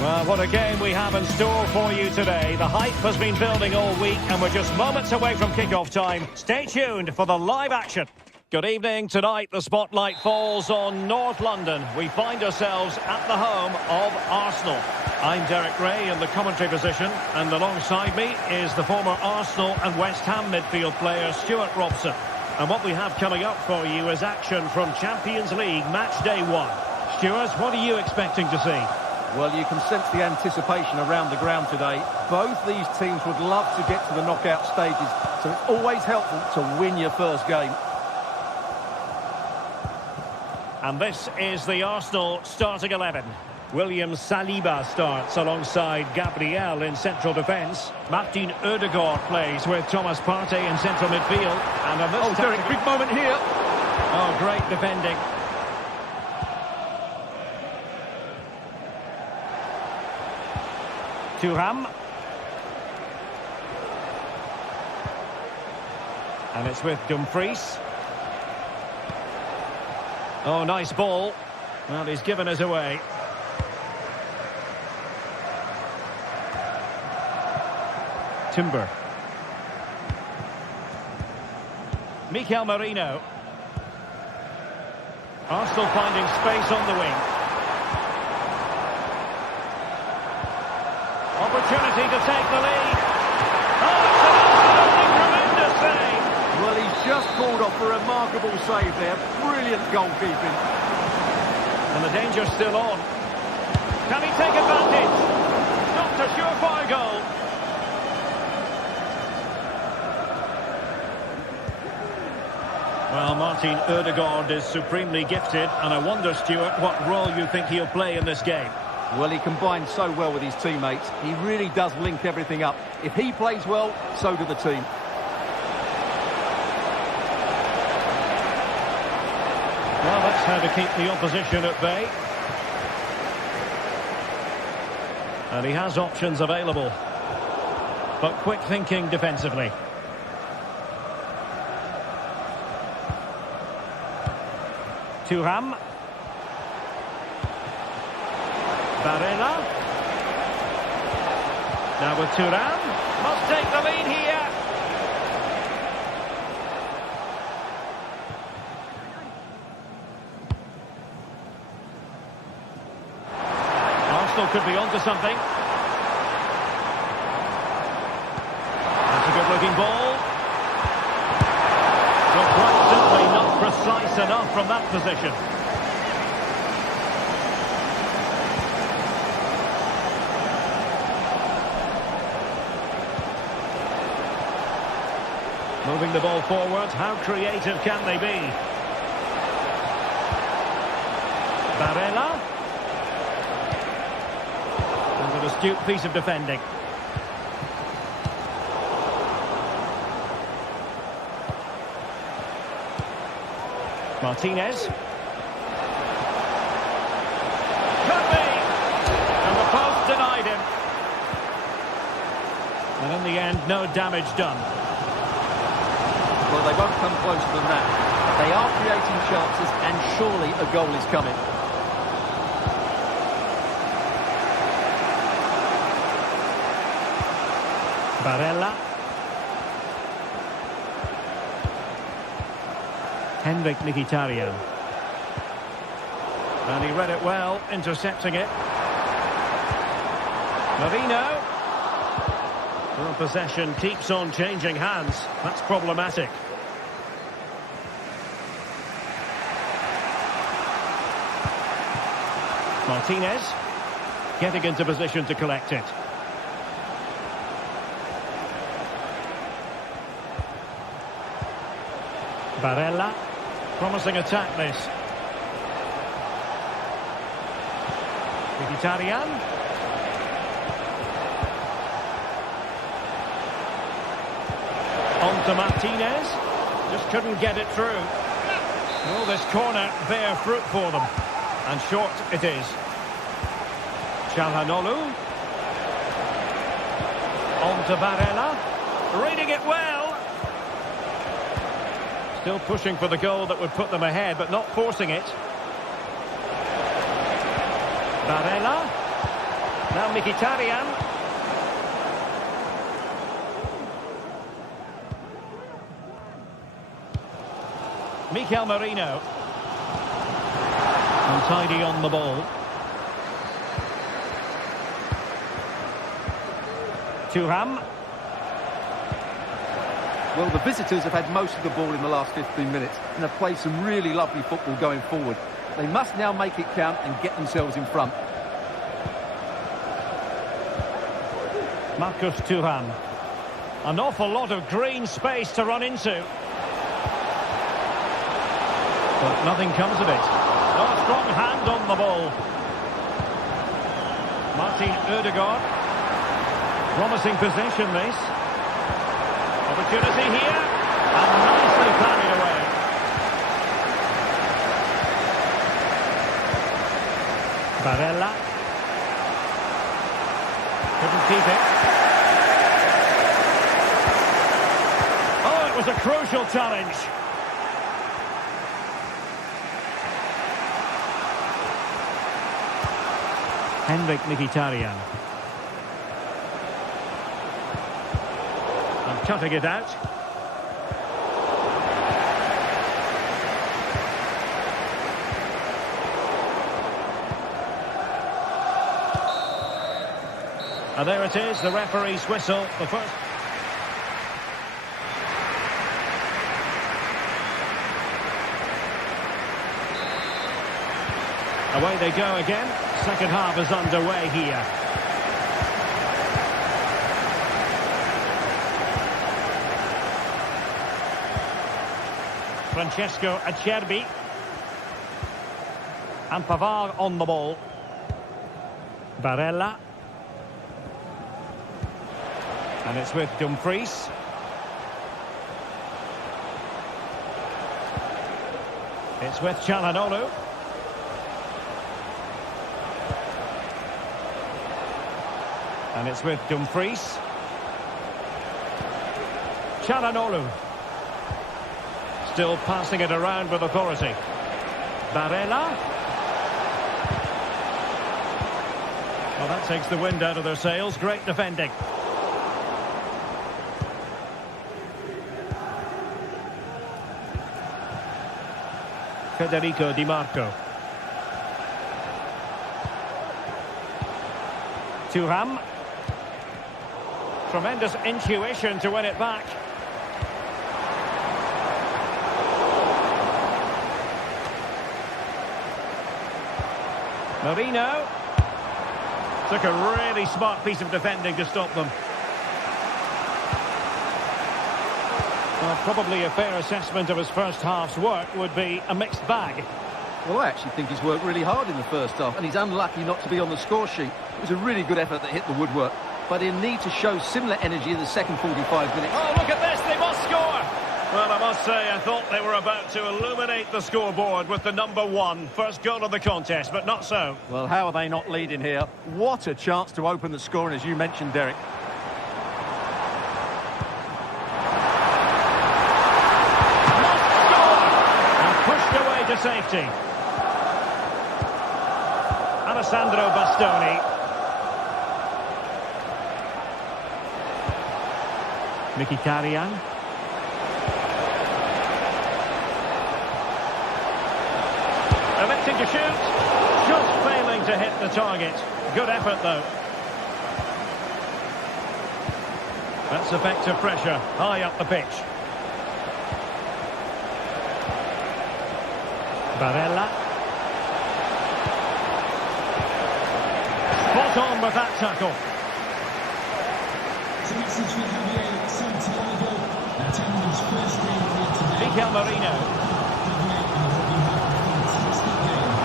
Well, what a game we have in store for you today. The hype has been building all week and we're just moments away from kick-off time. Stay tuned for the live action. Good evening. Tonight the spotlight falls on North London. We find ourselves at the home of Arsenal. I'm Derek Ray in the commentary position, and alongside me is the former Arsenal and West Ham midfield player Stuart Robson. And what we have coming up for you is action from Champions League match day 1. Stuart, what are you expecting to see? Well, you can sense the anticipation around the ground today. Both these teams would love to get to the knockout stages, so it's always helpful to win your first game. And this is the Arsenal starting 11. William Saliba starts alongside Gabriel in central defence. Martin Odegaard plays with Thomas Partey in central midfield. And on this Derek, big moment here. Oh, great defending. Thuram. And it's with Dumfries. Oh, nice ball. Well, he's given us away. Timber. Mikel Merino. Arsenal finding space on the wing. Opportunity to take the lead. Oh, it's an absolutely tremendous save. Well, he's just called off a remarkable save there. Brilliant goalkeeping. And the danger's still on. Can he take advantage? Not a surefire goal. Well, Martin Odegaard is supremely gifted, and I wonder, Stuart, what role you think he'll play in this game. Well, he combines so well with his teammates. He really does link everything up. If he plays well, so do the team. Well, that's how to keep the opposition at bay. And he has options available. But quick thinking defensively. Thuram. Barella. Now with Thuram. Must take the lead here. Arsenal could be onto something. That's a good-looking ball. Well, quite simply not precise enough from that position. Moving the ball forward, how creative can they be? Barella. And an astute piece of defending. Martinez. Could be! And the post denied him. And in the end, no damage done. Well, they won't come closer than that. They are creating chances, and surely a goal is coming. Barella. Henrik Mkhitaryan. And he read it well, intercepting it. Merino. Well, possession keeps on changing hands. That's problematic. Martinez getting into position to collect it. Barella. Promising attack this. Mkhitaryan. On to Martinez. Just couldn't get it through. Well, this corner bear fruit for them. And short it is. Çalhanoğlu. On to Barella. Reading it well. Still pushing for the goal that would put them ahead, but not forcing it. Barella. Now Mkhitaryan. Mikel Merino. Untidy on the ball. Thuram. Well, the visitors have had most of the ball in the last 15 minutes and have played some really lovely football going forward. They must now make it count and get themselves in front. Marcus Thuram. An awful lot of green space to run into. But nothing comes of it. Oh, strong hand on the ball. Martin Ødegaard. Promising possession, this. Opportunity here. And nicely parried away. Barella. Couldn't keep it. Oh, it was a crucial challenge. Henrik Mkhitaryan. And cutting it out. And there it is, the referee's whistle. The first. Away they go again. Second half is underway here. Francesco Acerbi. And Pavard on the ball. Barella. And it's with Dumfries. It's with Çalhanoğlu. And it's with Dumfries. Çalhanoğlu. Still passing it around with authority. Barella. Well, that takes the wind out of their sails. Great defending. Federico Di Marco. Thuram. Tremendous intuition to win it back. Merino. Took a really smart piece of defending to stop them. Well, probably a fair assessment of his first half's work would be a mixed bag. Well, I actually think he's worked really hard in the first half, and he's unlucky not to be on the score sheet. It was a really good effort that hit the woodwork, but he'll need to show similar energy in the second 45 minutes. Oh, look at this, they must score! Well, I must say, I thought they were about to illuminate the scoreboard with the number one. First goal of the contest, but not so. Well, how are they not leading here? What a chance to open the scoring, as you mentioned, Derek. To safety. Alessandro Bastoni. Mkhitaryan. Electing to shoot. Just failing to hit the target. Good effort, though. That's effective pressure. High up the pitch. Barella. Spot on with that tackle. Mikel Merino.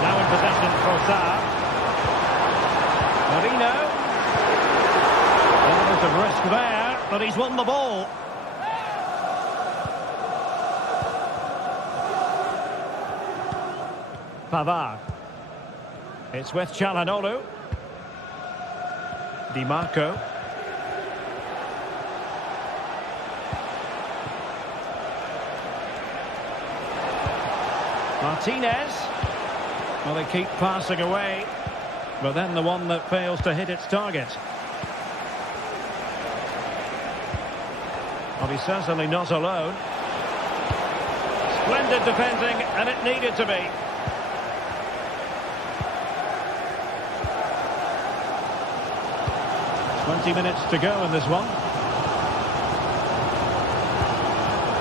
Now in possession for Trossard. Merino. Oh, there's a risk there, but he's won the ball. Pavard. It's with Çalhanoğlu. Di Marco. Martinez. Well, they keep passing away. But then the one that fails to hit its target. Well, he's certainly not alone. Splendid defending, and it needed to be. "20 minutes to go in this one."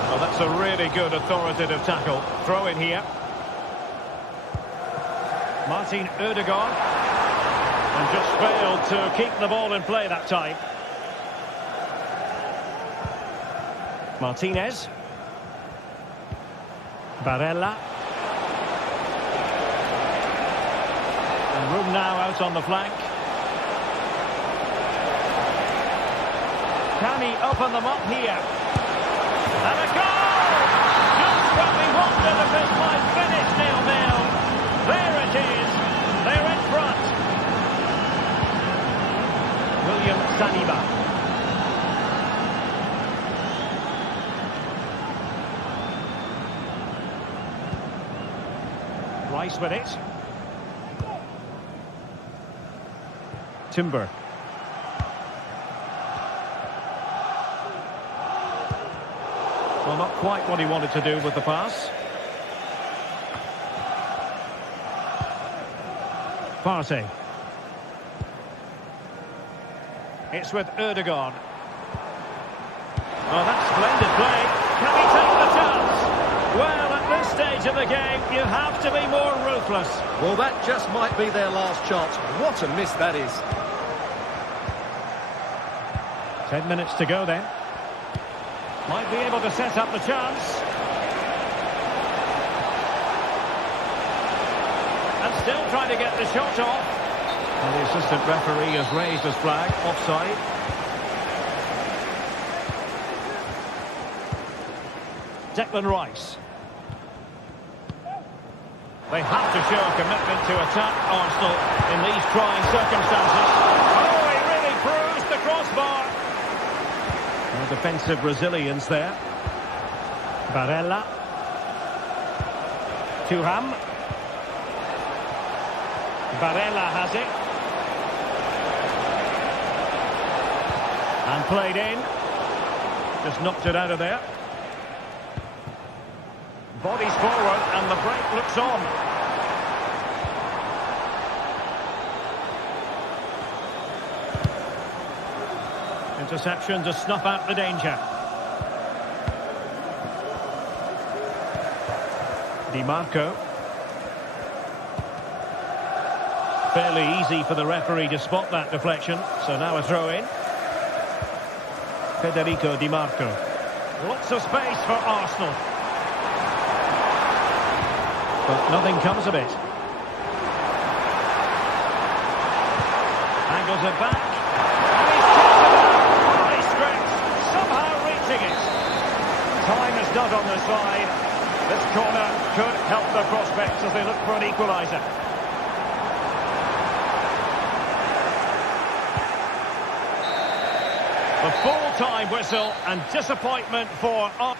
Well, that's a really good authoritative tackle. Throw in here. Martin Ødegaard. And just failed to keep the ball in play that time. Martinez. Barella. And room now out on the flank. Can he open them up here? And a goal! Just when we wondered if this might finish 0-0. There it is. They're in front. William Saliba. Rice with it. Timber. Well, not quite what he wanted to do with the pass. Partey. It's with Ødegaard. Oh, that's splendid play. Can he take the chance? Well, at this stage of the game, you have to be more ruthless. Well, that just might be their last chance. What a miss that is. 10 minutes to go then. Might be able to set up the chance. And still trying to get the shot off. And the assistant referee has raised his flag. Offside. Declan Rice. They have to show a commitment to attack Arsenal in these trying circumstances. Oh, he really bruised the crossbar. No defensive resilience there. Barella. Thuram. Barella has it. And played in. Just knocked it out of there. Bodies forward and the break looks on. Interception to snuff out the danger. Di Marco. Fairly easy for the referee to spot that deflection. So now a throw in. Federico Di Marco. Lots of space for Arsenal. But nothing comes of it. Angles it back. And he's taken it. High stretch. Somehow reaching it. Time is not on their side. This corner could help their prospects as they look for an equaliser. The full-time whistle and disappointment for Arsenal.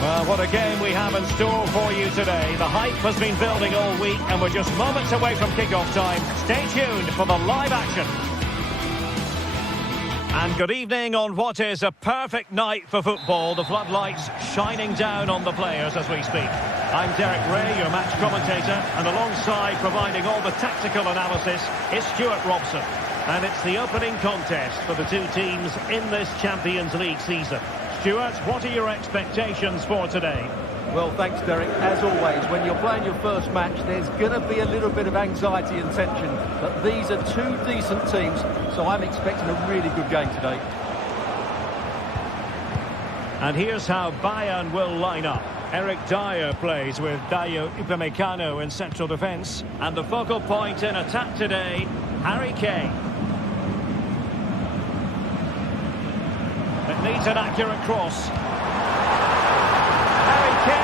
Well, what a game we have in store for you today. The hype has been building all week and we're just moments away from kick-off time. Stay tuned for the live action. And good evening on what is a perfect night for football. The floodlights shining down on the players as we speak. I'm Derek Ray, your match commentator, and alongside providing all the tactical analysis is Stuart Robson. And it's the opening contest for the two teams in this Champions League season. Stuart, what are your expectations for today? Well, thanks, Derek. As always, when you're playing your first match, there's going to be a little bit of anxiety and tension. But these are two decent teams, so I'm expecting a really good game today. And here's how Bayern will line up. Eric Dyer plays with Dayo Upamecano in central defence. And the focal point in attack today, Harry Kane. It needs an accurate cross. Kane.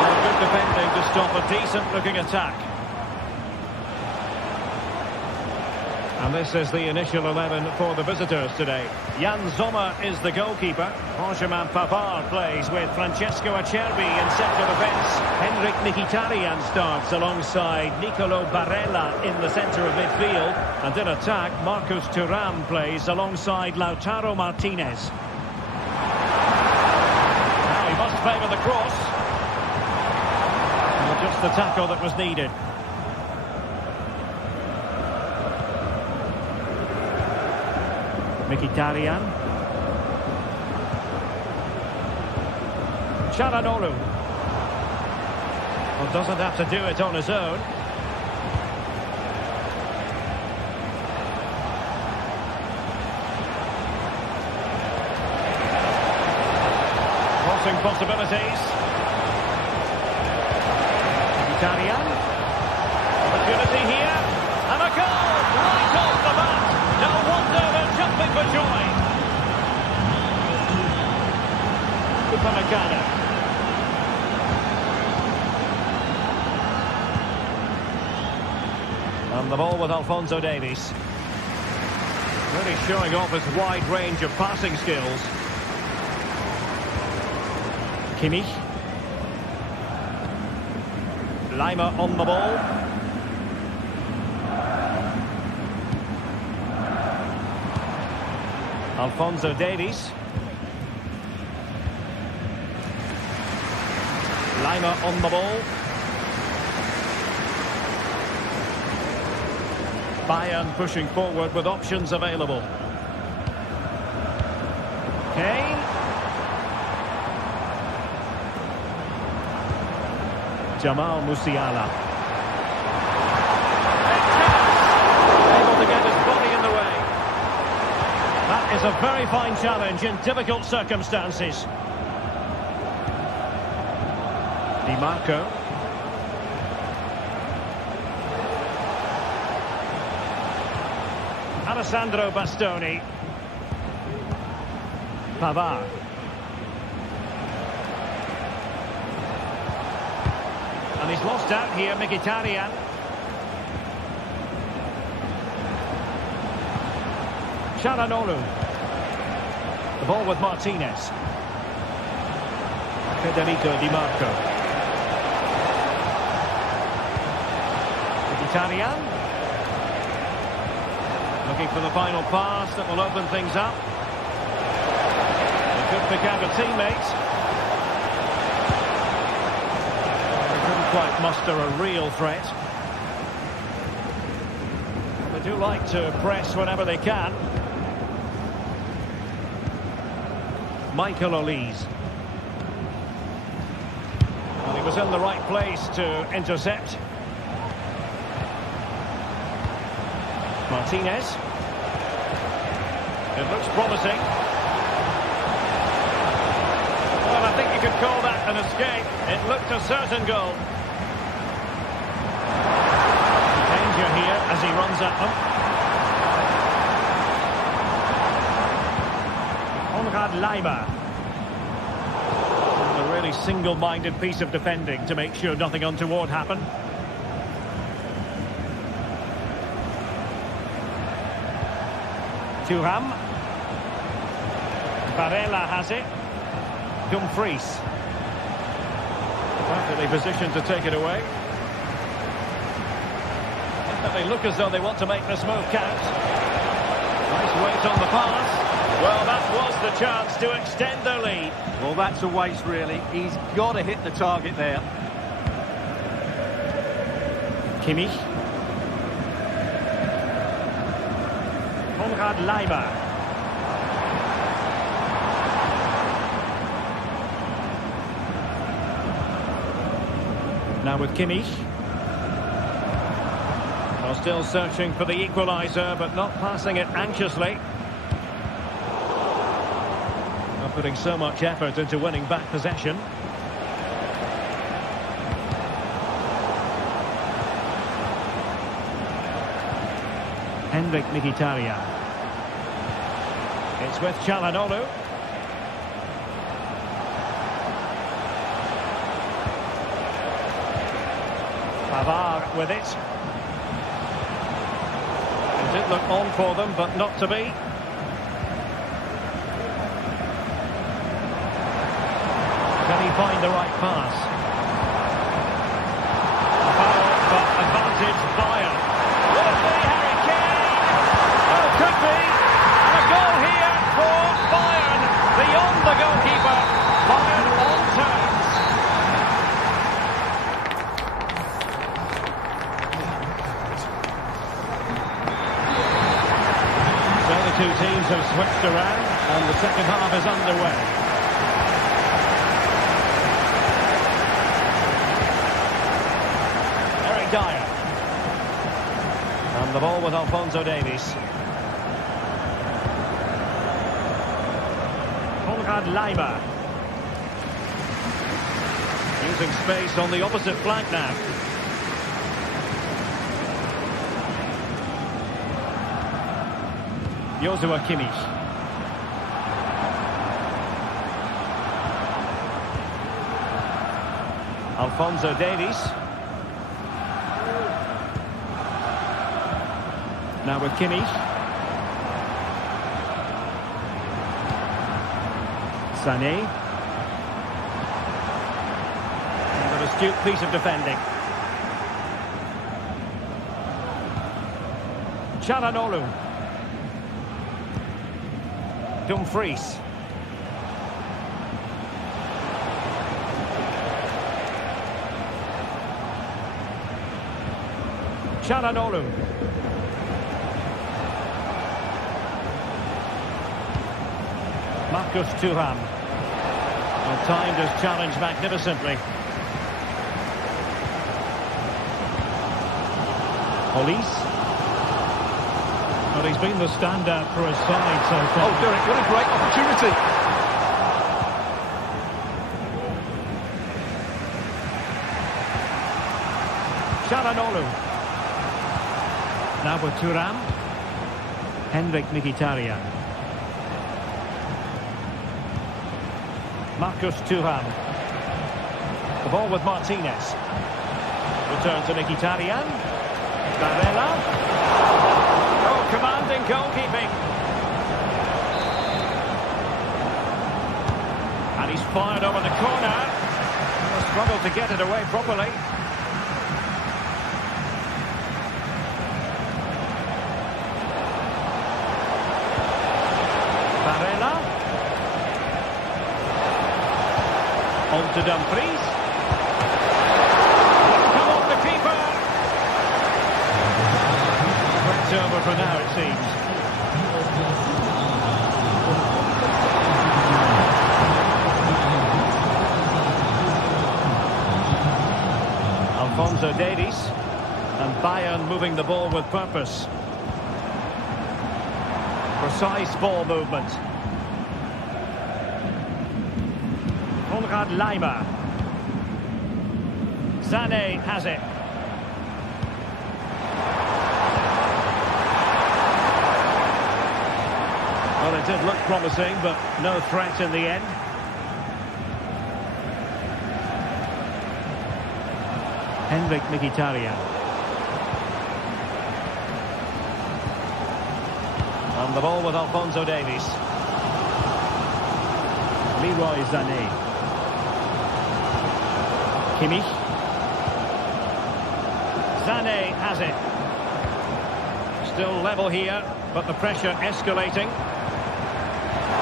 Well, good defending to stop a decent-looking attack. And this is the initial 11 for the visitors today. Jan Sommer is the goalkeeper. Benjamin Pavard plays with Francesco Acerbi in central defence. Henrik Mkhitaryan starts alongside Nicolo Barella in the centre of midfield. And in attack, Marcus Thuram plays alongside Lautaro Martinez. Favour the cross. Well, just the tackle that was needed. Mkhitaryan. Çalhanoğlu. Well, doesn't have to do it on his own. Possibilities. Mkhitaryan. Opportunity here. And a goal! Right off the bat. No wonder they're jumping for joy. Upamecano. And the ball with Alphonso Davies. Really showing off his wide range of passing skills. Kimmich. Lima on the ball. Alphonso Davies. Lima on the ball. Bayern pushing forward with options available. Kane. Jamal Musiala. Able to get his body in the way. That is a very fine challenge in difficult circumstances. Di Marco. Alessandro Bastoni. Pavard. And he's lost out here, Mkhitaryan. Çalhanoğlu. The ball with Martinez. Federico Di Marco. Mkhitaryan. Looking for the final pass that will open things up. He could pick out a teammate. Quite muster a real threat. They do like to press whenever they can. Michael Olise. Well, he was in the right place to intercept. Martinez. It looks promising. Well, I think you could call that an escape. It looked a certain goal. Here as he runs at them. Konrad Laimer. A really single-minded piece of defending to make sure nothing untoward happened. Thuram. Barella has it. Dumfries. Perfectly positioned to take it away. They look as though they want to make this move count. Nice weight on the pass. Well, that was the chance to extend the lead. Well, that's a waste, really. He's got to hit the target there. Kimmich. Konrad Leimer. Now with Kimmich. Well, still searching for the equaliser, but not passing it anxiously. Not putting so much effort into winning back possession. Henrik Mkhitaryan. It's with Çalhanoğlu. Pavard with it. It did look on for them, but not to be. Can he find the right pass? Foul, but advantage Bayern. Will it be Harry Kane? Well, it could be. And a goal here for Bayern. Beyond the goalkeeper. Bayern on terms. So the two teams have switched around and the second half is underway. Dyer. And the ball with Alphonso Davies. Konrad Leimer. Using space on the opposite flank now. Joshua Kimmich. Alphonso Davies. Now with Kimmich. Sané. And an astute piece of defending. Çalhanoğlu. Dumfries. Çalhanoğlu. Marcus Thuram. Well, timed his challenge magnificently. Police. Well, he's been the standout for his side so far. Oh, Derek, what a great opportunity. Çalhanoğlu. Now with Thuram. Henrik Mkhitaryan. Marcus Thuram. The ball with Martinez. Return to Mkhitaryan. Barella. Oh, commanding goalkeeping. And he's fired over the corner. Struggled to get it away properly. Barella. On to Dumfries. Come off the keeper. It's over for now, it seems. Alphonso Davies. And Bayern moving the ball with purpose. Precise ball movement. Konrad Leimer. Sané has it. Well, it did look promising, but no threat in the end. Henrik Mkhitaryan. And the ball with Alphonso Davies. Leroy Sané. Kimmich. Sané has it. Still level here. But the pressure escalating.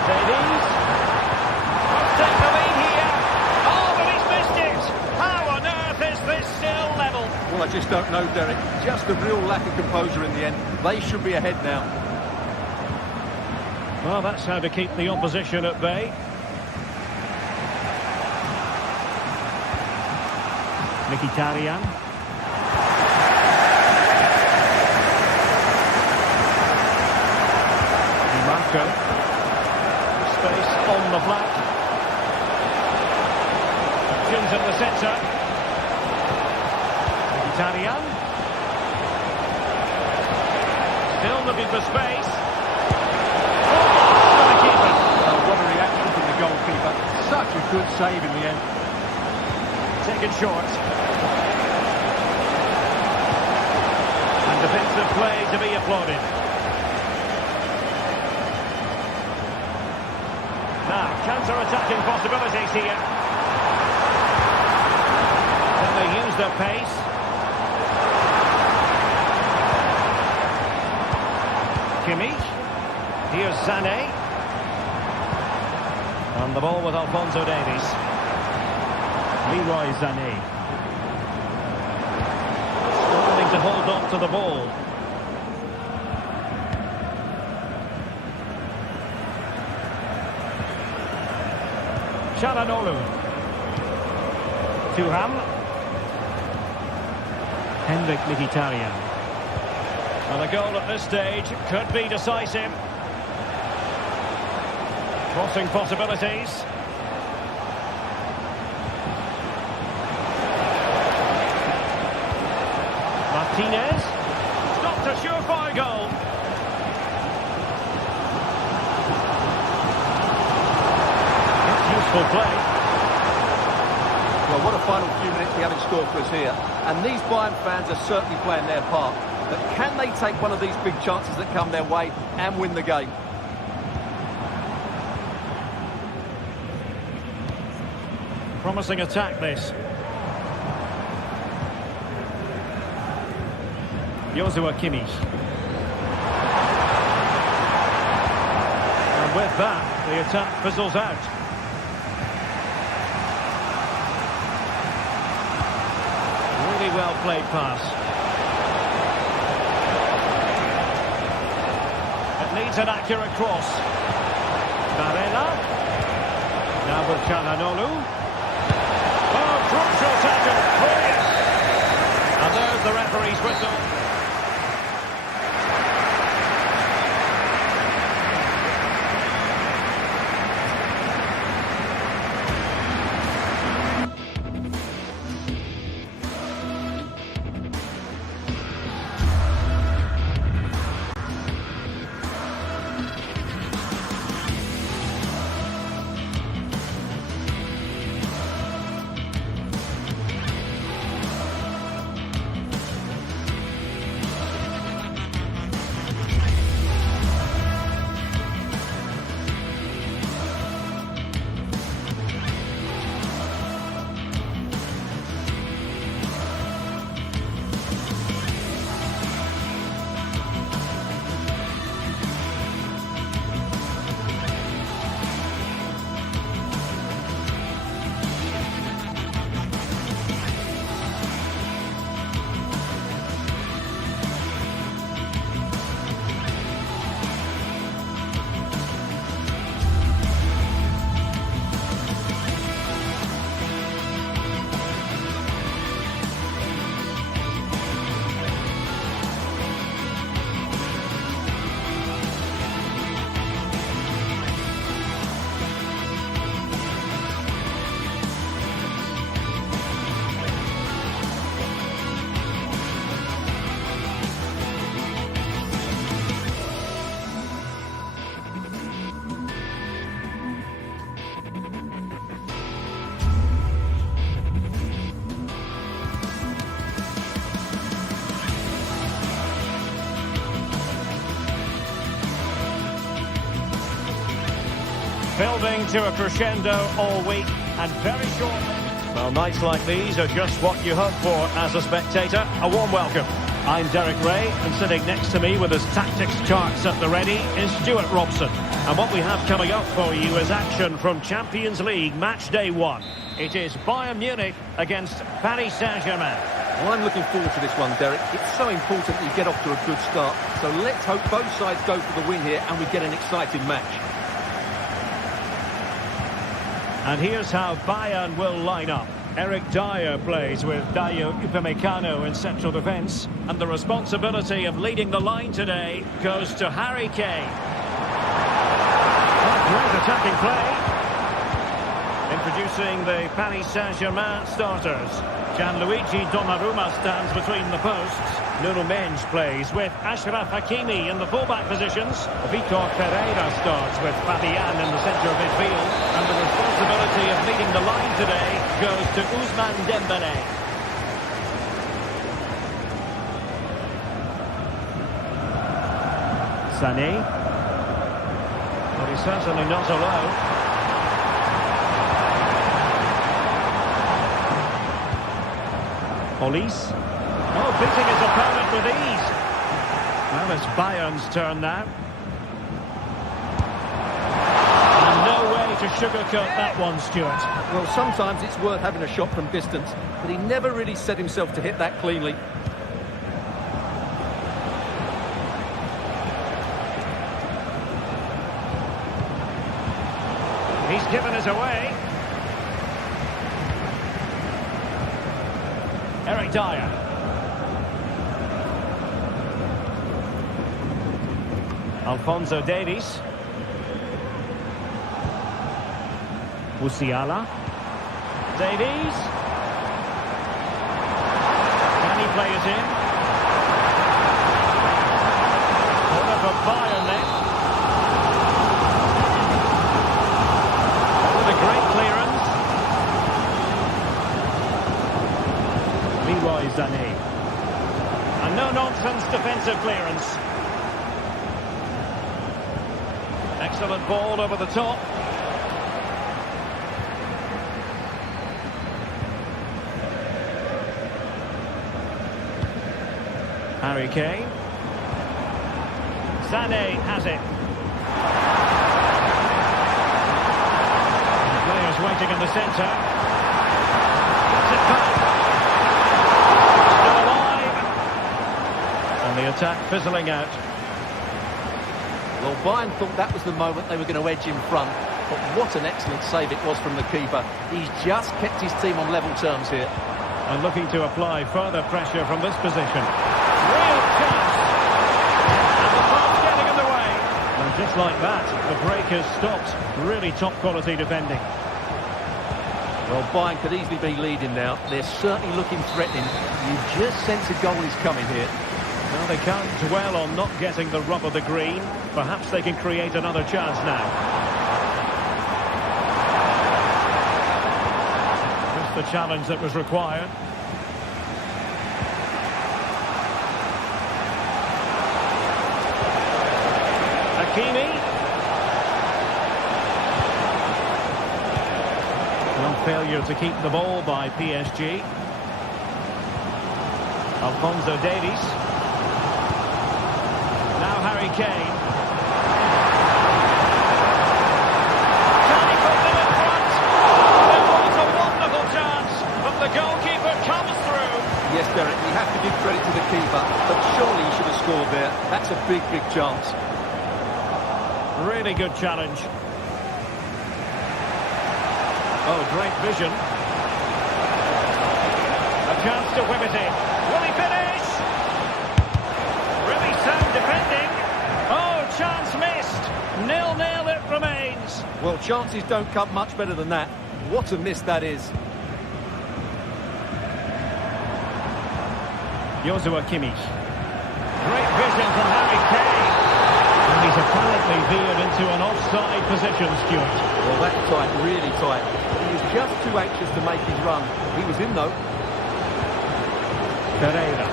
Davies. Must take the lead here. Oh, but he's missed it. How on earth is this still level? Well, I just don't know, Derek. Just a real lack of composure in the end. They should be ahead now. Well, that's how to keep the opposition at bay. Mkhitaryan. Di Marco. Space on the flank. Options in the centre. Mkhitaryan. Still looking for space. Oh, the keeper. What a reaction from the goalkeeper. Such a good save in the end. Taken short. And defensive play to be applauded. Now, counter-attacking possibilities here. Can they use their pace? Kimmich. Here's Sané. On the ball with Alphonso Davies. Leroy Sané. Struggling to hold on to the ball. Çalhanoğlu. Thuram. Henrik Mkhitaryan. And a goal at this stage could be decisive. Crossing possibilities. Martinez. Stopped a surefire goal. It's useful play. Well, what a final few minutes we have in store for us here. And these Bayern fans are certainly playing their part. But can they take one of these big chances that come their way and win the game? Promising attack, this. Joshua Kimmich. And with that, the attack fizzles out. Really well played pass. It needs an accurate cross. Barella. Now with Çalhanoğlu. Oh, crucial tackle. Brilliant. And there's the referee's whistle. Building to a crescendo all week and very short. Well, nights like these are just what you hope for as a spectator. A warm welcome. I'm Derek Ray, and sitting next to me with his tactics charts at the ready is Stuart Robson. And what we have coming up for you is action from Champions League match day 1. It is Bayern Munich against Paris Saint-Germain. Well, I'm looking forward to this one, Derek. It's so important that you get off to a good start. So let's hope both sides go for the win here and we get an exciting match. And here's how Bayern will line up. Eric Dyer plays with Dayo Upamecano in central defence. And the responsibility of leading the line today goes to Harry Kane. Great attacking play. Introducing the Paris Saint-Germain starters. Gianluigi Donnarumma stands between the posts. Nuno Mendes plays with Achraf Hakimi in the fullback positions. Vitor Pereira starts with Fabian in the centre of midfield. And the responsibility of leading the line today goes to Ousmane Dembélé. Sané. But he's certainly not alone. Police. Oh, beating his opponent with ease. Well, it's Bayern's turn now. And no way to sugarcoat that one, Stuart. Well, sometimes it's worth having a shot from distance, but he never really set himself to hit that cleanly. He's given us away. Eric Dyer. Alphonso Davies. Musiala. Davies. Can he play it in? Corner for Bayern then. With a great clearance. Leroy Sané. And no-nonsense defensive clearance. Excellent ball over the top. Harry Kane. Sané has it. The players waiting in the centre. Gets it back. Still alive. And the attack fizzling out. Well, Bayern thought that was the moment they were going to edge in front. But what an excellent save it was from the keeper. He's just kept his team on level terms here. And looking to apply further pressure from this position. Real chance. And the pass getting in the way. And just like that, the break has stopped. Really top quality defending. Well, Bayern could easily be leading now. They're certainly looking threatening. You just sense a goal is coming here. Well, they can't dwell on not getting the rub of the green. Perhaps they can create another chance now. Just the challenge that was required. Hakimi. No failure to keep the ball by PSG. Alphonso Davies. Now Harry Kane. Can he put them in front? There was a wonderful chance, but the goalkeeper comes through. Yes, Derek, you have to give credit to the keeper, but surely he should have scored there. That's a big, big chance. Really good challenge. Oh, great vision. A chance to whip it in. Will he finish? Really sound defending. Oh, chance missed. 0-0 it remains. Well, chances don't come much better than that. What a miss that is. Joshua Kimmich. Great vision from Harry Kane. And he's apparently veered into an offside position, Stuart. Well, that's tight, really tight. He was just too anxious to make his run. He was in, though. Pereira.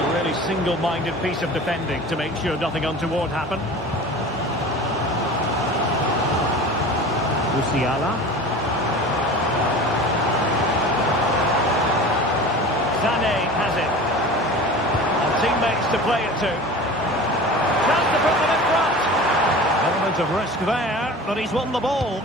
A really single-minded piece of defending to make sure nothing untoward happened. Musiala. teammates to play it to. Chance to put them in front. Element of risk there, but he's won the ball.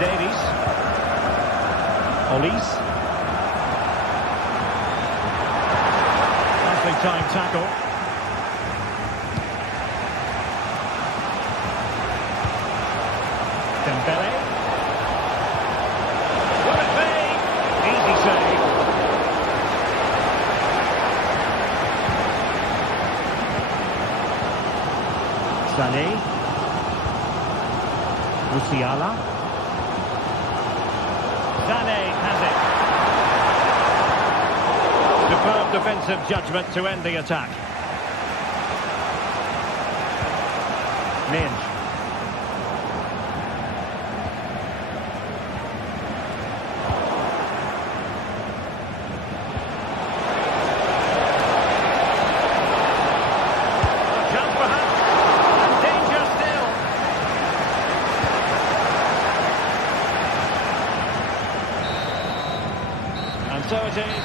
Davies. Olise. Nicely timed tackle. Dembele. Will it be? Easy save. Sané. Musiala. Sané has it. Superb defensive judgment to end the attack. Minge. Chance perhaps, and danger still. And so it is.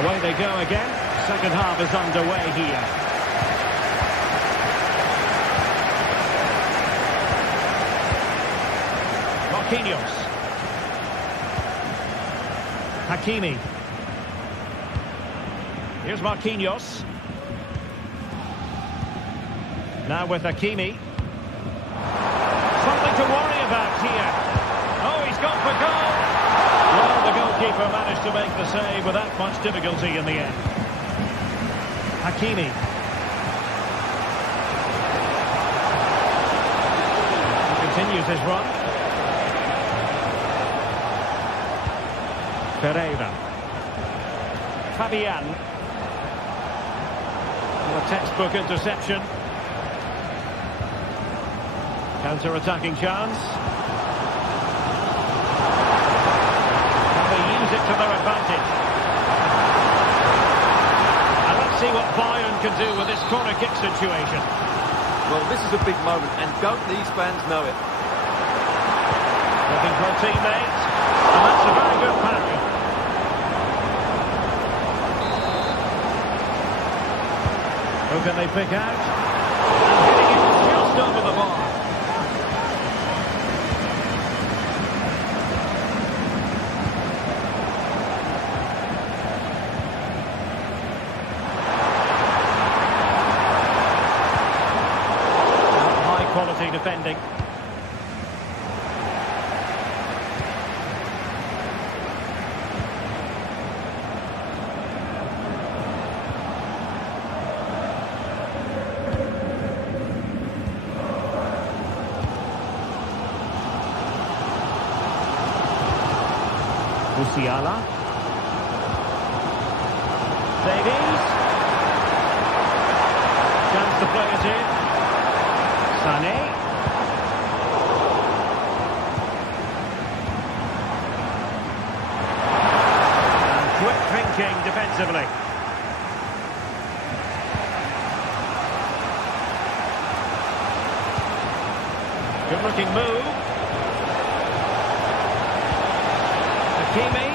Away they go again. Second half is underway here. Marquinhos. Hakimi. Here's Marquinhos. Now with Hakimi. Something to worry about here. Oh, he's gone for goal. Well, the goalkeeper managed to make the save without much difficulty in the end. Hakimi. He continues his run. Pereira. Fabian. A textbook interception. Counter-attacking chance. Can they use it to their advantage? And let's see what Bayern can do with this corner kick situation. Well, this is a big moment, and don't these fans know it? Looking for a teammate, and that's a very good parry. Who can they pick out? And hitting it just over the bar. Quality defending. Musiala. Davies. Chance to play it in. Sané. And quick thinking defensively. Good looking move. Hakimi.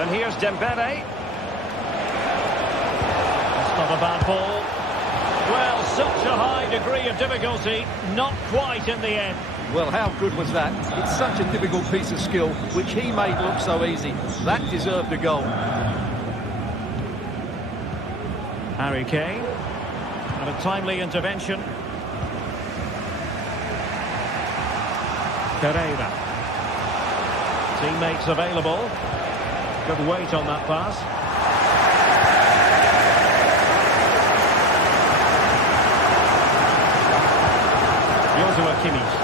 And here's Dembele. Not a bad ball. Well, such a high degree of difficulty, not quite in the end. Well, how good was that? It's such a difficult piece of skill, which he made look so easy. That deserved a goal. Harry Kane. And a timely intervention. Pereira. Teammates available. Good weight on that pass. Joshua Kimmich.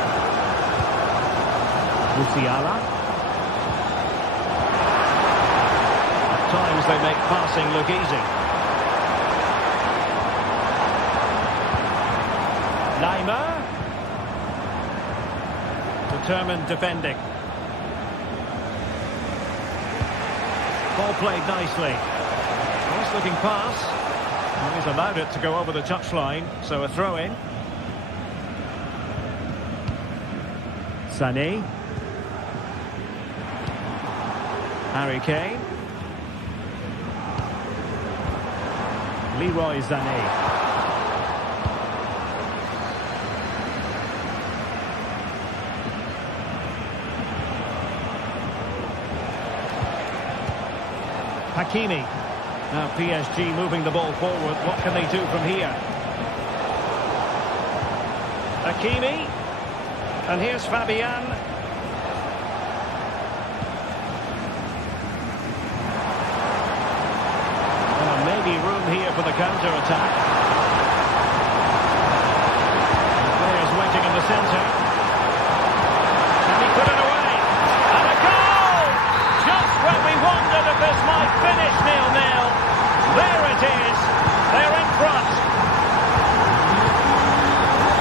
Musiala. At times they make passing look easy. Neymar. determined defending. Ball played nicely. Nice looking pass. And he's allowed it to go over the touchline, so a throw in. Sané. Harry Kane. Leroy Sané. Hakimi. Now PSG moving the ball forward. What can they do from here? Hakimi. And here's Fabian. Maybe room here for the counter-attack. The players waiting in the centre. And he put it away. And a goal! Just when we wondered if this might finish 0-0. There it is. They're in front.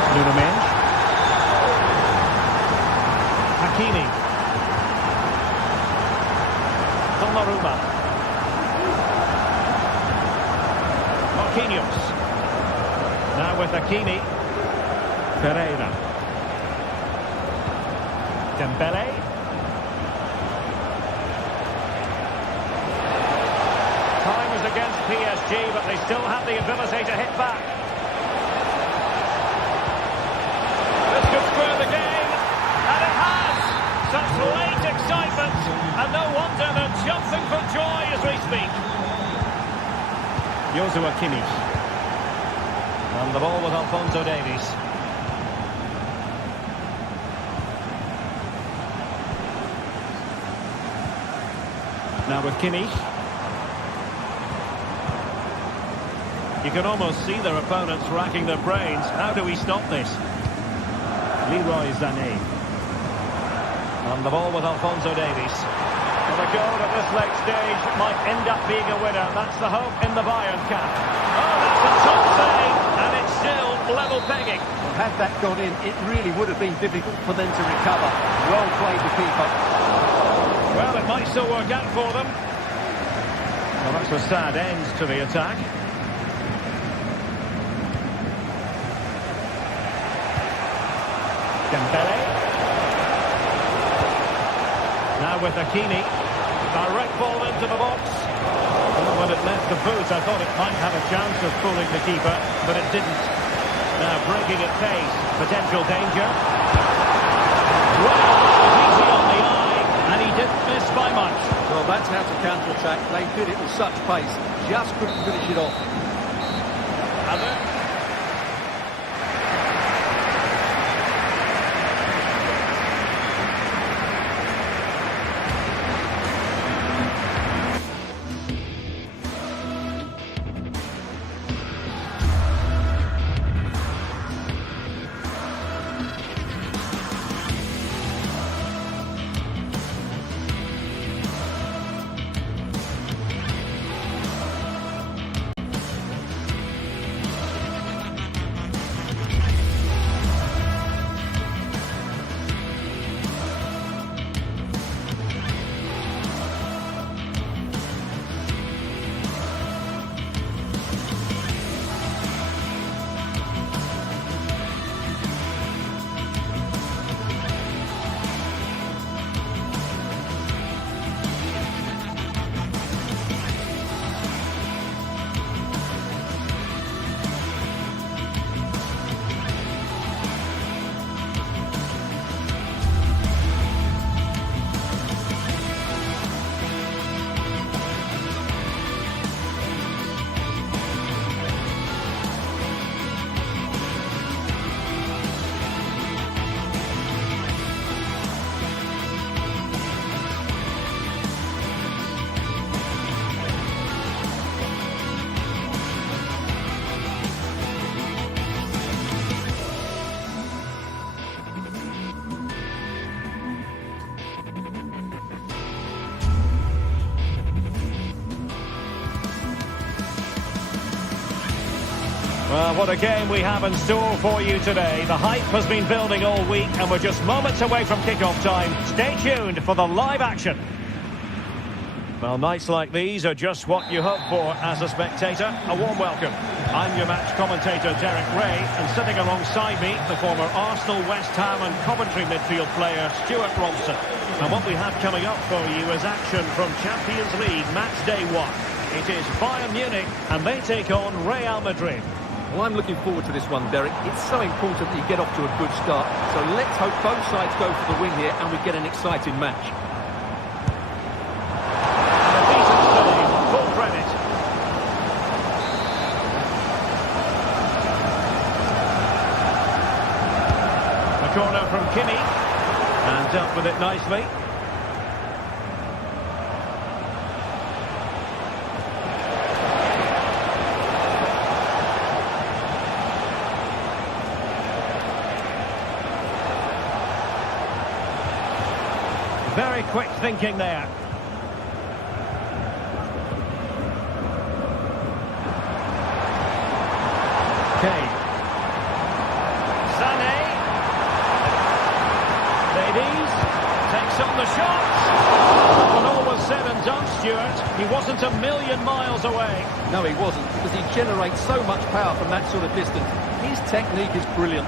Nuno Mendes. Hakimi. Donnarumma. Marquinhos. Now with Hakimi. Pereira. Dembele. Time is against PSG, but they still have the ability to hit back. This could spur the game, and it has! Such late excitement, and no wonder they're jumping for joy as we speak. Joshua Kimmich. And the ball with Alphonso Davies. Now with Kimmich. You can almost see their opponents racking their brains. How do we stop this? Leroy Sané. And the ball with Alphonso Davies. Well, a goal at this late stage might end up being a winner. That's the hope in the Bayern camp. Oh, that's a top save, and it's still level pegging. Well, had that gone in, it really would have been difficult for them to recover. Well played, the keeper. Well, it might still work out for them. Well, that's a sad end to the attack. Dembele. Now with Hakimi. Direct ball into the box. Well, when it left the boot, I thought it might have a chance of fooling the keeper, but it didn't. Now breaking at pace. Potential danger. Well, that was easy on the eye, and he didn't miss by much. Well, that's how to counter-attack. They did it with such pace. Just couldn't finish it off. Well, what a game we have in store for you today. The hype has been building all week and we're just moments away from kick-off time. Stay tuned for the live action. Well, nights like these are just what you hope for as a spectator. A warm welcome. I'm your match commentator, Derek Ray, and sitting alongside me, the former Arsenal, West Ham and Coventry midfield player, Stuart Robson. And what we have coming up for you is action from Champions League match day 1. It is Bayern Munich and they take on Real Madrid. Well, I'm looking forward to this one, Derek. It's so important that you get off to a good start. So let's hope both sides go for the win here and we get an exciting match. A decent save, full credit. The corner from Kimi. And dealt with it nicely. Very quick thinking there. Kane. Sané. Davies takes on the shots. When all was said and done, Stuart, he wasn't a million miles away. No, he wasn't, because he generates so much power from that sort of distance. His technique is brilliant.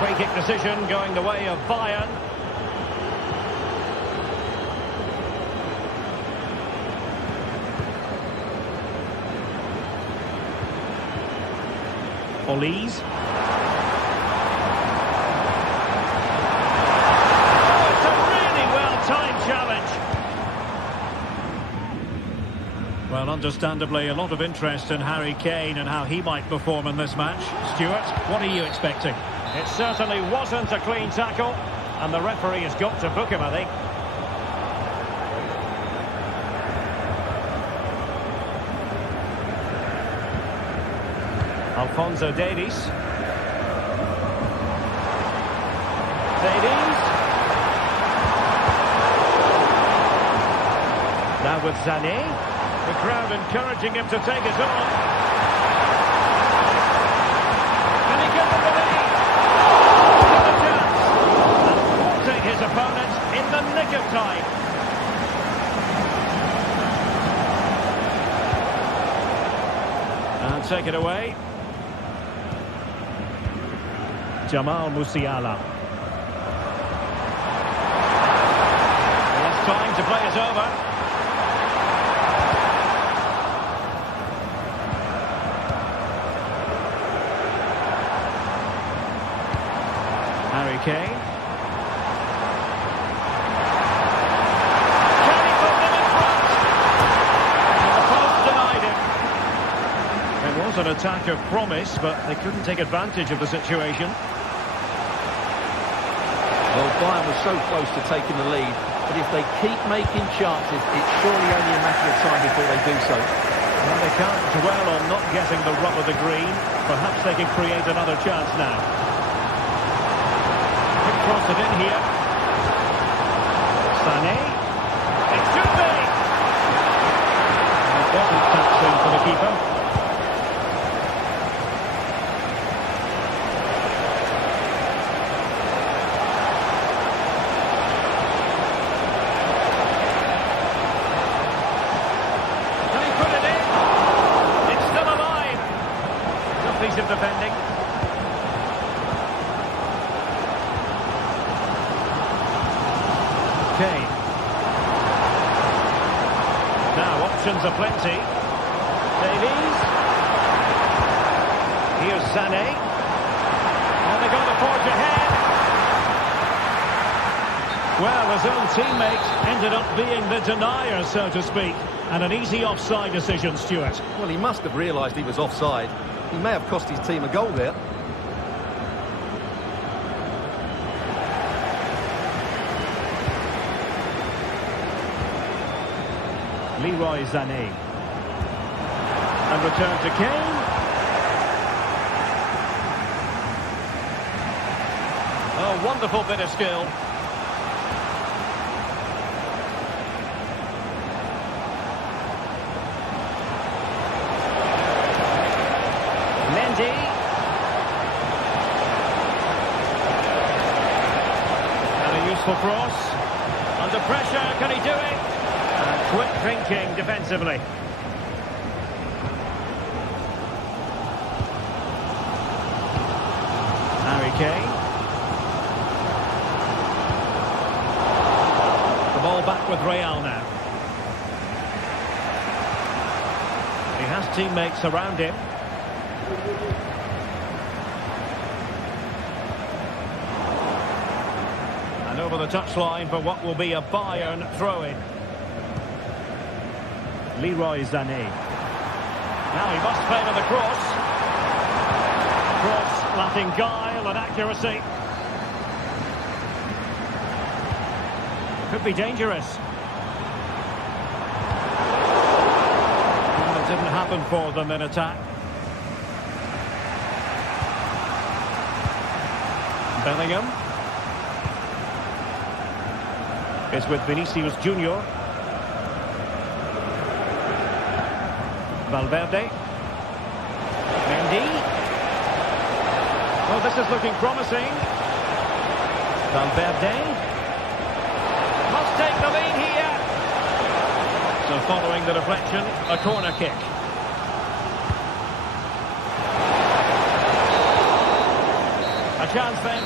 Free kick decision going the way of Bayern. Olise. Oh, it's a really well-timed challenge. Well, understandably, a lot of interest in Harry Kane and how he might perform in this match. Stuart, what are you expecting? It certainly wasn't a clean tackle, and the referee has got to book him, I think. Alphonso Davies. Davies. Now with Sané. The crowd encouraging him to take it on. Can he get the lead? His opponent in the nick of time. And take it away. Jamal Musiala. Less time to play it over. Harry Kane. An attack of promise, but they couldn't take advantage of the situation. Well, Bayern was so close to taking the lead, but if they keep making chances, it's surely only a matter of time before they do so. Well, they can't dwell on not getting the rub of the green. Perhaps they can create another chance now. Quick cross it in here. Sané. It should be! It wasn't that soon for the keeper. Of defending. Kane. Now options are plenty. Davies. Here's Sané. Oh, they're going to forge ahead. Well, his own teammate ended up being the denier, so to speak. And an easy offside decision, Stuart. Well, he must have realised he was offside. He may have cost his team a goal there. Leroy Sané. And return to Kane. Oh, wonderful bit of skill. Mendy. And a useful cross. Under pressure, can he do it? And quick thinking defensively. Harry Kane. The ball back with Real now. He has teammates around him. And over the touchline for what will be a Bayern throw-in. Leroy Sané. Now he must favour the cross. Cross lacking guile and accuracy. Could be dangerous. And it didn't happen for them in attack. Bellingham. Is with Vinicius Junior. Valverde. Mendy. Well, this is looking promising. Valverde. Must take the lead here. So following the deflection, a corner kick. A chance then.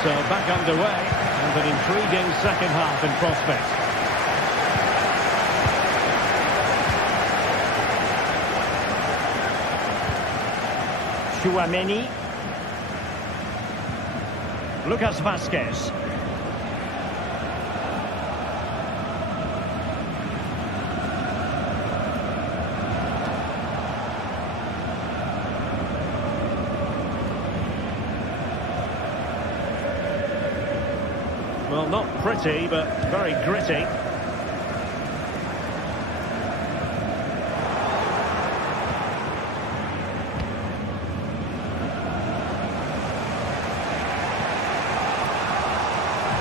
So back underway, and an intriguing second half in prospect. Chouameni. Lucas Vazquez. Well, not pretty, but very gritty.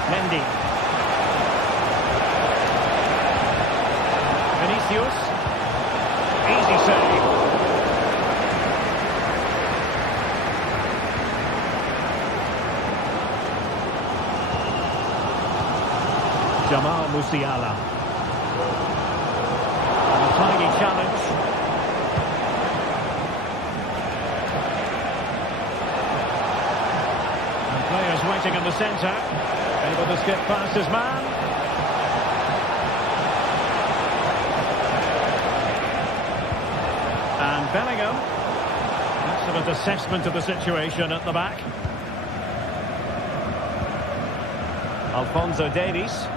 Mendy. Vinicius. Easy save. Jamal Musiala. And a tiny challenge. And players waiting in the centre. Able to skip past his man. And Bellingham. Excellent assessment of the situation at the back. Alphonso Davies.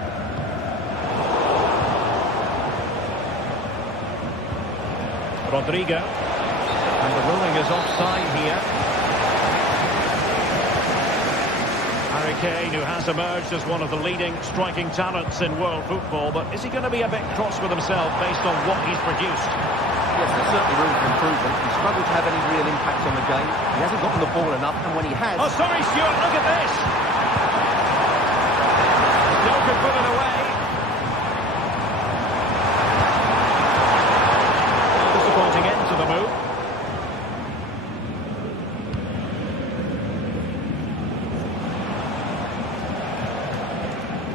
Rodrigo. And the ruling is offside here. Harry Kane, who has emerged as one of the leading striking talents in world football, but is he going to be a bit cross with himself based on what he's produced? Yes, there's certainly room for improvement. He's struggled to have any real impact on the game. He hasn't gotten the ball enough, and when he has... Oh, sorry, Stuart, look at this! Still could put it away. Disappointing end to the move.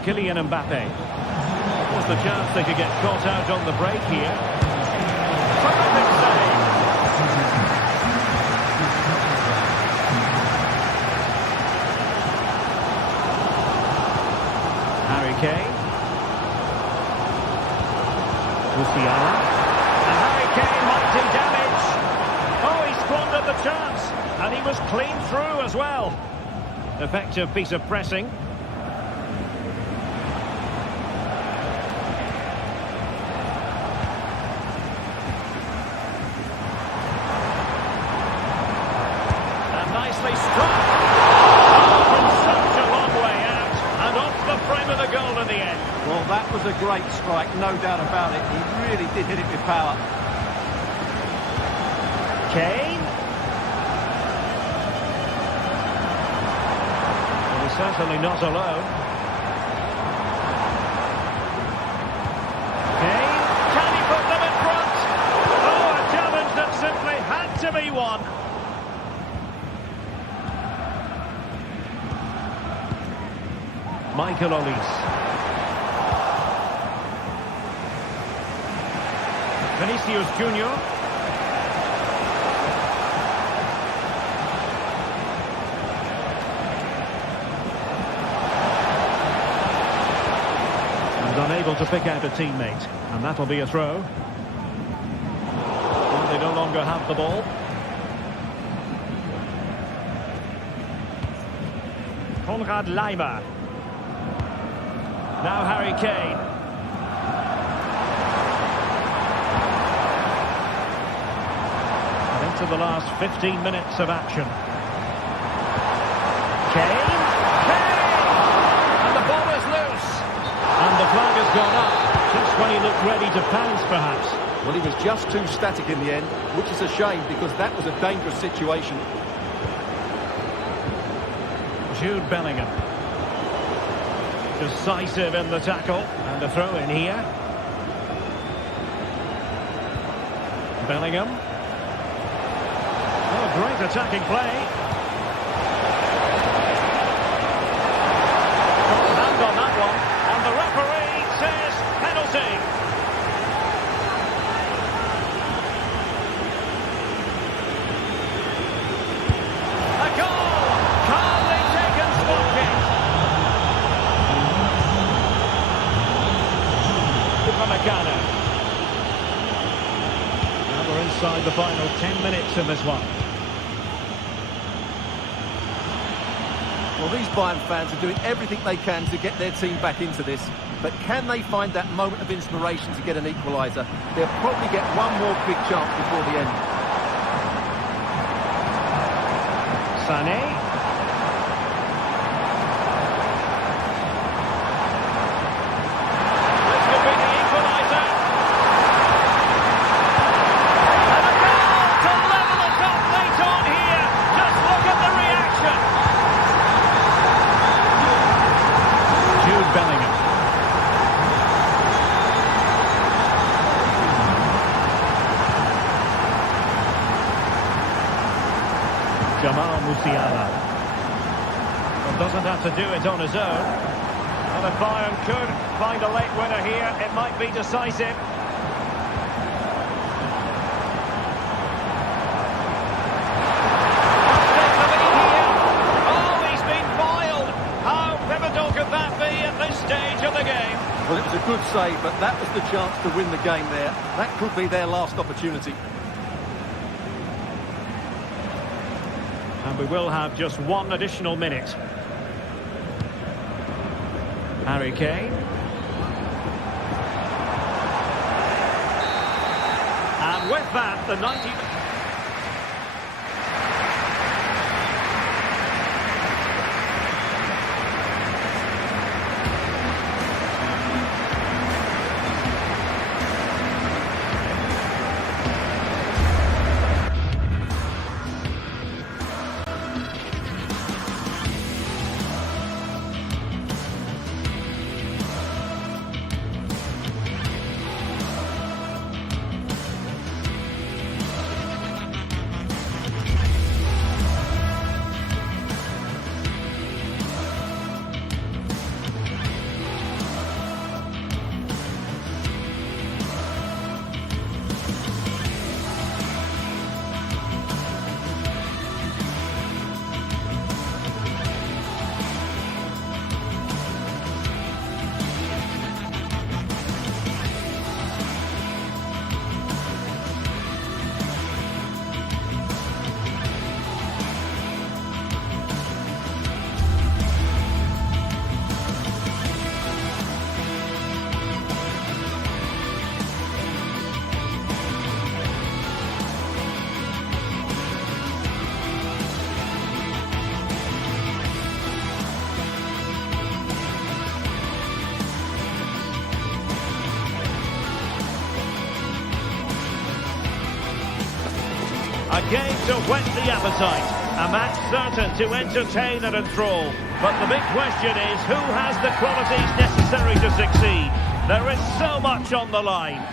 Kylian Mbappe. Was the chance they could get caught out on the break here. Terrific save. Harry Kane. Musiala. And Harry Kane might do damage. Oh, he squandered the chance. And he was clean through as well. Effective piece of pressing. Nicely struck. From such a long way out. And off the frame of the goal in the end. Well, that was a great strike, no doubt about it. He really did hit it with power. Kane. Well, he's certainly not alone. 1. Michael Olise. Vinicius Junior. Unable to pick out a teammate, and that'll be a throw. Well, they no longer have the ball. Konrad Laimer. Now Harry Kane. And into the last 15 minutes of action. Kane. And the ball is loose. And the flag has gone up, just when he looked ready to pounce, perhaps. Well, he was just too static in the end, which is a shame because that was a dangerous situation. Jude Bellingham. Decisive in the tackle, and a throw in here. Bellingham. Oh, great attacking play. Hand on that one. The referee says penalty. A goal! Calmly taken spot kick. Upamecano. Now we're inside the final 10 minutes in this one. Well, these Bayern fans are doing everything they can to get their team back into this. But can they find that moment of inspiration to get an equaliser? They'll probably get one more big chance before the end. Sané. This could be the equaliser. And a goal to level us off late on here. Just look at the reaction. Jude Bellingham. Jamal Musiala. Well, doesn't have to do it on his own. And if Bayern could find a late winner here, it might be decisive. Oh, he's been foiled. How pivotal could that be at this stage of the game? Well, it was a good save, but that was the chance to win the game there. That could be their last opportunity. And we will have just one additional minute. Harry Kane. And with that, the 90... A game to whet the appetite. A match certain to entertain and enthrall. But the big question is, who has the qualities necessary to succeed? There is so much on the line.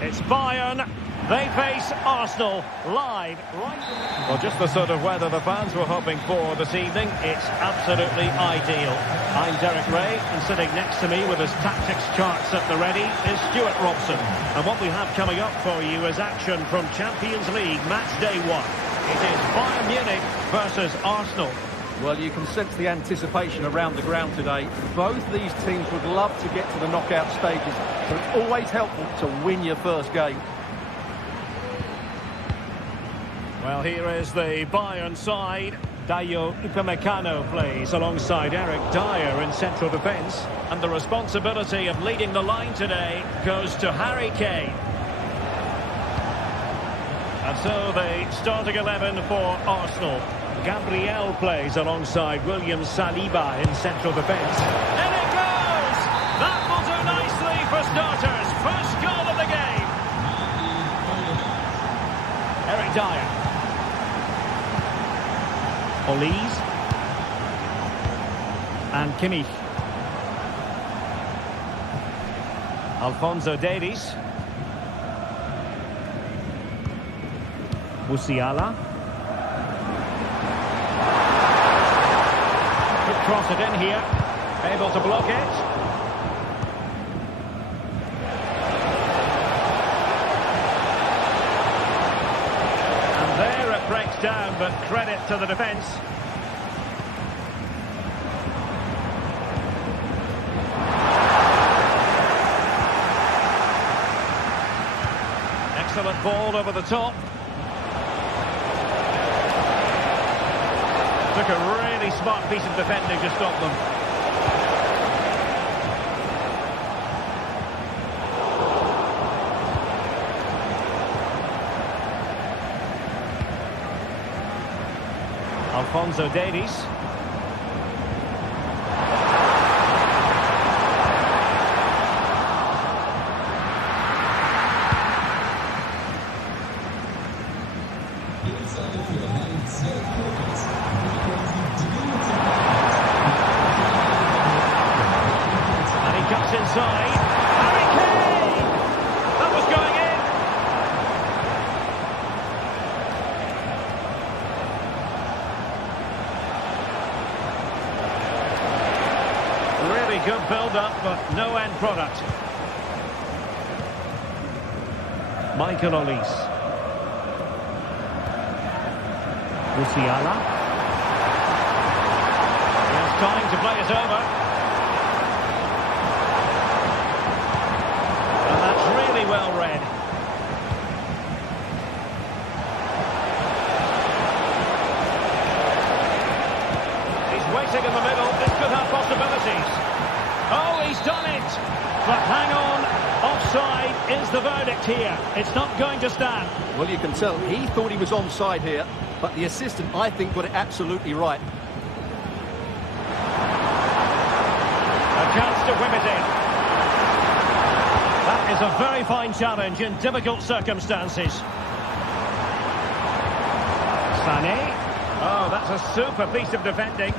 It's Bayern They face Arsenal live. Well, just the sort of weather the fans were hoping for this evening. It's absolutely ideal. I'm Derek Ray, and sitting next to me with his tactics charts at the ready is Stuart Robson. And what we have coming up for you is action from Champions League match day 1. It is Bayern Munich versus Arsenal. Well, you can sense the anticipation around the ground today. Both these teams would love to get to the knockout stages, so it's always helpful to win your first game. Well, here is the Bayern side. Dayo Upamecano plays alongside Eric Dyer in central defence. And the responsibility of leading the line today goes to Harry Kane. And so the starting 11 for Arsenal. Gabriel plays alongside William Saliba in central defence. And it goes! That will do nicely for starters. First goal of the game. Eric Dyer. Olise. And Kimmich. Alphonso Davies. Musiala. Could cross it in here. Able to block it. And there it breaks down, but credit to the defence. Excellent ball over the top. Took a really smart piece of defending to stop them. Alphonso Davies. Inside, Harry Kane! That was going in! Really good build-up, but no end product. Michael Olise. Musiala. There's time to play it over. Well read. He's waiting in the middle. This could have possibilities. Oh, he's done it. But hang on. Offside is the verdict here. It's not going to stand. Well, you can tell he thought he was onside here, but the assistant, I think, got it absolutely right. A chance to whip it in. That is a very fine challenge in difficult circumstances. Sané. Oh, that's a super piece of defending.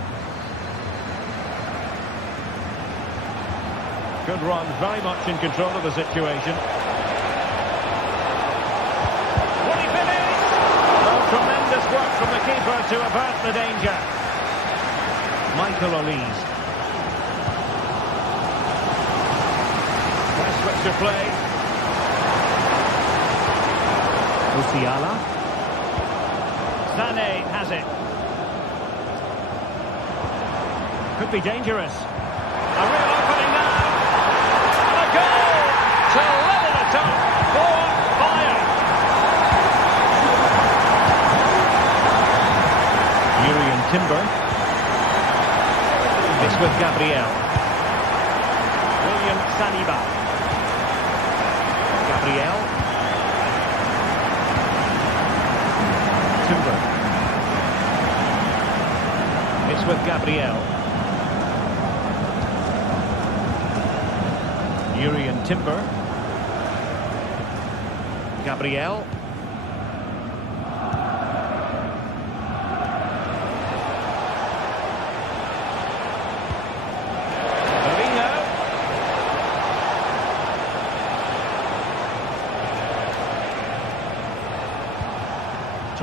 Good run, very much in control of the situation. Will he finish? Oh, tremendous work from the keeper to avert the danger. Michael Olise. Switch to play. Musiala. Sané has it. Could be dangerous. A real opening now. And a goal to level it up for Bayern. Jurrien Timber. It's with Gabriel. William Saliba. Gabriel. Timber. It's with Gabriel. Jurrien Timber. Gabriel.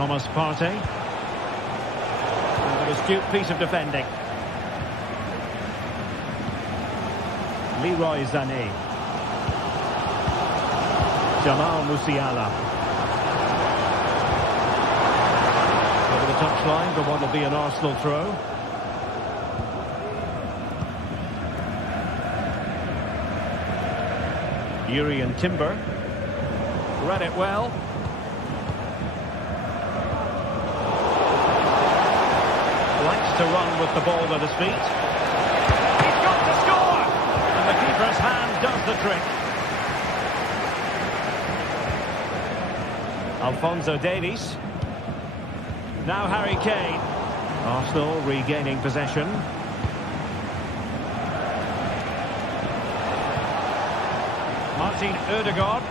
Thomas Partey. An astute piece of defending. Leroy Sané. Jamal Musiala. Over the touchline for what will be an Arsenal throw. Yuri Timber. Read it well. Likes to run with the ball at his feet. He's got to score! And the keeper's hand does the trick. Alphonso Davies. Now Harry Kane. Arsenal regaining possession. Martin Ødegaard.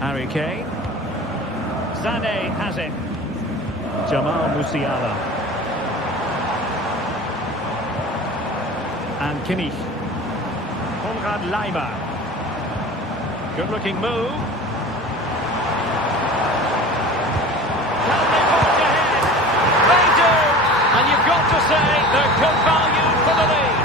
Harry Kane. Sané has it. Jamal Musiala. And Kimmich. Konrad Laimer. Good looking move. Can they forge ahead? They do! And you've got to say they're good value for the lead.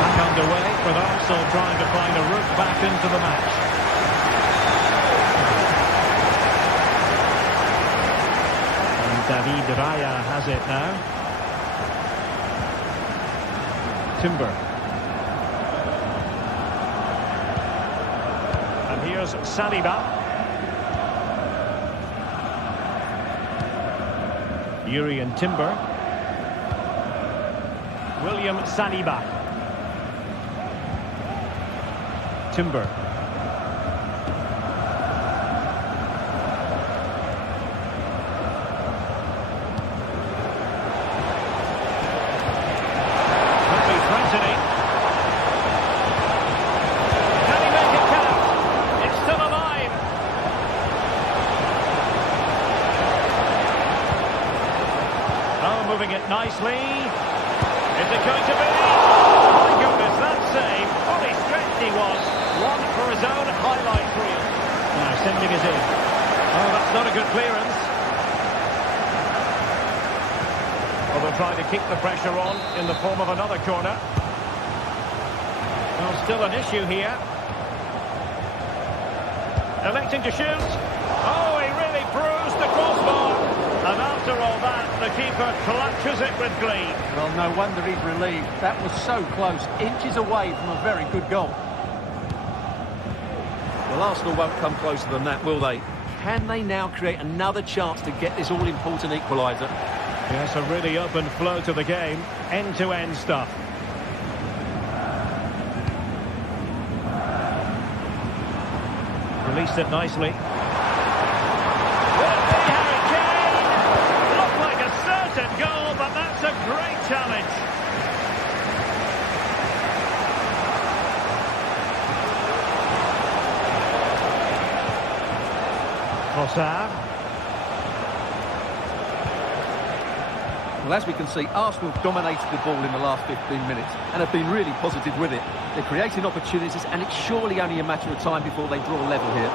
Back underway, with Arsenal trying to find a route back into the match. David Raya has it now. Timber. And here's Saliba. Yuri and Timber. William Saliba. Timber. Moving it nicely. Is it going to be? Oh my goodness, that save. Fully stretched he was. One for his own highlight reel. Now sending it in. Oh, that's not a good clearance. Well, they'll try to keep the pressure on in the form of another corner. Well, still an issue here. Electing to shoot. Oh, he really bruised the crossbar. And after all that, the keeper clutches it with glee. Well, no wonder he's relieved. That was so close, inches away from a very good goal. Well, Arsenal won't come closer than that, will they? Can they now create another chance to get this all-important equaliser? Yes, a really open flow to the game. End-to-end stuff. Released it nicely. Goal, but that's a great challenge. Trossard. Well, as we can see, Arsenal dominated the ball in the last 15 minutes and have been really positive with it. They're creating opportunities, and it's surely only a matter of time before they draw level here.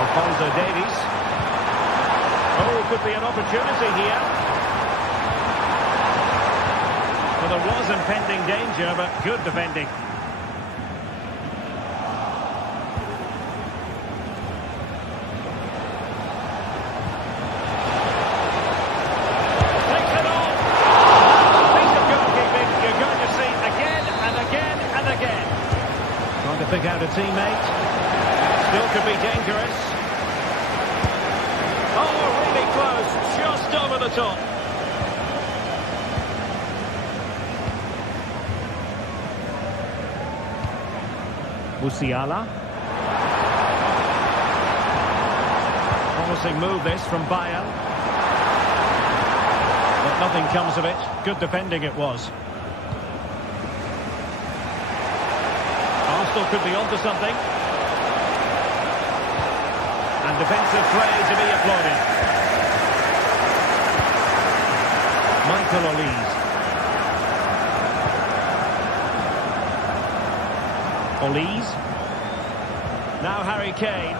Alphonso Davies. Oh, could be an opportunity here. Well, there was impending danger, but good defending. Takes it on. A piece of goalkeeping you're going to see again and again and again. Trying to pick out a teammate. Still could be dangerous. Oh, really close, just over the top. Musiala. Promising move this from Bayern. Nothing comes of it. Good defending it was. Arsenal could be onto something. And defensive play to be applauded. Michael Olise. Olise. Now Harry Kane.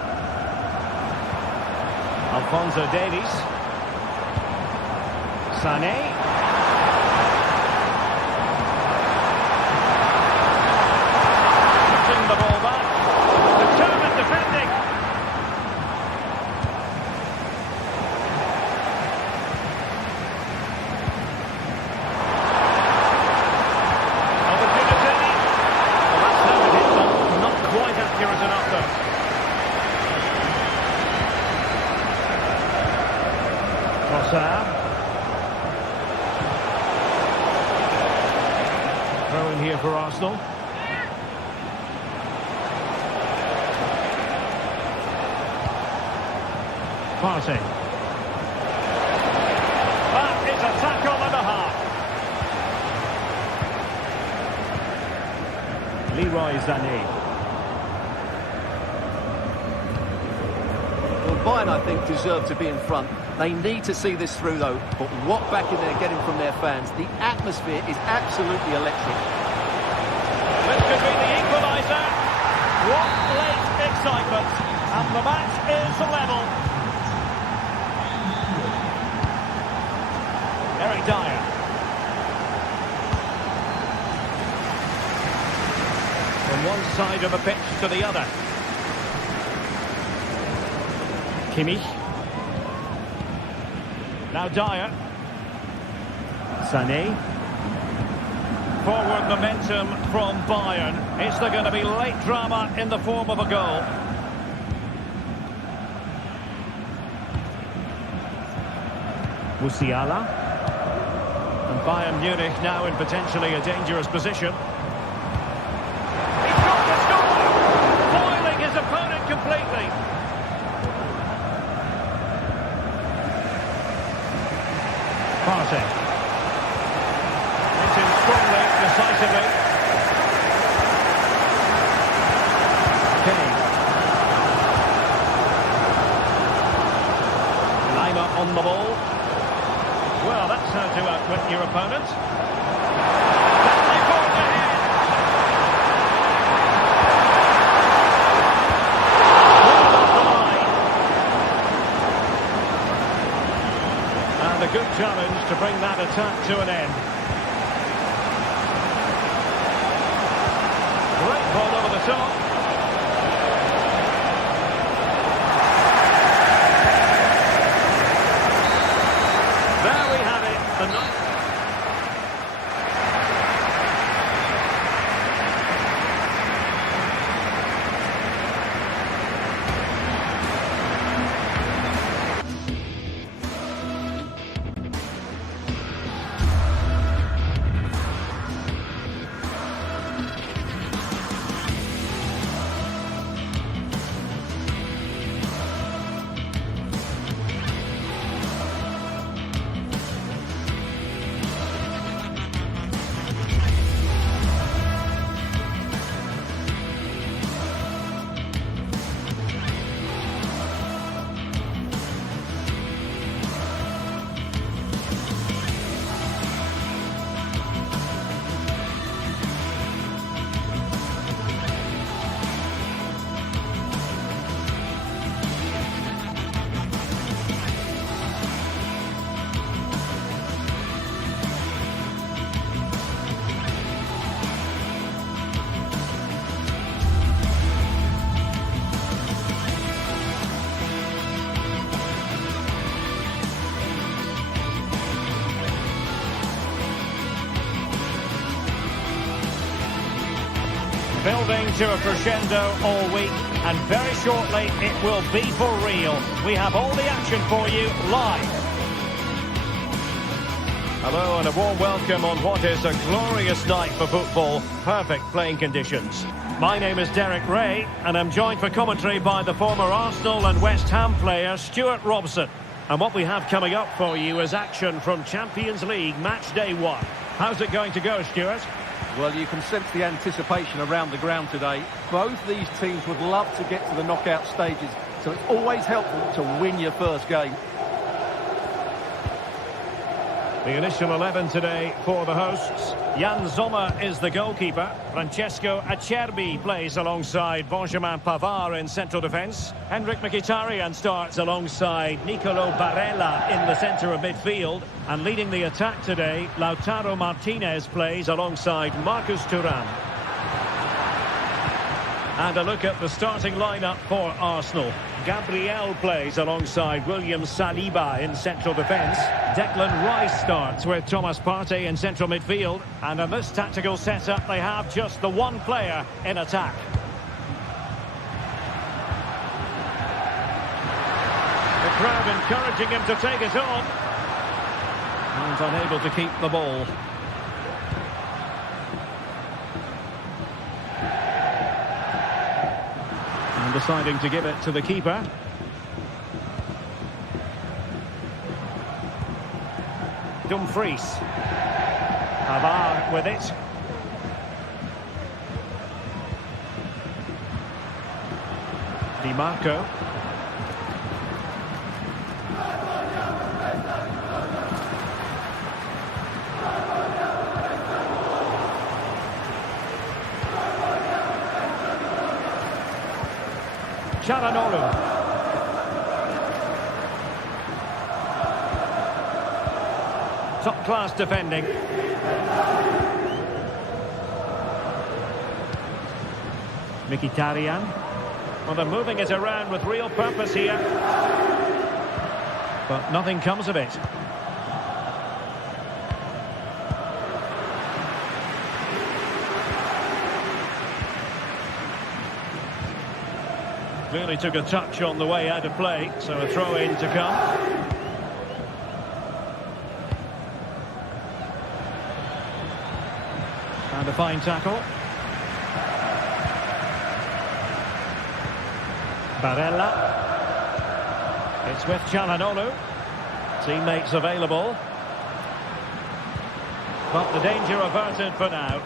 Alphonso Davies. Sané. Putting the ball back. Determined defending. Opportunity. Well, that's how it hit them. Not quite accurate enough though. Throw in here for Arsenal. Partey. That is a tackle and a half. Leroy Sané. Well, Bayern, I think, deserve to be in front. They need to see this through, though. But what backing they're getting from their fans. The atmosphere is absolutely electric. This could be the equaliser. What late excitement. And the match is level. Eric Dyer. From one side of the pitch to the other. Kimmich. Now Dyer. Sané. Forward momentum from Bayern. Is there going to be late drama in the form of a goal? Musiala. And Bayern Munich now in potentially a dangerous position. He's got to score! Foiling his opponent completely. Partey. It's in strongly, decisively. Kane. Lima on the ball. Well, that's how to outwit your opponent. Stanley forward ahead. Well off the line. And a good challenge to bring that attack to an end. Great ball over the top. There we have it. The ninth. Building to a crescendo all week, and very shortly it will be for real. We have all the action for you live. Hello and a warm welcome on what is a glorious night for football. Perfect playing conditions. My name is Derek Ray, and I'm joined for commentary by the former Arsenal and West Ham player Stuart Robson. And what we have coming up for you is action from Champions League match day 1. How's it going to go, Stuart? Well, you can sense the anticipation around the ground today. Both these teams would love to get to the knockout stages, so it's always helpful to win your first game. The initial 11 today for the hosts. Jan Sommer is the goalkeeper. Francesco Acerbi plays alongside Benjamin Pavard in central defence. Henrik Mkhitaryan starts alongside Nicolo Barella in the centre of midfield. And leading the attack today, Lautaro Martinez plays alongside Marcus Thuram. And a look at the starting lineup for Arsenal. Gabriel plays alongside William Saliba in central defence. Declan Rice starts with Thomas Partey in central midfield. And in this tactical setup, they have just the one player in attack. The crowd encouraging him to take it on. And unable to keep the ball. Deciding to give it to the keeper. Dumfries. Pavard with it. Di Marco. Çalhanoğlu. Top class defending. Mkhitaryan. Well, they're moving it around with real purpose here. But nothing comes of it. Clearly took a touch on the way out of play, so a throw-in to come. And a fine tackle. Barella. It's with Çalhanoğlu. Teammates available. But the danger averted for now.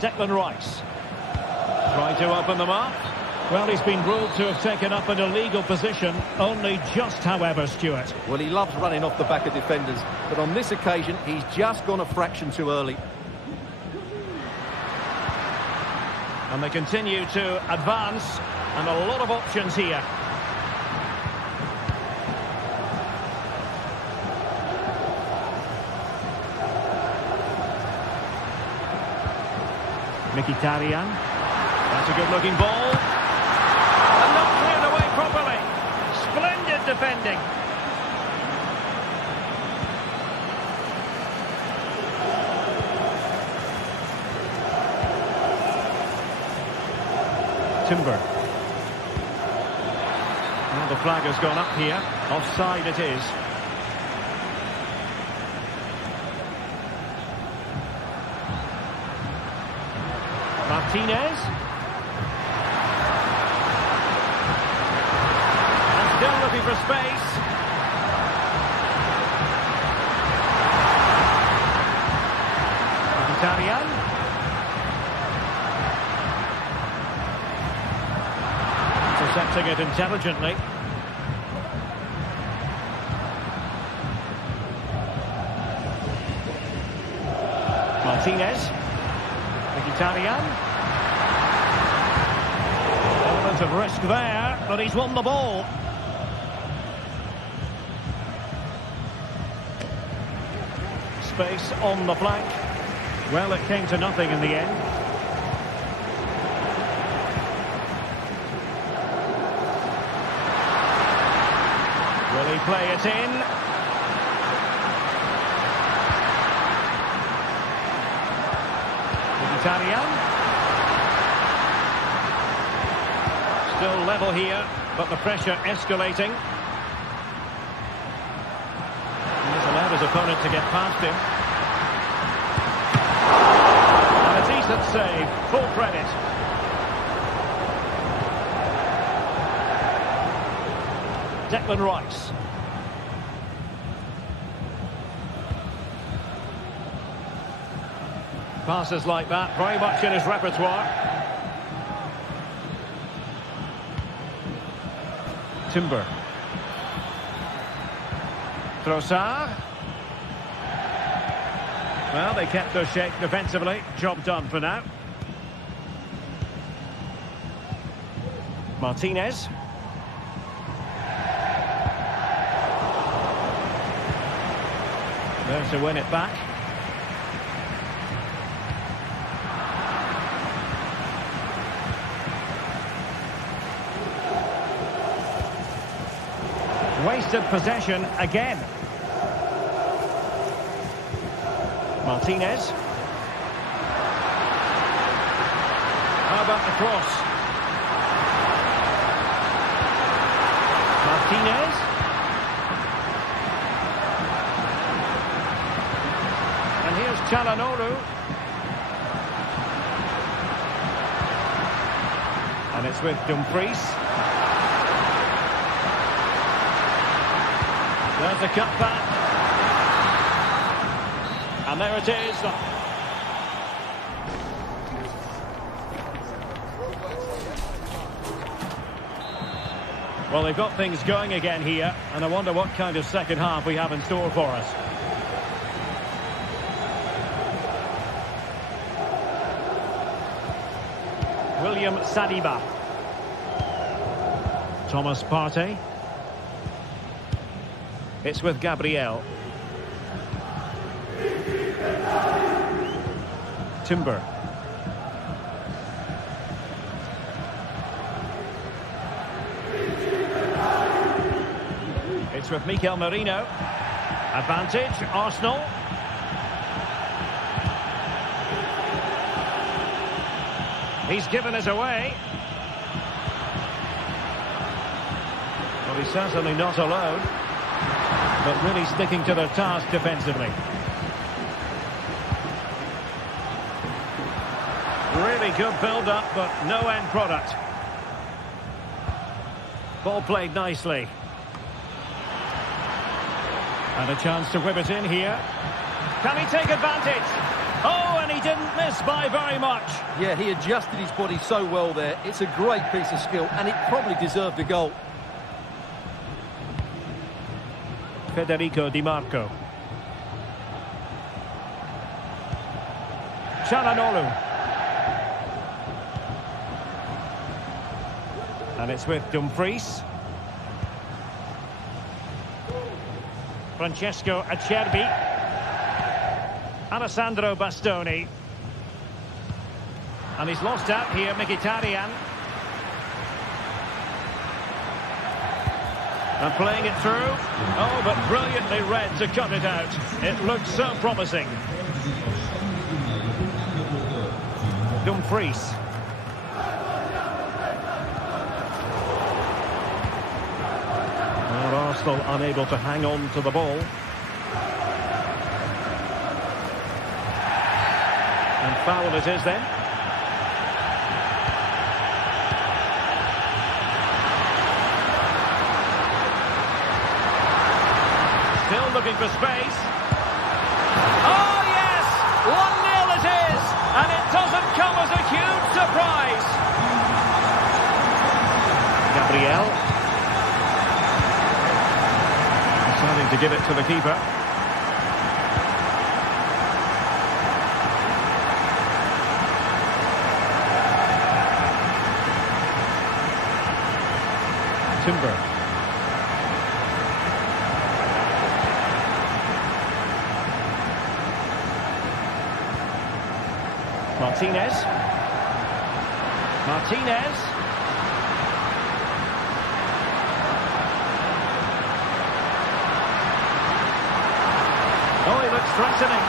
Declan Rice. Trying to open them up. Well, he's been ruled to have taken up an illegal position. Only just, however, Stuart. Well, he loves running off the back of defenders. But on this occasion, he's just gone a fraction too early. And they continue to advance. And a lot of options here. Mkhitaryan. That's a good-looking ball. And not cleared away properly. Splendid defending. Timber. And the flag has gone up here. Offside it is. Martinez. Still looking for space. Mkhitaryan. Intercepting it intelligently. Martinez. Mkhitaryan. Element of risk there, but he's won the ball. Space on the flank. Well, it came to nothing in the end. Will he play it in? Mkhitaryan. Still level here, but the pressure escalating. Allowed his opponent to get past him. And a decent save, full credit. Declan Rice. Passes like that, very much in his repertoire. Timber. Trossard. Well, they kept their shape defensively. Job done for now. Martinez. There to win it back. Wasted possession again. Martinez. How about the cross? Martinez. And here's Çalhanoğlu. And it's with Dumfries. There's the cut back. And there it is. Well, they've got things going again here, and I wonder what kind of second half we have in store for us. William Saliba. Thomas Partey. It's with Gabriel. Timber. It's with Mikel Merino. Advantage, Arsenal. He's given us away. Well, he's certainly not alone, but really sticking to their task defensively. Really good build-up, but no end product. Ball played nicely. And a chance to whip it in here. Can he take advantage? Oh, and he didn't miss by very much. Yeah, he adjusted his body so well there. It's a great piece of skill, and it probably deserved a goal. Federico Di Marco. Çalhanoğlu. And it's with Dumfries. Francesco Acerbi. Alessandro Bastoni. And he's lost out here, Mkhitaryan. And playing it through. Oh, but brilliantly read to cut it out. It looked so promising. Dumfries. Well, Arsenal unable to hang on to the ball. And foul it is then. Still looking for space. Oh, yes! 1-0 it is! And it doesn't come as a huge surprise. Gabriel. Deciding to give it to the keeper. Timber. Martinez. Martinez. Oh, he looks threatening.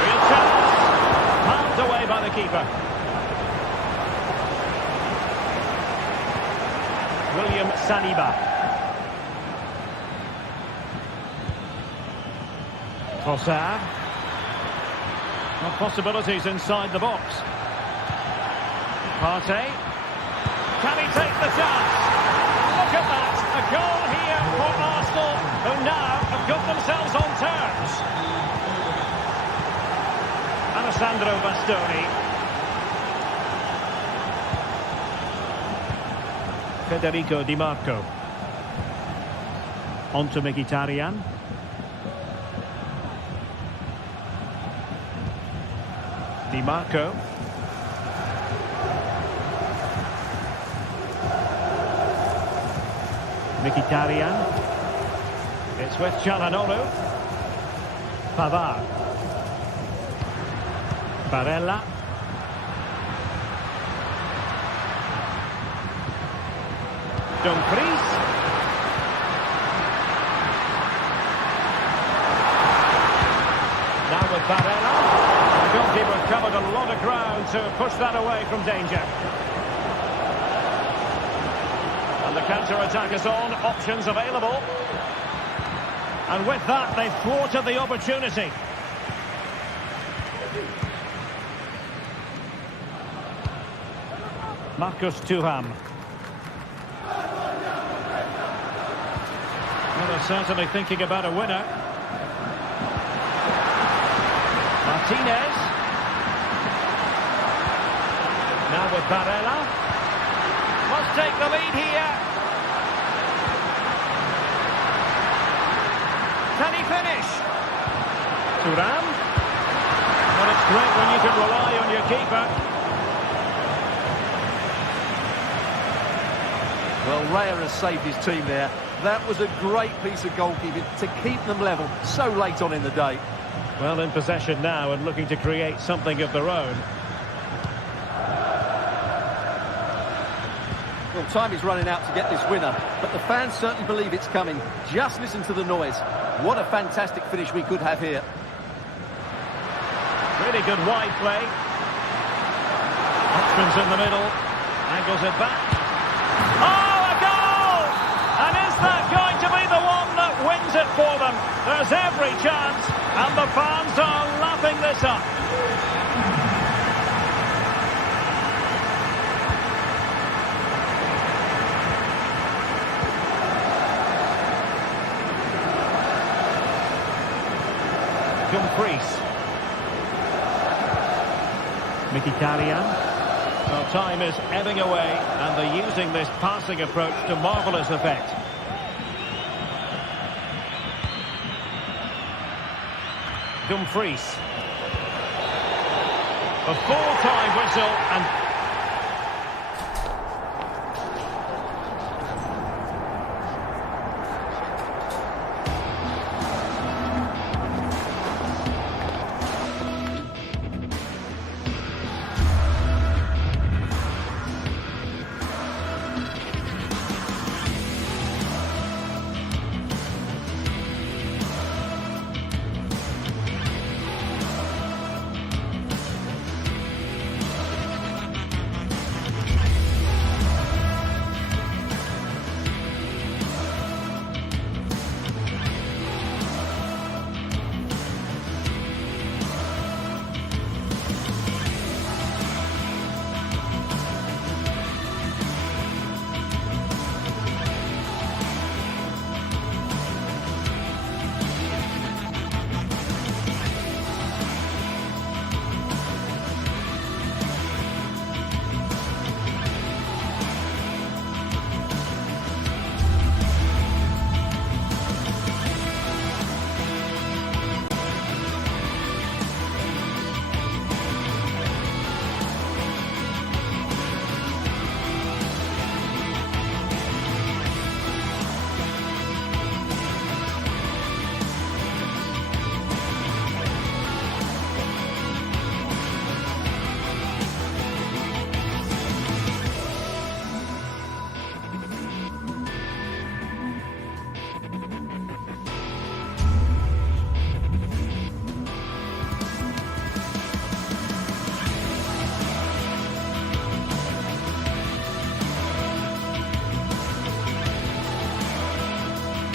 Real chance. Palmed away by the keeper. William Saliba. Trossard. Well, possibilities inside the box. Partey. Can he take the chance? Sandro Bastoni. Federico Di Marco. On to Mkhitaryan. Di Marco. Mkhitaryan. It's with Çalhanoğlu. Pavard. Barella. Dumfries. Now with Barella. The goalkeeper covered a lot of ground to push that away from danger. And the counter-attack is on. Options available. And with that, they've thwarted the opportunity. Marcus Thuram. Well, they're certainly thinking about a winner. Martinez. Now with Barella. Must take the lead here. Can he finish? Thuram. Well, it's great when you can rely on your keeper. Well, Raya has saved his team there. That was a great piece of goalkeeping to keep them level so late on in the day. Well, in possession now and looking to create something of their own. Well, time is running out to get this winner, but the fans certainly believe it's coming. Just listen to the noise. What a fantastic finish we could have here. Really good wide play. Hutchman's in the middle. Angles it back. Oh, a goal! And is that going to be the one that wins it for them? There's every chance, and the fans are lapping this up. Dumfries. Mkhitaryan. Well, time is ebbing away, and they're using this passing approach to marvellous effect. Dumfries. A full-time whistle, and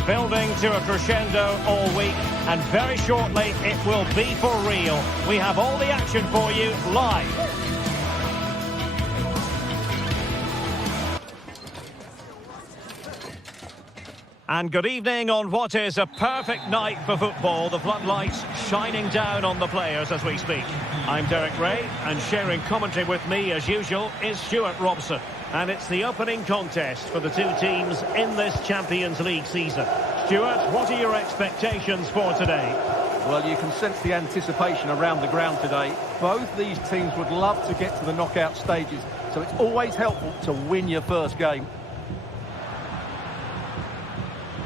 building to a crescendo all week, and very shortly it will be for real. We have all the action for you live. And good evening on what is a perfect night for football. The floodlights shining down on the players as we speak. I'm Derek Ray, and sharing commentary with me, as usual, is Stuart Robson. And it's the opening contest for the two teams in this Champions League season. Stuart, what are your expectations for today? Well, you can sense the anticipation around the ground today. Both these teams would love to get to the knockout stages, so it's always helpful to win your first game.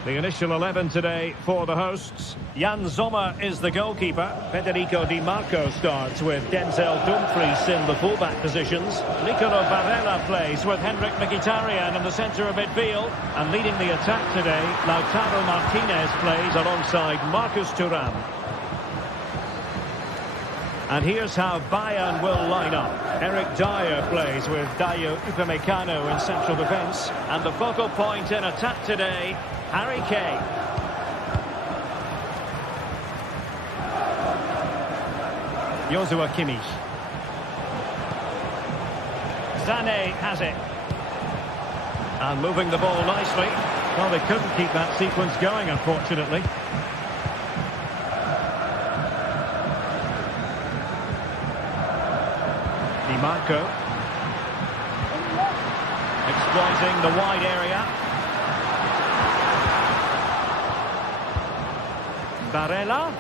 The initial 11 today for the hosts. Jan Sommer is the goalkeeper. Federico Di Marco starts with Denzel Dumfries in the fullback positions. Nicolo Barella plays with Henrik Mkhitaryan in the centre of midfield. And leading the attack today, Lautaro Martinez plays alongside Marcus Thuram. And here's how Bayern will line up. Eric Dyer plays with Dayo Upamecano in central defence. And the focal point in attack today, Harry Kane. Joshua Kimmich. Sané has it. And moving the ball nicely. Well, they couldn't keep that sequence going, unfortunately. Di Marco. Exploiting the wide area. Barella.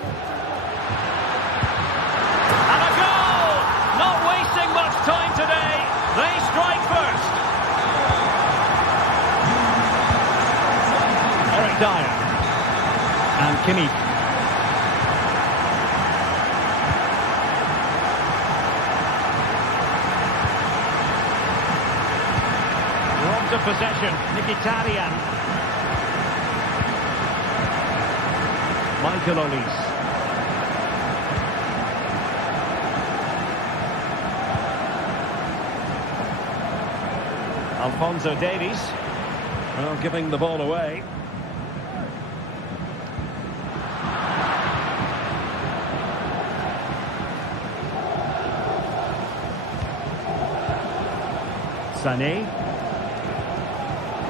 And a goal! Not wasting much time today. They strike first. Eric Dyer. And Kimmich. Robbed of possession. Mkhitaryan. Michael Olise. Alphonso Davies. Well, giving the ball away. Sané.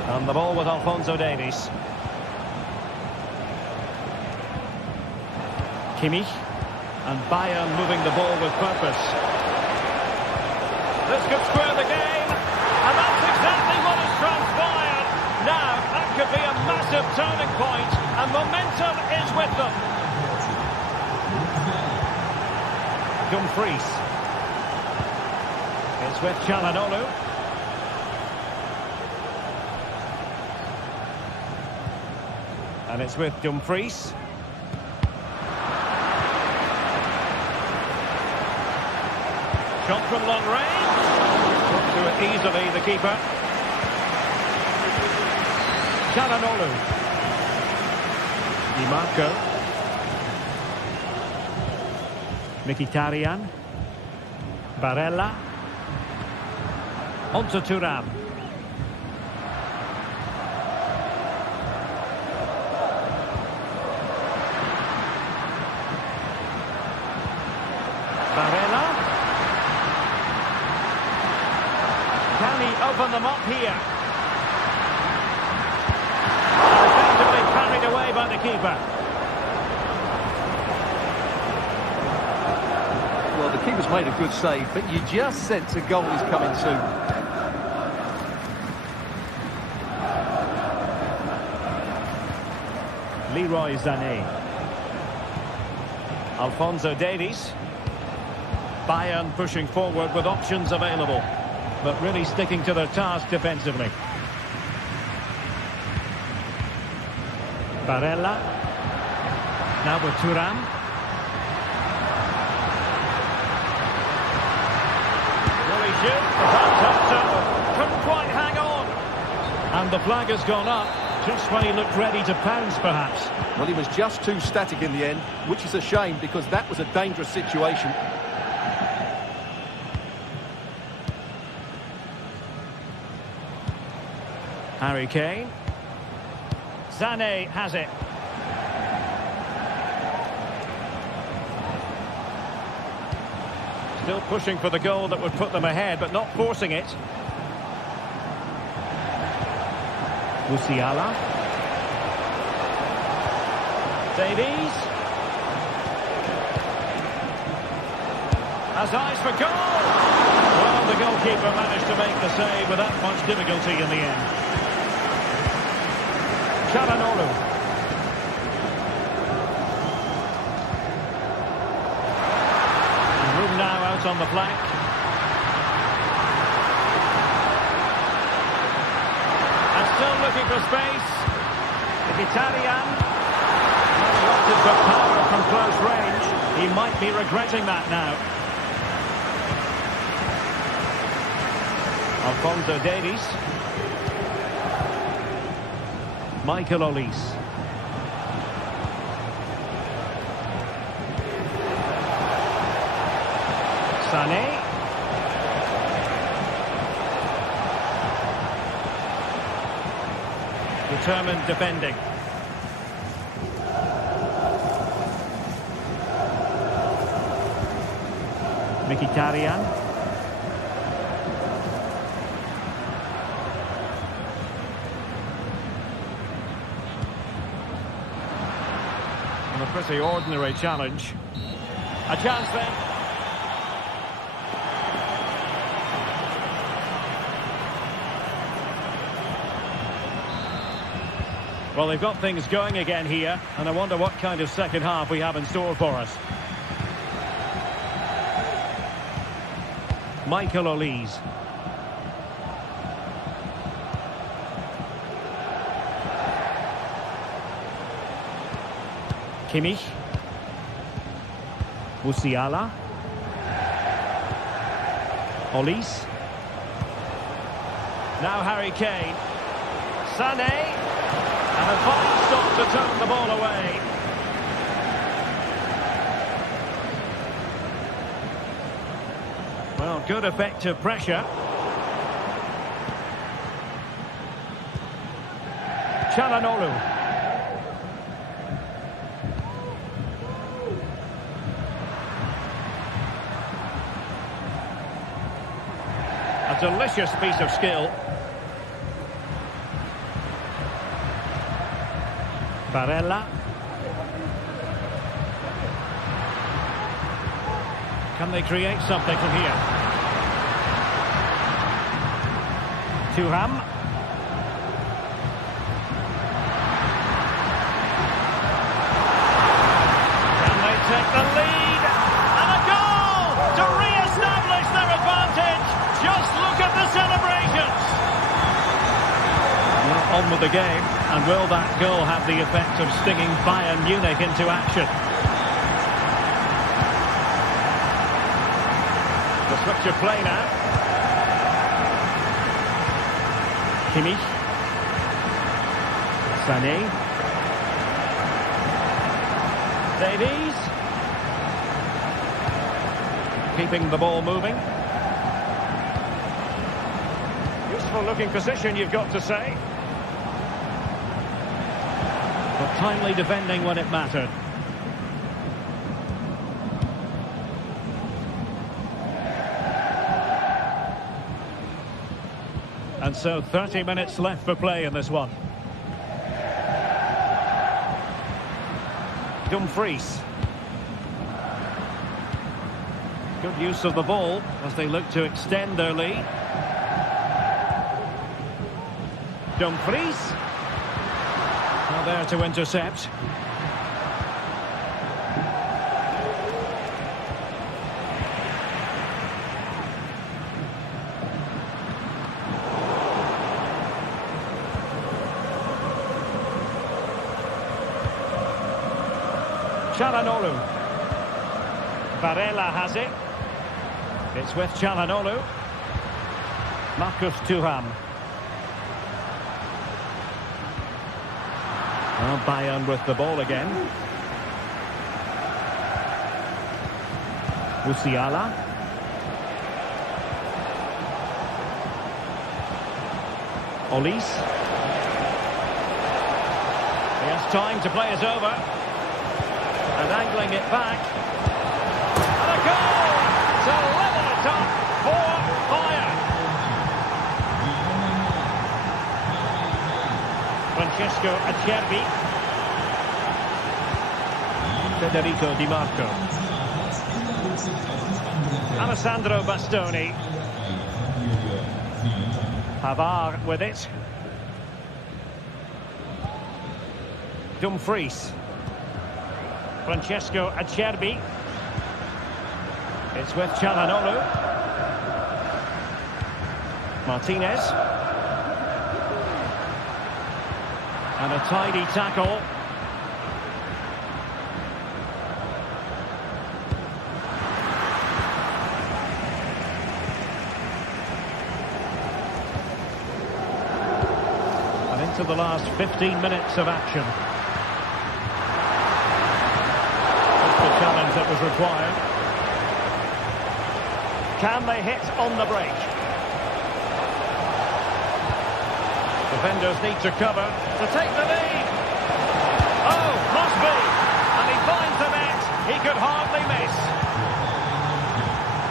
And the ball with Alphonso Davies. Kimmich, and Bayern moving the ball with purpose. This could square the game, and that's exactly what has transpired. Now, that could be a massive turning point, and momentum is with them. Dumfries. It's with Çalhanoğlu. And it's with Dumfries. Shot from long range. Got to it easily, the keeper. Çalhanoğlu. Di Marco. Mkhitaryan. Barella. Onto Thuram. Barella. Can he open them up here? Effectively carried away by the keeper. Well, the keeper's made a good save, but you just sense a goal is coming soon. Leroy Sané. Alphonso Davies. Bayern pushing forward with options available, but really sticking to their task defensively. Barella. Now with Thuram. Will he shoot? Couldn't quite hang on. And the flag has gone up, just when he looked ready to pounce, perhaps. Well, he was just too static in the end, which is a shame because that was a dangerous situation. Harry Kane. Sané has it. Still pushing for the goal that would put them ahead, but not forcing it. Musiala. Davies. Has eyes for goal. Well, the goalkeeper managed to make the save without much difficulty in the end. Çalhanoğlu. Room now out on the flank. And still looking for space. Mkhitaryan. Wanted for power from close range. He might be regretting that now. Alphonso Davies. Michael Olise. Sané. Determined defending. Mkhitaryan. And a pretty ordinary challenge. A chance then. Well, they've got things going again here, and I wonder what kind of second half we have in store for us. Michael Olise. Kimmich. Musiala. Olise. Now Harry Kane. Sané. And a fine stop to turn the ball away. Well, good effective pressure. Çalhanoğlu. A delicious piece of skill. Barella. Can they create something from here? Thuram. Can they take the lead? And a goal to re-establish their advantage. Just look at the celebrations. Well, on with the game. And will that goal have the effect of stinging Bayern Munich into action? The switch of play now. Kimmich. Sané. Davies. Keeping the ball moving. Useful looking position, you've got to say. But timely defending when it mattered. And so 30 minutes left for play in this one. Dumfries. Good use of the ball as they look to extend their lead. Dumfries. Now there to intercept. Çalhanoğlu. Barella has it. It's with Çalhanoğlu. Marcus Thuram. Well, Bayern with the ball again. Musiala. Olise. He has time to play it over. And angling it back. And a goal to level it up for Bayern. Francesco Acerbi. Federico Di Marco. Alessandro Bastoni. Pavard with it. Dumfries. Francesco Acerbi. It's with Çalhanoğlu. Martinez. And a tidy tackle. And into the last 15 minutes of action. That's the challenge that was required. Can they hit on the break? Defenders need to cover to take the lead. Oh, must be. And he finds the net. He could hardly miss.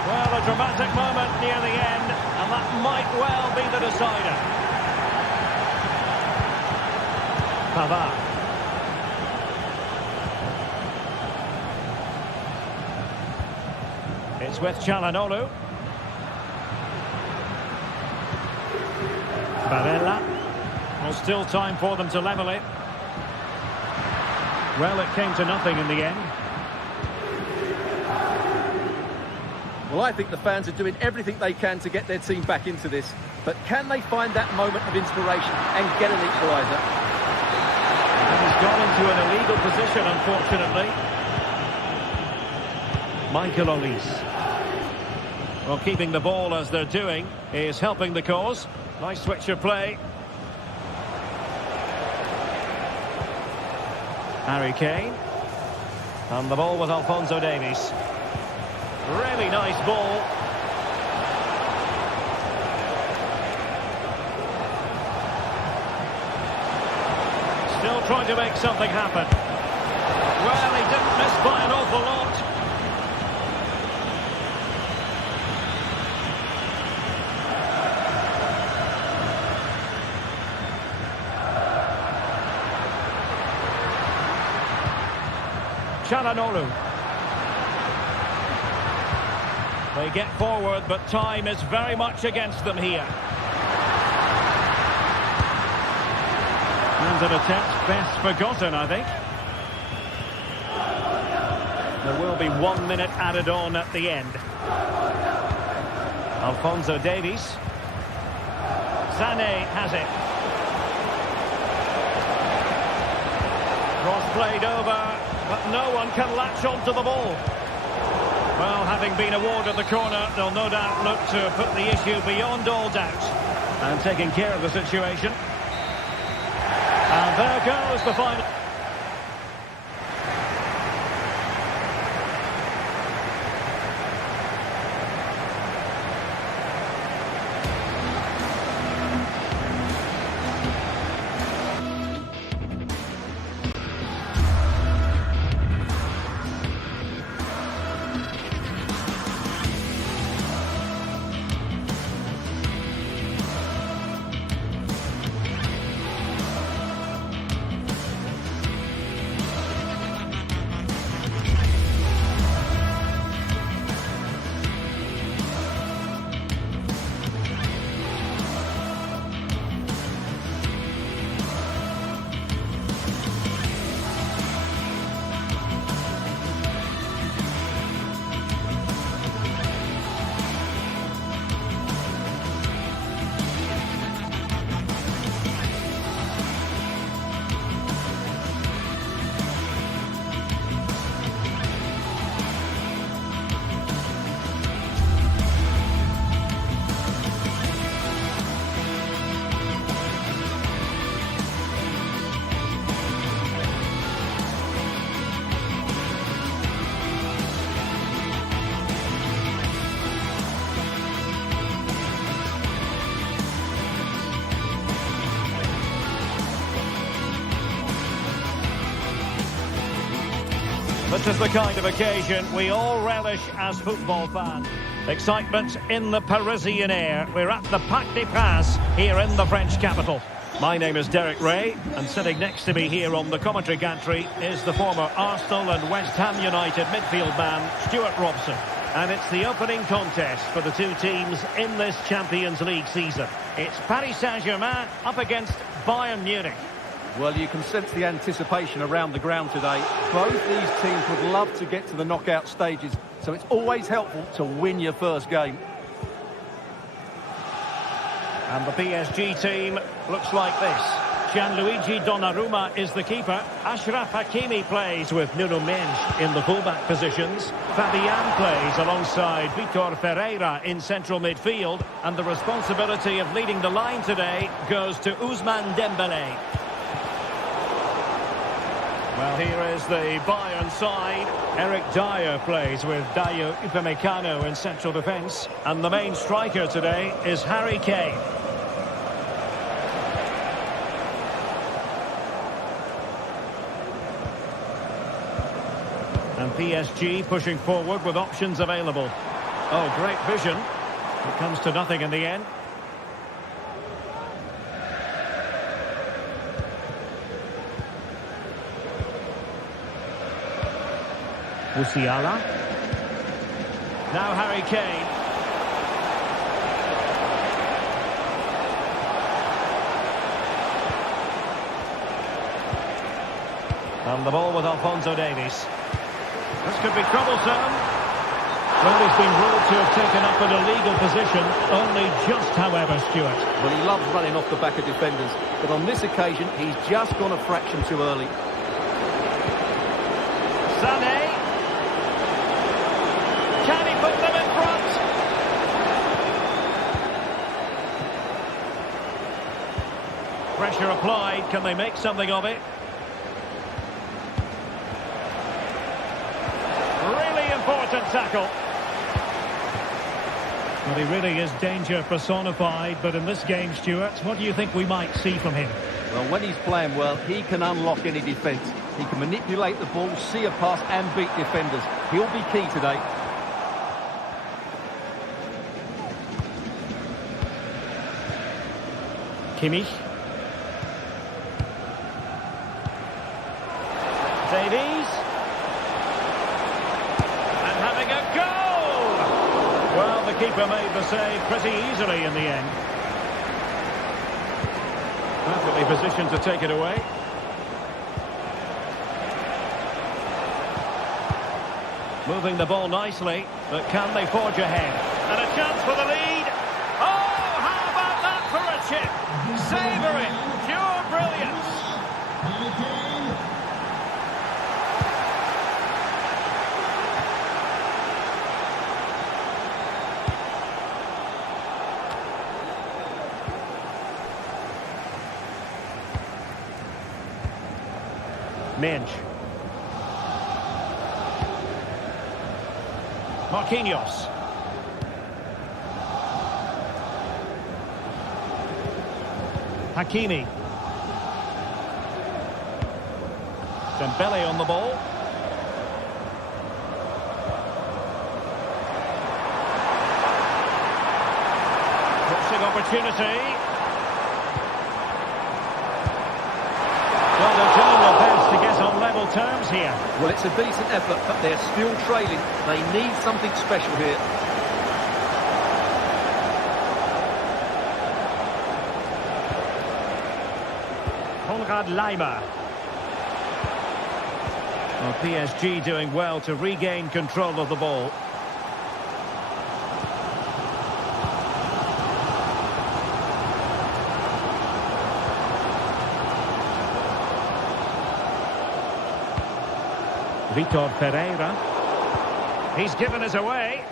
Well, a dramatic moment near the end, and that might well be the decider. Pavard. It's with Çalhanoğlu. Barella. Well, still time for them to level it. Well, it came to nothing in the end. Well, I think the fans are doing everything they can to get their team back into this. But can they find that moment of inspiration and get an equaliser? And he's gone into an illegal position, unfortunately. Michael Olise. Well, keeping the ball as they're doing is helping the cause. Nice switch of play. Harry Kane. And the ball with Alphonso Davies. Really nice ball. Still trying to make something happen. Well, he didn't miss by an awful lot. Çalhanoğlu. They get forward, but time is very much against them here. And an attempt best forgotten, I think. There will be 1 minute added on at the end. Alphonso Davies. Sané has it. Cross played over. But no one can latch onto the ball. Well, having been awarded the corner, they'll no doubt look to put the issue beyond all doubt. And taking care of the situation. And there goes the final. This is the kind of occasion we all relish as football fans. Excitement in the Parisian air. We're at the Parc des Princes here in the French capital. My name is Derek Ray, and sitting next to me here on the commentary gantry is the former Arsenal and West Ham United midfield man, Stuart Robson. And it's the opening contest for the two teams in this Champions League season. It's Paris Saint-Germain up against Bayern Munich. Well, you can sense the anticipation around the ground today. Both these teams would love to get to the knockout stages, so it's always helpful to win your first game. And the PSG team looks like this. Gianluigi Donnarumma is the keeper. Achraf Hakimi plays with Nuno Mendes in the fullback positions. Fabian plays alongside Vitor Ferreira in central midfield. And the responsibility of leading the line today goes to Ousmane Dembélé. Well, here is the Bayern side. Eric Dyer plays with Dayo Upamecano in central defence. And the main striker today is Harry Kane. And PSG pushing forward with options available. Oh, great vision. It comes to nothing in the end. Musiala. Now Harry Kane. And the ball with Alphonso Davies. This could be troublesome. Well, he's been ruled to have taken up an illegal position. Only just, however, Stuart. Well, he loves running off the back of defenders. But on this occasion, he's just gone a fraction too early. Sané. Can he put them in front? Pressure applied. Can they make something of it? Really important tackle. Well, he really is danger personified, but in this game, Stuart, what do you think we might see from him? Well, when he's playing well, he can unlock any defence. He can manipulate the ball, see a pass and beat defenders. He'll be key today. Kimmich. Davies. And having a goal! Well, the keeper made the save pretty easily in the end. Perfectly positioned to take it away. Moving the ball nicely, but can they forge ahead? And a chance for the lead. Oh, how about that for a chip? Savour it. Pure brilliance. Mendes. Marquinhos. Hakimi. Dembele on the ball. Crossing opportunity. Well, they're doing their best to get on level terms here. Well, it's a decent effort, but they're still trailing. They need something special here. Konrad Laimer. Well, PSG doing well to regain control of the ball. Vitor Ferreira. He's given us away.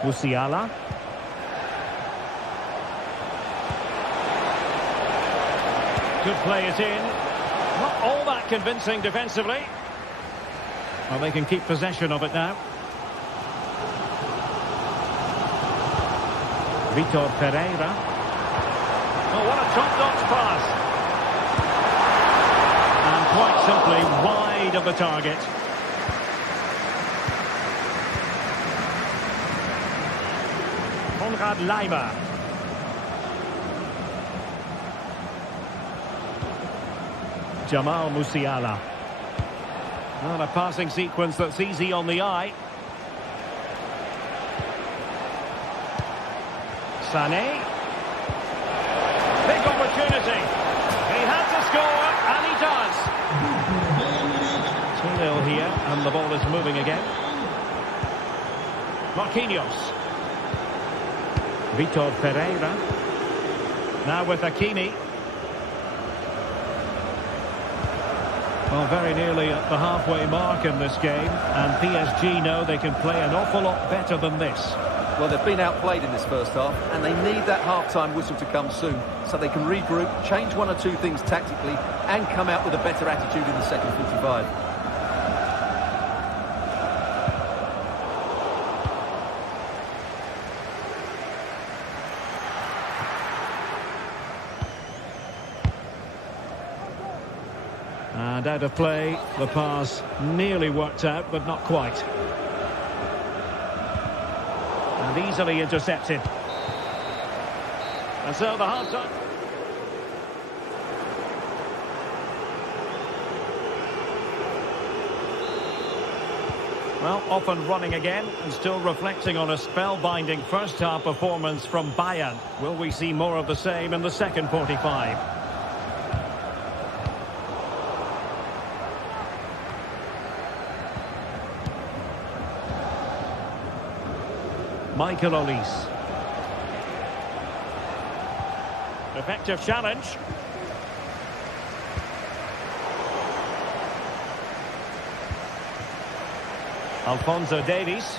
Musiala. Could play it in. Not all that convincing defensively. Well, they can keep possession of it now. Vitor Ferreira. Oh, what a top-notch pass. And quite simply wide of the target. Konrad Laimer. Jamal Musiala. Well, a passing sequence that's easy on the eye. Sané. Big opportunity. He had to score, and he does. 2-0 here, and the ball is moving again. Marquinhos. Vitor Pereira. Now with Hakimi. Well, very nearly at the halfway mark in this game, and PSG know they can play an awful lot better than this. Well, they've been outplayed in this first half, and they need that half-time whistle to come soon, so they can regroup, change one or two things tactically, and come out with a better attitude in the second 45. And out of play, the pass nearly worked out, but not quite. And easily intercepted. And so the half-time... Well, off and running again, and still reflecting on a spellbinding first-half performance from Bayern. Will we see more of the same in the second 45? Michael Olise. Effective challenge. Alphonso Davies.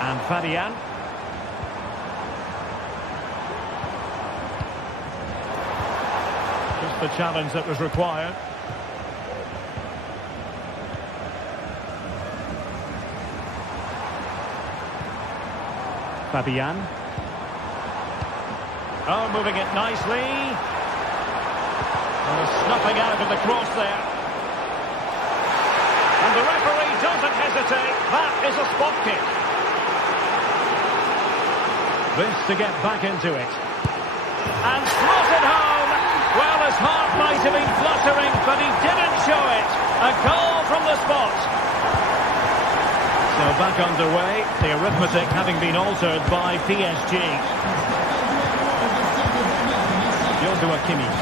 And Fabian. Just the challenge that was required. Fabian. Oh, moving it nicely. Oh, snuffing out of the cross there. And the referee doesn't hesitate. That is a spot kick. This to get back into it. And slotted home. Well, his heart might have been fluttering, but he didn't show it. A goal from the spot. So back underway, the arithmetic having been altered by PSG. Joshua Kimmich.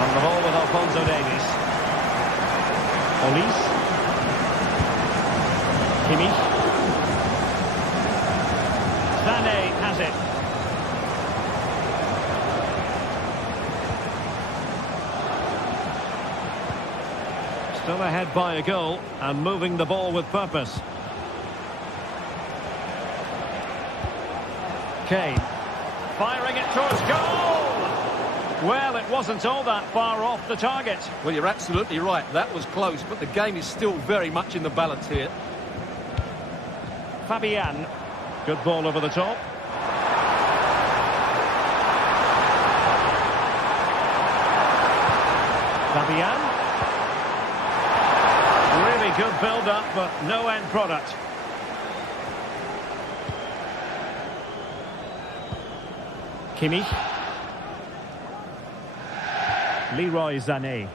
On the ball with Alphonso Davies. Olise. Kimmich. Sané has it. Still ahead by a goal and moving the ball with purpose. Kane. Firing it towards goal! Well, it wasn't all that far off the target. Well, you're absolutely right. That was close, but the game is still very much in the balance here. Fabian. Good ball over the top. Fabian. Really good build-up, but no end product. Kimmich. Leroy Sané.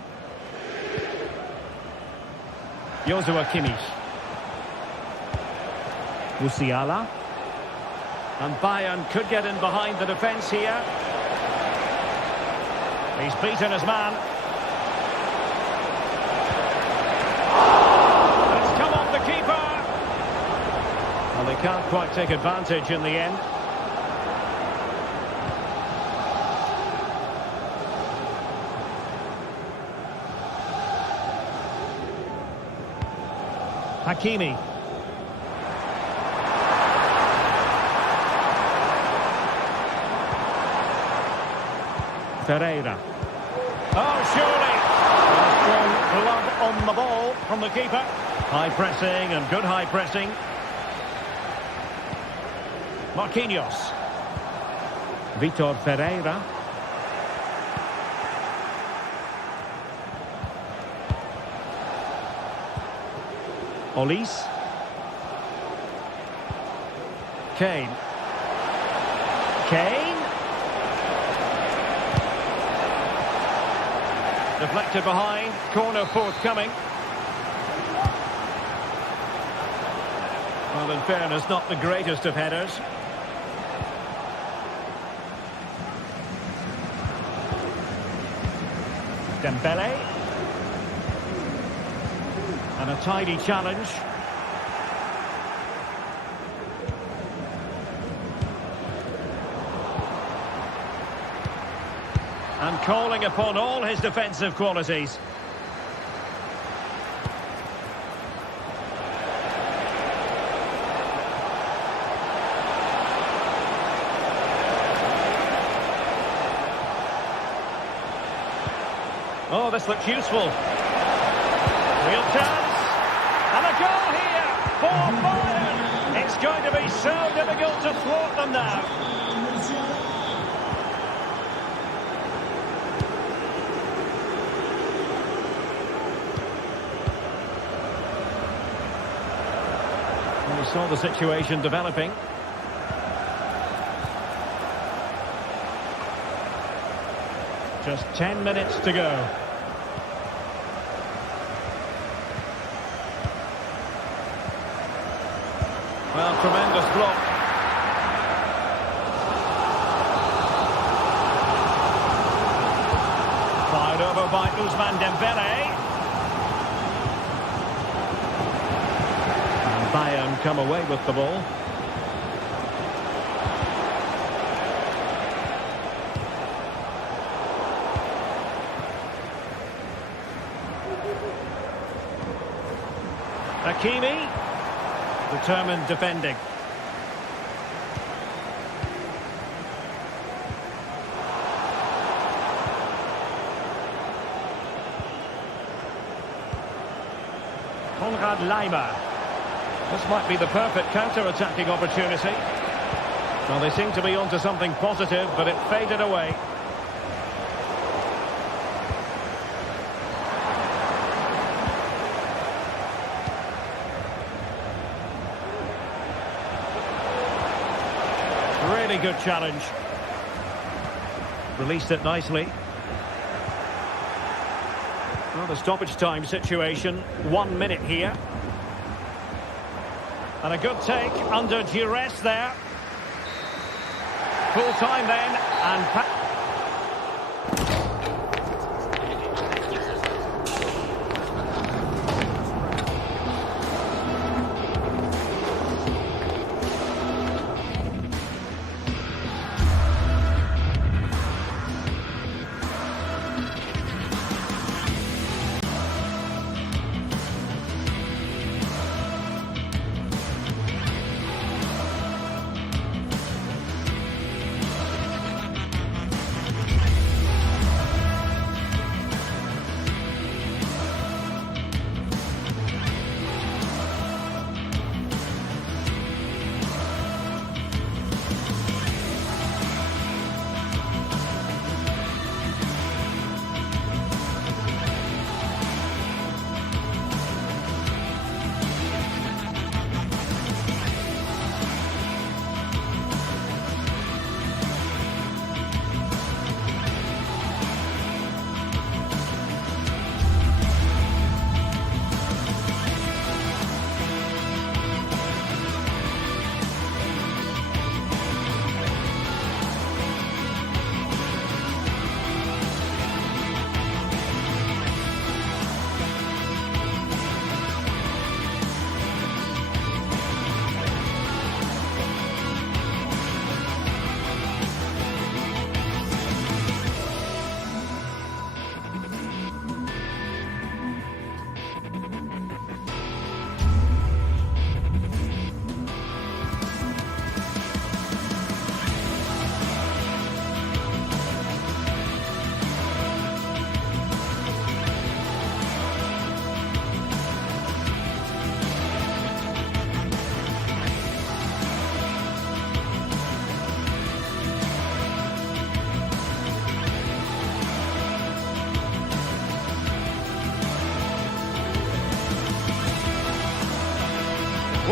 Joshua Kimmich. Musiala. And Bayern could get in behind the defence here. He's beaten his man. It's come off the keeper. Well, they can't quite take advantage in the end. Hakimi. Pereira. Oh, surely. Strong glove on the ball from the keeper. High pressing and good high pressing. Marquinhos. Vitor Pereira. Olise. Kane. Kane. Deflected behind. Corner forthcoming. Well, in fairness, not the greatest of headers. Dembele. And a tidy challenge. And calling upon all his defensive qualities. Oh, this looks useful. Real chance. And a goal here for Bayern. It's going to be so difficult to thwart them now. We saw the situation developing. Just 10 minutes to go. Well, tremendous block. Fired over by Ousmane Dembele. And Bayern come away with the ball. Hakimi, determined defending. Konrad Laimer. This might be the perfect counter-attacking opportunity. Well, they seem to be onto something positive, but it faded away. Really good challenge. Released it nicely. Well, the stoppage time situation, 1 minute here. And a good take under duress there. Full time then, and...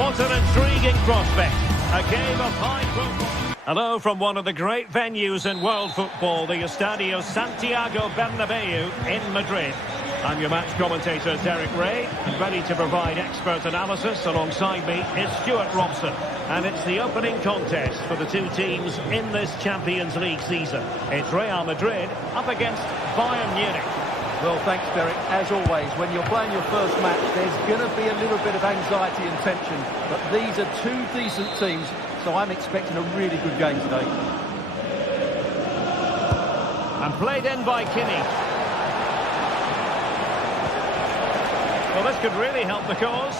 What an intriguing prospect. A game of high football. Hello from one of the great venues in world football, the Estadio Santiago Bernabeu in Madrid. I'm your match commentator, Derek Ray, and ready to provide expert analysis. Alongside me is Stuart Robson. And it's the opening contest for the two teams in this Champions League season. It's Real Madrid up against Bayern Munich. Well, thanks, Derek. As always, when you're playing your first match, there's going to be a little bit of anxiety and tension. But these are two decent teams, so I'm expecting a really good game today. And played in by Kimmich. Well, this could really help the cause.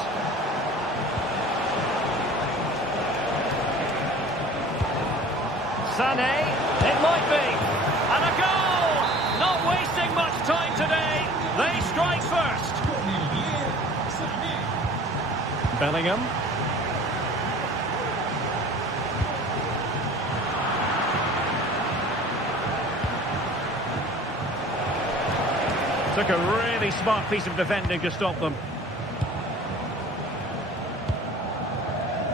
Sané, it might be. And a goal! Not wasting much time today. They strike first. Bellingham. Took a really smart piece of defending to stop them.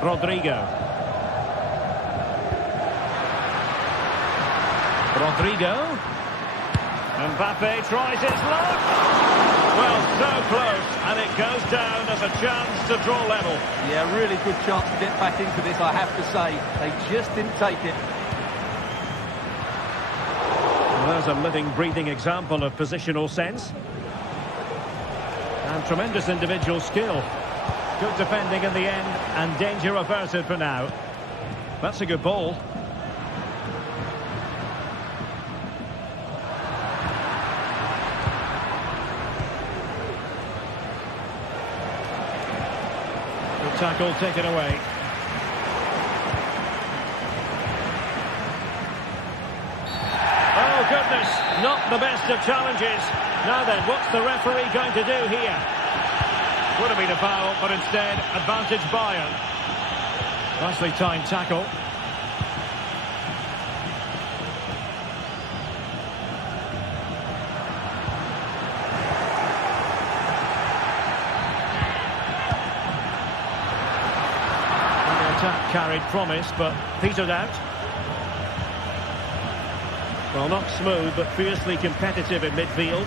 Rodrigo. Mbappe tries his luck. Well, so close, and it goes down as a chance to draw level. Yeah, really good chance to get back into this, I have to say. They just didn't take it. Well, there's a living, breathing example of positional sense. And tremendous individual skill. Good defending in the end, and danger averted for now. That's a good ball. Good tackle taken away. Oh, goodness, not the best of challenges. Now then, what's the referee going to do here? Would have been a foul, but instead, advantage Bayern. Nicely timed tackle. And the attack carried promise, but petered out. Well, not smooth, but fiercely competitive in midfield.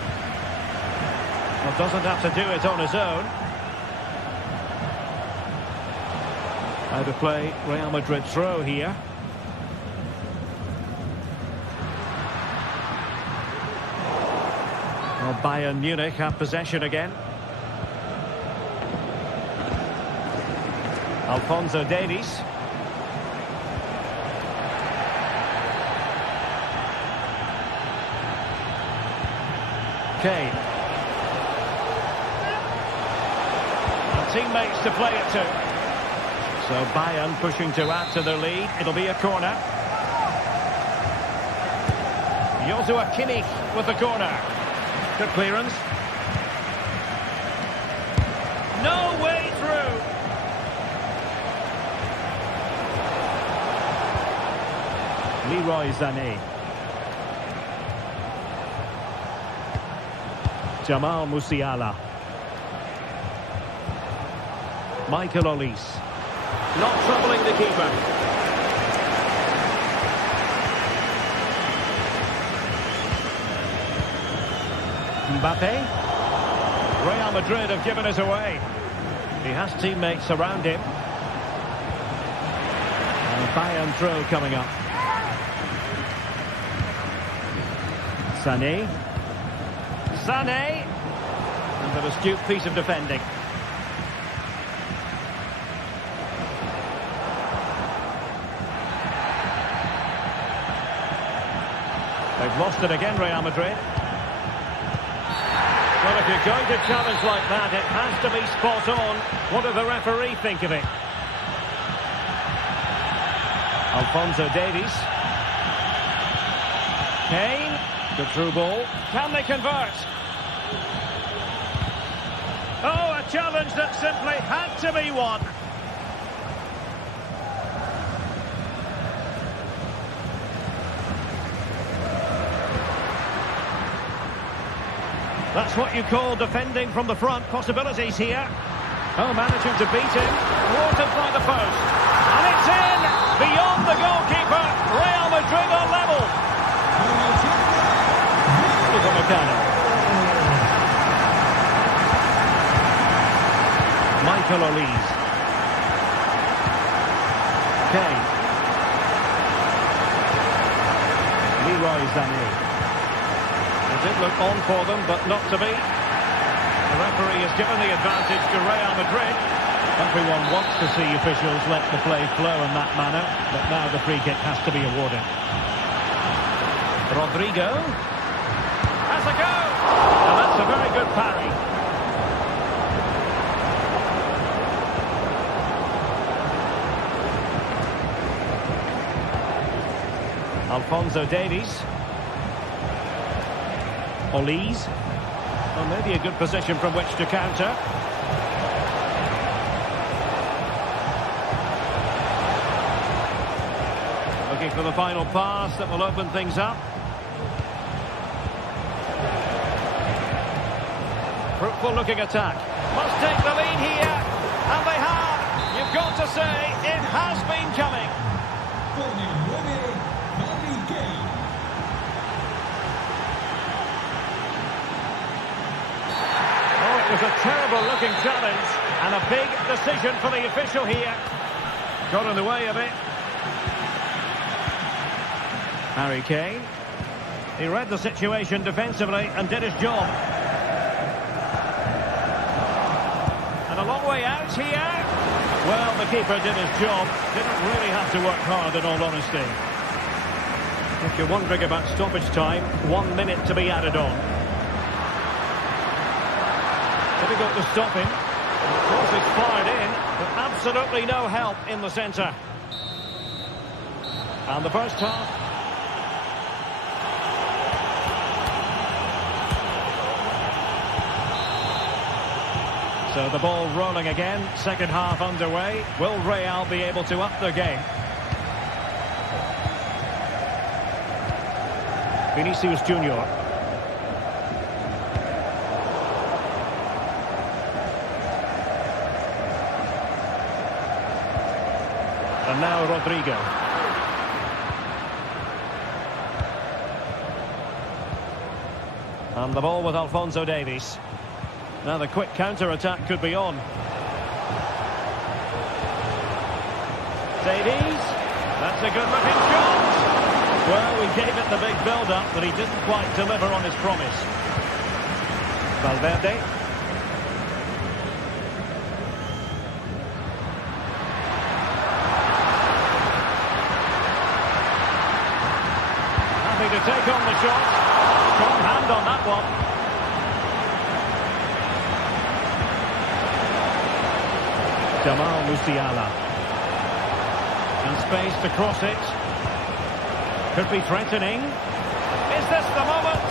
Well, doesn't have to do it on his own. How to play Real Madrid throw here. Well, Bayern Munich have possession again. Alphonso Davies. Kane. And teammates to play it to. So Bayern pushing to add to their lead. It'll be a corner. Joshua Kimmich with the corner. Good clearance. No way through. Leroy Sané. Jamal Musiala. Michael Olise. Not troubling the keeper. Mbappe. Real Madrid have given it away. He has teammates around him. And Bayern throw coming up. Sané. And an astute piece of defending. They've lost it again, Real Madrid. Well, if you're going to challenge like that, it has to be spot on. What does the referee think of it? Alphonso Davies. Kane. Good through ball. Can they convert? Oh, a challenge that simply had to be won. That's what you call defending from the front. Possibilities here. Oh, managing to beat him. thwarted by the post. And it's in! Beyond the goalkeeper. Real Madrid are level. Michael Olise. Kane. Leroy Sané. It did look on for them, but not to be. The referee has given the advantage to Real Madrid. Everyone wants to see officials let the play flow in that manner, but now the free kick has to be awarded. Rodrigo has a go, and that's a very good parry. Alphonso Davies. Olise. Well, maybe a good position from which to counter. Looking for the final pass that will open things up. Fruitful looking attack. Must take the lead here. And they have. You've got to say, it has been coming. It was a terrible looking challenge and a big decision for the official here. Got in the way of it. Harry Kane. He read the situation defensively and did his job. And a long way out here. Well, the keeper did his job. Didn't really have to work hard, in all honesty. If you're wondering about stoppage time, 1 minute to be added on. Difficult to stop him. Of course, it's fired in, but absolutely no help in the centre. And the first half. So the ball rolling again. Second half underway. Will Real be able to up their game? Vinicius Junior. And now Rodrigo. And the ball with Alphonso Davies. Now the quick counter-attack could be on. Davies. That's a good-looking shot. Well, we gave it the big build-up, but he didn't quite deliver on his promise. Valverde. To take on the shot. Strong hand on that one. Jamal Musiala. And space to cross it. Could be threatening. Is this the moment?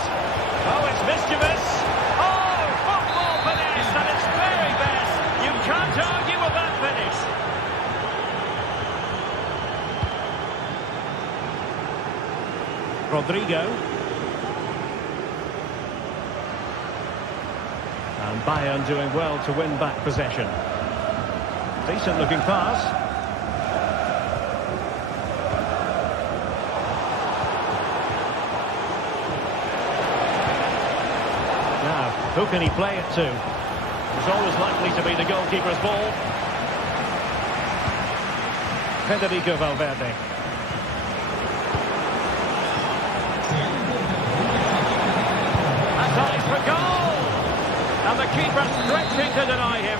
Oh, it's mischievous. Oh, football finish at its very best. You can't argue with that finish. Rodrigo. And Bayern doing well to win back possession. Decent looking pass. Now, who can he play it to? It's always likely to be the goalkeeper's ball. Federico Valverde. For goal! And the keeper stretching to deny him.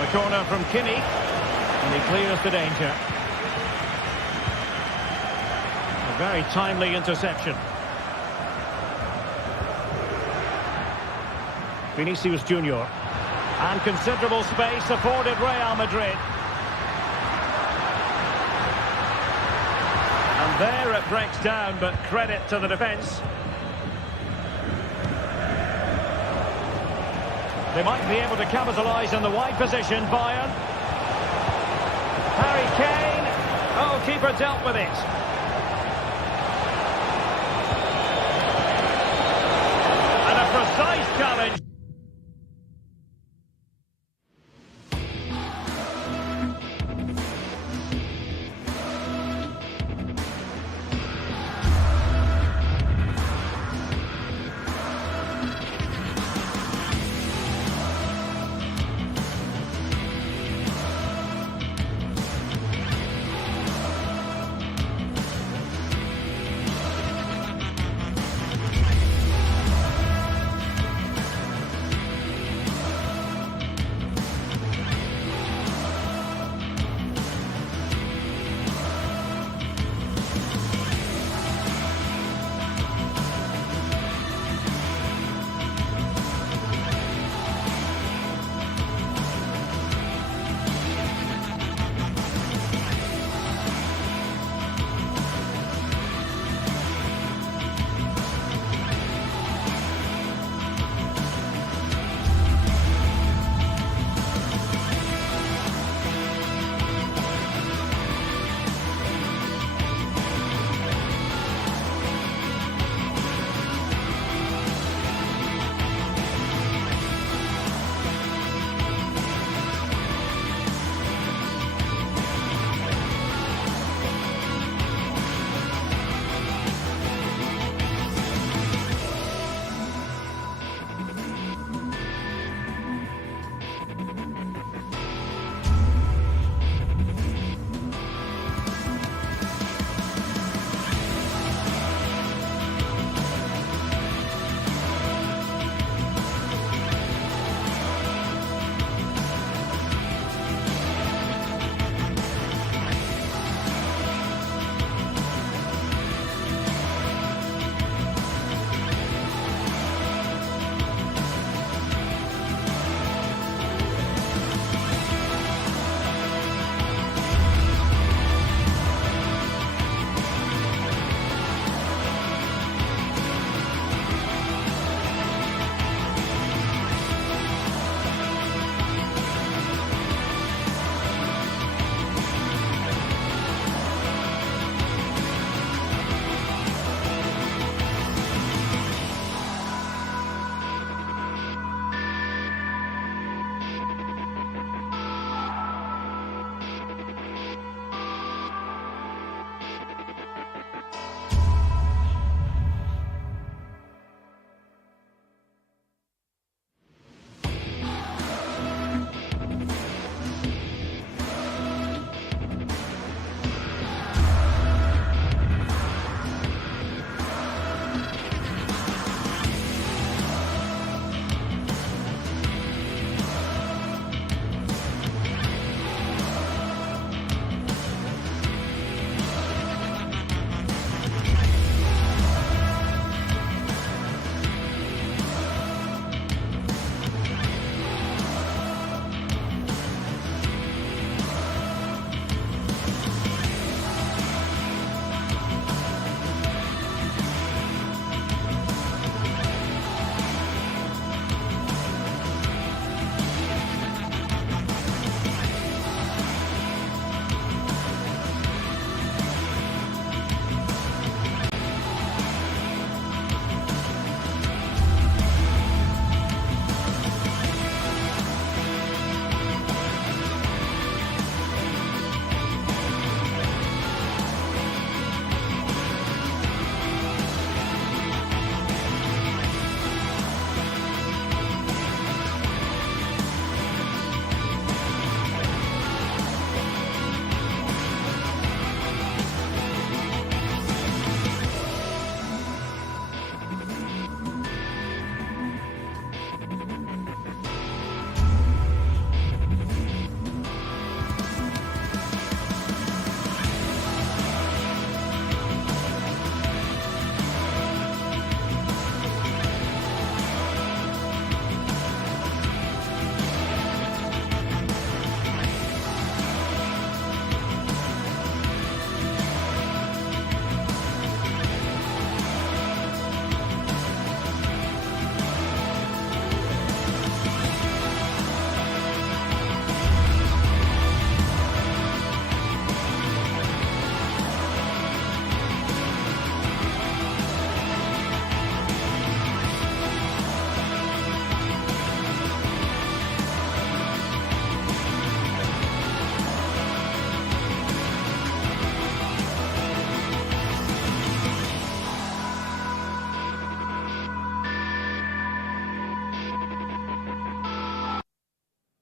The corner from Kinney, and he clears the danger. A very timely interception. Vinicius Junior. And considerable space afforded Real Madrid. And there it breaks down, but credit to the defence. They might be able to capitalise in the wide position, Bayern. Harry Kane. Oh, keeper dealt with it. And a precise challenge.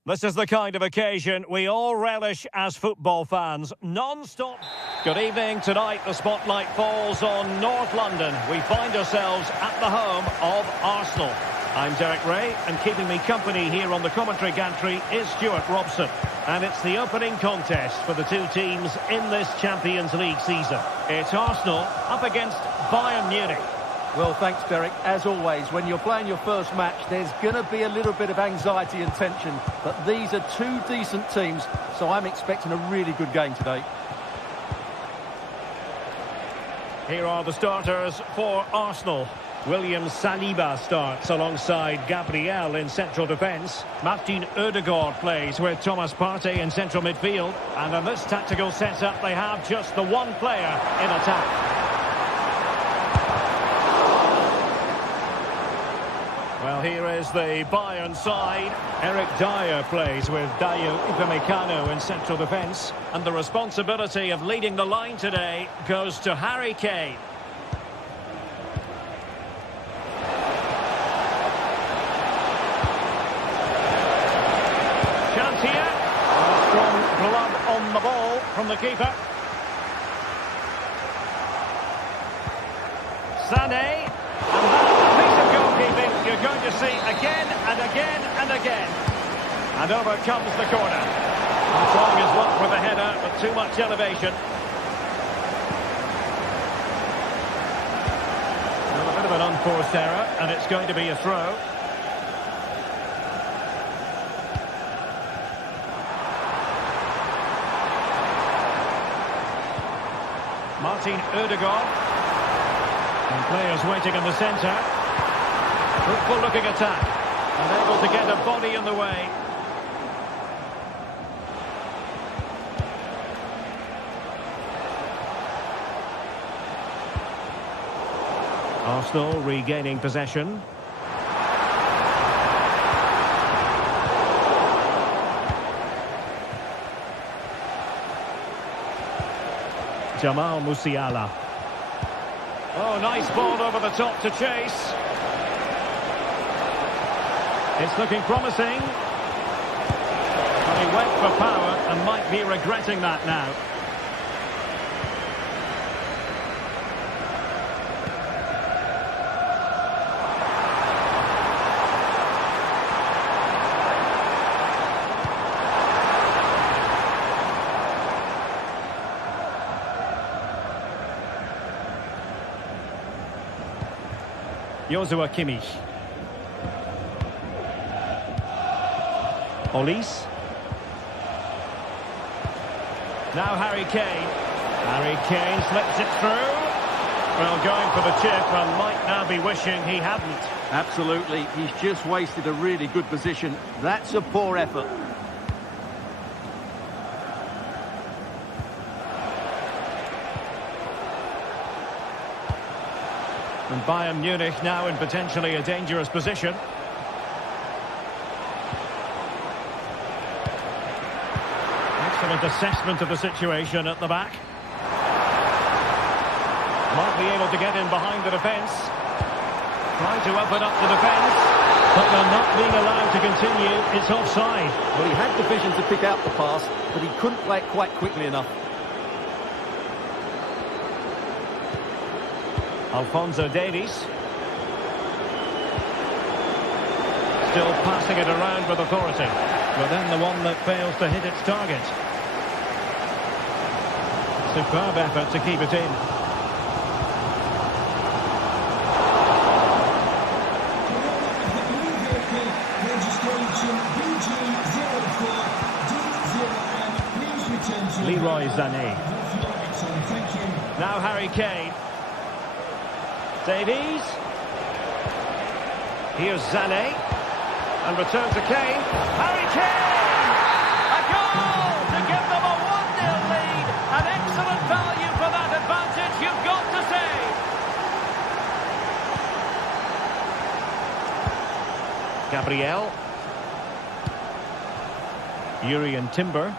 This is the kind of occasion we all relish as football fans. Non-stop. Good evening. Tonight the spotlight falls on North London. We find ourselves at the home of Arsenal. I'm Derek Ray, and keeping me company here on the commentary gantry is Stuart Robson. And it's the opening contest for the two teams in this Champions League season. It's Arsenal up against Bayern Munich. Well, thanks, Derek. As always, when you're playing your first match, there's going to be a little bit of anxiety and tension. But these are two decent teams, so I'm expecting a really good game today. Here are the starters for Arsenal. William Saliba starts alongside Gabriel in central defence. Martin Odegaard plays with Thomas Partey in central midfield. And in this tactical setup, they have just the one player in attack. Well, here is the Bayern side. Eric Dyer plays with Dayo Upamecano in central defence. And the responsibility of leading the line today goes to Harry Kane. Chance here. A strong glove on the ball from the keeper. Sané. You're going to see again and again and again. And over comes the corner. Strong is luck with the header, but too much elevation. Well, a bit of an unforced error, and it's going to be a throw. Martin Odegaard. And players waiting in the centre. Fruitful looking attack, and able to get a body in the way. Arsenal regaining possession. Jamal Musiala. Oh, nice ball over the top to chase. It's looking promising. But he went for power and might be regretting that now. Joshua Kimmich. Olise. Now Harry Kane. Harry Kane slips it through. Well, going for the chip and might now be wishing he hadn't. Absolutely. He's just wasted a really good position. That's a poor effort. And Bayern Munich now in potentially a dangerous position. Excellent assessment of the situation at the back. Might be able to get in behind the defence. Trying to open up the defence. But they're not being allowed to continue. It's offside. Well, he had the vision to pick out the pass, but he couldn't play it quite quickly enough. Alphonso Davies. Still passing it around with authority. But then the one that fails to hit its target. Superb effort to keep it in. Leroy Sané. Now Harry Kane. Davies. Here's Sané. And return to Kane. Harry Kane! A goal to give them a 1-0 lead. An excellent value for that advantage, you've got to say. Gabriel. Urian Timber.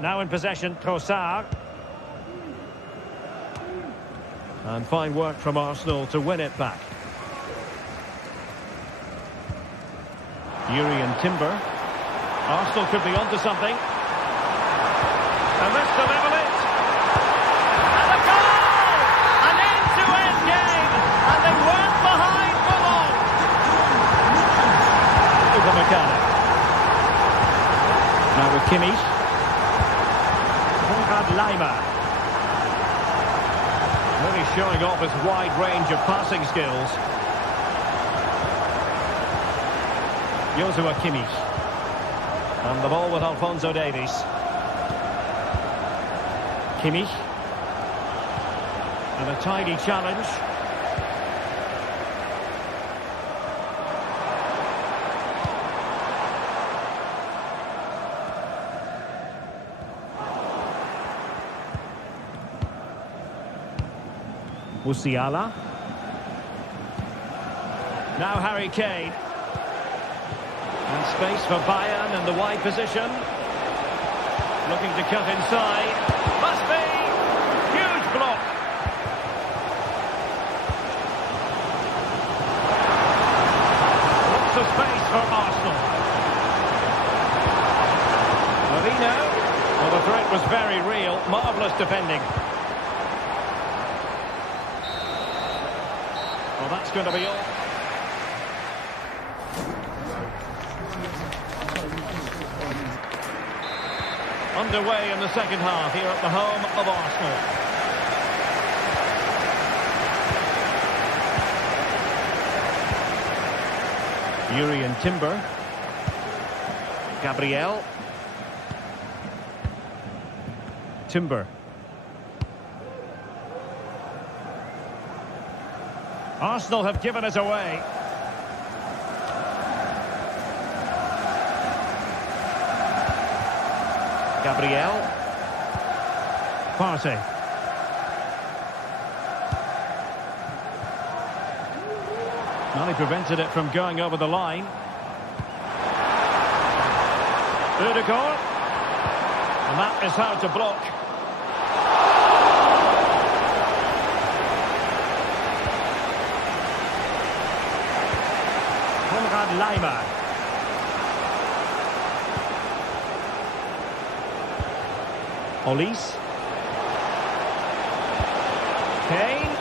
Now in possession, Trossard. And fine work from Arsenal to win it back. Yuri and Timber. Arsenal could be onto something. And this to level it. And a goal! An end-to-end game. And they weren't behind for long. Upamecano. Now with Kimmich. Lima. Really showing off his wide range of passing skills. Joshua Kimmich. And the ball with Alphonso Davies. Kimmich. And a tidy challenge. Musiala. Now Harry Kane. And space for Bayern in the wide position. Looking to cut inside. Must be! Huge block. Lots of space for Arsenal. Marino. Well, the threat was very real. Marvellous defending. Well, that's going to be all. Underway in the second half here at the home of Arsenal. Yuri and Timber. Gabriel. Timber. Arsenal have given us away. Gabriel. Partey. Well, he prevented it from going over the line. Odegaard. And that is how to block. Lima. Olise. Kane.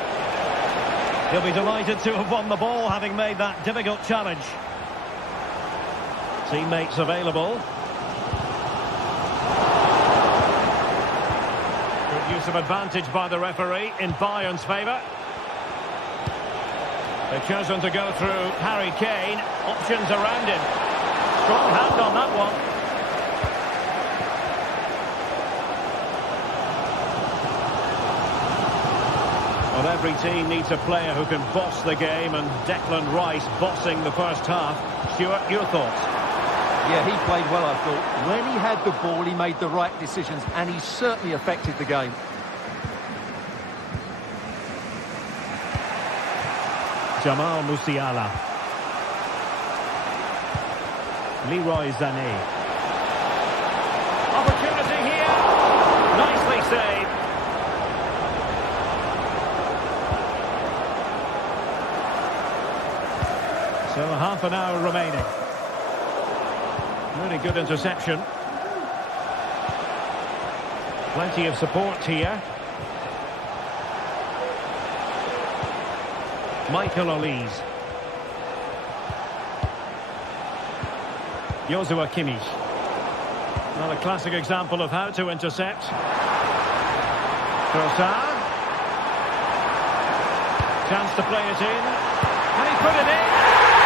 He'll be delighted to have won the ball, having made that difficult challenge. Teammates available. Good use of advantage by the referee in Bayern's favour. They've chosen to go through Harry Kane. Options around him. Strong hand on that one. Well, every team needs a player who can boss the game, and Declan Rice bossing the first half. Stuart, your thoughts? Yeah, he played well, I thought. When he had the ball, he made the right decisions, and he certainly affected the game. Jamal Musiala. Leroy Sané. Opportunity here. Nicely saved. So half an hour remaining. Really good interception. Plenty of support here. Michael Olise. Joshua Kimmich. Well, a classic example of how to intercept. Trossard. Chance to play it in. And he put it in.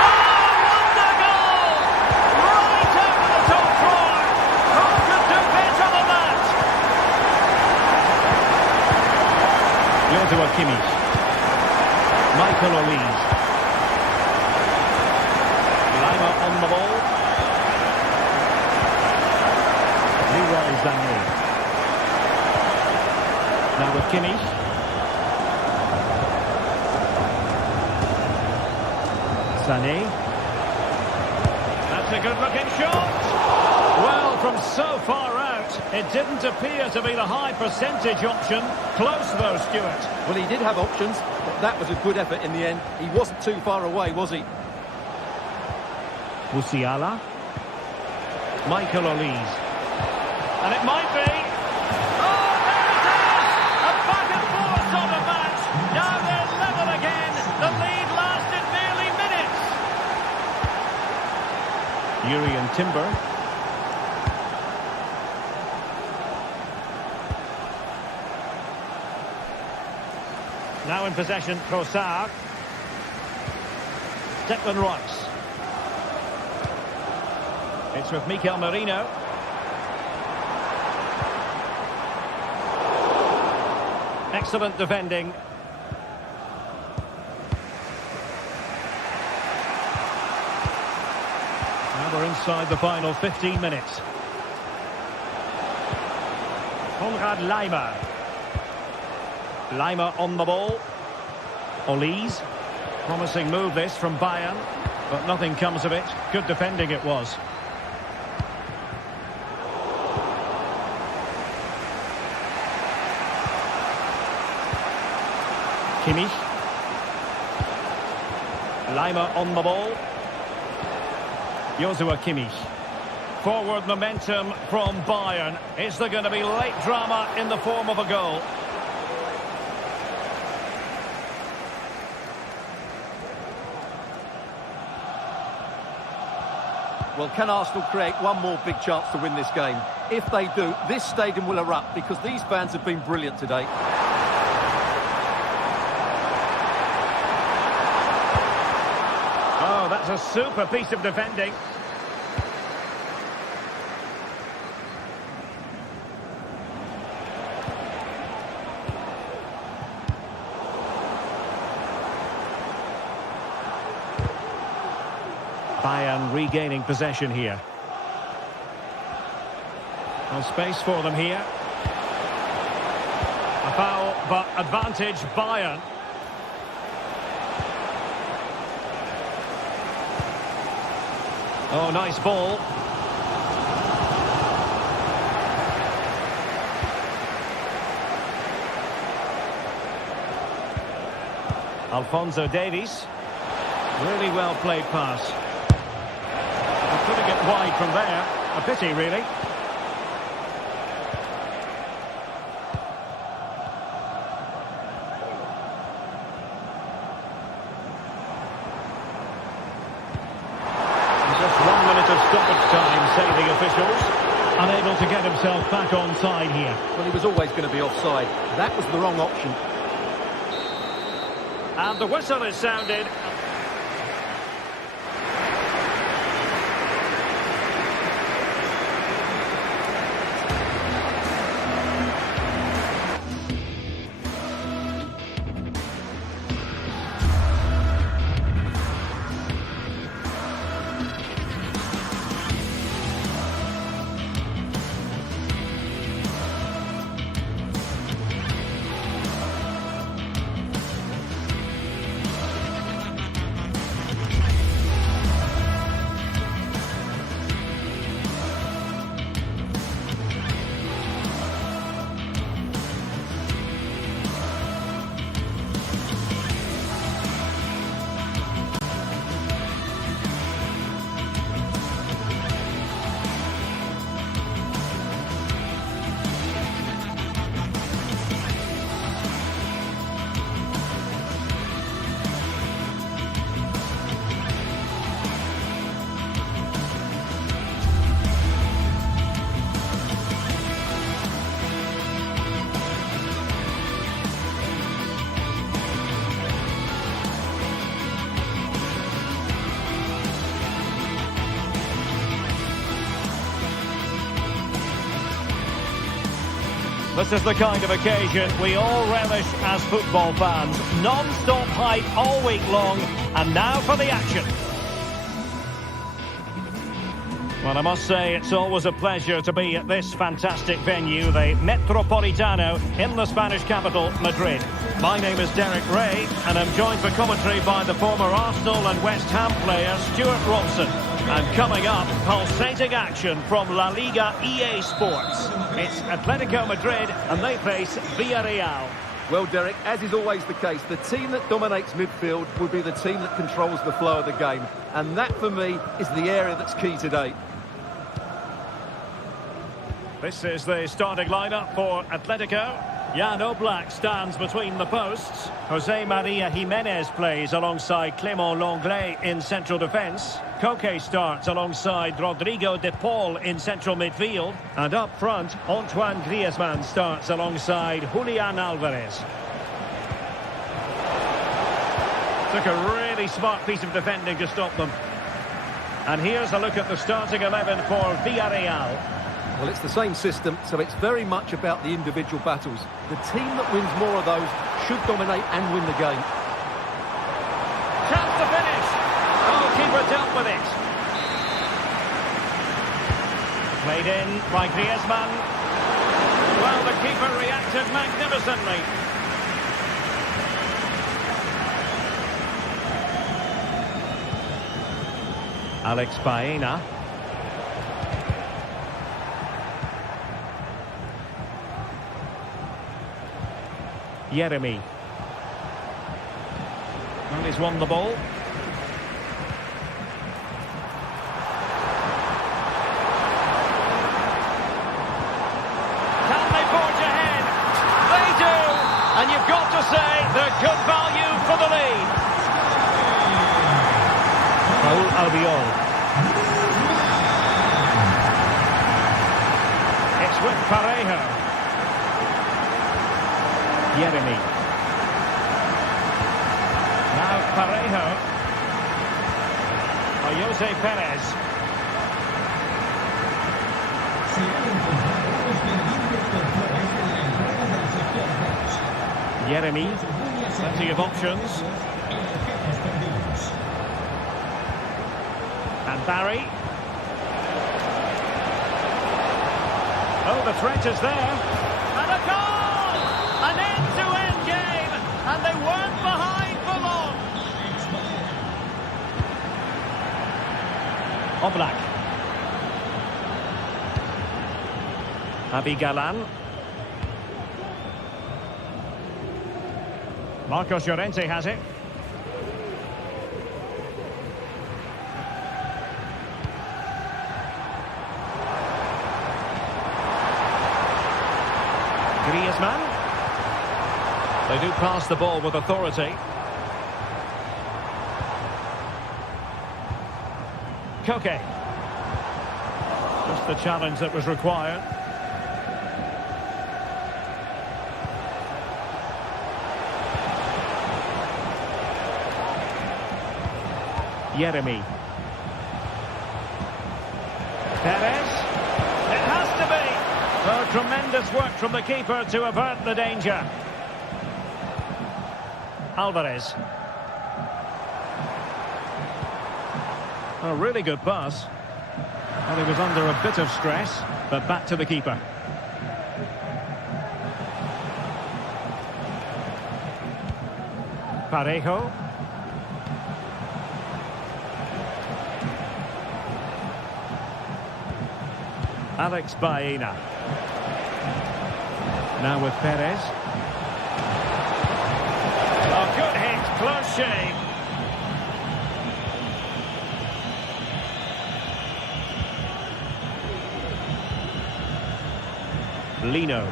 Oh, wonder goal! Right over the top drawer. Who could do better than that? Joshua Kimmich. Michael Olise. Lima on the ball. Leroy Sané. Now with Kimmich. Sané. That's a good-looking shot. Well, from so far out, it didn't appear to be the high percentage option. Close though, Stuart. Well, he did have options, but that was a good effort in the end. He wasn't too far away, was he? Musiala. Michael Olise. And it might be. Oh, there it is! A back and forth on the match. Now they're level again. The lead lasted nearly minutes. Yuri and Timber. Now in possession, Trossard. Declan Rice. It's with Mikel Merino. Excellent defending. Now we're inside the final 15 minutes. Konrad Laimer. Laimer on the ball. Olise. Promising move this from Bayern, but nothing comes of it. Good defending it was. Kimmich. Laimer on the ball. Joshua Kimmich. Forward momentum from Bayern. Is there going to be late drama in the form of a goal? Well, can Arsenal create one more big chance to win this game? If they do, this stadium will erupt because these fans have been brilliant today. Oh, that's a super piece of defending. Bayern regaining possession here. No space for them here. A foul, but advantage Bayern. Oh, nice ball. Alphonso Davies. Really well played pass. Putting it wide from there. A pity, really. Just 1 minute of stoppage time, say the officials. Unable to get himself back on side here. Well, he was always going to be offside. That was the wrong option. And the whistle is sounded. This is the kind of occasion we all relish as football fans. Non-stop hype all week long, and now for the action. Well, I must say, it's always a pleasure to be at this fantastic venue, the Metropolitano, in the Spanish capital, Madrid. My name is Derek Ray, and I'm joined for commentary by the former Arsenal and West Ham player, Stuart Robson. And coming up, pulsating action from La Liga EA Sports. It's Atletico Madrid, and they face Villarreal. Well, Derek, as is always the case, the team that dominates midfield will be the team that controls the flow of the game. And that, for me, is the area that's key today. This is the starting lineup for Atletico. Jan Oblak stands between the posts. Jose Maria Jimenez plays alongside Clément Lenglet in central defence. Koke starts alongside Rodrigo de Paul in central midfield. And up front, Antoine Griezmann starts alongside Julian Alvarez. Took a really smart piece of defending to stop them. And here's a look at the starting 11 for Villarreal. Well, it's the same system, so it's very much about the individual battles. The team that wins more of those should dominate and win the game. Chance to finish. Oh, keeper dealt with it. Played in by Griezmann. Well, the keeper reacted magnificently. Alex Baena. Yeremy. And he's won the ball. Can they forge ahead? They do! And you've got to say they're good value for the lead. Raúl Albiol. It's with Parejo. Yeremy. Now Parejo. Jose Perez. Yeremy. Plenty of options. And Barry. Oh, the threat is there. And a goal! An end-to-end game, and they weren't behind for long. Oblak. Abigalan. Marcos Llorente has it. Griezmann. They do pass the ball with authority. Koke. Just the challenge that was required. Yeremy. Perez. It has to be. Oh, tremendous work from the keeper to avert the danger. Alvarez. A really good pass. Well, he was under a bit of stress, but back to the keeper. Parejo. Alex Baena. Now with Perez. Oh, good hit, close shave. Lino.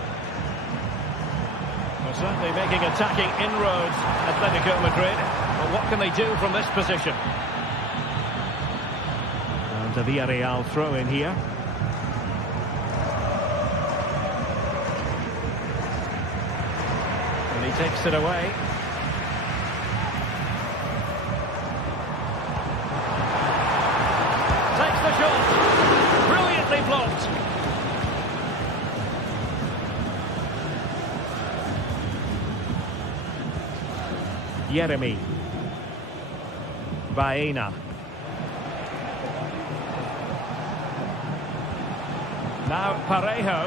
Well, certainly making attacking inroads, Atletico Madrid. Well, what can they do from this position? And a Villarreal throw in here. And he takes it away. Takes the shot. Brilliantly blocked. Yeremy. Baena. Now Parejo.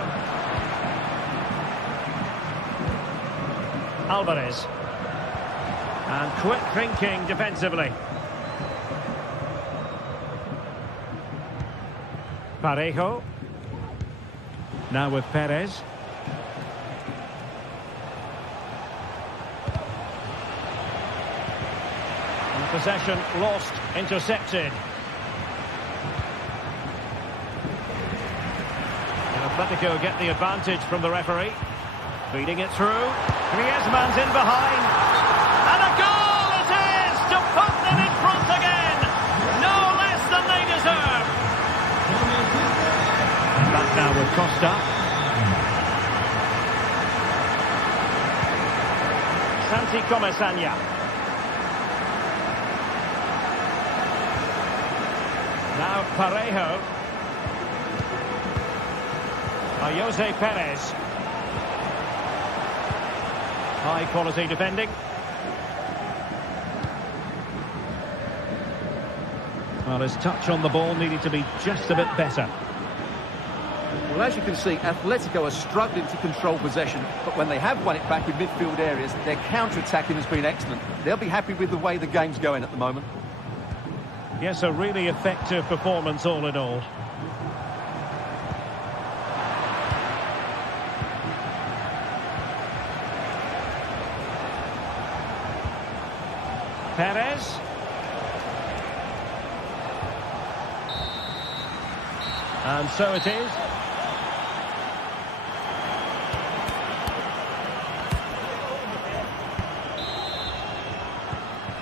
Alvarez. And quick thinking defensively. Parejo. Now with Perez. Possession lost, intercepted. And Atletico get the advantage from the referee. Feeding it through. Griezmann's in behind. And a goal it is to put them in front again. No less than they deserve. Back now with Costa. Santi Comesaña. Now Parejo. Jose Perez. High quality defending. Well, his touch on the ball needed to be just a bit better. Well, as you can see, Atletico are struggling to control possession, but when they have won it back in midfield areas, their counter-attacking has been excellent. They'll be happy with the way the game's going at the moment. Yes, a really effective performance all in all. Perez. And so it is.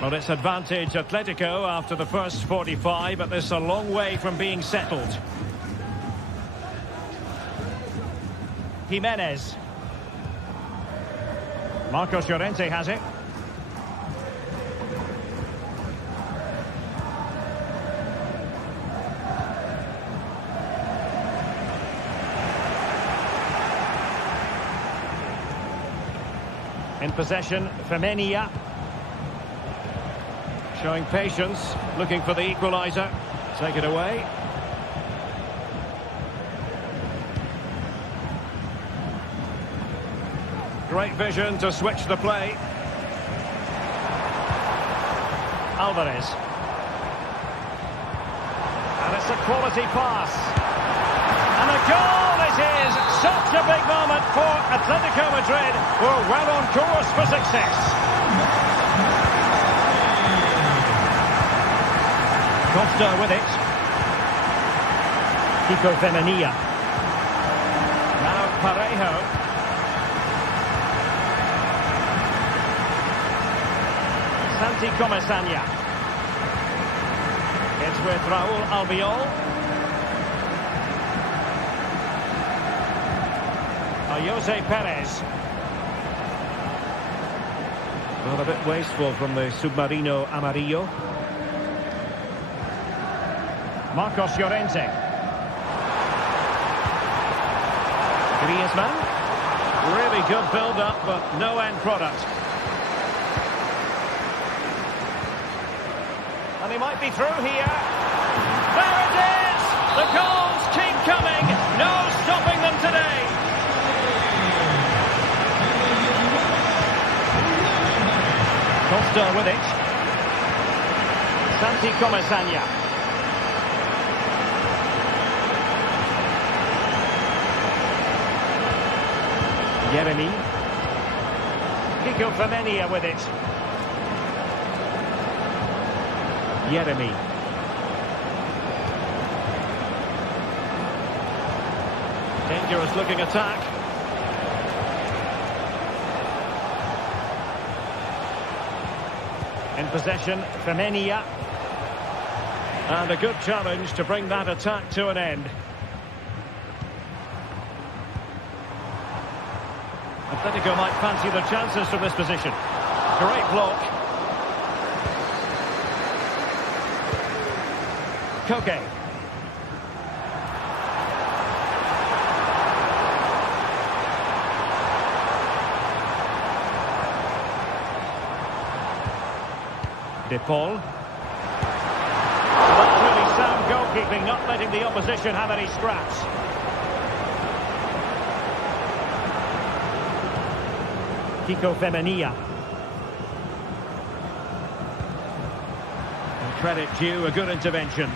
Well, it's advantage Atletico after the first 45, but this is a long way from being settled. Jimenez. Marcos Llorente has it. In possession, Femenia. Showing patience, looking for the equaliser. Take it away. Great vision to switch the play. Alvarez. And it's a quality pass. And a goal it is! Such a big moment for Atletico Madrid, who are well on course for success. Costa with it. Kiko Femenia. Now Parejo. Santi Comesaña. It's with Raúl Albiol. Jose Perez. Well, a bit wasteful from the Submarino Amarillo. Marcos Llorente. Griezmann. Really good build-up, but no end product. And he might be through here. There it is! The goals keep coming. No stopping them today. Costa with it. Santi Comesaña. Jeremy. Kiko Femenia with it. Jeremy. Dangerous looking attack. In possession, Femenia. And a good challenge to bring that attack to an end. Atletico might fancy the chances from this position. Great block. Koke. De Paul. That's really sound goalkeeping, not letting the opposition have any scraps. Kiko Femenia. And credit due, a good intervention.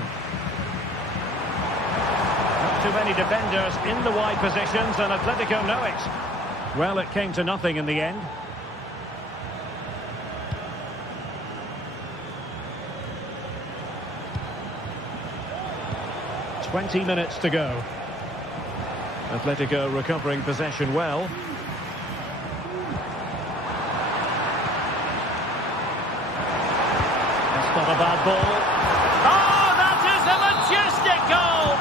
Not too many defenders in the wide positions, and Atletico know it. Well, it came to nothing in the end. 20 minutes to go. Atletico recovering possession well. That's not a bad ball. Oh, that is a majestic goal!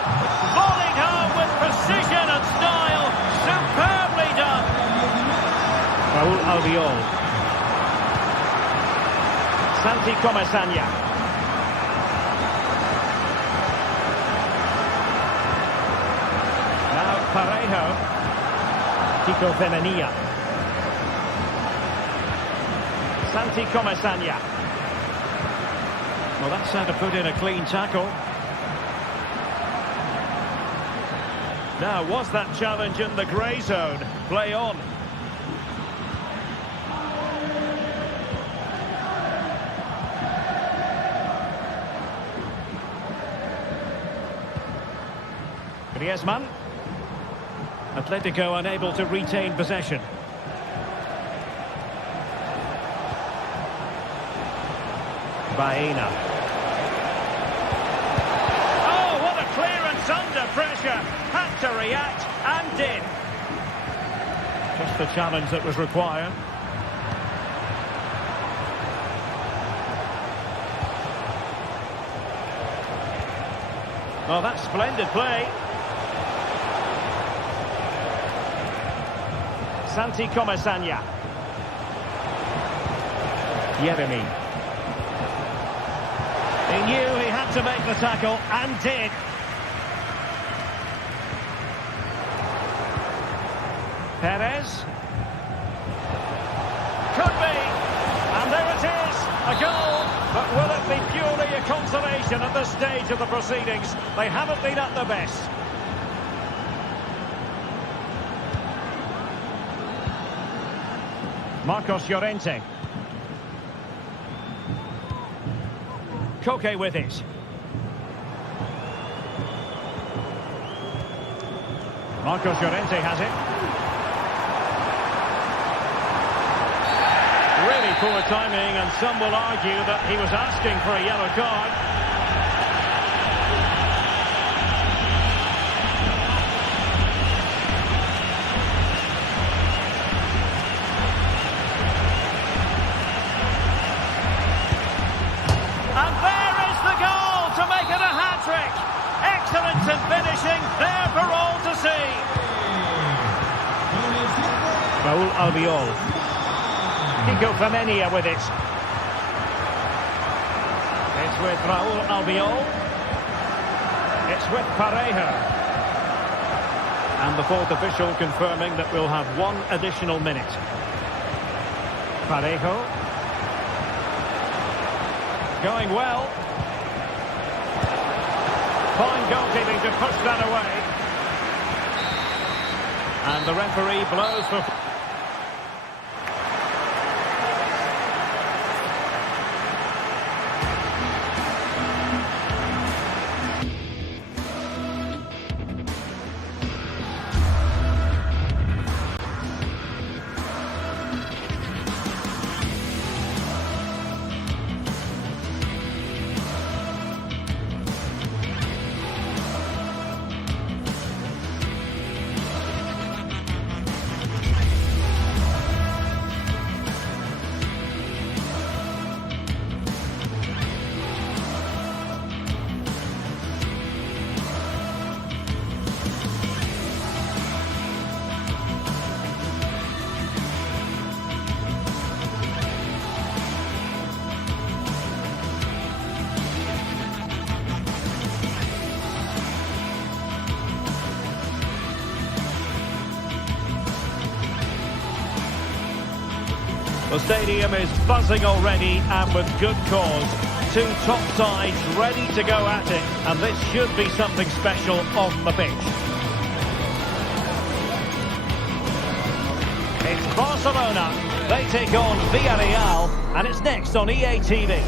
Volleyed home with precision and style. Superbly done. Raúl Albiol. Santi Comesaña. Now Parejo. Kiko Femenia. Santi Comesaña. Well, that's how to put in a clean tackle. Now, was that challenge in the grey zone? Play on. Griezmann. Atletico unable to retain possession. Baena. Oh, what a clearance under pressure. Had to react and did. Just the challenge that was required. Oh, that's splendid play. Santi Comesaña. Yeremy. He knew he had to make the tackle and did. Perez. Could be. And there it is. A goal. But will it be purely a consolation at this stage of the proceedings? They haven't been at their best. Marcos Llorente. Koke with it. Marcos Llorente has it. Really poor timing, and some will argue that he was asking for a yellow card. And there is the goal to make it a hat-trick. Excellence in finishing, there for all to see. Raúl Albiol. Kiko Femenia with it. It's with Raúl Albiol. It's with Parejo. And the fourth official confirming that we'll have one additional minute. Parejo. Going well. Fine goalkeeping to push that away. And the referee blows for... The stadium is buzzing already, and with good cause. Two top sides ready to go at it, and this should be something special on the pitch. It's Barcelona. They take on Villarreal, and it's next on EA TV.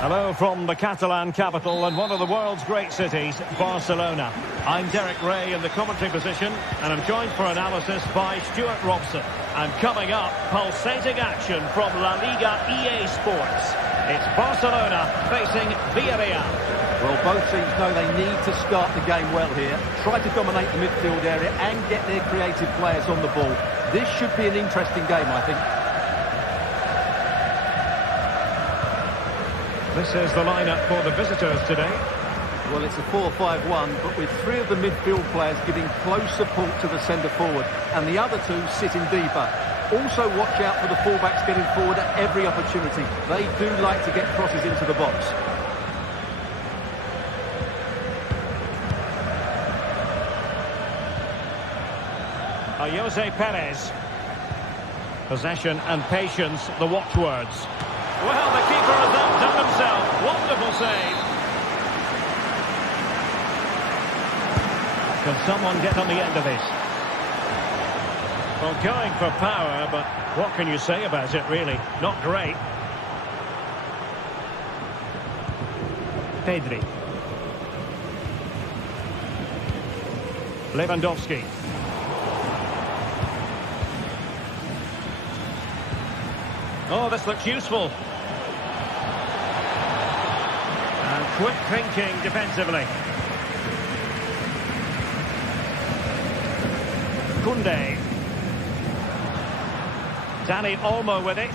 Hello from the Catalan capital and one of the world's great cities, Barcelona. I'm Derek Ray in the commentary position, and I'm joined for analysis by Stuart Robson. And coming up, pulsating action from La Liga EA Sports. It's Barcelona facing Villarreal. Well, both teams know they need to start the game well here. Try to dominate the midfield area and get their creative players on the ball. This should be an interesting game, I think. This is the lineup for the visitors today. Well, it's a 4-5-1, but with three of the midfield players giving close support to the centre forward, and the other two sitting deeper. Also watch out for the fullbacks getting forward at every opportunity. They do like to get crosses into the box. Jose Perez. Possession and patience, the watchwords. Well, the keeper has outdone himself. Wonderful save. Can someone get on the end of this? Well, going for power, but what can you say about it, really? Not great. Pedri. Lewandowski. Oh, this looks useful. And quick thinking defensively. Koundé. Dani Olmo with it.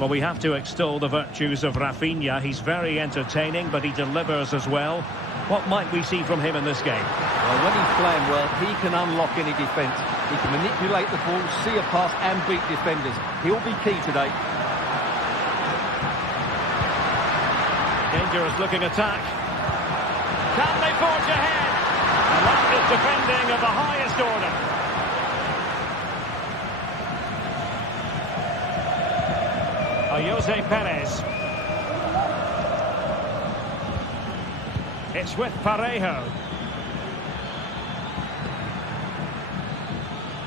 Well, we have to extol the virtues of Rafinha. He's very entertaining, but he delivers as well. What might we see from him in this game? Well, when he's playing well, he can unlock any defence. He can manipulate the ball, see a pass and beat defenders. He'll be key today. Dangerous looking attack. Can they forge ahead? And that is defending of the highest order. Jose Perez. It's with Parejo.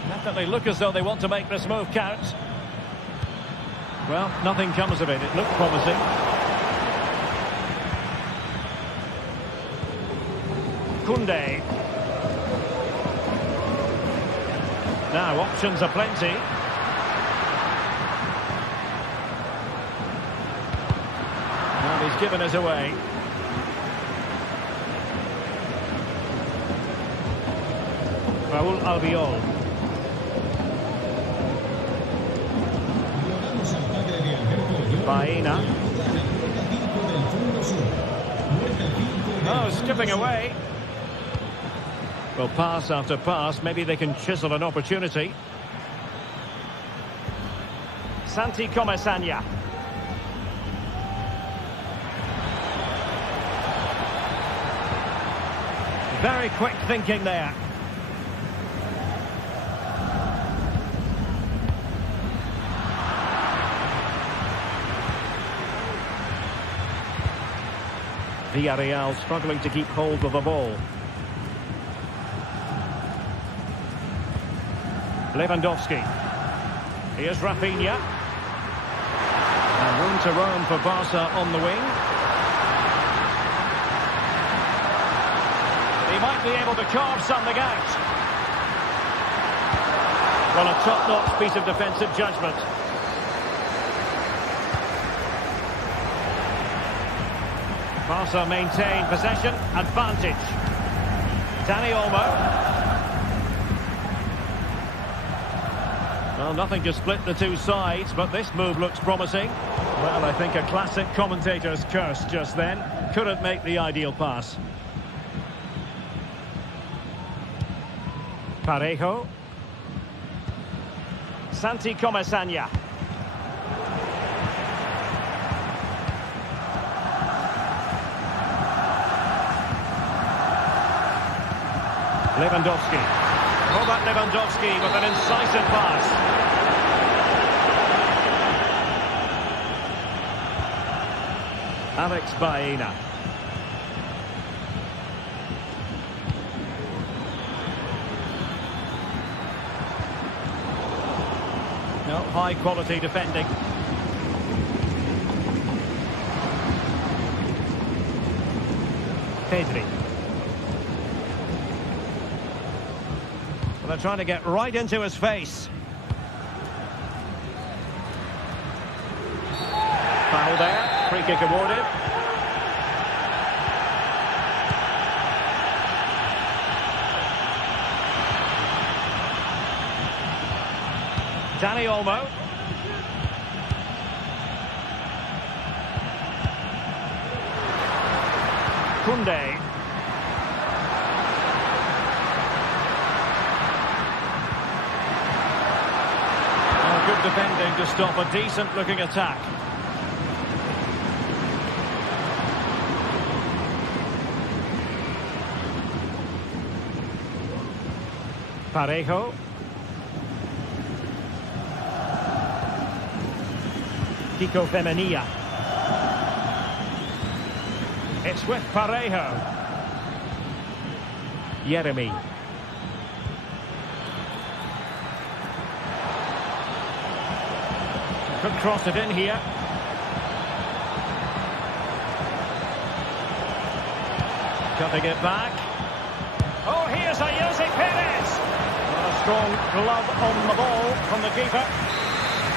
Definitely look as though they want to make this move count. Well, nothing comes of it. It looked promising. Koundé. Now, options are plenty. And he's given us away. Raúl Albiol. Baena. Oh, skipping away. Well, pass after pass, maybe they can chisel an opportunity. Santi Comesanya. Very quick thinking there. Villarreal struggling to keep hold of the ball. Lewandowski. Here's Rafinha. And room to roam for Barca on the wing. He might be able to carve something out. Well, a top-notch piece of defensive judgment. Barca maintain possession, advantage. Dani Olmo. Well, nothing to split the two sides, but this move looks promising. Well, I think a classic commentator's curse just then. Couldn't make the ideal pass. Parejo. Santi Comesanya. Lewandowski. Robert Lewandowski with an incisive pass. Alex Baena. No, high quality defending. Pedri. They're trying to get right into his face. Foul there. Free kick awarded. Dani Olmo. Koundé. Oh, good defending to stop a decent-looking attack. Parejo. Kiko Femenia. It's with Parejo. Yeremy. Could cross it in here. Cutting it back. Oh, here's Jose Perez. A strong glove on the ball from the keeper.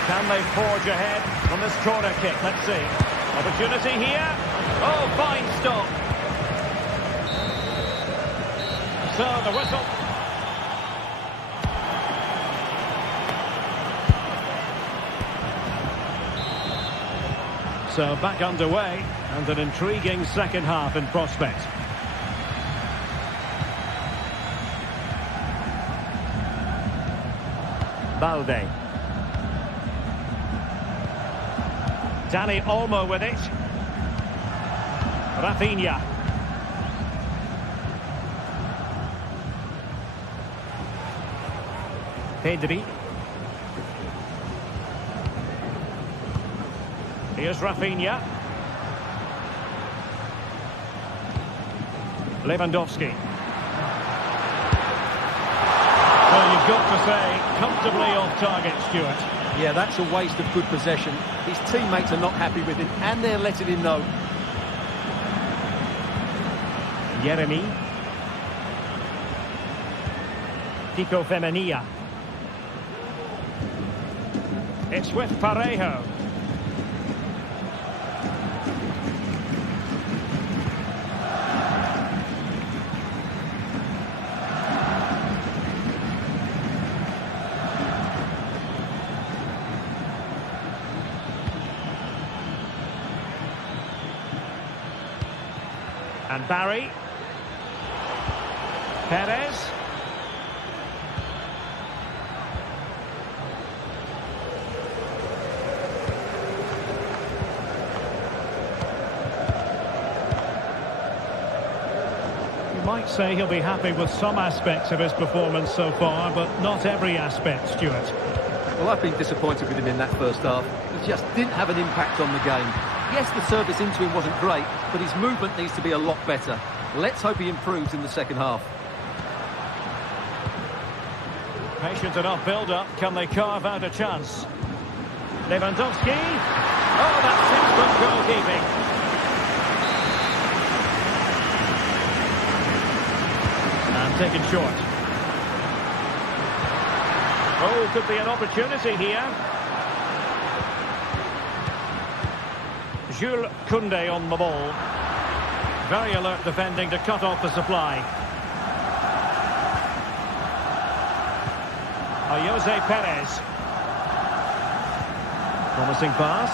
Can they forge ahead from this corner kick? Let's see. Opportunity here. Oh, fine stop. So the whistle. So back underway, and an intriguing second half in prospect. Balde. Dani Olmo with it. Rafinha. Pedri. Here's Rafinha. Lewandowski. Well, you've got to say, comfortably off target, Stuart. Yeah, that's a waste of good possession. His teammates are not happy with him, and they're letting him know. Yeremy. Kiko Femenia. It's with Parejo. And Barry. Perez. You might say he'll be happy with some aspects of his performance so far, but not every aspect, Stuart. Well, I've been disappointed with him in that first half. He just didn't have an impact on the game. Yes, the service into him wasn't great, but his movement needs to be a lot better. Let's hope he improves in the second half. Patient enough build-up. Can they carve out a chance? Lewandowski. Oh, that's textbook goalkeeping. And taken short. Oh, could be an opportunity here. Jules Koundé on the ball. Very alert defending to cut off the supply. Jose Perez. Promising pass.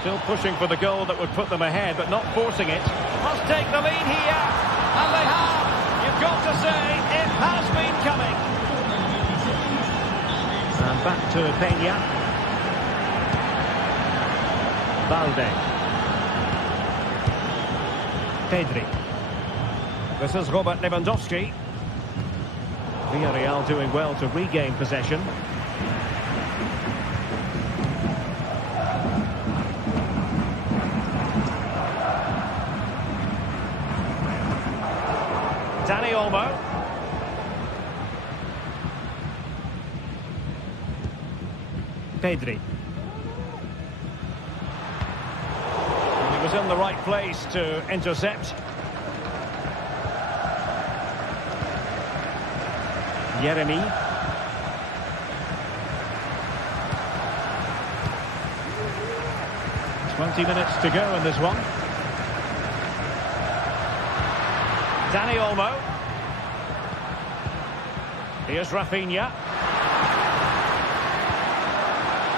Still pushing for the goal that would put them ahead, but not forcing it. Must take the lead here. And they have. You've got to say, it has been coming. And back to Peña. Balde. Pedri. This is Robert Lewandowski. Villarreal doing well to regain possession. Dani Olmo. Pedri. He was in the right place to intercept. Yeremy. ...20 minutes to go in this one. Dani Olmo. Here's Rafinha.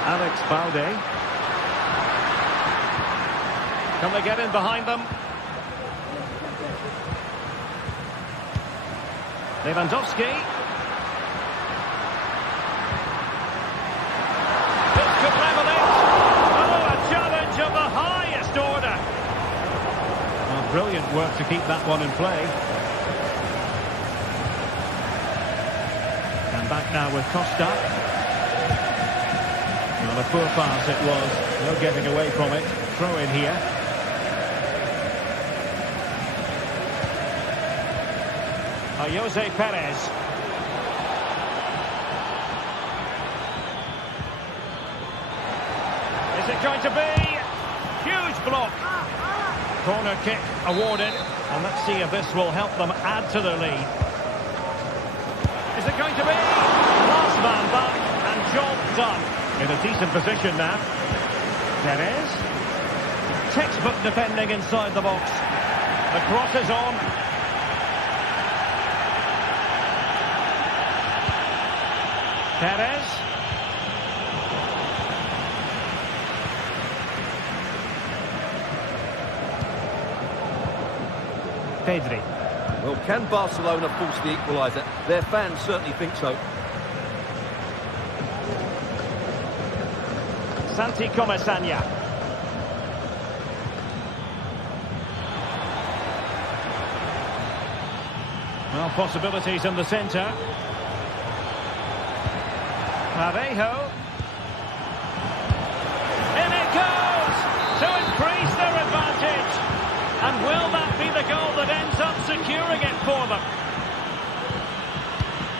Alex Balde. Can they get in behind them? Lewandowski. This could level it. Oh, a challenge of the highest order. Well, brilliant work to keep that one in play. And back now with Costa. Well, a poor pass it was. No getting away from it. Throw in here. Jose Perez. Is it going to be? Huge block. Corner kick awarded. And let's see if this will help them add to their lead. Is it going to be? Last man back and job done. In a decent position now. Perez. Textbook defending inside the box. The cross is on. Perez. Pedri. Well, can Barcelona force the equaliser? Their fans certainly think so. Santi Comesaña. Well, possibilities in the centre. Parejo. In it goes to increase their advantage. And will that be the goal that ends up securing it for them?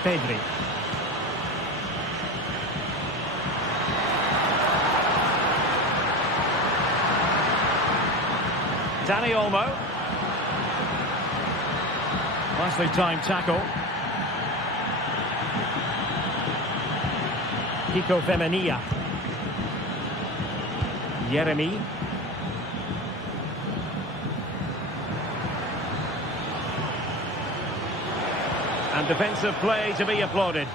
Pedri. Dani Olmo. Nicely timed tackle. Kiko Femenia. Yeremi. And defensive play to be applauded.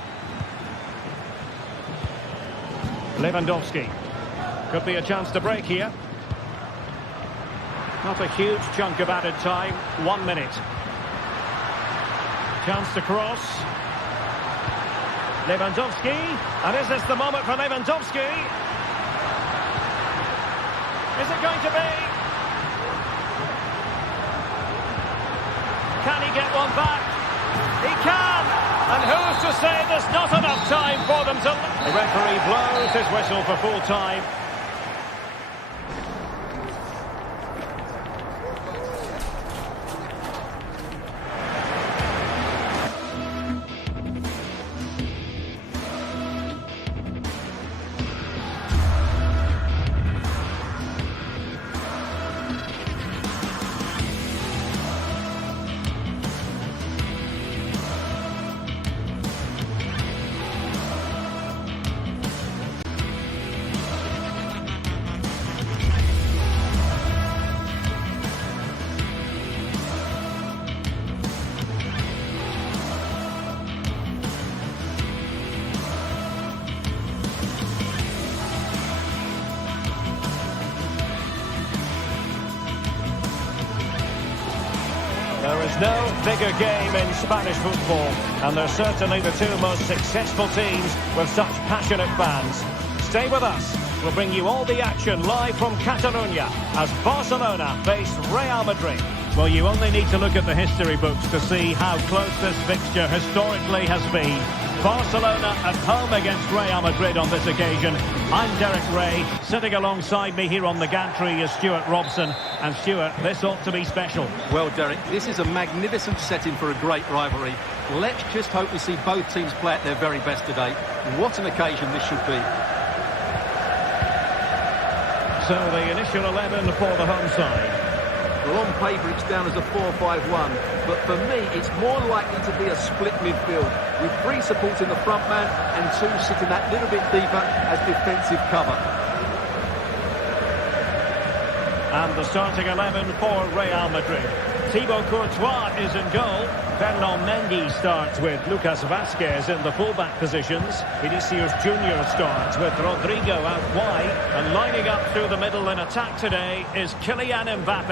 Lewandowski. Could be a chance to break here. Not a huge chunk of added time. 1 minute. Chance to cross. Lewandowski. And is this the moment for Lewandowski? Is it going to be? Can he get one back? He can! And who's to say there's not enough time for them to... The referee blows his whistle for full time. There is no bigger game in Spanish football, and they're certainly the two most successful teams with such passionate fans. Stay with us. We'll bring you all the action live from Catalonia as Barcelona face Real Madrid. Well, you only need to look at the history books to see how close this fixture historically has been. Barcelona at home against Real Madrid on this occasion. I'm Derek Ray. Sitting alongside me here on the gantry is Stuart Robson. And Stuart, this ought to be special. Well, Derek, this is a magnificent setting for a great rivalry. Let's just hope we see both teams play at their very best today. What an occasion this should be. So the initial 11 for the home side. Well, on paper it's down as a 4-5-1, but for me it's more likely to be a split midfield, with 3 supporting the front man and 2 sitting that little bit deeper as defensive cover. And the starting 11 for Real Madrid. Thibaut Courtois is in goal. Fernand Mendy starts with Lucas Vazquez in the fullback positions. Vinicius Junior starts with Rodrigo out wide. And lining up through the middle in attack today is Kylian Mbappe.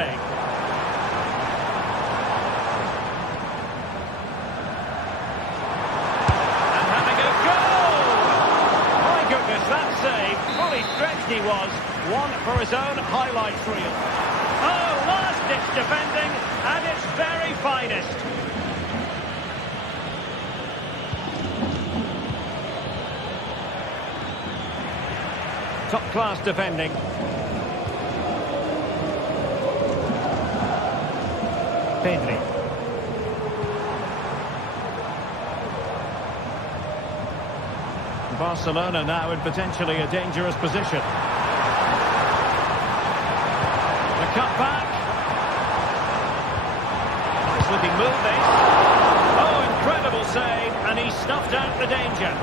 And having a goal! My goodness, that save. Fully stretched he was. One for his own highlights reel. Oh, last-ditch defending at its very finest. Top-class defending. Pedri. Barcelona now in potentially a dangerous position. The cut back. Nice looking move this. Oh, incredible save, and he snuffed out the danger.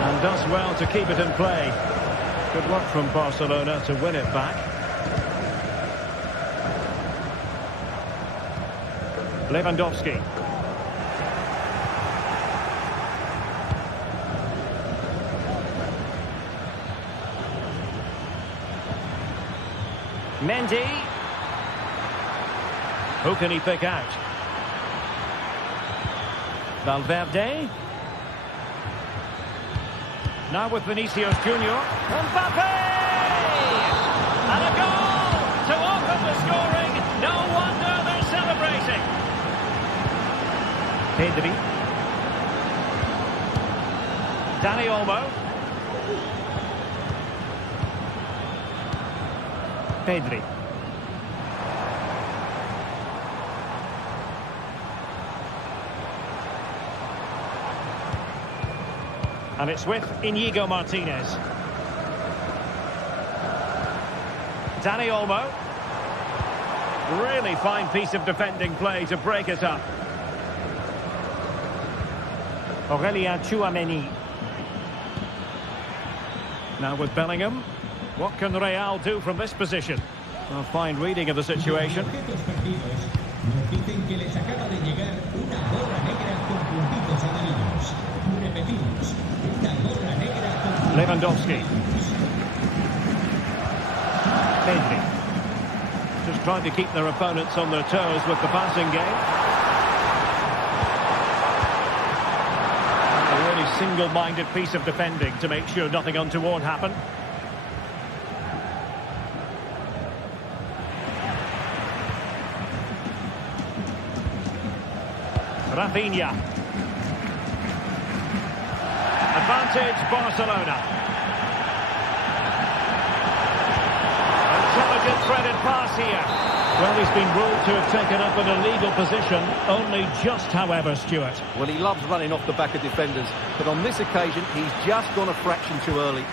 And does well to keep it in play. Good work from Barcelona to win it back. Lewandowski. Mendy. Who can he pick out? Valverde. Now with Vinicius Junior. Mbappe! And a goal to open the scoring. No wonder they're celebrating. Pedri. Dani Olmo. Pedri. And it's with Inigo Martinez. Dani Olmo. Really fine piece of defending play to break it up. Aurélien Tchouameni. Now with Bellingham. What can Real do from this position? A fine reading of the situation. Lewandowski. Pedri. Just trying to keep their opponents on their toes with the passing game. A really single-minded piece of defending to make sure nothing untoward happened. Rafinha. Advantage Barcelona. Intelligent threaded pass here. Well, he's been ruled to have taken up an illegal position. Only just, however, Stuart. Well, he loves running off the back of defenders, but on this occasion, he's just gone a fraction too early.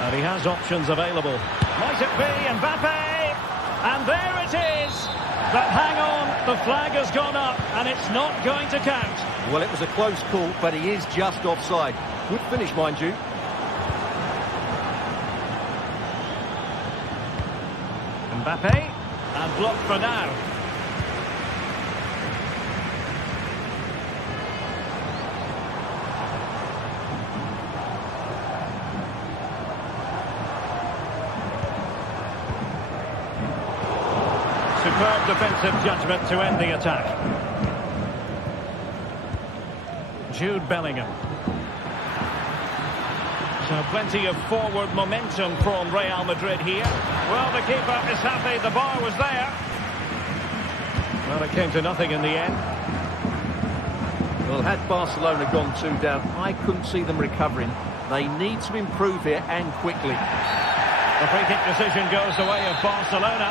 And he has options available. Might it be Mbappe? And there it is. But hang on, the flag has gone up, and it's not going to count. Well, it was a close call, but he is just offside. Good finish, mind you. Mbappe, and blocked for now. Superb defensive judgment to end the attack. Jude Bellingham. So plenty of forward momentum from Real Madrid here. Well, the keeper is happy the bar was there. Well, it came to nothing in the end. Well, had Barcelona gone 2 down, I couldn't see them recovering. They need to improve here and quickly. The free kick decision goes the way of Barcelona.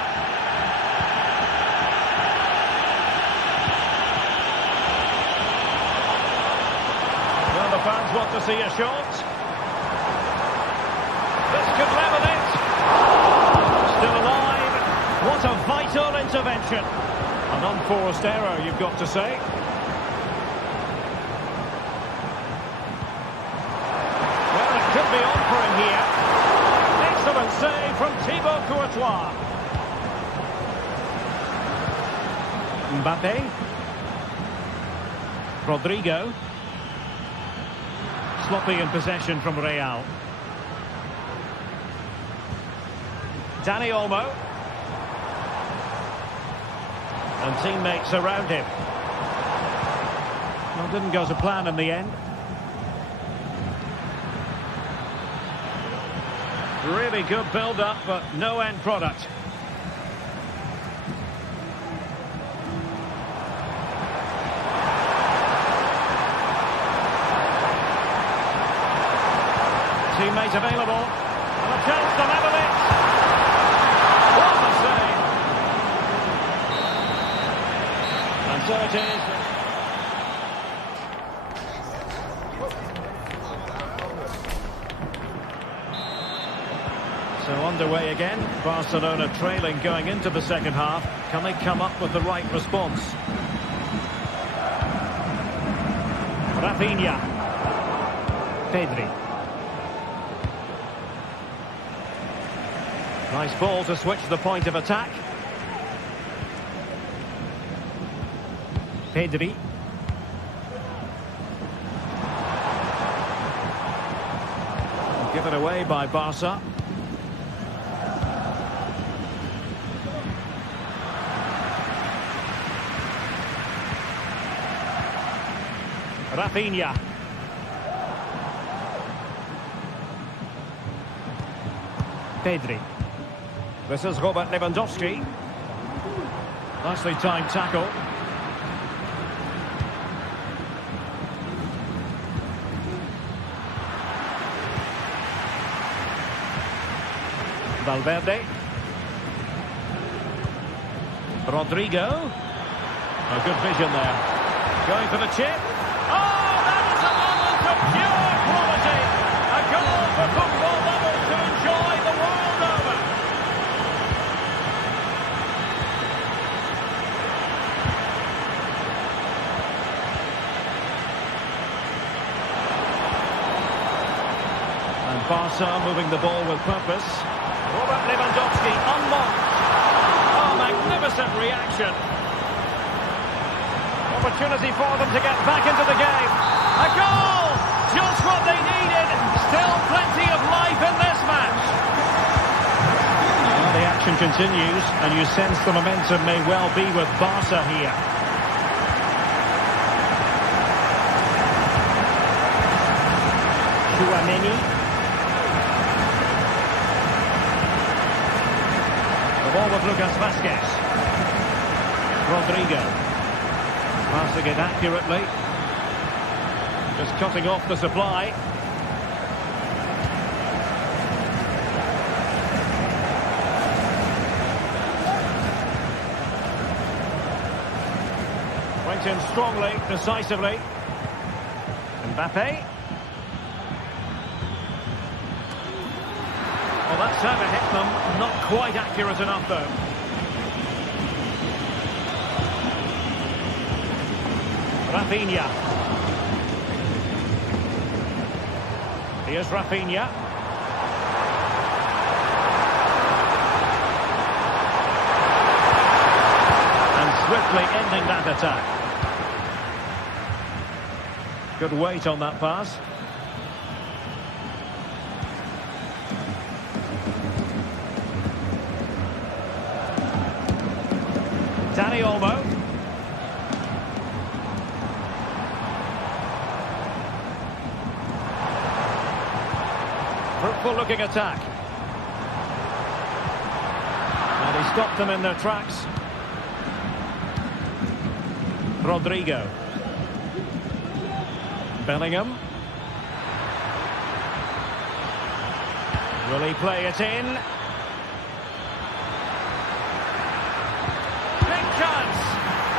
Well, the fans want to see a shot. This could level it. Still alive. What a vital intervention. An unforced error, you've got to say. Well, it could be on for him here. Excellent save from Thibaut Courtois. Mbappe. Rodrigo. Sloppy in possession from Real. Dani Olmo. And teammates around him. Well, didn't go to plan in the end. Really good build-up, but no end product. Teammate available. And a chance to level it. What a save. And so it is. So underway again. Barcelona trailing going into the second half. Can they come up with the right response? Rafinha. Pedri. Nice ball to switch the point of attack. Pedri. Given away by Barca. Rafinha. Pedri. This is Robert Lewandowski. Nicely timed tackle. Valverde. Rodrigo. A good vision there. Going for the chip. Oh, that is a moment of pure quality. A goal for football lovers to enjoy the world over. And Barca moving the ball with purpose. Robert Lewandowski unmarked. Oh, magnificent reaction. Opportunity for them to get back into the game. A goal! Just what they needed. Still plenty of life in this match. Well, the action continues, and you sense the momentum may well be with Barca here. Chouameni. The ball with Lucas Vázquez. Rodrigo. Passing it accurately. Just cutting off the supply. Went in strongly, decisively. Mbappe. Well, that's how to hit them. Not quite accurate enough, though. Rafinha. Here's Rafinha. And swiftly ending that attack. Good weight on that pass. Dani Olmo. Fruitful looking attack. And he stopped them in their tracks. Rodrigo. Bellingham. Will he play it in? Big chance!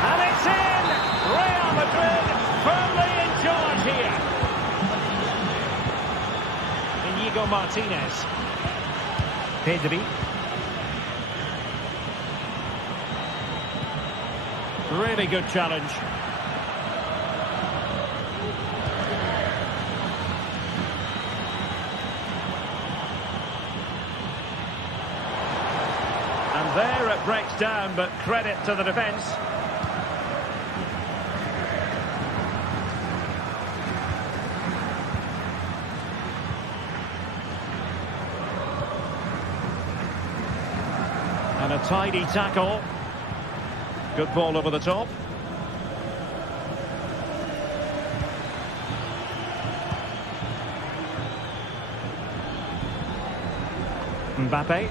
And it's in! Real Madrid firmly in charge here. Inigo Martinez. Pedri. Really good challenge. And there it breaks down, but credit to the defence. And a tidy tackle. Good ball over the top. Mbappe.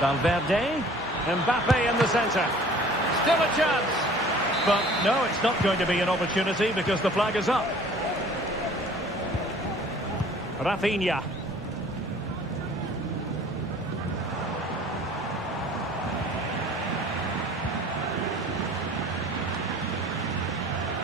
Valverde. Mbappe in the centre. Still a chance. But no, it's not going to be an opportunity because the flag is up. Rafinha.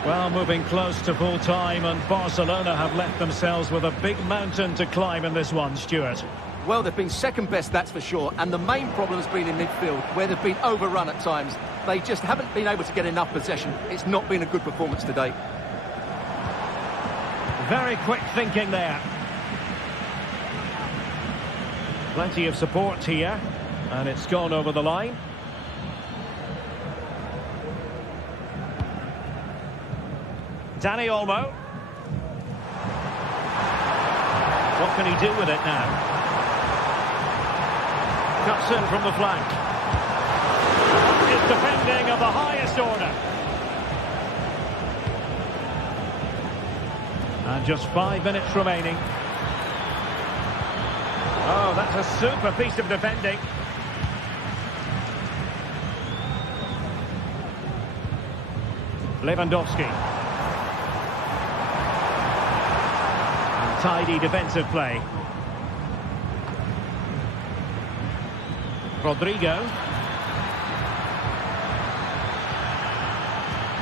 Well, moving close to full time, and Barcelona have left themselves with a big mountain to climb in this one, Stuart. Well, they've been second best, that's for sure, and the main problem has been in midfield, where they've been overrun at times. They just haven't been able to get enough possession. It's not been a good performance today. Very quick thinking there. Plenty of support here, and it's gone over the line. Dani Olmo. What can he do with it now? Cuts in from the flank. It's defending of the highest order. And just 5 minutes remaining. Oh, that's a super piece of defending. Lewandowski. And tidy defensive play. Rodrigo.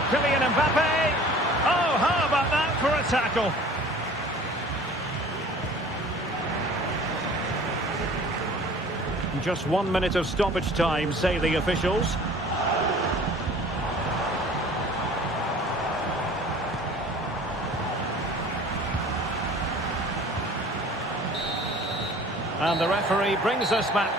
Kylian Mbappe. Oh, how about that for a tackle? Just 1 minute of stoppage time, say the officials. And the referee brings us back.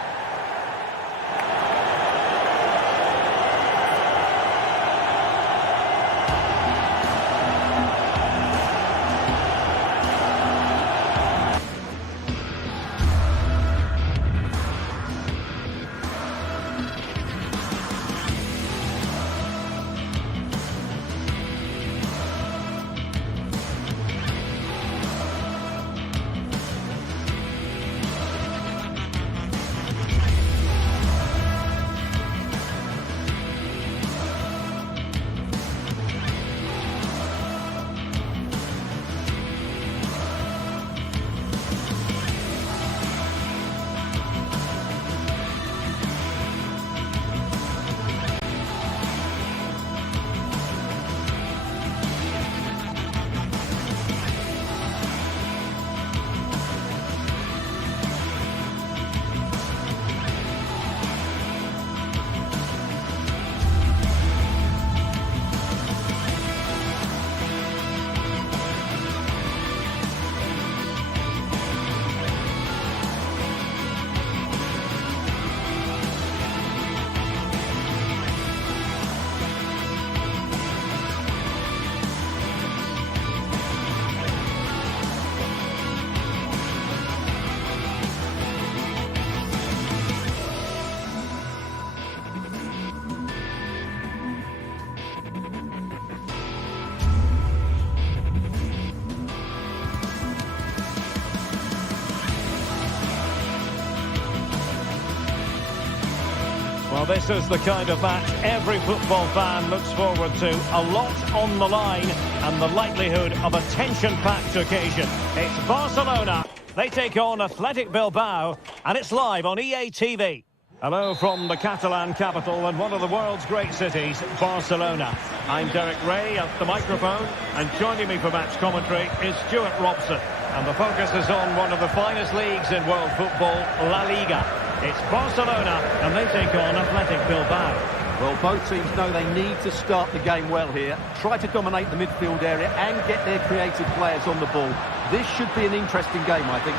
Well, this is the kind of match every football fan looks forward to. A lot on the line and the likelihood of a tension-packed occasion. It's Barcelona. They take on Athletic Bilbao, and it's live on EA TV. Hello from the Catalan capital and one of the world's great cities, Barcelona. I'm Derek Ray at the microphone, and joining me for match commentary is Stuart Robson. And the focus is on one of the finest leagues in world football, La Liga. It's Barcelona, and they take on Athletic Bilbao. Well, both teams know they need to start the game well here. Try to dominate the midfield area and get their creative players on the ball. This should be an interesting game, I think.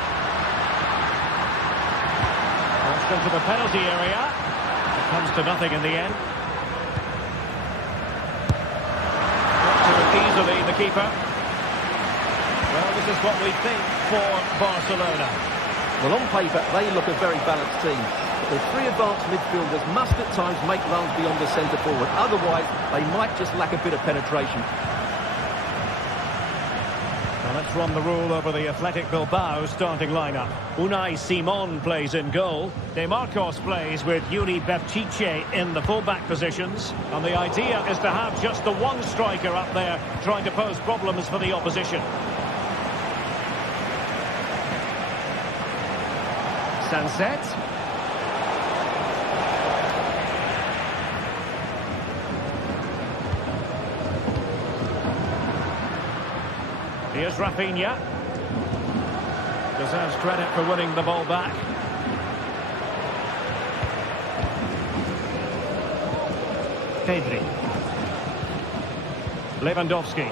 Crossed into the penalty area. It comes to nothing in the end. Got to it easily, the keeper. Well, this is what we think for Barcelona. Well, on paper, they look a very balanced team. The three advanced midfielders must at times make runs beyond the centre forward. Otherwise, they might just lack a bit of penetration. Well, let's run the rule over the Athletic Bilbao starting lineup. Unai Simon plays in goal. De Marcos plays with Yuri Berchiche in the full-back positions. And the idea is to have just the one striker up there trying to pose problems for the opposition. Sunset. Here's Rafinha. Deserves credit for winning the ball back. Pedri. Lewandowski.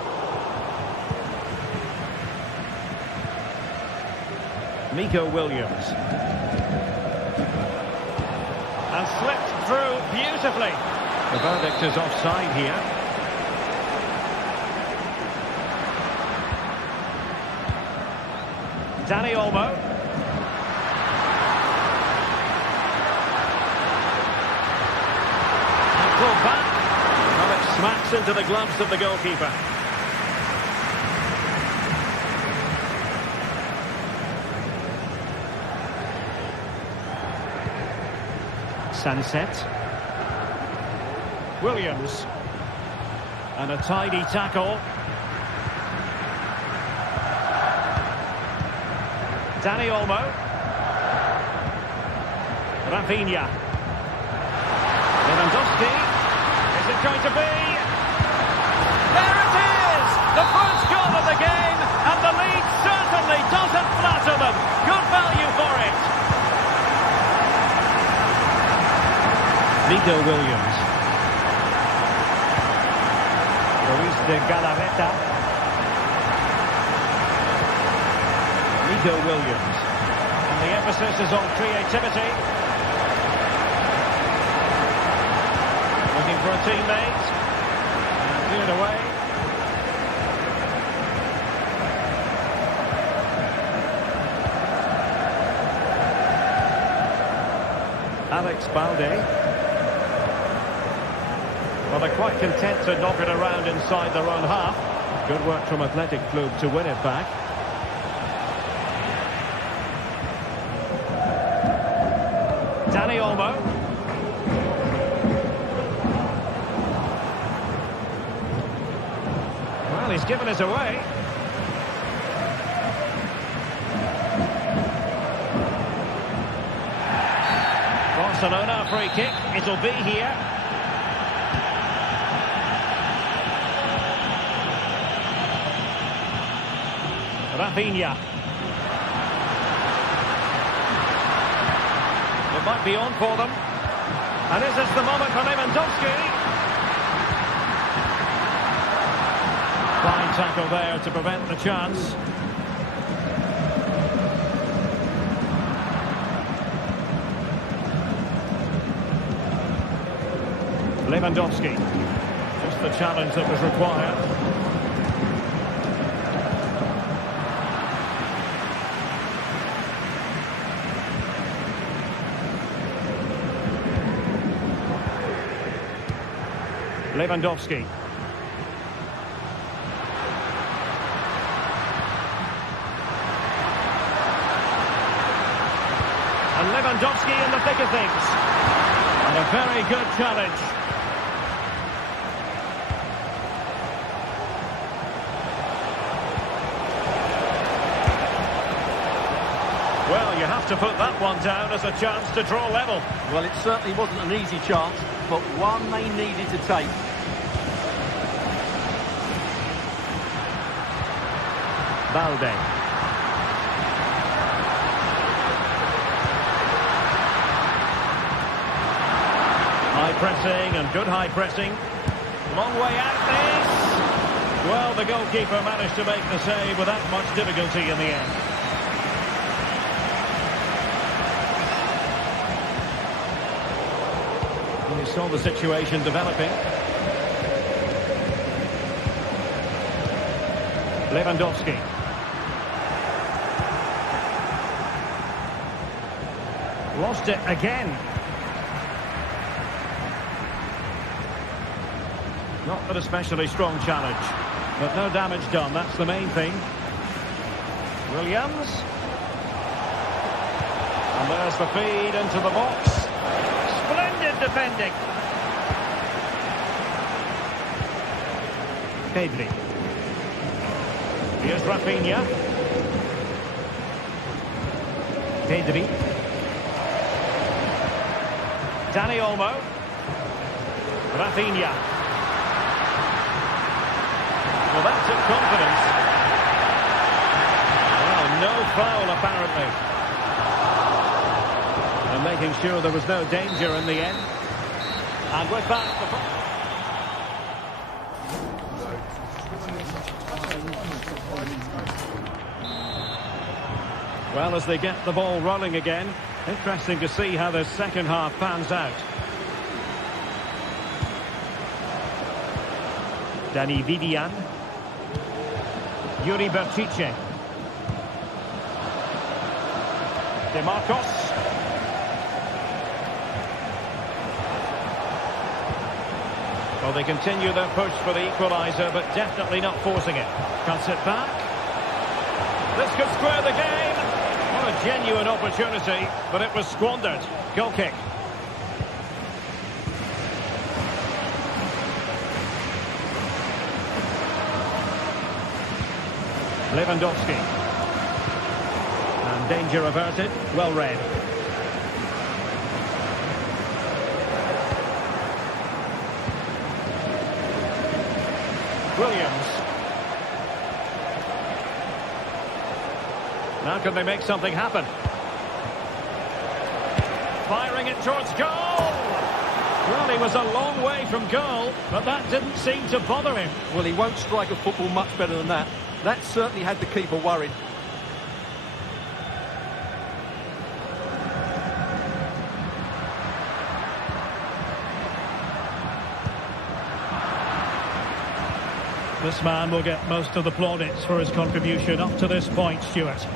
Nico Williams. And slipped through beautifully. The verdict is offside here. Dani Olmo. And pulled back. Well, it smacks into the gloves of the goalkeeper. Sunset. Williams. And a tidy tackle. Dani Olmo. Rafinha. Lewandowski. Is it going to be? There it is! The first goal of the game, and the lead certainly doesn't flatter them. Good value for it. Nico Williams. Luis de Galarreta. Nico Williams. And the emphasis is on creativity. Looking for a teammate. And cleared away. Alex Balde. Well, they're quite content to knock it around inside their own half. Good work from Athletic Club to win it back. Dani Olmo. Well, he's given us away. Barcelona free kick. It'll be here. Rafinha. It might be on for them. And this is the moment for Lewandowski. Fine tackle there to prevent the chance. Lewandowski. Just the challenge that was required. Lewandowski. And Lewandowski in the thick of things. And a very good challenge. Well, you have to put that one down as a chance to draw level. Well, it certainly wasn't an easy chance, but one they needed to take. Balde. High pressing and good high pressing. Long way out this. Well, the goalkeeper managed to make the save without much difficulty in the end. We saw the situation developing. Lewandowski. Lost it again. Not an especially strong challenge, but no damage done. That's the main thing. Williams. And there's the feed into the box. Splendid defending. Pedri. Here's Rafinha. Pedri. Dani Olmo. Rafinha. Well, that took confidence. Well, no foul apparently. And making sure there was no danger in the end. And with that... Well, as they get the ball rolling again, interesting to see how the second half pans out. Dani Vidian. Yuri Bertice. De Marcos. Well, they continue their push for the equaliser, but definitely not forcing it. Cuts it back. This could square the game. What a genuine opportunity, but it was squandered. Goal kick. Lewandowski. And danger averted. Well read. Williams. Now can they make something happen? Firing it towards goal! Well, he was a long way from goal, but that didn't seem to bother him. Well, he won't strike a football much better than that. That certainly had the keeper worried. This man will get most of the plaudits for his contribution up to this point, Stuart.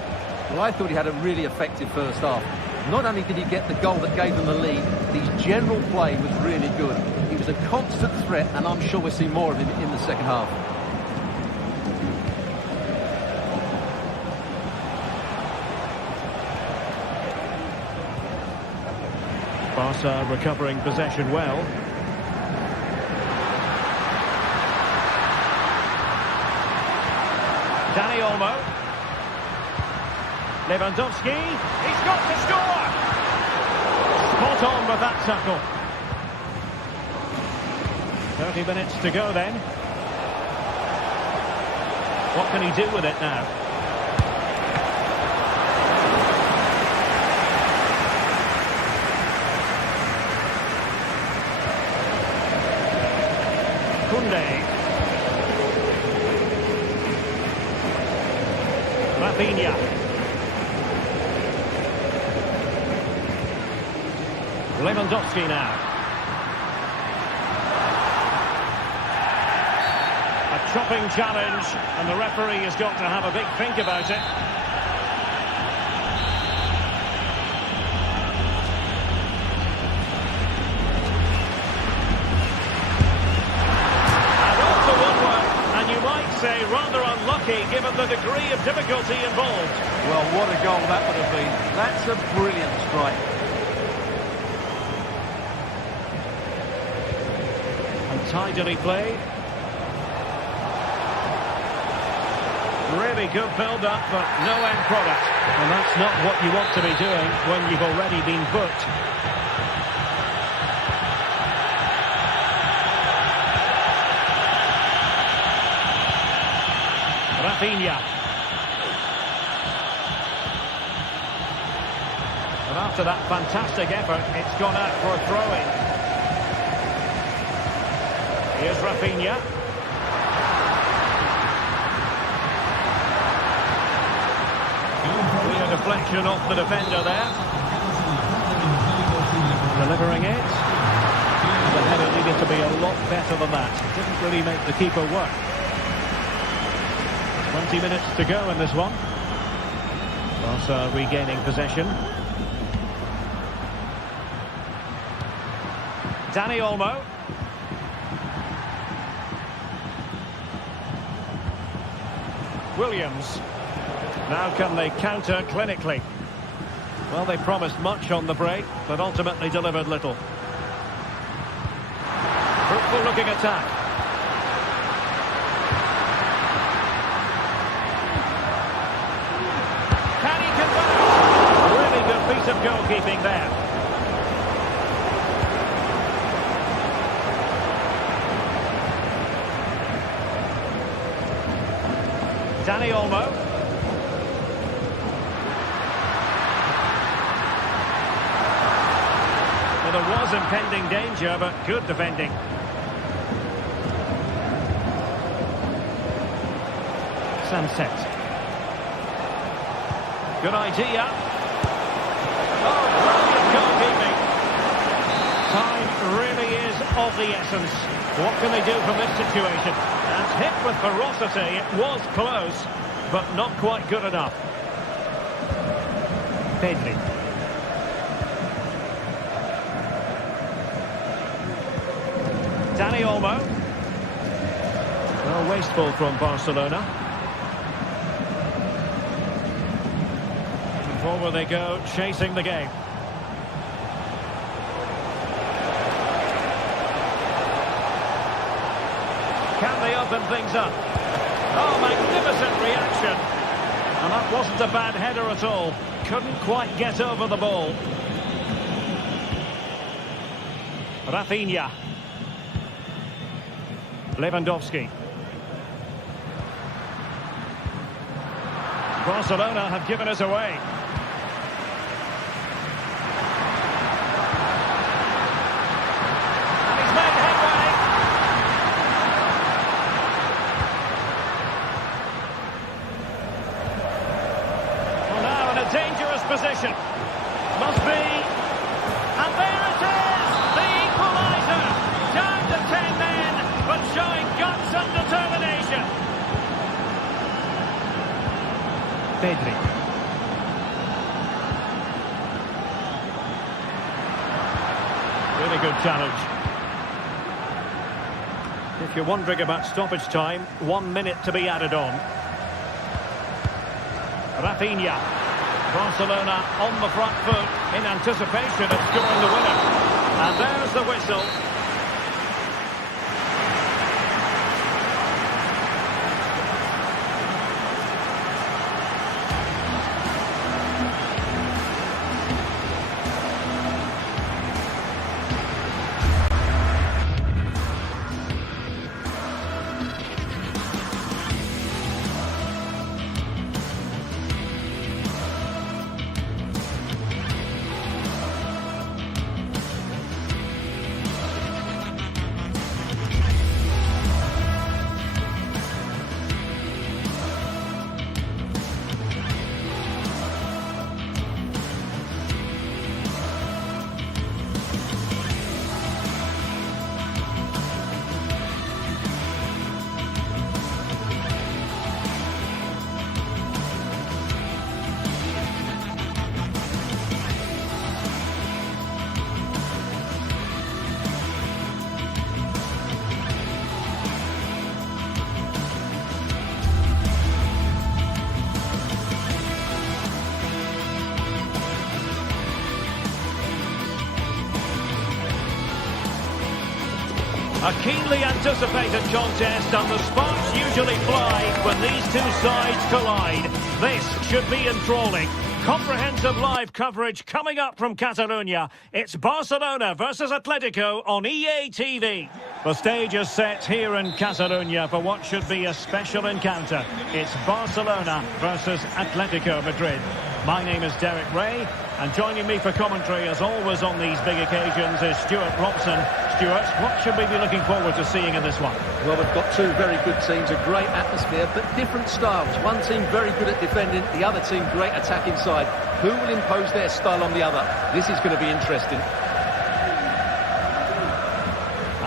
Well, I thought he had a really effective first half. Not only did he get the goal that gave them the lead, his general play was really good. He was a constant threat, and I'm sure we'll see more of him in the second half. Barca recovering possession well. Dani Olmo. Lewandowski. He's got to score! Spot on with that tackle. 30 minutes to go then. What can he do with it now? Rafinha. Lewandowski now. A chopping challenge, and the referee has got to have a big think about it. Say rather unlucky given the degree of difficulty involved. Well, what a goal that would have been. That's a brilliant strike. And tidily played. Really good build-up, but no end product. And that's not what you want to be doing when you've already been booked. Rafinha. And after that fantastic effort, it's gone out for a throw-in. Here's Rafinha. Clear deflection off the defender there. Delivering it. The header needed to be a lot better than that. Didn't really make the keeper work. 20 minutes to go in this one. Barca regaining possession. Danny Olmo. Williams. Now can they counter clinically? Well, they promised much on the break, but ultimately delivered little. Fruitful looking attack. Can he convert? Really good piece of goalkeeping there. Danny Olmo. Well, there was impending danger, but good defending. Sunset. Good idea. Oh, brilliant goalkeeping. Time really is of the essence. What can they do from this situation? And hit with ferocity. It was close, but not quite good enough. Pedri. Danny Olmo. Well, wasteful from Barcelona. And forward they go, chasing the game. Can they open things up? Oh, magnificent reaction. And that wasn't a bad header at all. Couldn't quite get over the ball. Rafinha. Lewandowski. Barcelona have given us away. And he's made headway. Well, now in a dangerous position. Must be. And there it is! The equaliser! Down to 10 men, but showing guts and determination. Pedri. Really good challenge. If you're wondering about stoppage time, 1 minute to be added on. Rafinha. Barcelona on the front foot in anticipation of scoring the winner. And there's the whistle. A keenly anticipated contest, and the sparks usually fly when these two sides collide. This should be enthralling. Comprehensive live coverage coming up from Catalonia. It's Barcelona versus Atletico on EA TV. The stage is set here in Catalonia for what should be a special encounter. It's Barcelona versus Atletico Madrid. My name is Derek Ray, and joining me for commentary, as always on these big occasions, is Stuart Robson. Stuart, what should we be looking forward to seeing in this one? Well, we've got two very good teams, a great atmosphere, but different styles. One team very good at defending, the other team great attacking side. Who will impose their style on the other? This is going to be interesting.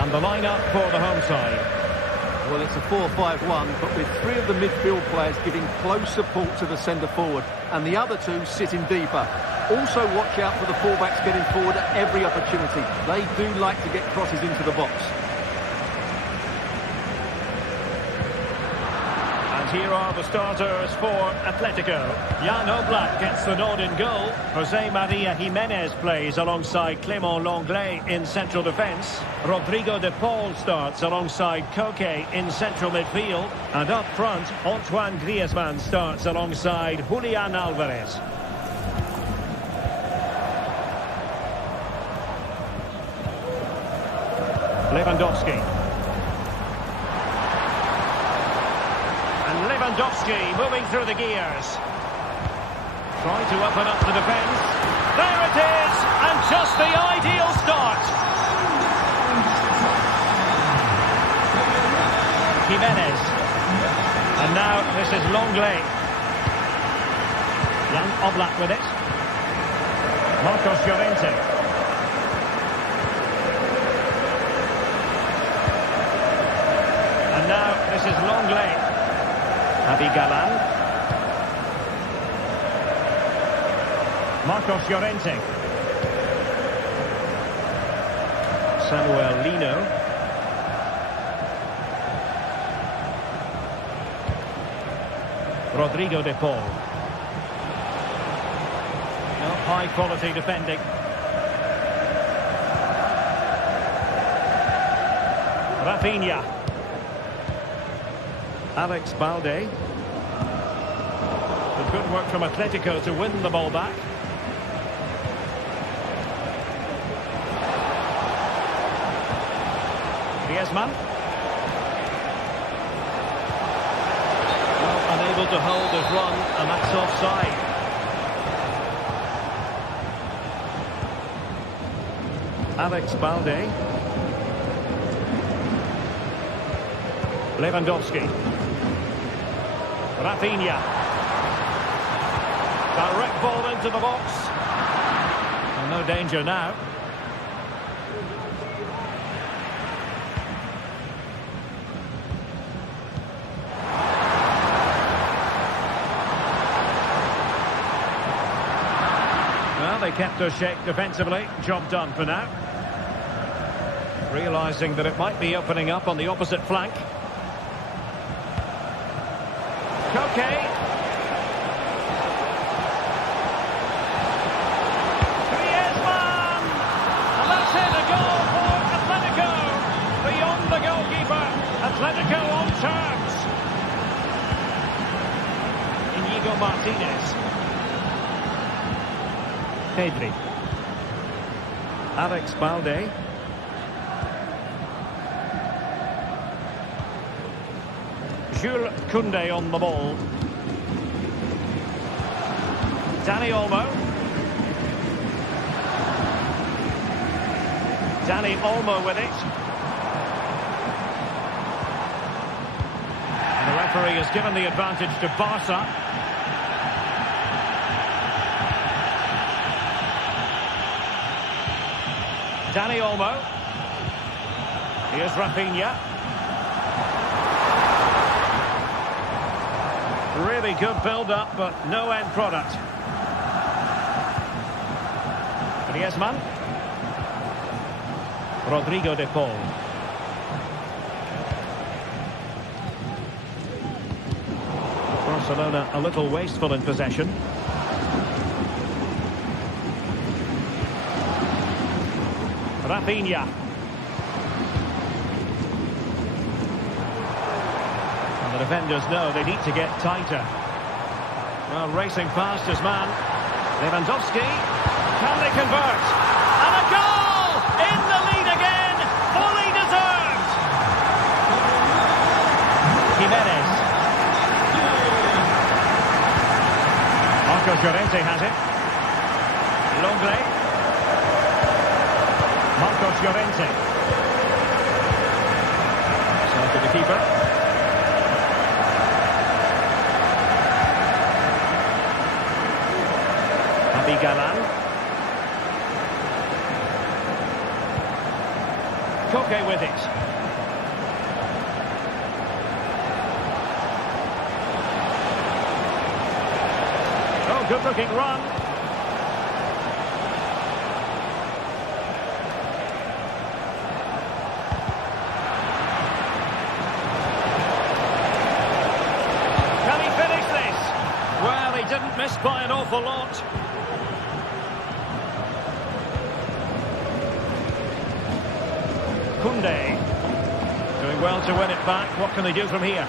And the lineup for the home side. Well, it's a 4-5-1, but with three of the midfield players giving close support to the centre forward, and the other two sitting deeper. Also watch out for the fullbacks getting forward at every opportunity. They do like to get crosses into the box. Here are the starters for Atletico. Jan Oblak gets the nod in goal. Jose Maria Jimenez plays alongside Clément Lenglet in central defence. Rodrigo de Paul starts alongside Koke in central midfield. And up front, Antoine Griezmann starts alongside Julian Alvarez. Lewandowski. Lewandowski moving through the gears. Trying to open up the defence. There it is! And just the ideal start. Jimenez. And now this is Lenglet. Jan Oblak with it. Marcos Llorente. And now this is Lenglet. Galan. Marcos Llorente. Samuel Lino. Rodrigo de Paul. High quality defending. Rafinha. Alex Balde. Good work from Atletico to win the ball back. Griezmann. Well, unable to hold his run, and that's offside. Alex Balde. Lewandowski. Rafinha. Direct ball into the box. And no danger now. Well, they kept their shape defensively. Job done for now. Realising that it might be opening up on the opposite flank. Koke. Atletico on terms. Inigo Martinez. Pedri. Alex Balde. Jules Koundé on the ball. Dani Olmo. Dani Olmo with it. The referee has given the advantage to Barca. Dani Olmo. Here's Rafinha. Really good build-up, but no end product. Griezmann. Rodrigo de Paul. Barcelona a little wasteful in possession. Rafinha. And the defenders know they need to get tighter. Well, racing past his man. Lewandowski. Can they convert? And a goal! In the lead again! Fully deserved! Jimenez. Marcos Llorente has it. Lenglet. Marcos Llorente. So to the keeper. Galan. Koke with it. Oh, good looking run. awful lot. Koundé. Doing well to win it back. What can they do from here?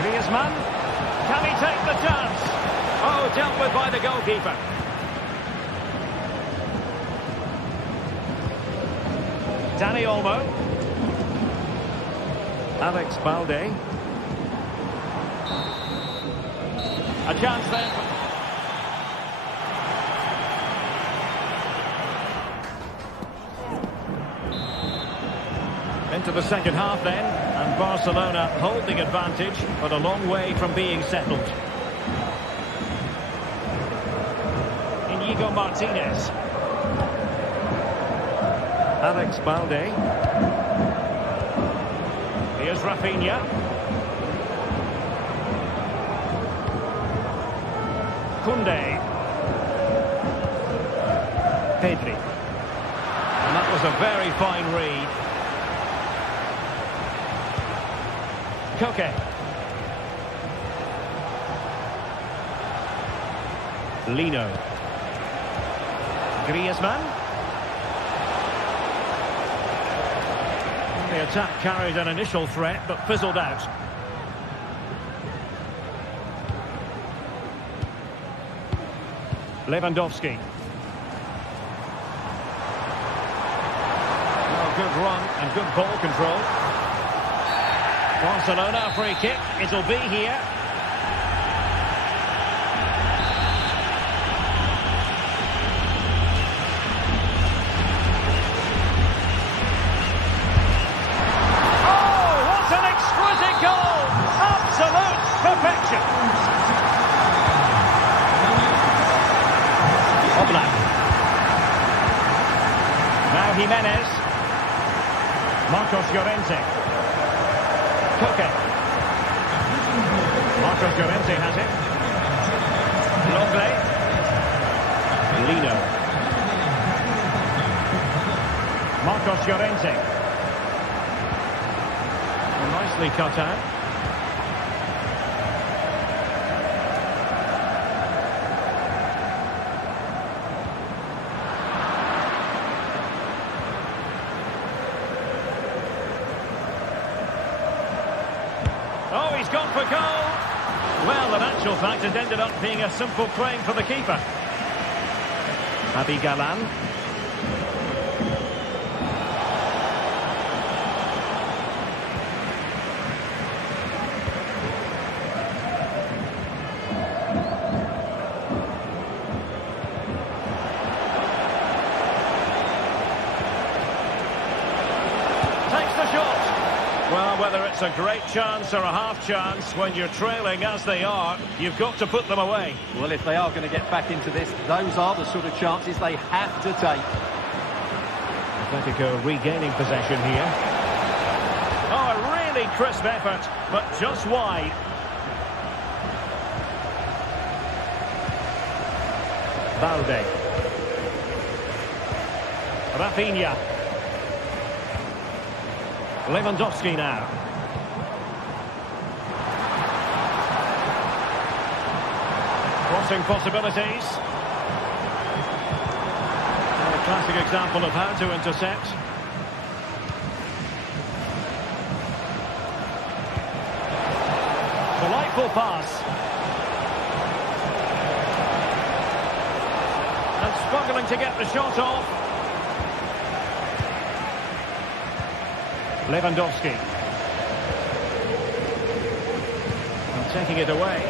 Griezmann. Can he take the chance? Oh, dealt with by the goalkeeper. Dani Olmo. Alex Balde. A chance then. Into the second half then, and Barcelona holding advantage, but a long way from being settled. Inigo Martinez. Alex Balde. Here's Rafinha. Koundé. Pedri. And that was a very fine read. Koke. Lino. Griezmann. The attack carried an initial threat, but fizzled out. Lewandowski. Well, good run and good ball control. Barcelona free kick. It'll be here. Perfection. Oblak. Now Jimenez. Marcos Llorente. Koke. Marcos Llorente has it. Longley. Lino. Marcos Llorente. Nicely cut out. Oh, he's gone for goal. Well, in actual fact, it ended up being a simple claim for the keeper. Abi Galan. Takes the shot. Well, whether it's a great chance or a half chance, when you're trailing as they are, you've got to put them away. Well, if they are going to get back into this, those are the sort of chances they have to take. Atletico regaining possession here. Oh, a really crisp effort, but just wide. Balde. Rafinha. Lewandowski now. Crossing possibilities. And a classic example of how to intercept. Delightful pass. And struggling to get the shot off. Lewandowski. And taking it away.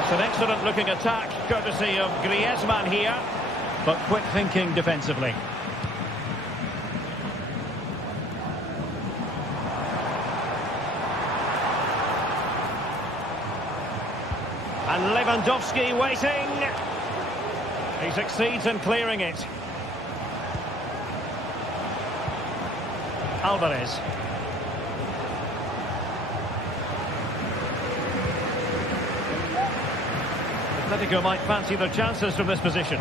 It's an excellent looking attack, courtesy of Griezmann here, but quick thinking defensively. And Lewandowski waiting. He succeeds in clearing it. Alvarez. Atletico might fancy their chances from this position.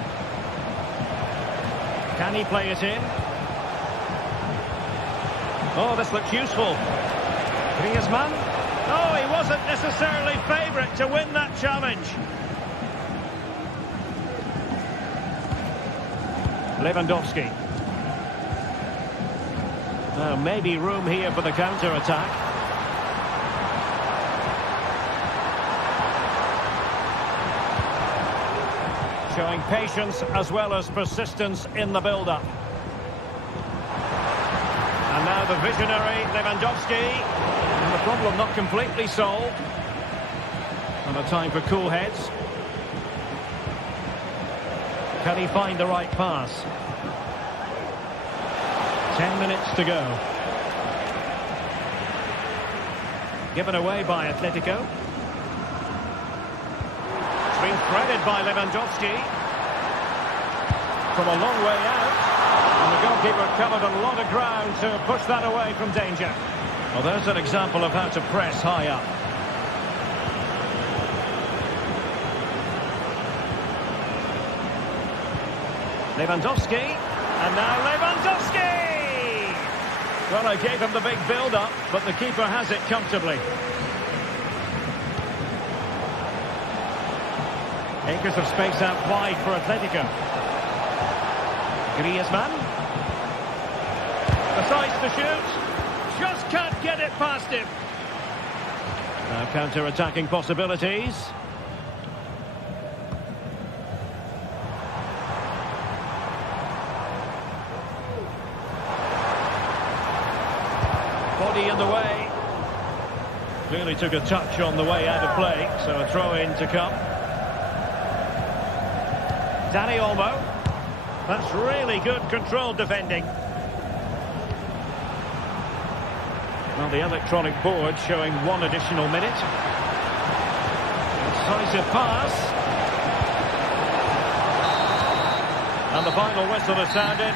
Can he play it in? Oh, this looks useful. Griezmann. Oh, he wasn't necessarily favourite to win that challenge. Lewandowski. Now, maybe room here for the counter-attack. Showing patience as well as persistence in the build-up. And now the visionary Lewandowski. And the problem not completely solved. And a time for cool heads. Can he find the right pass? 10 minutes to go. Given away by Atletico. It's been threaded by Lewandowski. From a long way out. And the goalkeeper covered a lot of ground to push that away from danger. Well, there's an example of how to press high up. Lewandowski. And now Lewandowski! Well, I gave him the big build-up, but the keeper has it comfortably. Acres of space out wide for Atletico. Griezmann. Decides to shoot. Just can't get it past him. Now counter-attacking possibilities. Body in the way. Clearly took a touch on the way out of play, so a throw-in to come. Dani Olmo. That's really good controlled defending. Well, the electronic board showing 1 additional minute. Decisive pass. And the final whistle has sounded.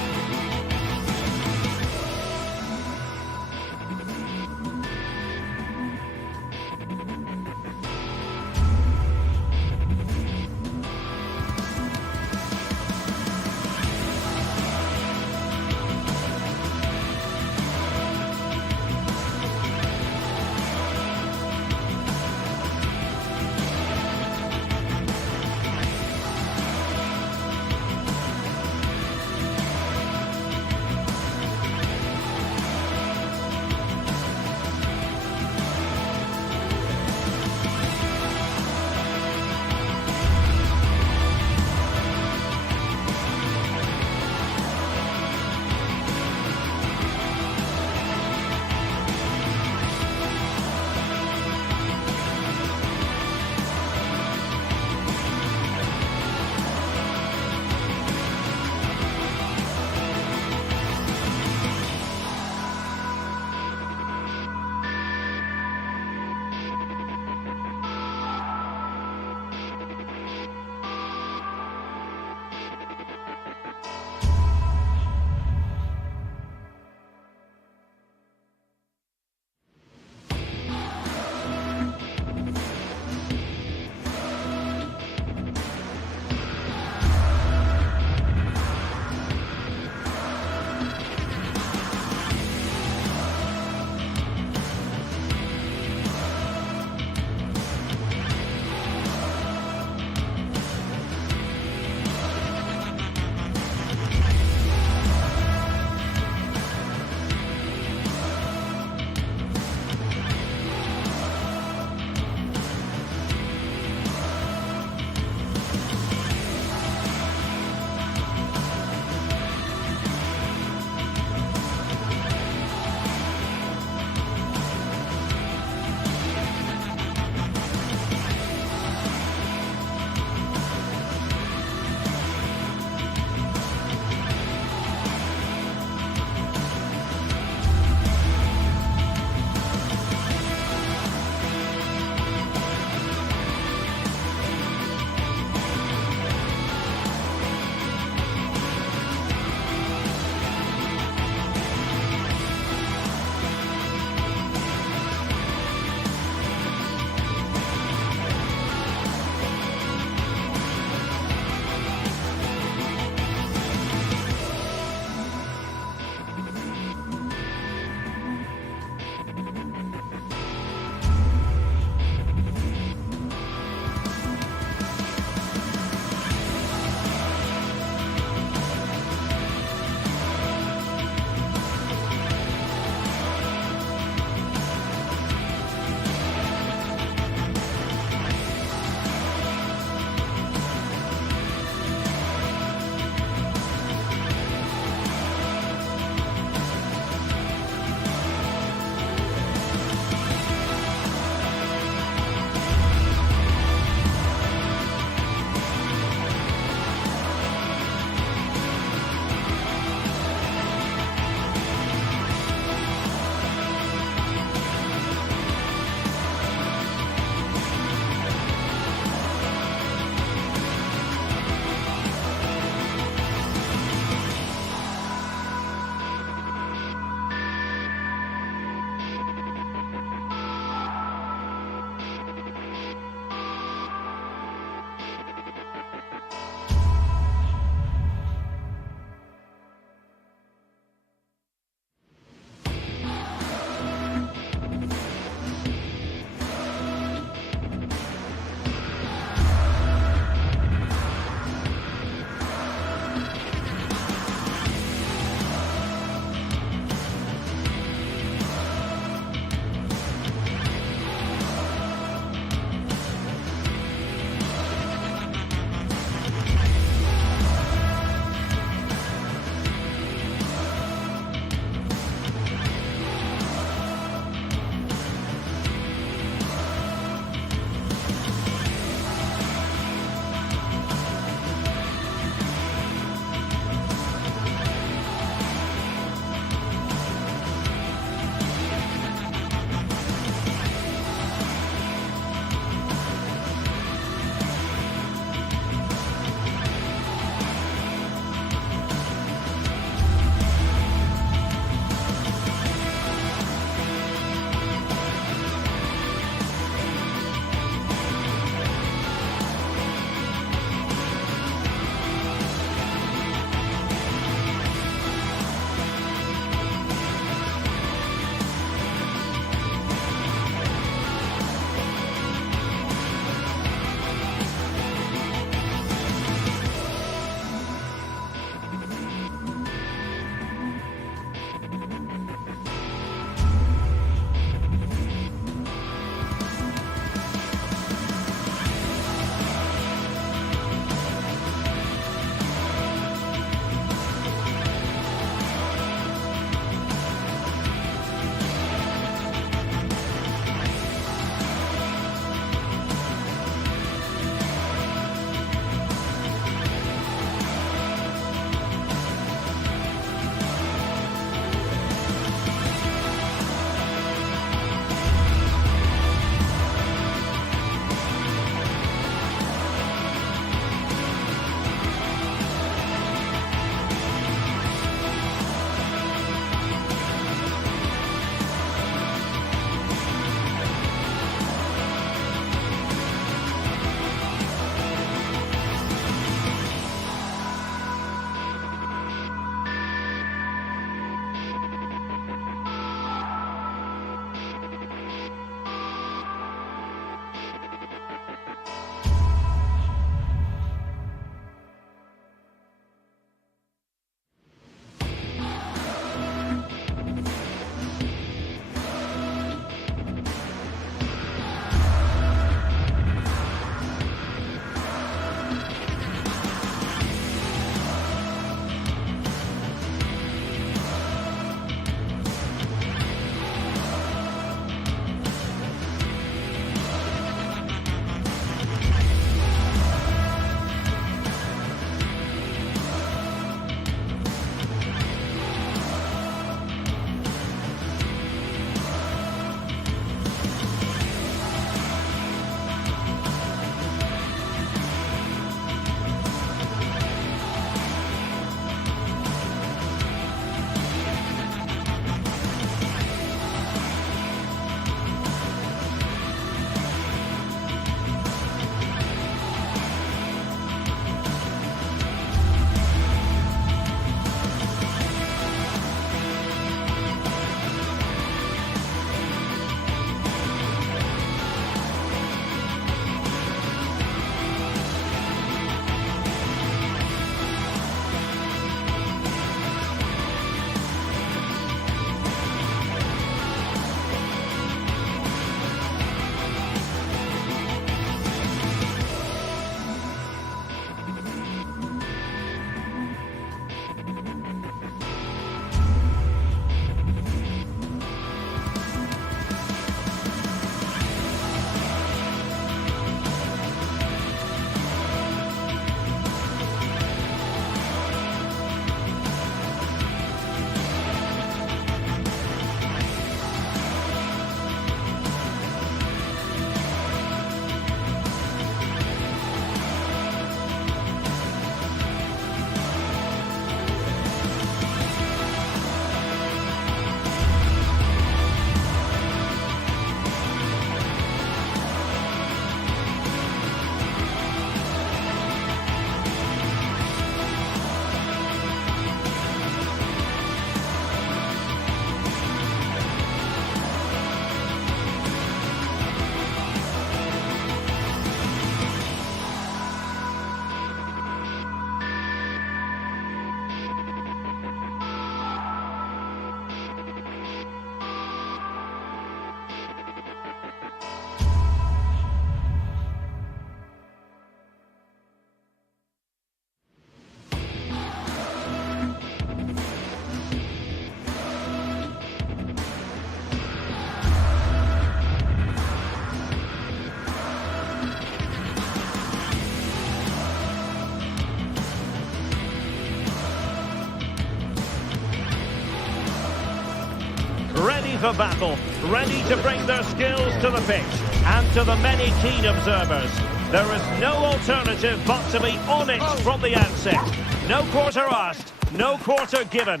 for battle, ready to bring their skills to the pitch. And to the many keen observers, there is no alternative but to be on it from the outset. No quarter asked, no quarter given.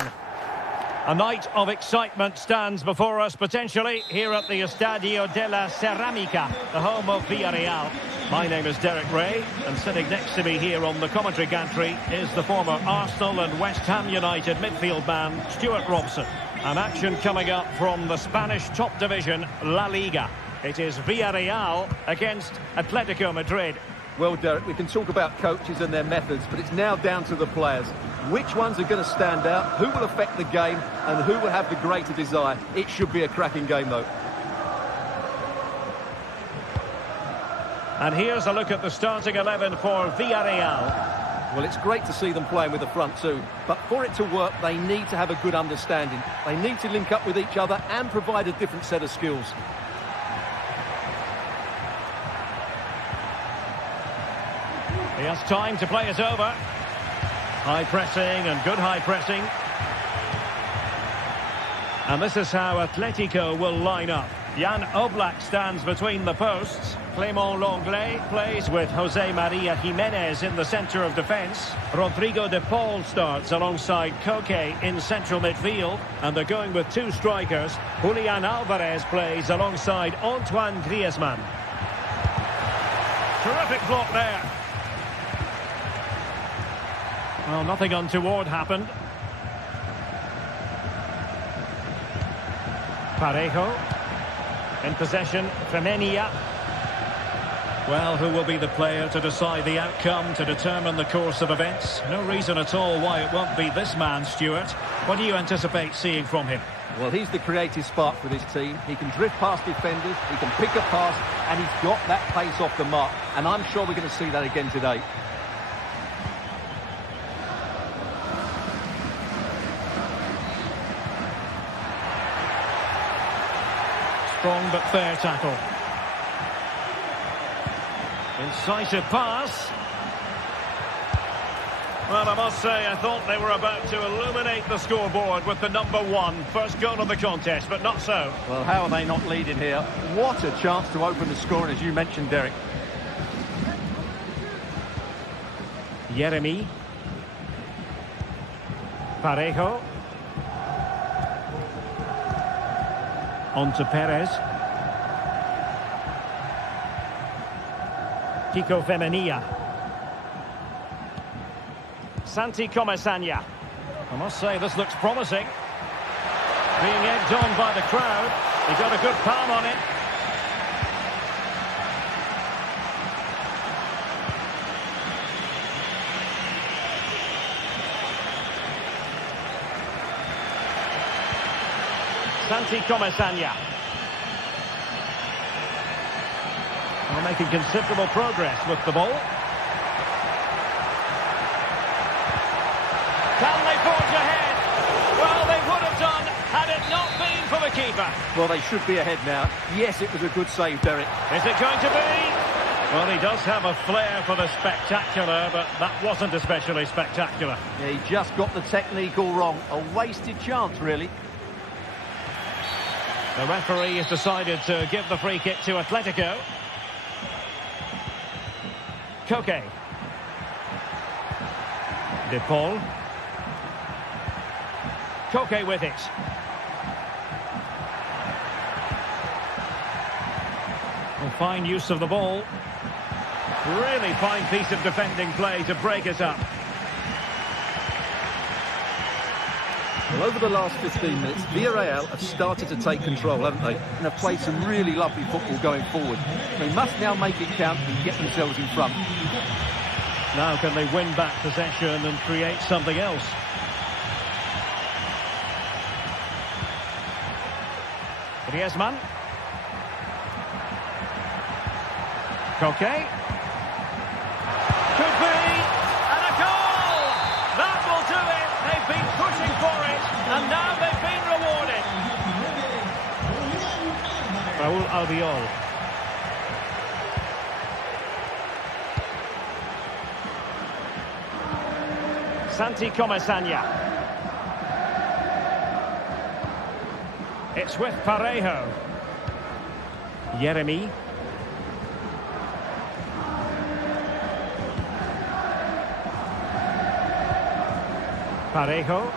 A night of excitement stands before us potentially here at the Estadio de la Ceramica, the home of Villarreal. My name is Derek Ray, and sitting next to me here on the commentary gantry is the former Arsenal and West Ham United midfield man, Stuart Robson. An action coming up from the Spanish top division, La Liga. It is Villarreal against Atletico Madrid. Well, Derek, we can talk about coaches and their methods, but it's now down to the players. Which ones are going to stand out, who will affect the game, and who will have the greater desire? It should be a cracking game, though. And here's a look at the starting 11 for Villarreal. Well, it's great to see them playing with the front two, but for it to work, they need to have a good understanding. They need to link up with each other and provide a different set of skills. He has time to play it over. High pressing and good high pressing. And this is how Atletico will line up. Jan Oblak stands between the posts. Clément Lenglet plays with Jose Maria Jimenez in the centre of defence. Rodrigo de Paul starts alongside Koke in central midfield. And they're going with two strikers. Julian Alvarez plays alongside Antoine Griezmann. Terrific block there. Well, nothing untoward happened. Parejo. In possession, Femenia. Well, who will be the player to decide the outcome, to determine the course of events? No reason at all why it won't be this man, Stuart. What do you anticipate seeing from him? Well, he's the creative spark for this team. He can drift past defenders, he can pick a pass, and he's got that pace off the mark. And I'm sure we're going to see that again today. Strong but fair tackle. Incisive pass. Well, I must say, I thought they were about to illuminate the scoreboard with the number one. First goal of the contest, but not so. Well, how are they not leading here? What a chance to open the scoring, as you mentioned, Derek. Yeremi. Parejo. On to Perez. Kiko Femenia. Santi Comesaña. I must say, this looks promising. Being egged on by the crowd. He got a good palm on it. Santi Comesaña. Well, making considerable progress with the ball. Can they forge ahead? Well, they would have done had it not been for the keeper. Well, they should be ahead now. Yes, it was a good save, Derek. Is it going to be? Well, he does have a flair for the spectacular, but that wasn't especially spectacular. Yeah, he just got the technique all wrong. A wasted chance, really. The referee has decided to give the free kick to Atletico. Koke. De Paul. Koke with it. Well, fine use of the ball. Really fine piece of defending play to break it up. Well, over the last 15 minutes, Villarreal have started to take control, haven't they? And have played some really lovely football going forward. They must now make it count and get themselves in front. Now can they win back possession and create something else? Griezmann. Koke. Could be, and a goal! That will do it. They've been pushing for it, and now they've been rewarded. Raúl Albiol. Santi Comesaña. It's with Parejo. Yeremy. Parejo.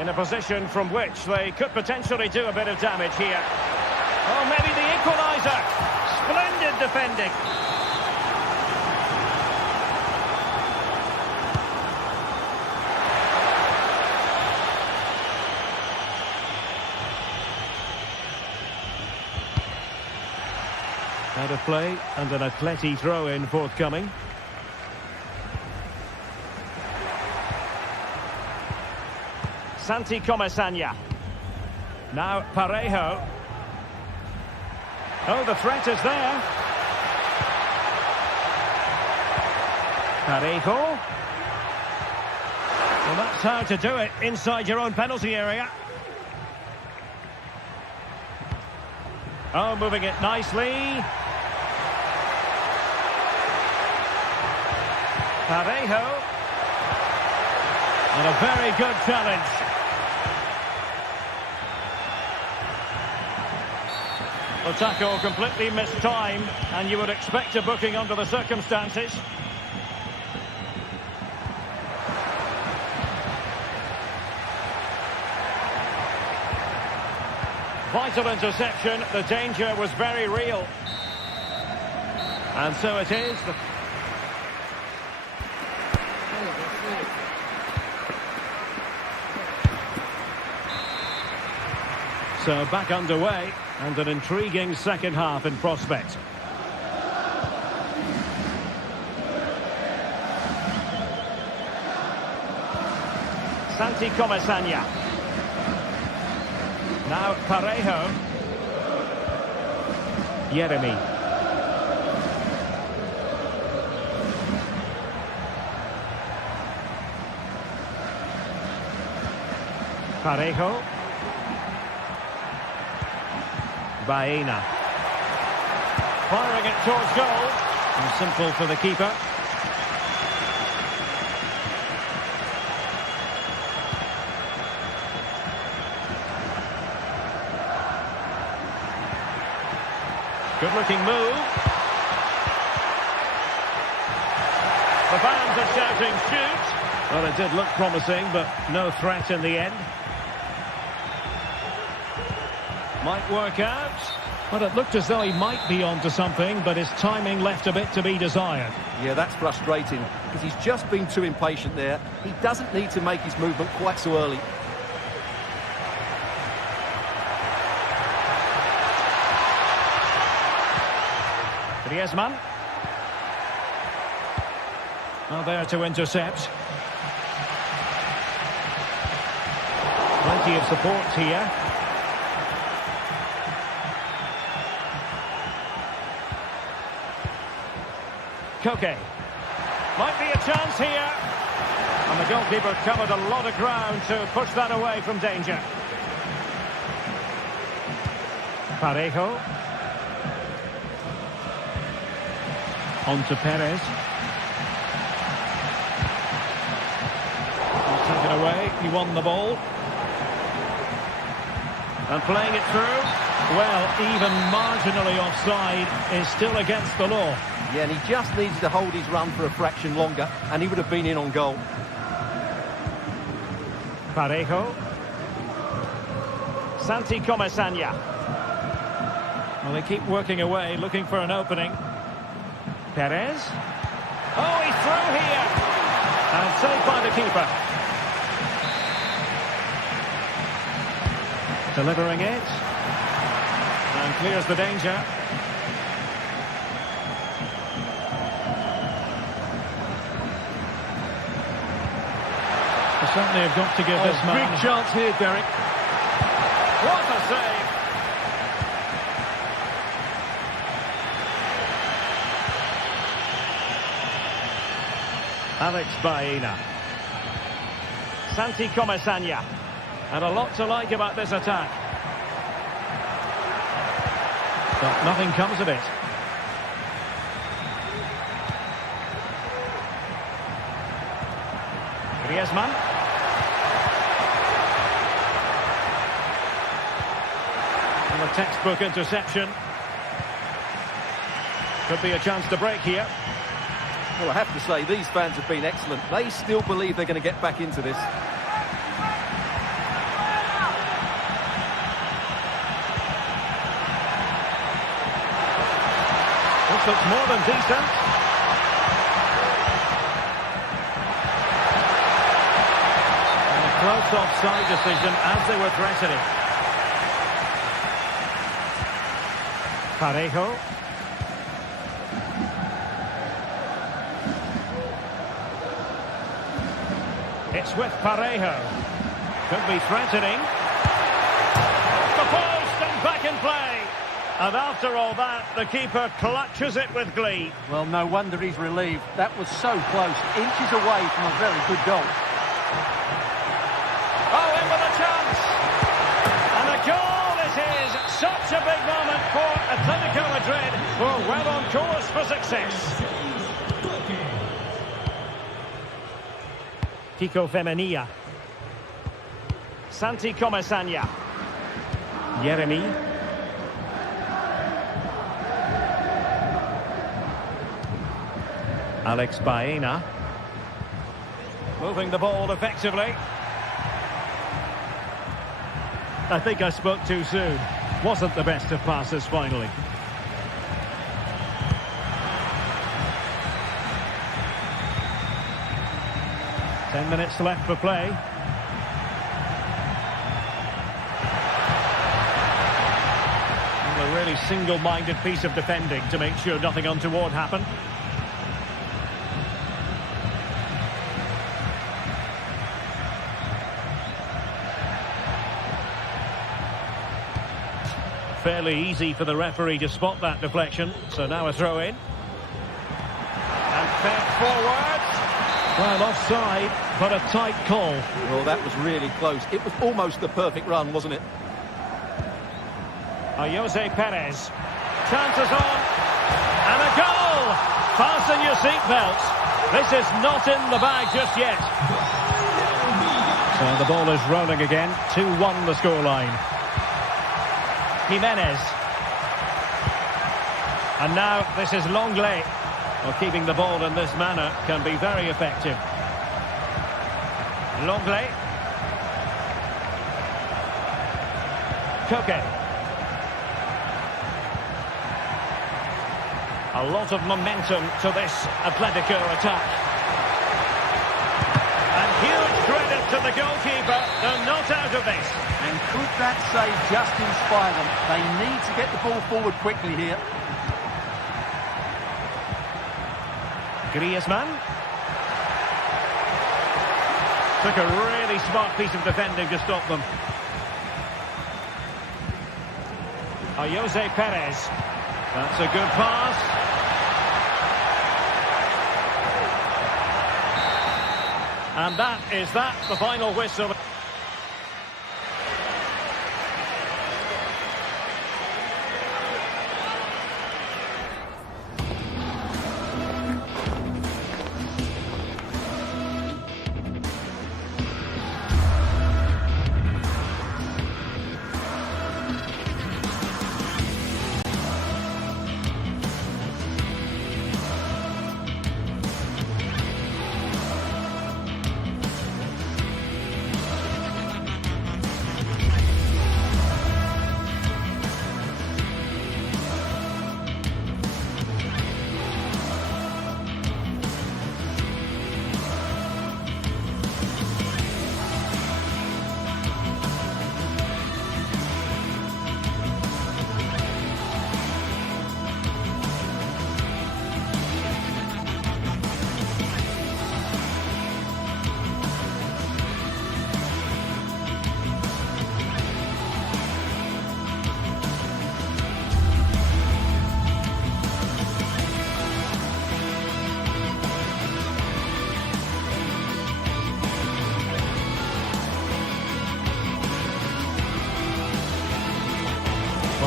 In a position from which they could potentially do a bit of damage here. Oh, maybe the equaliser. Splendid defending. Out of play and an Atleti throw-in forthcoming. Santi Comesaña. Now Parejo. Oh, the threat is there. Parejo. Well, that's how to do it inside your own penalty area. Oh, moving it nicely. Parejo. And a very good challenge. Well, tackle completely missed time, and you would expect a booking under the circumstances. Vital interception, the danger was very real. And so it is. So back underway, and an intriguing second half in prospect. Santi Comesaña. Now Parejo. Yeremy. Parejo. Baena. Firing it towards goal. And simple for the keeper. Good-looking move. The fans are shouting, shoot! Well, it did look promising, but no threat in the end. Might work out. Well, it looked as though he might be onto something, but his timing left a bit to be desired. Yeah, that's frustrating, because he's just been too impatient there. He doesn't need to make his movement quite so early. Griezmann. Now there to intercept. Plenty of support here. Koke. Might be a chance here. And the goalkeeper covered a lot of ground to push that away from danger. Parejo. On to Perez. He's taken away. He won the ball. And playing it through. Well, even marginally offside is still against the law. Yeah, and he just needs to hold his run for a fraction longer, and he would have been in on goal. Parejo. Santi Comesaña. Well, they keep working away, looking for an opening. Perez. Oh, he's through here. And saved by the keeper. Delivering it. And clears the danger. They certainly have got to give this man... Big chance here, Derek. What a save. Alex Baena. Santi Comesaña. And a lot to like about this attack. But nothing comes of it. Griezmann. And a textbook interception. Could be a chance to break here. Well, I have to say, these fans have been excellent. They still believe they're going to get back into this. This looks more than decent. And a close offside decision as they were threatening. Parejo. It's with Parejo. Could be threatening. The post and back in play. And after all that, the keeper clutches it with glee. Well, no wonder he's relieved. That was so close. Inches away from a very good goal. Oh, in with a chance. And a goal it is. Such a big moment for Atletico Madrid, who are well on course for success. Kiko Femenia. Santi Comesaña. Yeremy. Alex Baena. Moving the ball effectively. I think I spoke too soon. Wasn't the best of passes finally. Ten minutes left for play. And a really single-minded piece of defending to make sure nothing untoward happened. Fairly easy for the referee to spot that deflection. So now a throw in. And fed forward. Well, offside, but a tight call. Well, that was really close. It was almost the perfect run, wasn't it? Jose Perez. Chances on. And a goal! Fasten your seatbelts. This is not in the bag just yet. So the ball is rolling again. 2-1 the scoreline. Jimenez. And now this is Longley. Well, keeping the ball in this manner can be very effective. Longley. Koke. A lot of momentum to this Atletico attack. And huge credit to the goalkeeper. They're not out of this. And could that save just inspire them? They need to get the ball forward quickly here. Griezmann. Took a really smart piece of defending to stop them. Jose Perez. That's a good pass. And that is the final whistle.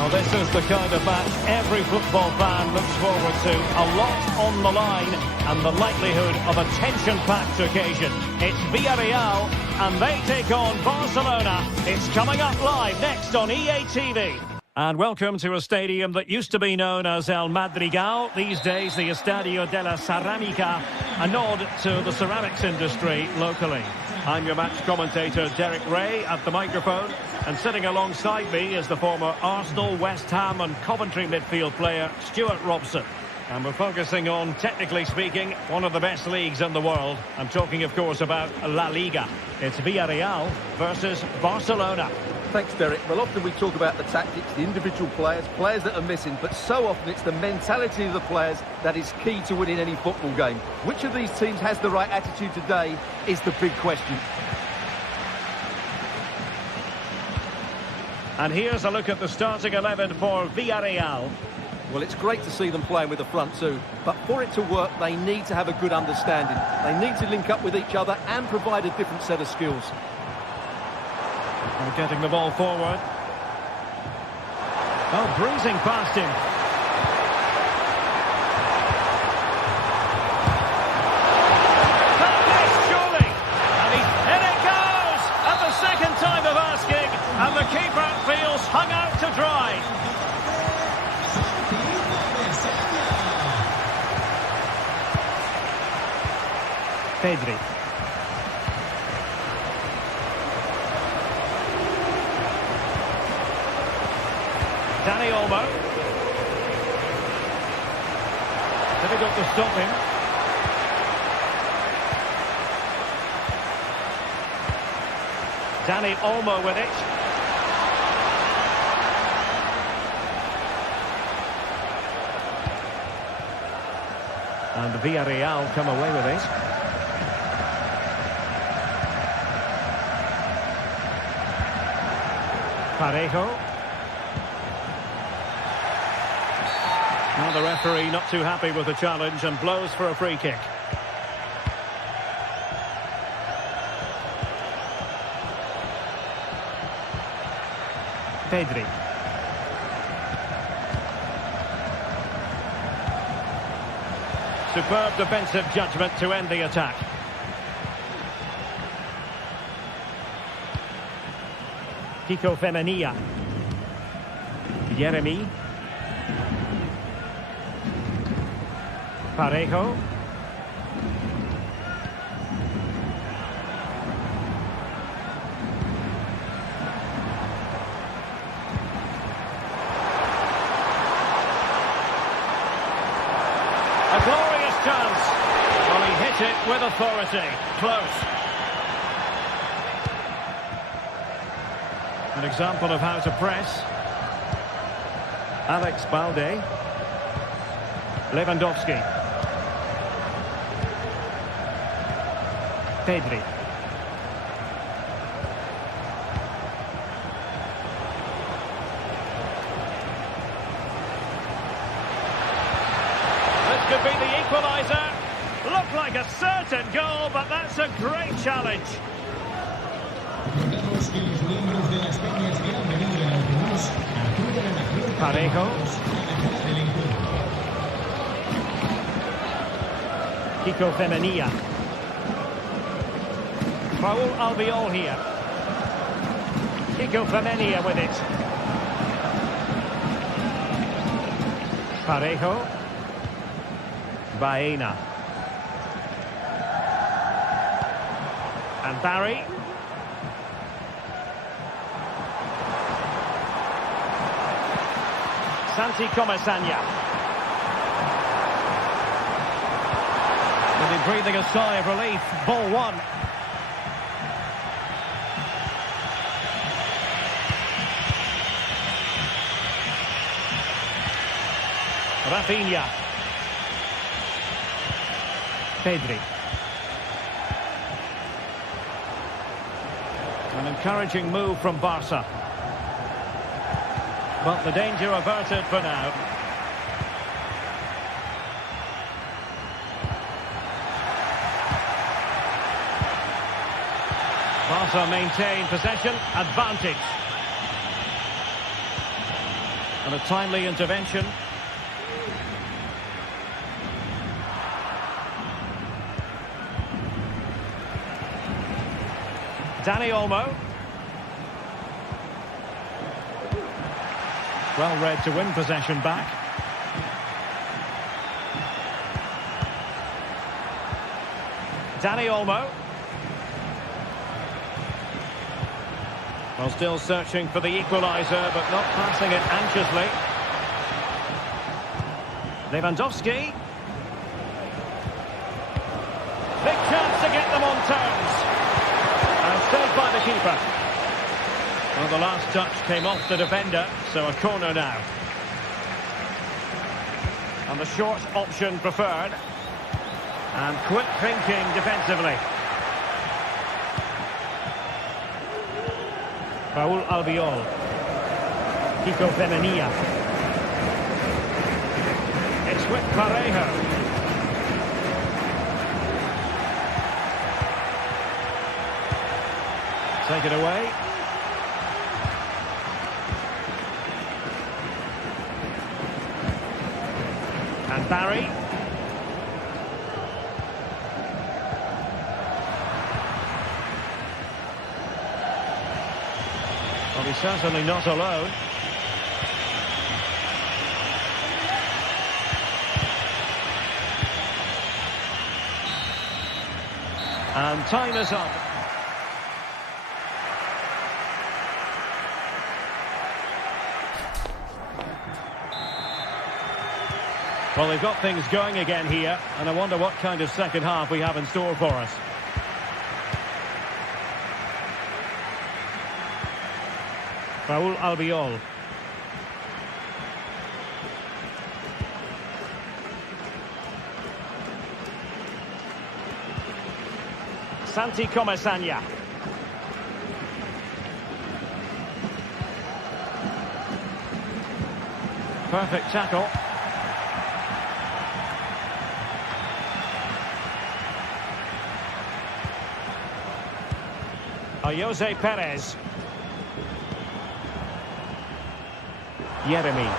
Well, this is the kind of match every football fan looks forward to. A lot on the line and the likelihood of a tension-packed occasion. It's Villarreal and they take on Barcelona. It's coming up live next on EA TV. And welcome to a stadium that used to be known as El Madrigal, these days the Estadio de la Ceramica, a nod to the ceramics industry locally. I'm your match commentator, Derek Ray, at the microphone, and sitting alongside me is the former Arsenal, West Ham and Coventry midfield player, Stuart Robson. And we're focusing on, technically speaking, one of the best leagues in the world. I'm talking, of course, about La Liga. It's Villarreal versus Barcelona. Thanks, Derek. Well, often we talk about the tactics, the individual players that are missing, but so often it's the mentality of the players that is key to winning any football game. Which of these teams has the right attitude today is the big question. And here's a look at the starting 11 for Villarreal. Well, it's great to see them playing with the front two, but for it to work, they need to have a good understanding. They need to link up with each other and provide a different set of skills. They're getting the ball forward. Oh, breezing past him. That missed, surely. And in it goes! At the second time of asking, and the keeper feels hung out to dry. Pedri. Dani Olmo. Difficult to stop him. Dani Olmo with it. And the Villarreal come away with it. Parejo. Now the referee not too happy with the challenge and blows for a free kick. Pedri. Superb defensive judgment to end the attack. Kiko Femenia. Jeremy. Parejo. A glorious chance. Well, he hit it with authority. Close. An example of how to press. Alex Balde. Lewandowski. Pedri. This could be the equaliser. Looked like a certain goal, but that's a great challenge. Parejo. Kiko Femenia. Raul Albiol here. Kiko Femenia with it. Parejo. Baena. And Barry. Santi Comesaña. Will be breathing a sigh of relief. Ball one. Rafinha. Pedri. An encouraging move from Barca. But the danger averted for now. Barca maintain possession, advantage. And a timely intervention. Dani Olmo. Well read to win possession back. Dani Olmo. Well, still searching for the equaliser, but not passing it anxiously. Lewandowski. Big chance to get them on terms. And saved by the keeper. Well, the last touch came off the defender, so a corner now. And the short option preferred. And quick thinking defensively. Raul Albiol. Kiko Femenia. It's with Parejo. Take it away. And Barry. Well, he's certainly not alone. And time is up. Well, they've got things going again here, and I wonder what kind of second half we have in store for us. Raul Albiol. Santi Comesaña. Perfect tackle. Jose Perez. Yeremy.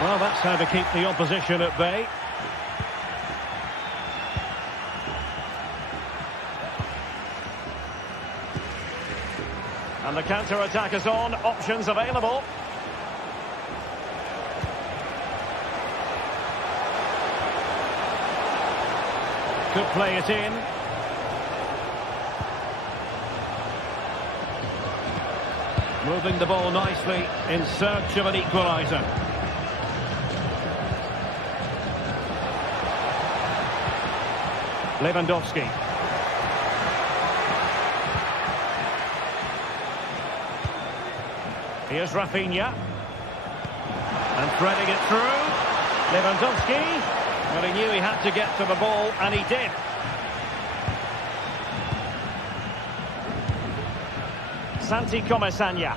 Well, that's how to keep the opposition at bay. And the counter-attack is on. Options available. Could play it in. Moving the ball nicely in search of an equaliser. Lewandowski. Here's Rafinha. And threading it through. Lewandowski. Well, he knew he had to get to the ball, and he did. Santi Comesaña.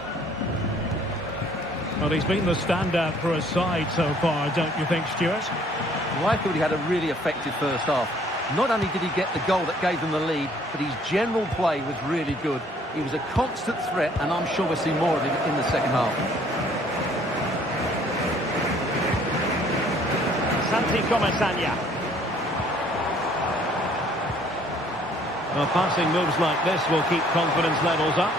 Well, he's been the standout for his side so far, don't you think, Stuart? Well, I thought he had a really effective first half. Not only did he get the goal that gave them the lead, but his general play was really good. He was a constant threat, and I'm sure we'll see more of him in the second half. Santi Comesaña. Well, passing moves like this will keep confidence levels up.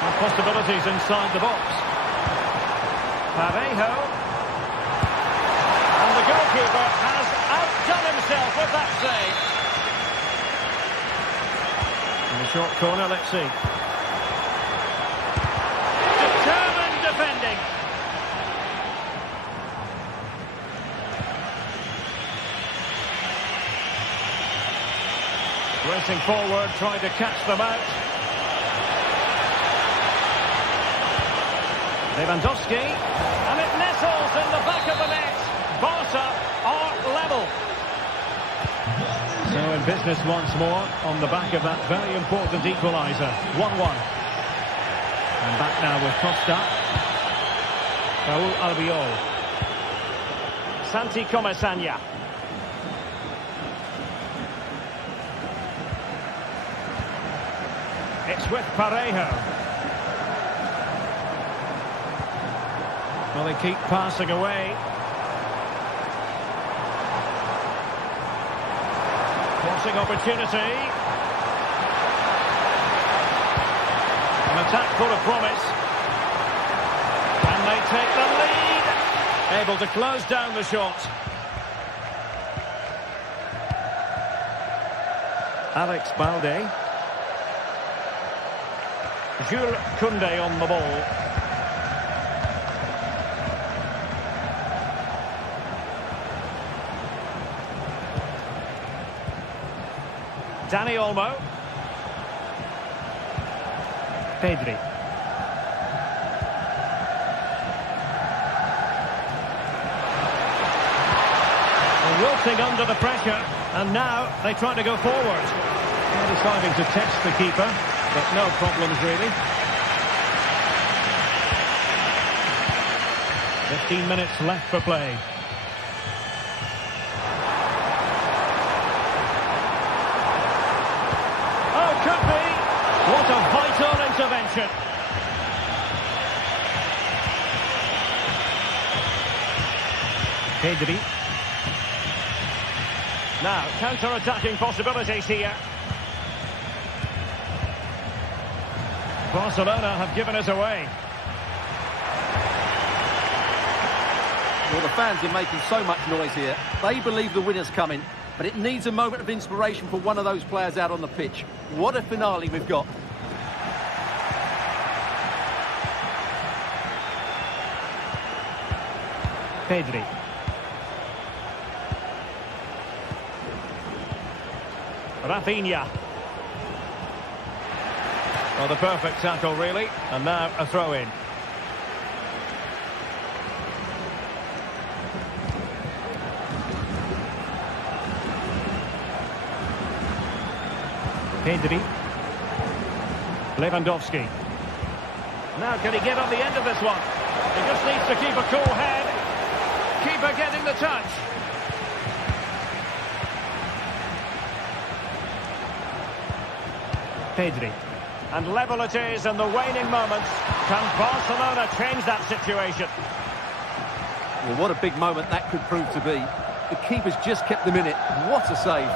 And possibilities inside the box. Parejo. And the goalkeeper has outdone himself with that save. In the short corner, let's see. Determined defending. Racing forward, trying to catch them out. Lewandowski, and it nestles in the back of the net. Barca are level. So in business once more on the back of that very important equaliser. 1-1. And back now with Costa. Raul Albiol. Santi Comesaña. It's with Parejo. Well, they keep passing away. Crossing opportunity. An attack full of promise. And they take the lead. Able to close down the shot. Alex Balde. Jules Koundé on the ball. Dani Olmo. Pedri. Wilting under the pressure, and now they try to go forward. They're deciding to test the keeper, but no problems really. 15 minutes left for play. Oh, could be. What a vital intervention. Pedri. Now, counter-attacking possibilities here. Barcelona have given us away. Well, the fans are making so much noise here. They believe the winner's coming, but it needs a moment of inspiration for one of those players out on the pitch. What a finale we've got. Pedri. Rafinha. Well, the perfect tackle, really. And now a throw-in. Pedri. Lewandowski. Now, can he get on the end of this one? He just needs to keep a cool head. Keeper getting the touch. Pedri. And level it is in the waning moments. Can Barcelona change that situation? Well, what a big moment that could prove to be. The keeper's just kept them in it. What a save.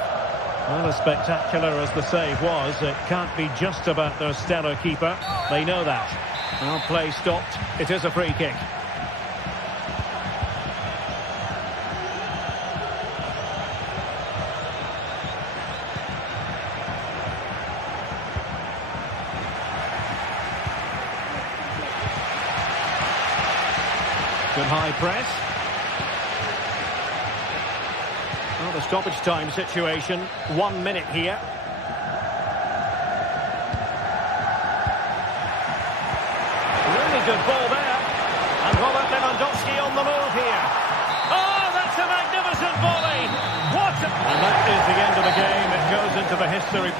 Well, as spectacular as the save was, it can't be just about their stellar keeper. They know that. Well, play stopped. It is a free kick. Good high press. Well, the stoppage time situation, 1 minute here. Really good ball there. And Robert Lewandowski on the move here. Oh, that's a magnificent volley. What? And that is the end of the game. It goes into the history.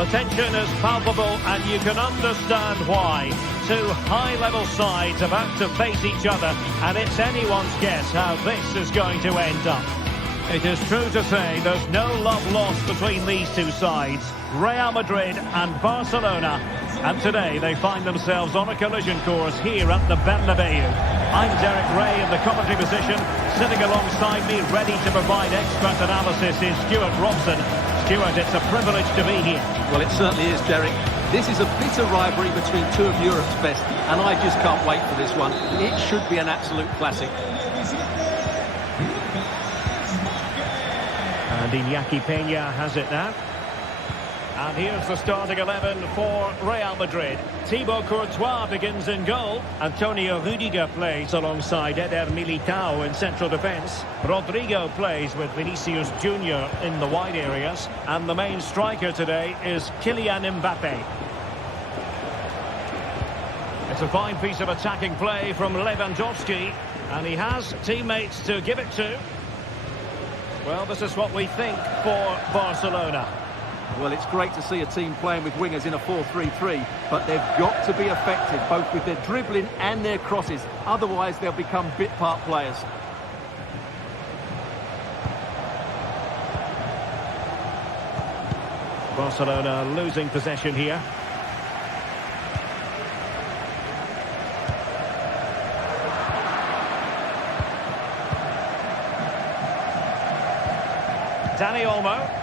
The tension is palpable, and you can understand why. Two high-level sides about to face each other, and it's anyone's guess how this is going to end up. It is true to say there's no love lost between these two sides. Real Madrid and Barcelona And today they find themselves on a collision course here at the Bernabeu. I'm Derek Ray in the commentary position. Sitting alongside me, ready to provide expert analysis, is Stuart Robson. Stuart, it's a privilege to be here. Well, it certainly is, Derek. This is a bitter rivalry between two of Europe's best, and I just can't wait for this one. It should be an absolute classic. And Iñaki Peña has it now. And here's the starting 11 for Real Madrid. Thibaut Courtois begins in goal. Antonio Rudiger plays alongside Eder Militao in central defence. Rodrigo plays with Vinicius Junior in the wide areas. And the main striker today is Kylian Mbappe. It's a fine piece of attacking play from Lewandowski. And he has teammates to give it to. Well, this is what we think for Barcelona. Well, it's great to see a team playing with wingers in a 4-3-3, but they've got to be effective, both with their dribbling and their crosses. Otherwise, they'll become bit-part players. Barcelona losing possession here. Dani Olmo.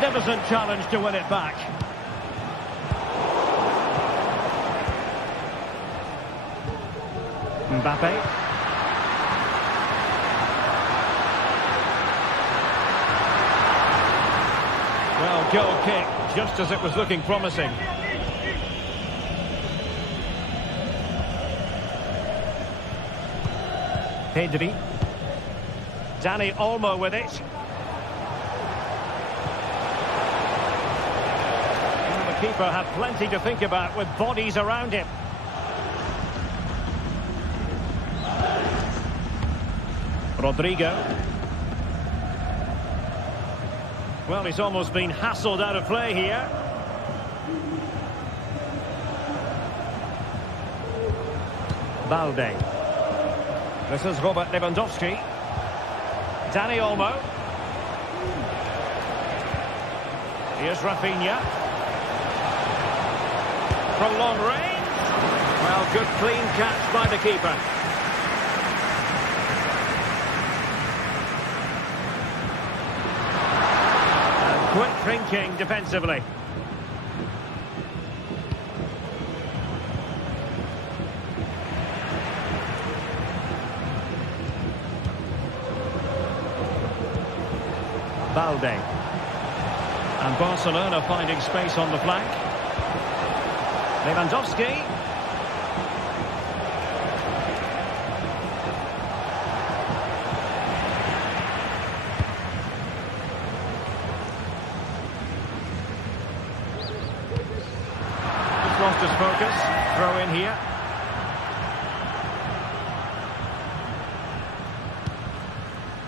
Magnificent challenge to win it back. Mbappe. Well, goal kick, just as it was looking promising. Pedri. Dani Olmo with it. Keeper had plenty to think about with bodies around him. Rodrigo. Well, he's almost been hassled out of play here. Balde. This is Robert Lewandowski. Dani Olmo. Here's Rafinha. From long range. Well, good clean catch by the keeper. And quick thinking defensively. Balde. And Barcelona finding space on the flank. Lewandowski. Just lost his focus. Throw in here.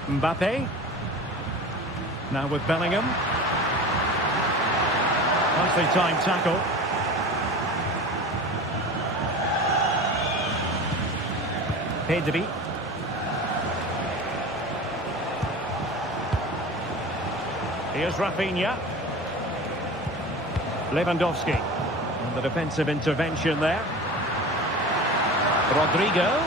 Mbappe. Now with Bellingham. Nicely timed tackle. Pedri. Here's Rafinha. Lewandowski. And the defensive intervention there. Rodrigo.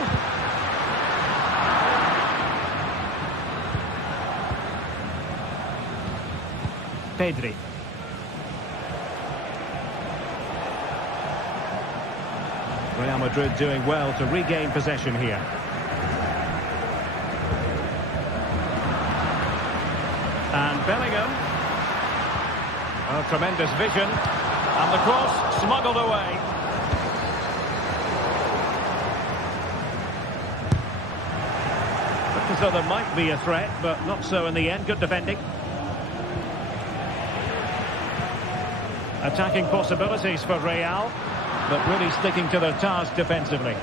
Pedri. Real Madrid doing well to regain possession here. And Bellingham. Oh, tremendous vision. And the cross smuggled away. Looked as though there might be a threat, but not so in the end. Good defending. Attacking possibilities for Real, but really sticking to their task defensively.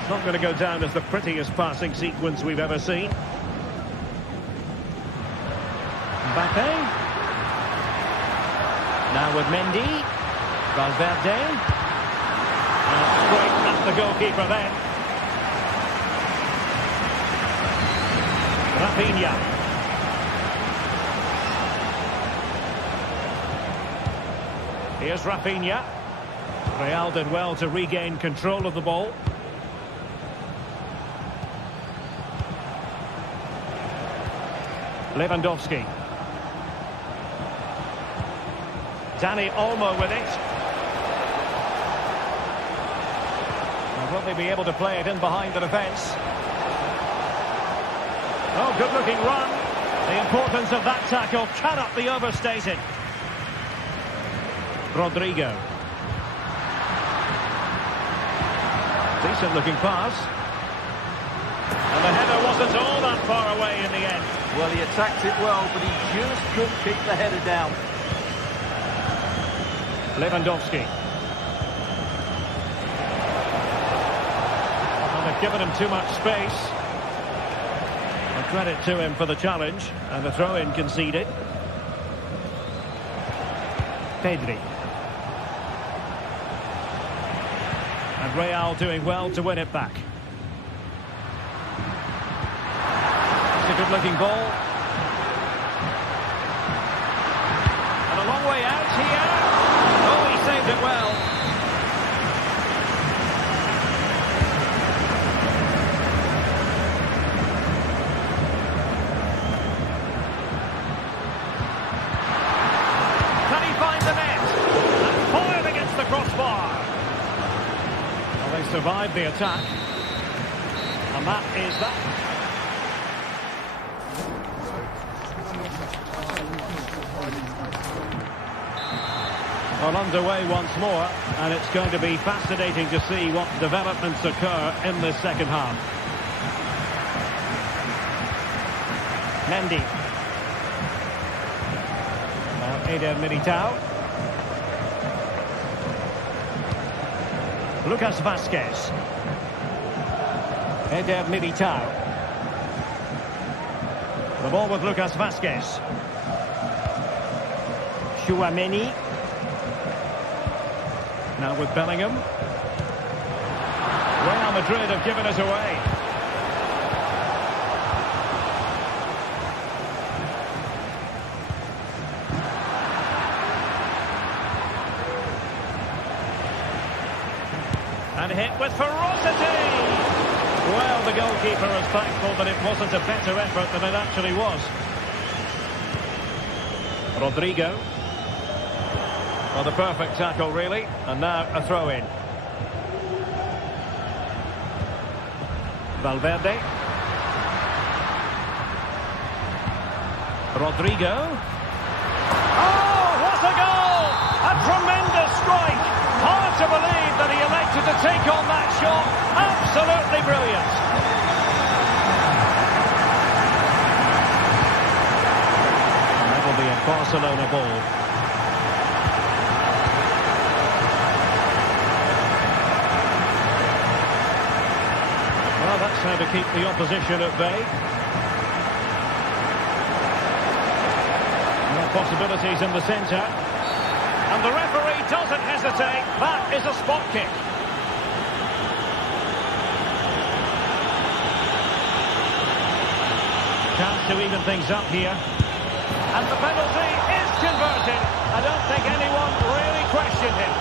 It's not going to go down as the prettiest passing sequence we've ever seen. Mbappe. Now with Mendy. Valverde. Straight at the goalkeeper then. Rafinha. Here's Rafinha. Real did well to regain control of the ball. Lewandowski. Dani Olmo with it. And will they be able to play it in behind the defence? Oh, good-looking run. The importance of that tackle cannot be overstated. Rodrigo. Decent-looking pass. And the header wasn't all that far away in the end. Well, he attacked it well, but he just couldn't keep the header down. Lewandowski. Well, they've given him too much space. And credit to him for the challenge. And the throw-in conceded. Pedri. And Real doing well to win it back. It's a good-looking ball. And a long way out here. Oh, he saved it well. Can he find the net? And foiled against the crossbar. Well, they survived the attack. And that is that. Well, underway once more, and it's going to be fascinating to see what developments occur in this second half. Mendy. Now Eder Militao. Lucas Vazquez. Eder Militao. The ball with Lucas Vazquez. Tchouaméni. Now with Bellingham. Real Madrid have given us away. And hit with ferocity. Well, the goalkeeper is thankful that it wasn't a better effort than it actually was. Rodrigo. Well, the perfect tackle, really. And now a throw-in. Valverde. Rodrigo. Oh, what a goal! A tremendous strike! Hard to believe that he elected to take on that shot. Absolutely brilliant. And that will be a Barcelona ball. Well, that's how to keep the opposition at bay. More possibilities in the centre. And the referee doesn't hesitate. That is a spot kick. Chance to even things up here. And the penalty is converted. I don't think anyone really questioned him.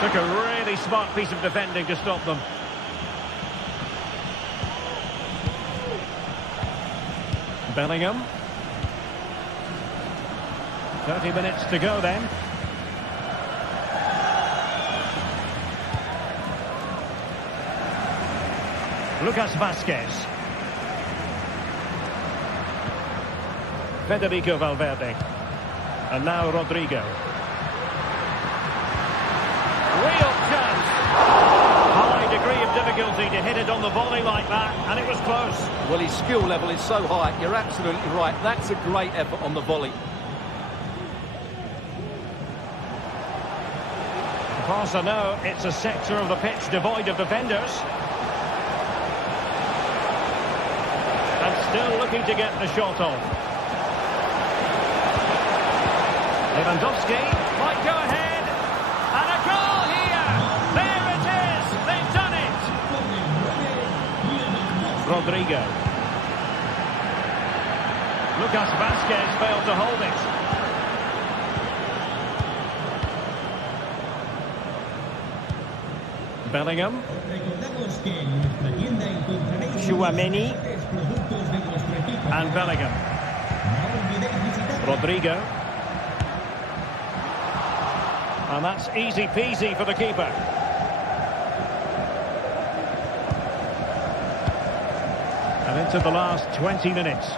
Took a really smart piece of defending to stop them. Bellingham. 30 minutes to go then. Lucas Vazquez. Federico Valverde. And now Rodrigo. Real chance. High degree of difficulty to hit it on the volley like that, and it was close. Well, his skill level is so high. You're absolutely right. That's a great effort on the volley. Barca know it's a sector of the pitch devoid of defenders. And still looking to get the shot off. Lewandowski might go ahead. Rodrigo. Lucas Vazquez failed to hold it. Bellingham. Tchouaméni. And Bellingham. Rodrigo. And that's easy peasy for the keeper. And into the last 20 minutes.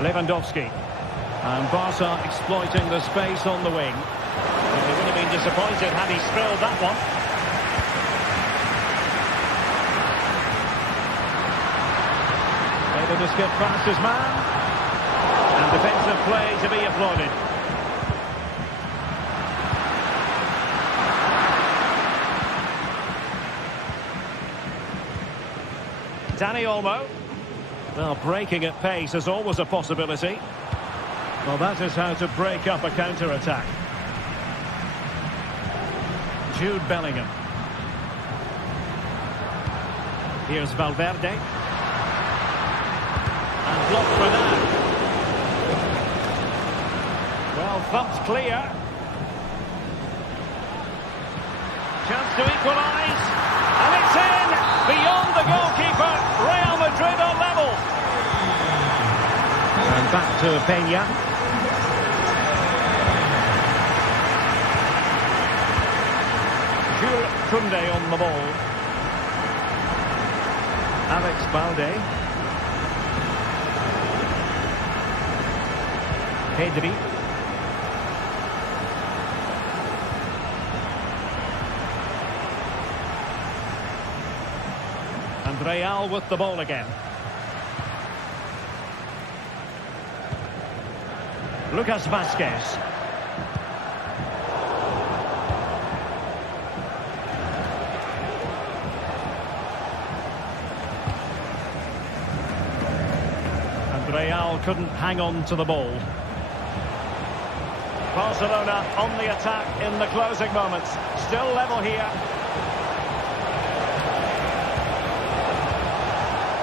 Lewandowski. And Barca exploiting the space on the wing. Well, they would have been disappointed had he spilled that one. Able to skip past his man. And defensive play to be applauded. Dani Olmo. Well, breaking at pace is always a possibility. Well, that is how to break up a counter-attack. Jude Bellingham. Here's Valverde. And blocked for now. Well, thumped clear. Chance to equalise. And it's in! Beyond the goalkeeper. Real Madrid are level. And back to Peña. Jules Koundé on the ball. Alex Balde. Pedri. And Real with the ball again. Lucas Vazquez. And Real couldn't hang on to the ball. Barcelona on the attack in the closing moments. Still level here.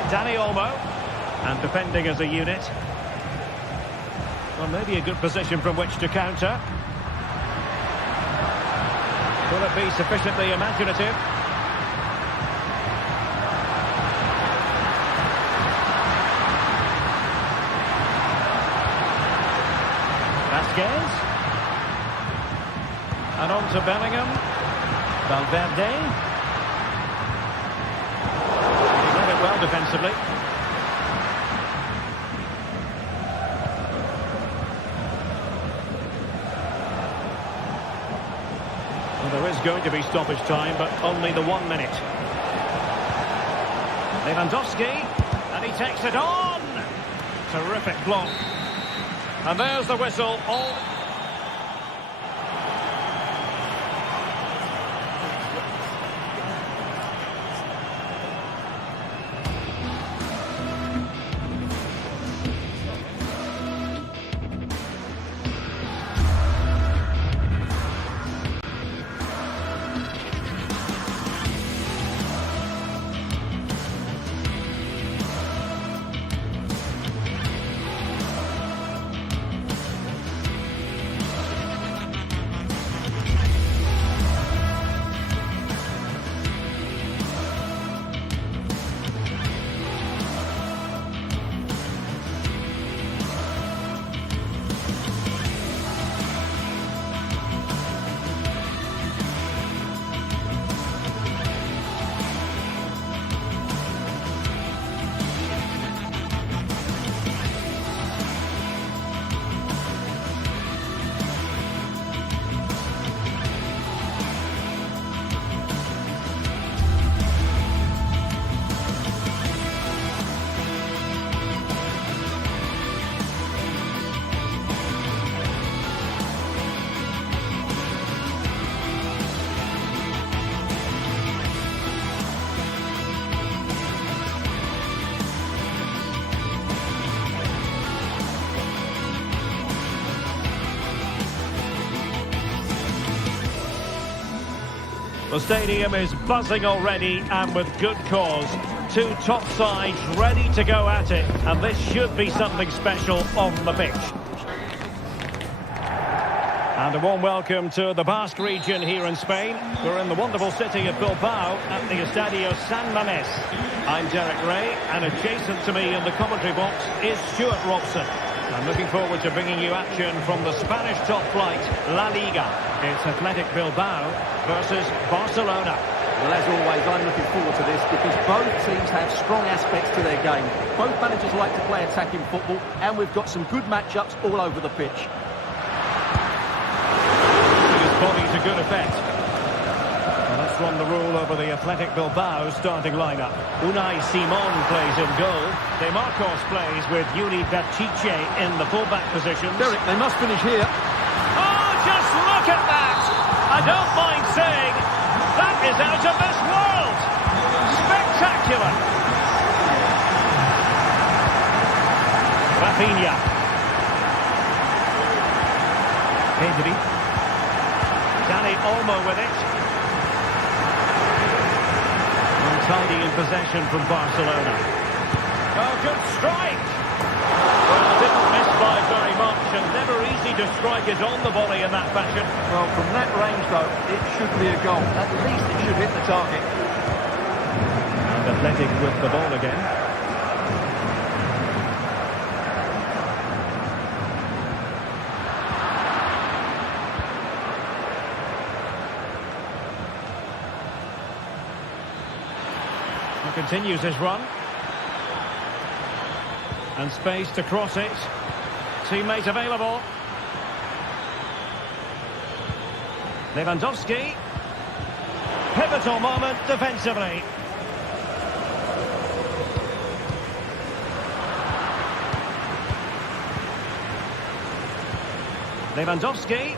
Dani Olmo. And defending as a unit. Well, maybe a good position from which to counter. Will it be sufficiently imaginative? Vazquez. And on to Bellingham. Valverde. He read it well defensively. Well, there is going to be stoppage time, but only the 1 minute. Lewandowski. And he takes it on. Terrific block. And there's the whistle. All... The stadium is buzzing already, and with good cause. Two top sides ready to go at it, and this should be something special on the pitch. And a warm welcome to the Basque region here in Spain. We're in the wonderful city of Bilbao at the Estadio San Mamés. I'm Derek Ray, and adjacent to me in the commentary box is Stuart Robson. I'm looking forward to bringing you action from the Spanish top flight, La Liga. It's Athletic Bilbao versus Barcelona. Well, as always, I'm looking forward to this because both teams have strong aspects to their game. Both managers like to play attacking football, and we've got some good matchups all over the pitch. Body to good effect. Well, let's run the rule over the Athletic Bilbao starting lineup. Unai Simon plays in goal. De Marcos plays with Yuri Berchiche in the fullback position. Derek, they must finish here. Oh, just look at that! I don't mind saying that is out of this world. Spectacular. Rafinha. Pedri. Dani Olmo with it. Untidy in possession from Barcelona. Oh, good strike! Well, didn't miss by very much, and never easy to strike it on the volley in that fashion. Well, from that range, though, it should be a goal. At least it should hit the target. And Athletic with the ball again. Continues his run. And space to cross it. Teammate available. Lewandowski. Pivotal moment defensively. Lewandowski.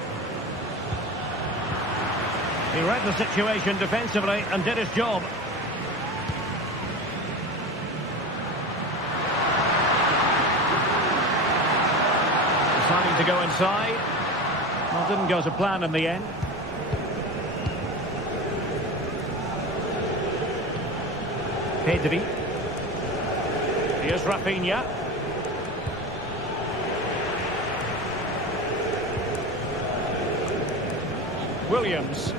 He read the situation defensively and did his job. Deciding to go inside. Well, didn't go to plan in the end. Pedri. Here's Rafinha. Williams.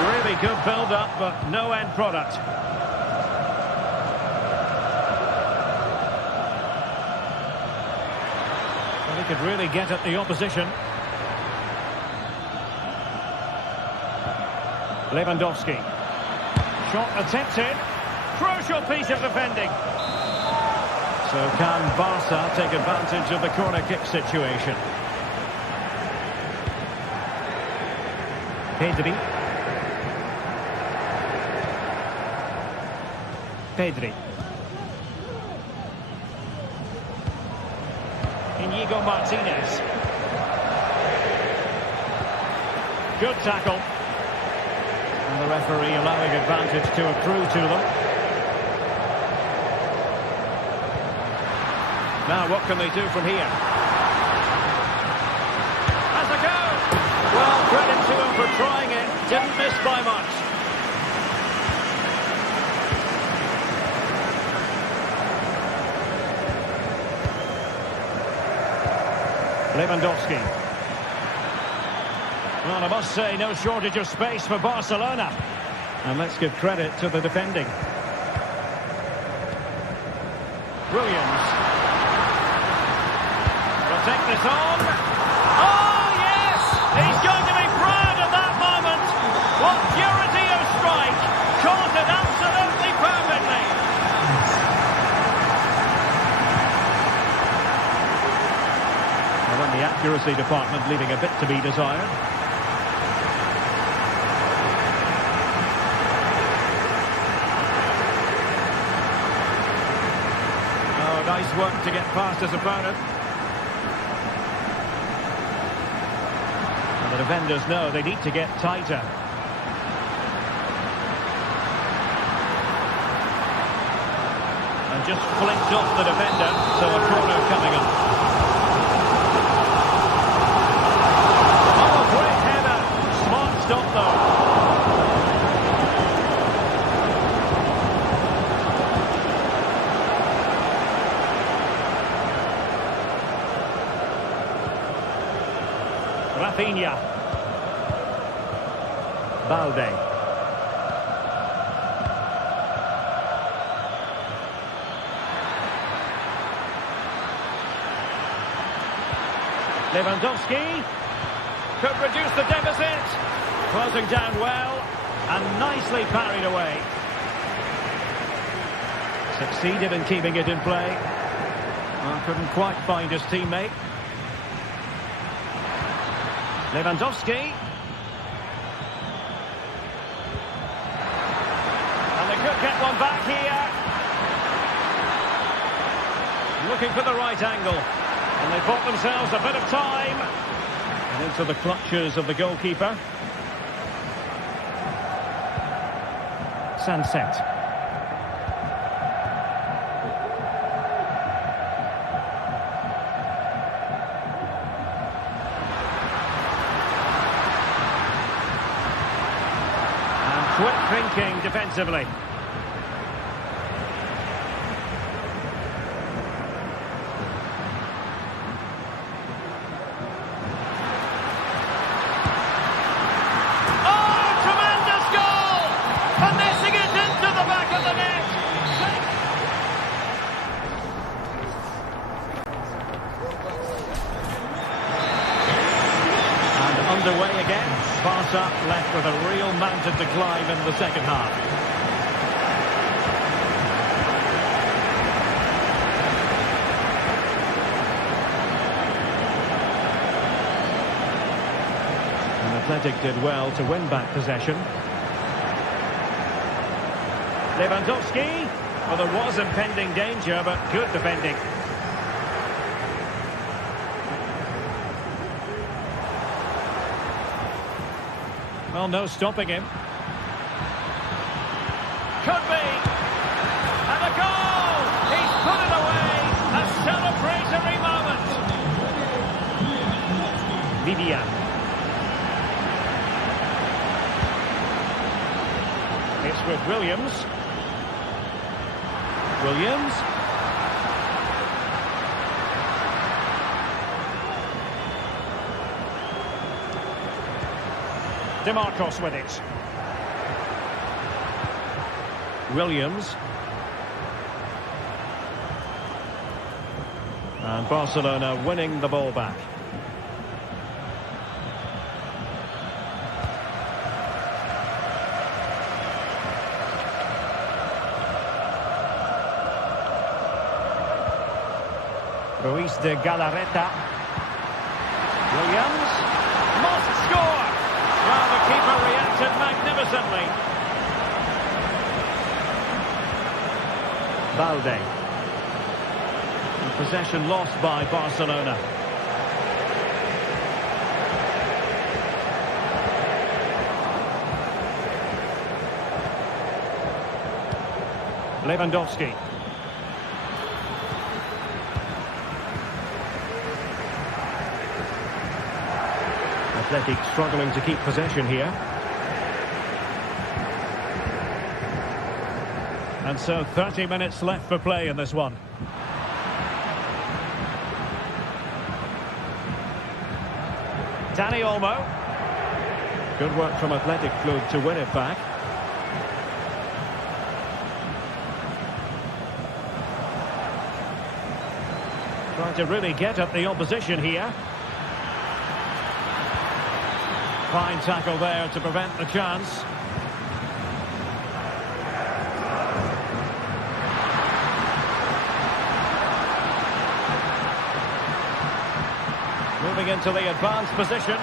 Really good build-up, but no end product. Well, he could really get at the opposition. Lewandowski. Shot attempted. Crucial piece of defending. So can Barca take advantage of the corner kick situation? Pedri. Pedri. Inigo Martinez. Good tackle. And the referee allowing advantage to accrue to them. Now what can they do from here? Has a go! Well, credit to him for trying it. Didn't miss by much. Lewandowski. Well, I must say, no shortage of space for Barcelona. And let's give credit to the defending. Williams. Will take this on. Oh, yes! He's going to be proud of that moment. What purity of strike. Caught it absolutely perfectly. Well, in the accuracy department, leaving a bit to be desired. Oh, nice work to get past his opponent. And the defenders know they need to get tighter. And just flicked off the defender, so a corner coming up. Rafinha. Balde. Lewandowski could reduce the deficit. Closing down well and nicely parried away. Succeeded in keeping it in play. Well, couldn't quite find his teammate. Lewandowski. And they could get one back here. Looking for the right angle. And they bought themselves a bit of time. And into the clutches of the goalkeeper. Sunset. Quick thinking defensively. Oh, tremendous goal! Finessing it into the back of the net. And underway again. Barca left with a real mountain to climb in the second half. And Athletic did well to win back possession. Lewandowski. Well, there was impending danger, but good defending. Well, no stopping him. Could be. And a goal! He's put it away. A celebratory moment. Vivian. It's with Williams. Williams. DeMarcos with it. Williams. And Barcelona winning the ball back. Ruiz de Galarreta. Williams. Must score! Well, the keeper reacted magnificently. Balde. And possession lost by Barcelona. Lewandowski. Athletic struggling to keep possession here. And so 30 minutes left for play in this one. Dani Olmo. Good work from Athletic Club to win it back. Trying to really get at the opposition here. Fine tackle there to prevent the chance. Moving into the advanced position.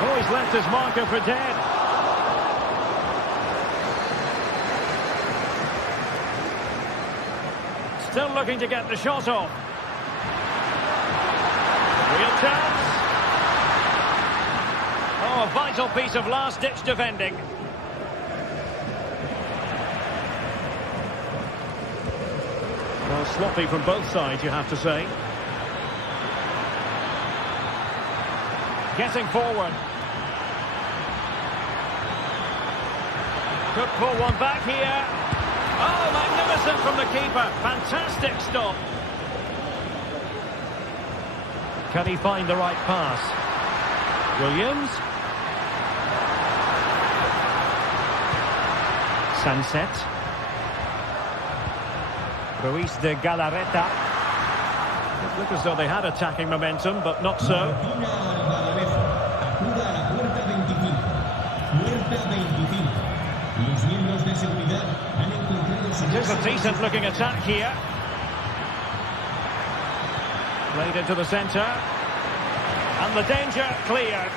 Oh, he's left his marker for dead. Still looking to get the shot off. Real chance. Oh, a vital piece of last-ditch defending. Well, sloppy from both sides, you have to say. Getting forward. Could pull one back here. Oh, magnificent from the keeper. Fantastic stop. Can he find the right pass? Williams. Sunset. Ruiz de Galarreta. It looked as though they had attacking momentum, but not so. It is a decent-looking attack here. Played into the centre. And the danger cleared.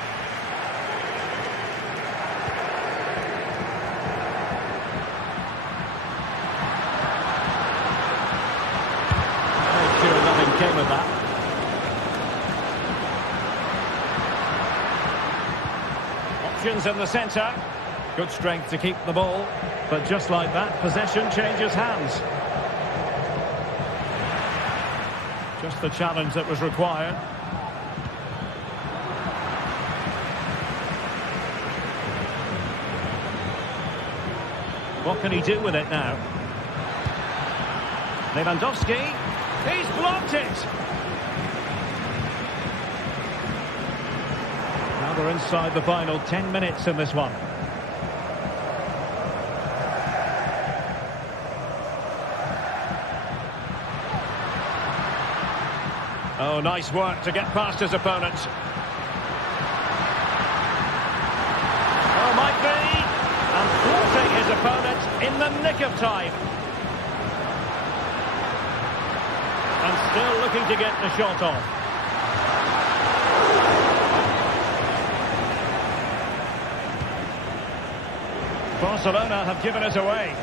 Made sure nothing came of that. Options in the centre. Good strength to keep the ball. But just like that, possession changes hands. Just the challenge that was required. What can he do with it now? Lewandowski. He's blocked it. Now we're inside the final 10 minutes in this one. Oh, nice work to get past his opponent. Oh, might be. And thwarting his opponent in the nick of time. And still looking to get the shot off. Barcelona have given us away.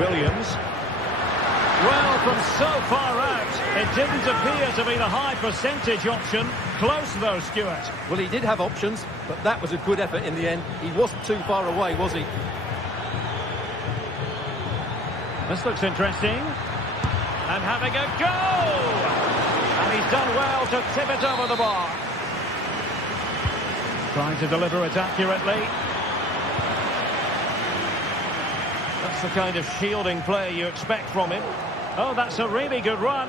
Williams. Well, from so far out, it didn't appear to be the high percentage option. Close though, Stuart. Well, he did have options, but that was a good effort in the end. He wasn't too far away, was he? This looks interesting. And having a go! And he's done well to tip it over the bar. Trying to deliver it accurately. That's the kind of shielding play you expect from him. Oh, that's a really good run.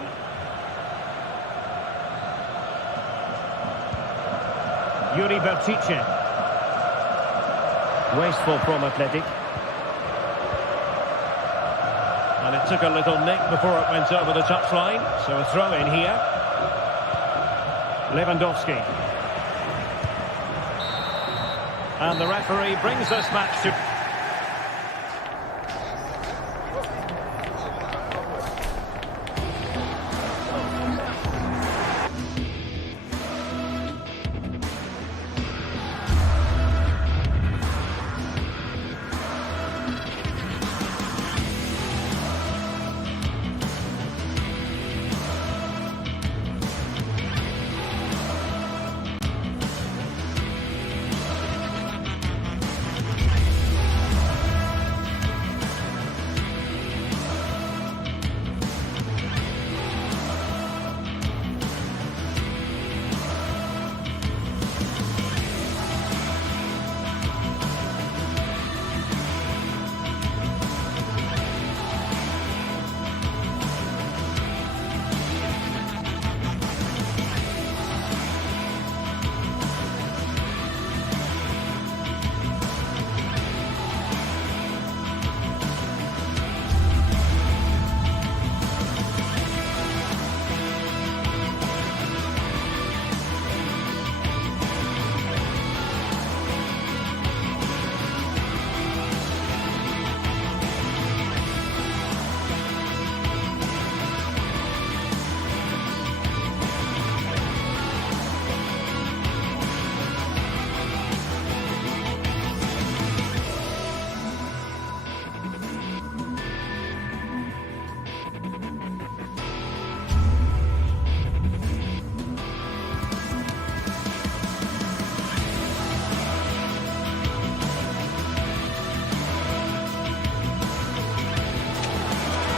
Yuri Bertice. Wasteful from Athletic. And it took a little nick before it went over the touchline. So a throw in here. Lewandowski. And the referee brings this match to...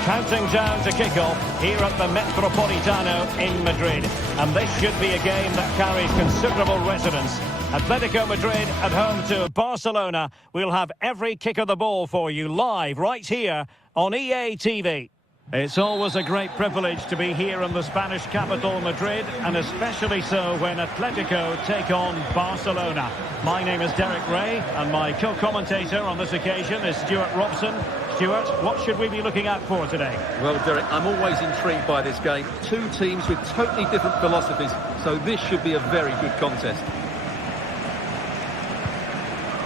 Counting down to kick-off here at the Metropolitano in Madrid. And this should be a game that carries considerable resonance. Atletico Madrid at home to Barcelona. We'll have every kick of the ball for you live right here on EA TV. It's always a great privilege to be here in the Spanish capital, Madrid, and especially so when Atletico take on Barcelona. My name is Derek Ray, and my co-commentator on this occasion is Stuart Robson. Stuart, what should we be looking out for today? Well, Derek, I'm always intrigued by this game. Two teams with totally different philosophies, so this should be a very good contest.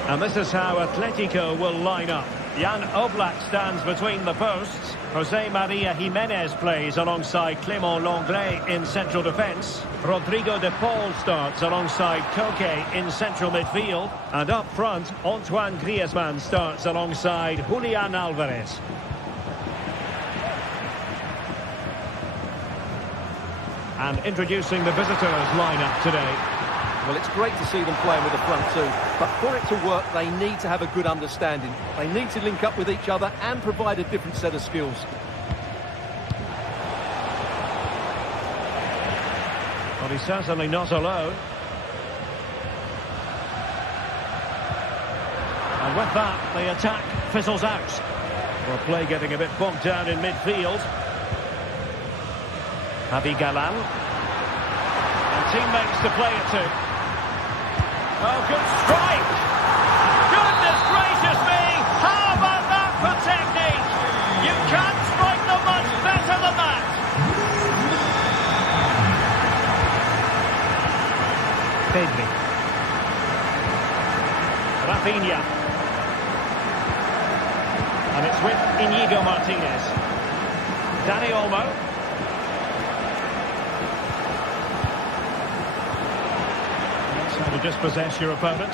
And this is how Atletico will line up. Jan Oblak stands between the posts. Jose Maria Jimenez plays alongside Clément Lenglet in central defence. Rodrigo de Paul starts alongside Koke in central midfield. And up front, Antoine Griezmann starts alongside Julian Alvarez. And introducing the visitors lineup today. Well, it's great to see them playing with the front two, but for it to work, they need to have a good understanding. They need to link up with each other and provide a different set of skills. Well, he's certainly not alone. And with that, the attack fizzles out. Well, play getting a bit bogged down in midfield. Javi Galán. And teammates to play it to. Oh, good strike! Goodness gracious me! How about that for technique? You can't strike them much better than that! Pedri. Rafinha. And it's with Íñigo Martínez. Dani Olmo. To dispossess your opponent.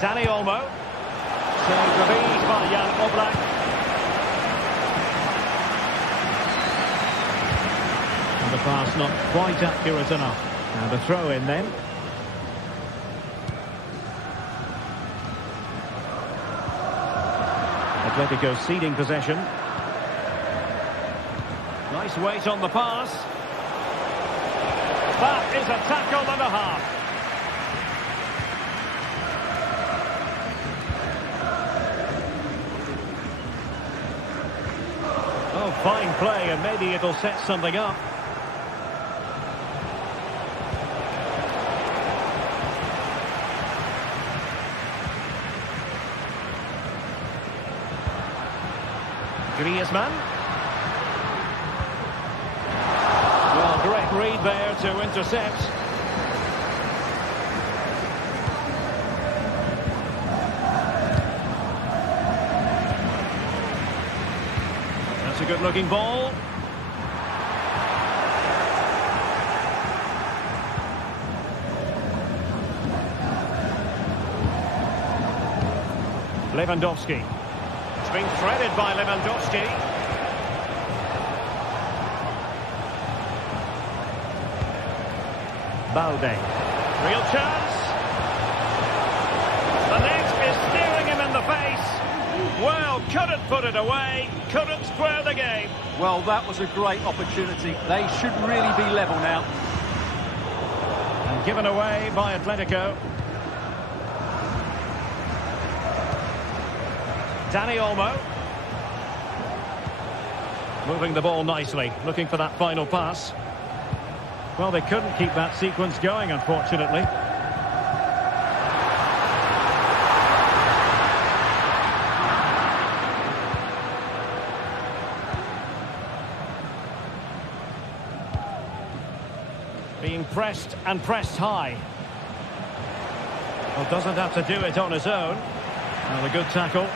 Dani Olmo. Saved with ease by Jan Oblak. And the pass not quite accurate enough. And a throw in then. Atletico ceding possession. Nice weight on the pass. That is a tackle and a half. Oh, fine play, and maybe it'll set something up. Griezmann. Great read there to intercept. That's a good-looking ball. Lewandowski. It's been threaded by Lewandowski. Balde. Real chance. The net is staring him in the face. Well, couldn't put it away. Couldn't square the game. Well, that was a great opportunity. They should really be level now. And given away by Atletico. Dani Olmo. Moving the ball nicely. Looking for that final pass. Well, they couldn't keep that sequence going, unfortunately. Being pressed and pressed high. Well, doesn't have to do it on his own. Well, a good tackle.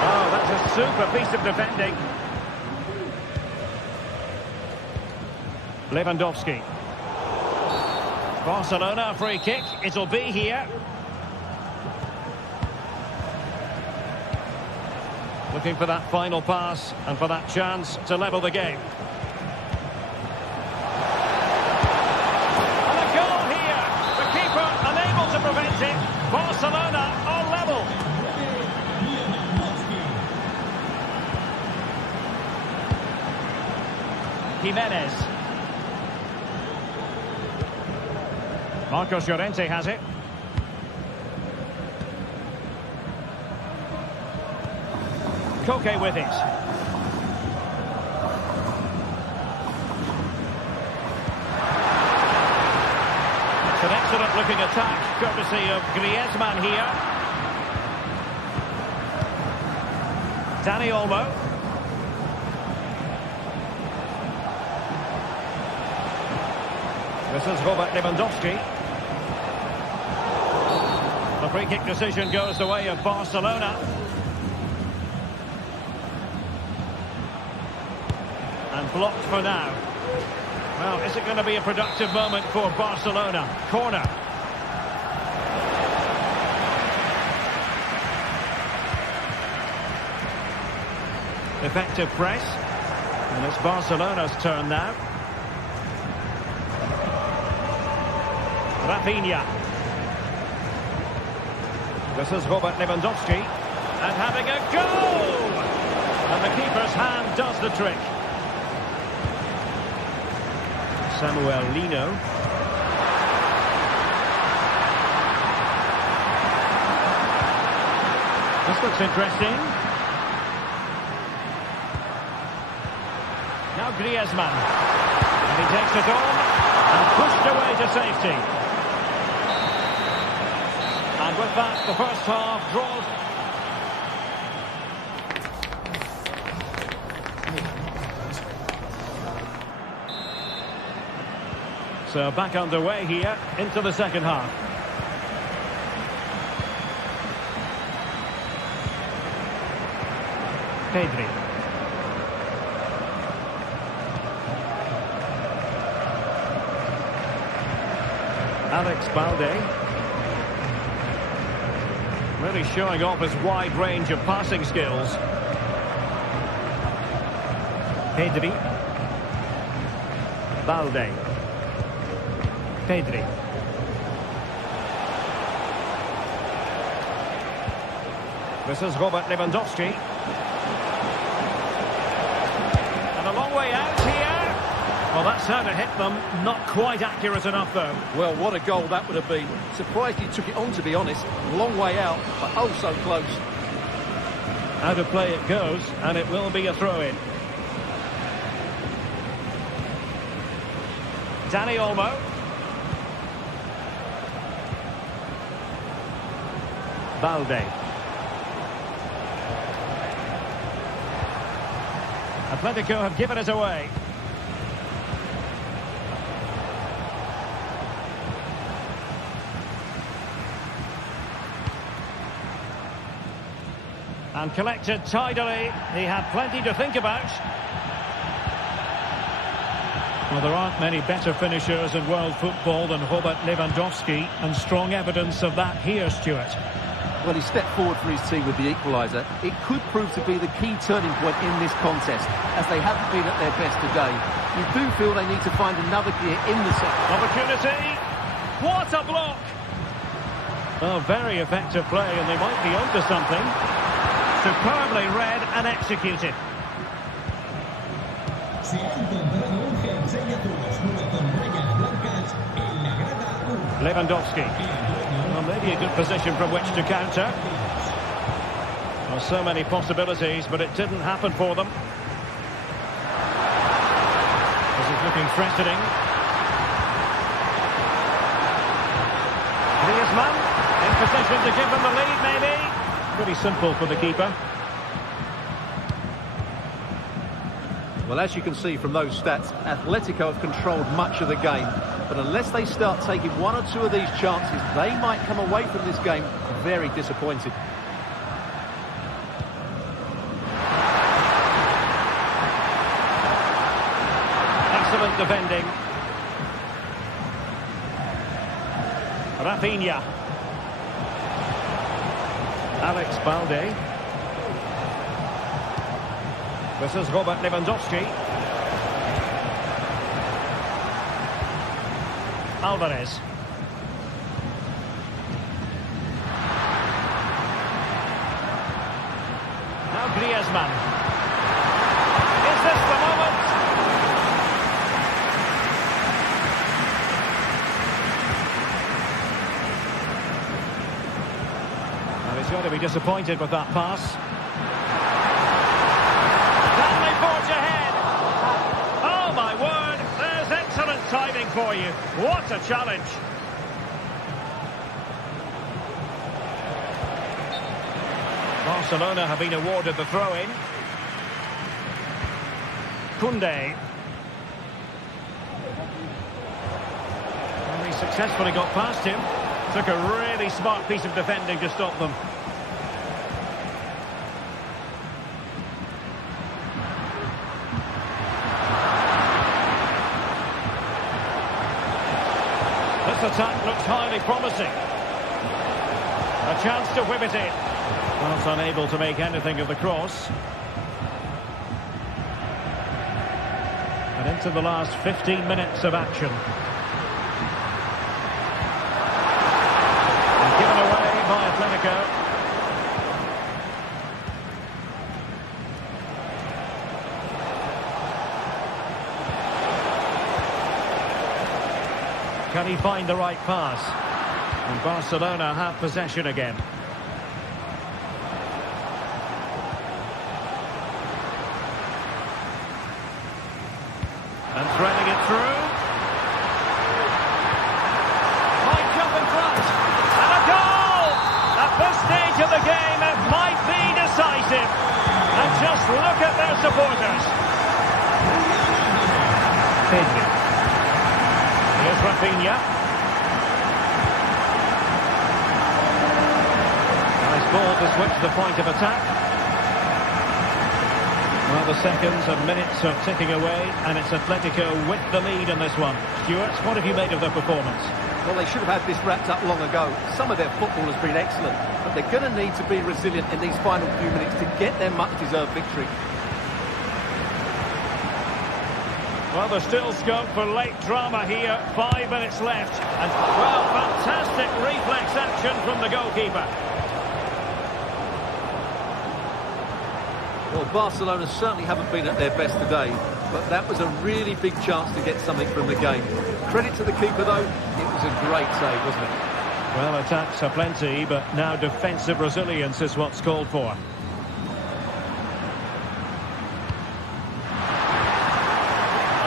Oh, that's a super piece of defending. Lewandowski. Barcelona free kick. It'll be here. Looking for that final pass and for that chance to level the game. And a goal here. The keeper unable to prevent it. Barcelona are level. Jimenez. Marcos Llorente has it. Koke with it. It's an excellent looking attack, courtesy of Griezmann here. Dani Olmo. This is Robert Lewandowski. The free kick decision goes the way of Barcelona. And blocked for now. Well, is it going to be a productive moment for Barcelona? Corner. Effective press. And it's Barcelona's turn now. Rafinha. This is Robert Lewandowski. And having a goal! And the keeper's hand does the trick. Samuel Lino. This looks interesting. Now Griezmann. And he takes it on and pushed away to safety. And with that, the first half draws. So back underway here into the second half. Pedri. Alex Balde. Really showing off his wide range of passing skills. Pedri. Balde. Pedri. This is Robert Lewandowski. And a long way out here. Well, that's how to hit them. Not quite accurate enough, though. Well, what a goal that would have been. Surprised he took it on, to be honest. Long way out, but oh so close. Out of play it goes, and it will be a throw-in. Dani Olmo. Balde. Atletico have given it away. And collected tidily. He had plenty to think about. Well, there aren't many better finishers in world football than Robert Lewandowski, and strong evidence of that here, Stuart. Well, he stepped forward for his team with the equaliser. It could prove to be the key turning point in this contest, as they haven't been at their best today. You do feel they need to find another gear in the second. Opportunity! What a block! Oh, very effective play, and they might be onto something. Superbly read and executed. Lewandowski. Well, maybe a good position from which to counter. Well, so many possibilities, but it didn't happen for them. This is looking threatening. Griezmann in position to give them the lead, maybe. Pretty simple for the keeper. Well, as you can see from those stats, Atletico have controlled much of the game. But unless they start taking one or two of these chances, they might come away from this game very disappointed. Excellent defending. Rafinha. Alex Balde. This is Robert Lewandowski. Alvarez. Now Griezmann. Is this the moment? to be disappointed with that pass. Can they forge ahead? Oh, my word. There's excellent timing for you. What a challenge. Barcelona have been awarded the throw-in. Koundé. Well, he successfully got past him. Took a really smart piece of defending to stop them. This attack looks highly promising. A chance to whip it in. Not unable to make anything of the cross. And into the last 15 minutes of action. And given away by Atletico. Can he find the right pass? And Barcelona have possession again. And threading it through. Might jump in front. And a goal! At this stage of the game, it might be decisive. And just look at their supporters. Pedri. Here's Rafinha. Nice ball to switch the point of attack. Well, the seconds and minutes are ticking away, and it's Atletico with the lead in this one. Stuart, what have you made of their performance? Well, they should have had this wrapped up long ago. Some of their football has been excellent, but they're going to need to be resilient in these final few minutes to get their much-deserved victory. Well, there's still scope for late drama here. 5 minutes left. And, well, fantastic reflex action from the goalkeeper. Well, Barcelona certainly haven't been at their best today, but that was a really big chance to get something from the game. Credit to the keeper, though. It was a great save, wasn't it? Well, attacks are plenty, but now defensive resilience is what's called for.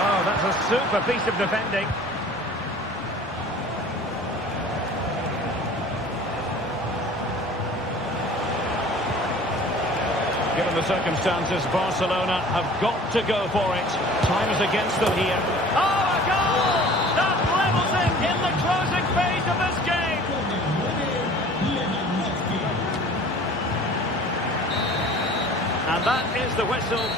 Oh, that's a super piece of defending. Given the circumstances, Barcelona have got to go for it. Time is against them here. Oh, a goal! That levels it in the closing phase of this game. And that is the whistle.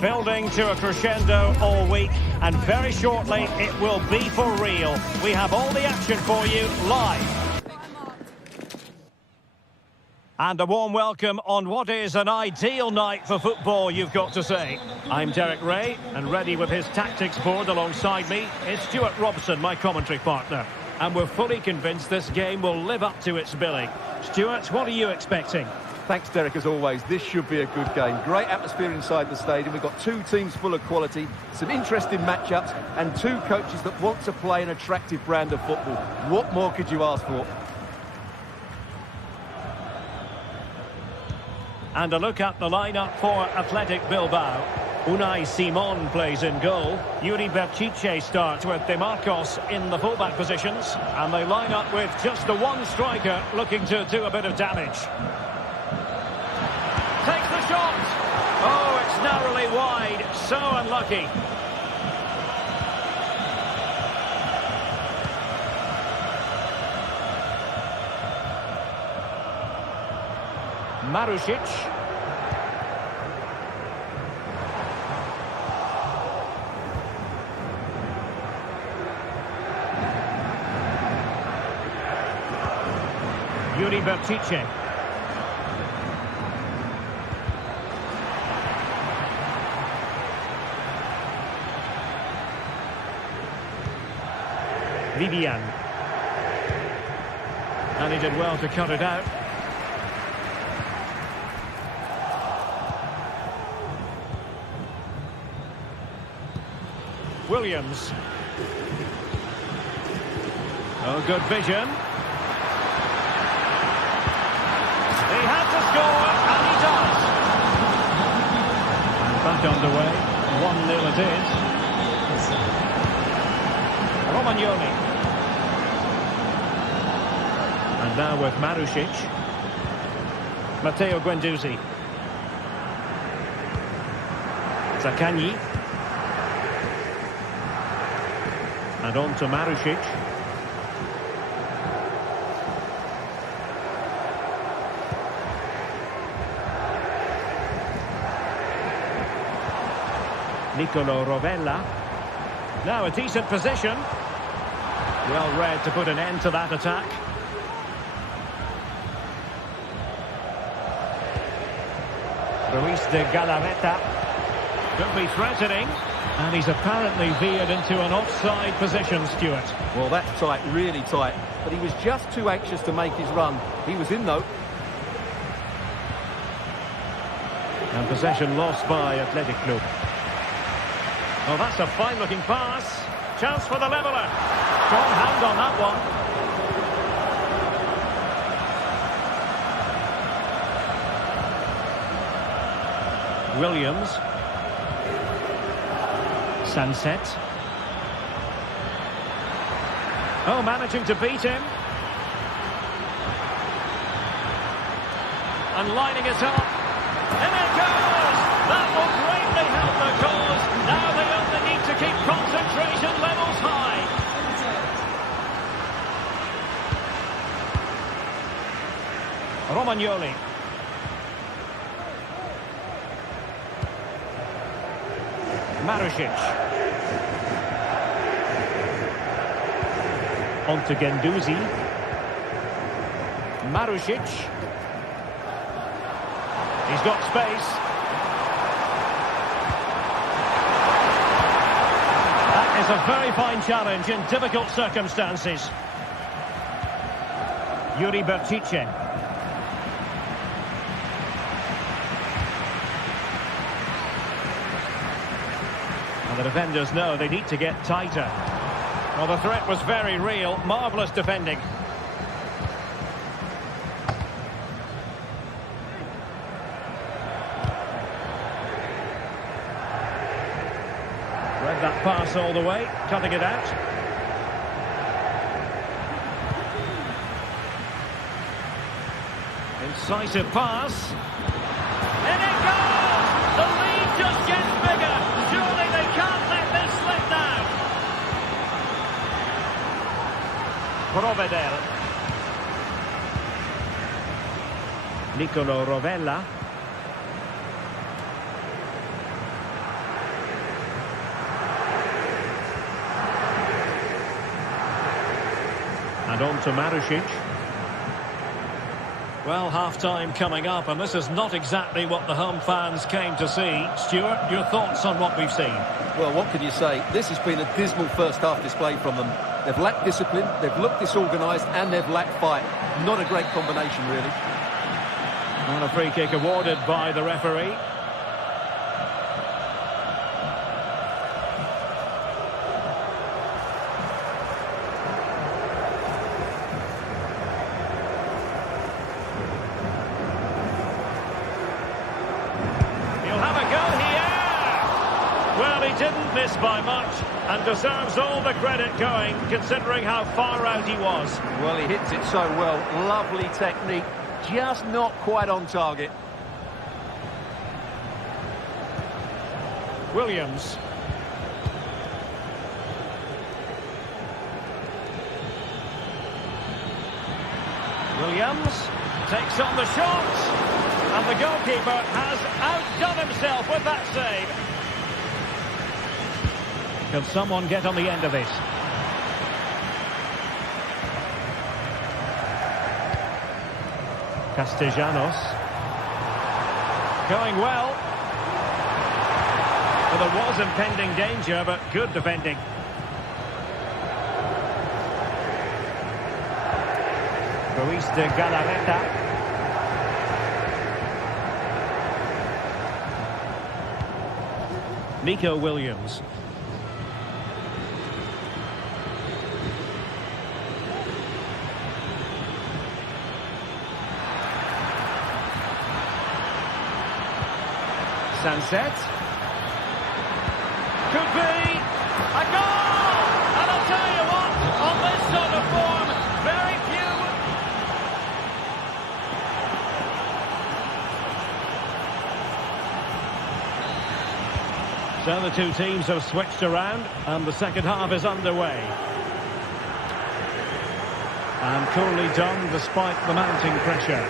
Building to a crescendo all week, and very shortly it will be for real. We have all the action for you live. And a warm welcome on what is an ideal night for football, you've got to say. I'm Derek Ray, and ready with his tactics board alongside me is Stuart Robson, my commentary partner. And we're fully convinced this game will live up to its billing. Stuart, what are you expecting? Thanks, Derek, as always. This should be a good game. Great atmosphere inside the stadium. We've got two teams full of quality, some interesting matchups, and two coaches that want to play an attractive brand of football. What more could you ask for? And a look at the lineup for Athletic Bilbao. Unai Simon plays in goal. Yuri Berchiche starts with De Marcos in the fullback positions. And they line up with just the one striker looking to do a bit of damage. Takes the shot. Oh, it's narrowly wide. So unlucky. Marusic. Yuri Berchiche. Vivian. And he did well to cut it out. Williams. Oh, good vision. He had to score, and he does. And back underway. 1-0 it is. Romagnoli. And now with Marusic. Matteo Guendouzi. Zaccagni. And on to Marusic. Nicolo Rovella. Now a decent position. Well read to put an end to that attack. Luis de Galarreta. Could be threatening. And he's apparently veered into an offside position, Stuart. Well, that's tight, really tight. But he was just too anxious to make his run. He was in, though. And possession lost by Athletic Club. Oh, that's a fine-looking pass. Chance for the leveller. Strong hand on that one. Williams. Sunset. Oh, managing to beat him. And lining it up. And it goes! That will greatly help the cause. Now they only need to keep concentration levels high. Romagnoli. Marusic. On to Guendouzi. Marusic. He's got space. That is a very fine challenge in difficult circumstances. Yuri Berchiche. The defenders know they need to get tighter. Well, the threat was very real. Marvellous defending. Read that pass all the way, cutting it out. Incisive pass. And it goes! The lead just gets bigger. Surely they can't let this slip now. Provedel. Nicolo Rovella. And on to Marusic. Well, half-time coming up, and this is not exactly what the home fans came to see. Stuart, your thoughts on what we've seen? Well, what can you say? This has been a dismal first-half display from them. They've lacked discipline, they've looked disorganised, and they've lacked fight. Not a great combination, really. And a free kick awarded by the referee. Well, he didn't miss by much and deserves all the credit going, considering how far out he was. Well, he hits it so well. Lovely technique, just not quite on target. Williams. Williams takes on the shot. And the goalkeeper has outdone himself with that save. Can someone get on the end of this? Castellanos. Going well. Well, there was impending danger, but good defending. Ruiz de Galarreta. Nico Williams. Sunset. Could be a goal! And I'll tell you what, on this sort of form, very few. So the two teams have switched around and the second half is underway. And coolly done despite the mounting pressure.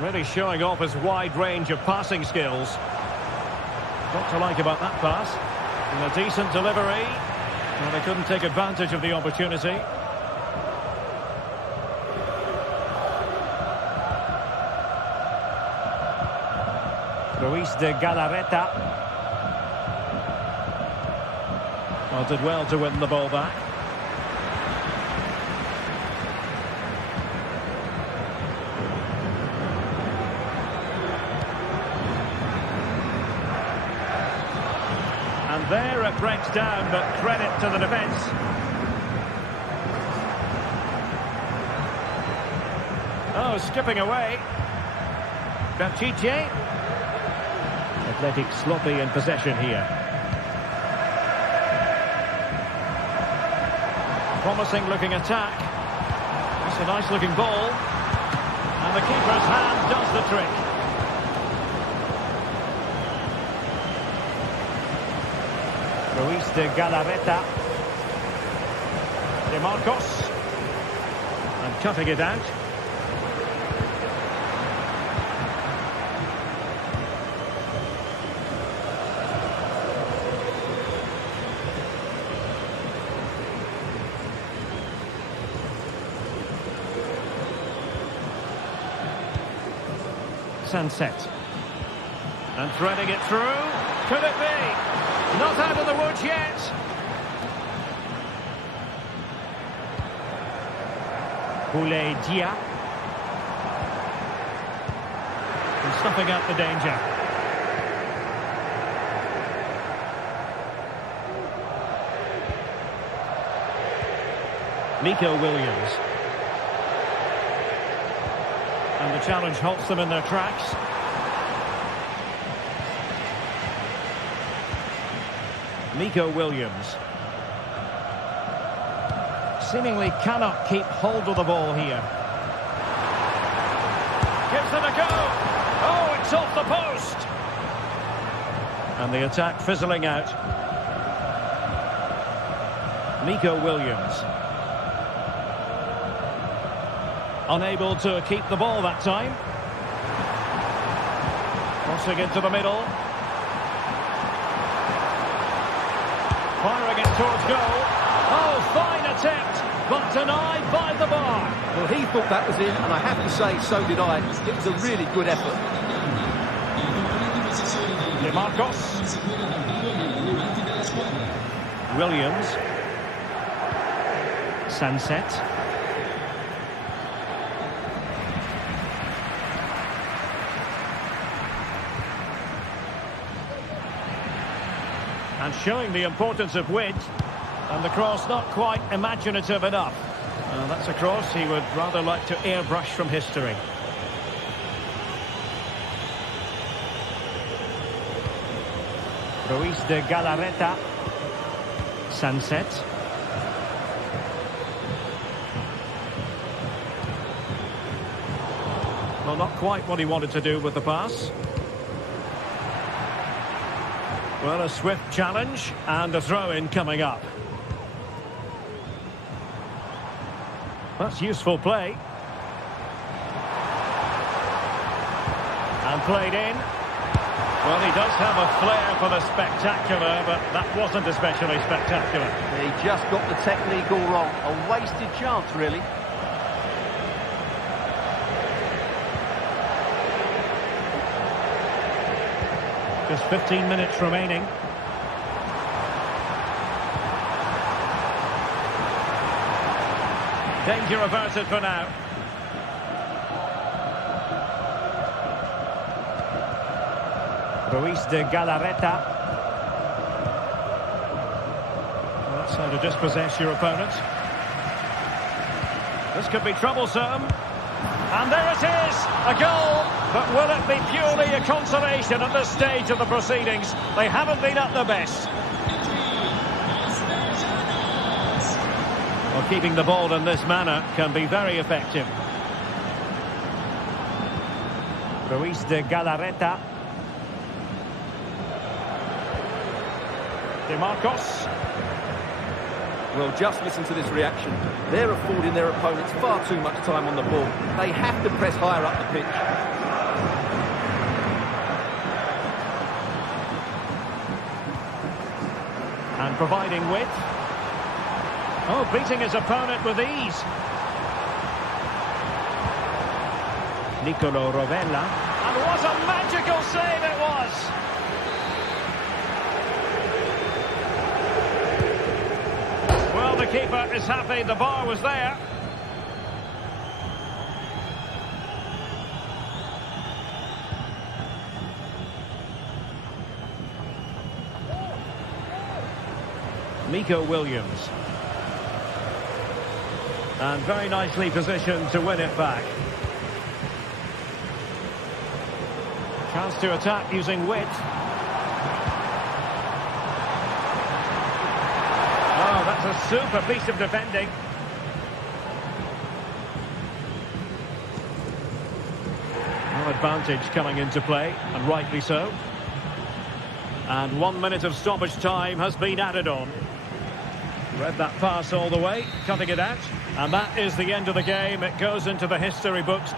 Really showing off his wide range of passing skills. What to like about that pass. And a decent delivery. Well, they couldn't take advantage of the opportunity. Ruiz de Galarreta. Well, did well to win the ball back. And there it breaks down, but credit to the defence. Oh, skipping away. Baptiste. Athletic sloppy in possession here. Promising looking attack. It's a nice looking ball. And the keeper's hand does the trick. Ruiz de Galarreta. De Marcos. And cutting it out. Sunset. And threading it through. Could it be? Not out of the woods yet. Boulay Dia. And stuffing out the danger. Nico Williams. And the challenge halts them in their tracks. Nico Williams. Seemingly cannot keep hold of the ball here. Gives it a go. Oh, it's off the post. And the attack fizzling out. Nico Williams. Unable to keep the ball that time. Crossing into the middle. Firing it towards goal. Oh, fine attempt, but denied by the bar. Well, he thought that was in, and I have to say, so did I. It was a really good effort. DeMarcos. Williams. Sunset. And showing the importance of width. And the cross not quite imaginative enough. That's a cross he would rather like to airbrush from history. Ruiz de Galarreta. Sunset. Well, not quite what he wanted to do with the pass. Well, a swift challenge and a throw-in coming up. That's useful play. And played in. Well, he does have a flair for the spectacular, but that wasn't especially spectacular. He just got the technique all wrong. A wasted chance, really. Just 15 minutes remaining. Danger averted for now. Ruiz de Galarreta. That's how to dispossess your opponent. This could be troublesome. And there it is, a goal. But will it be purely a consolation at this stage of the proceedings? They haven't been at their best. Well, keeping the ball in this manner can be very effective. Ruiz de Galarreta. DeMarcos. Well, just listen to this reaction. They're affording their opponents far too much time on the ball. They have to press higher up the pitch. And providing width. Oh, beating his opponent with ease. Nicolo Rovella. And what a magical save it was! Well, the keeper is happy the bar was there. Nico Williams. And very nicely positioned to win it back. Chance to attack using width. Oh, that's a super piece of defending. No advantage coming into play, and rightly so. And 1 minute of stoppage time has been added on. Read that pass all the way, cutting it out. And that is the end of the game. It goes into the history books.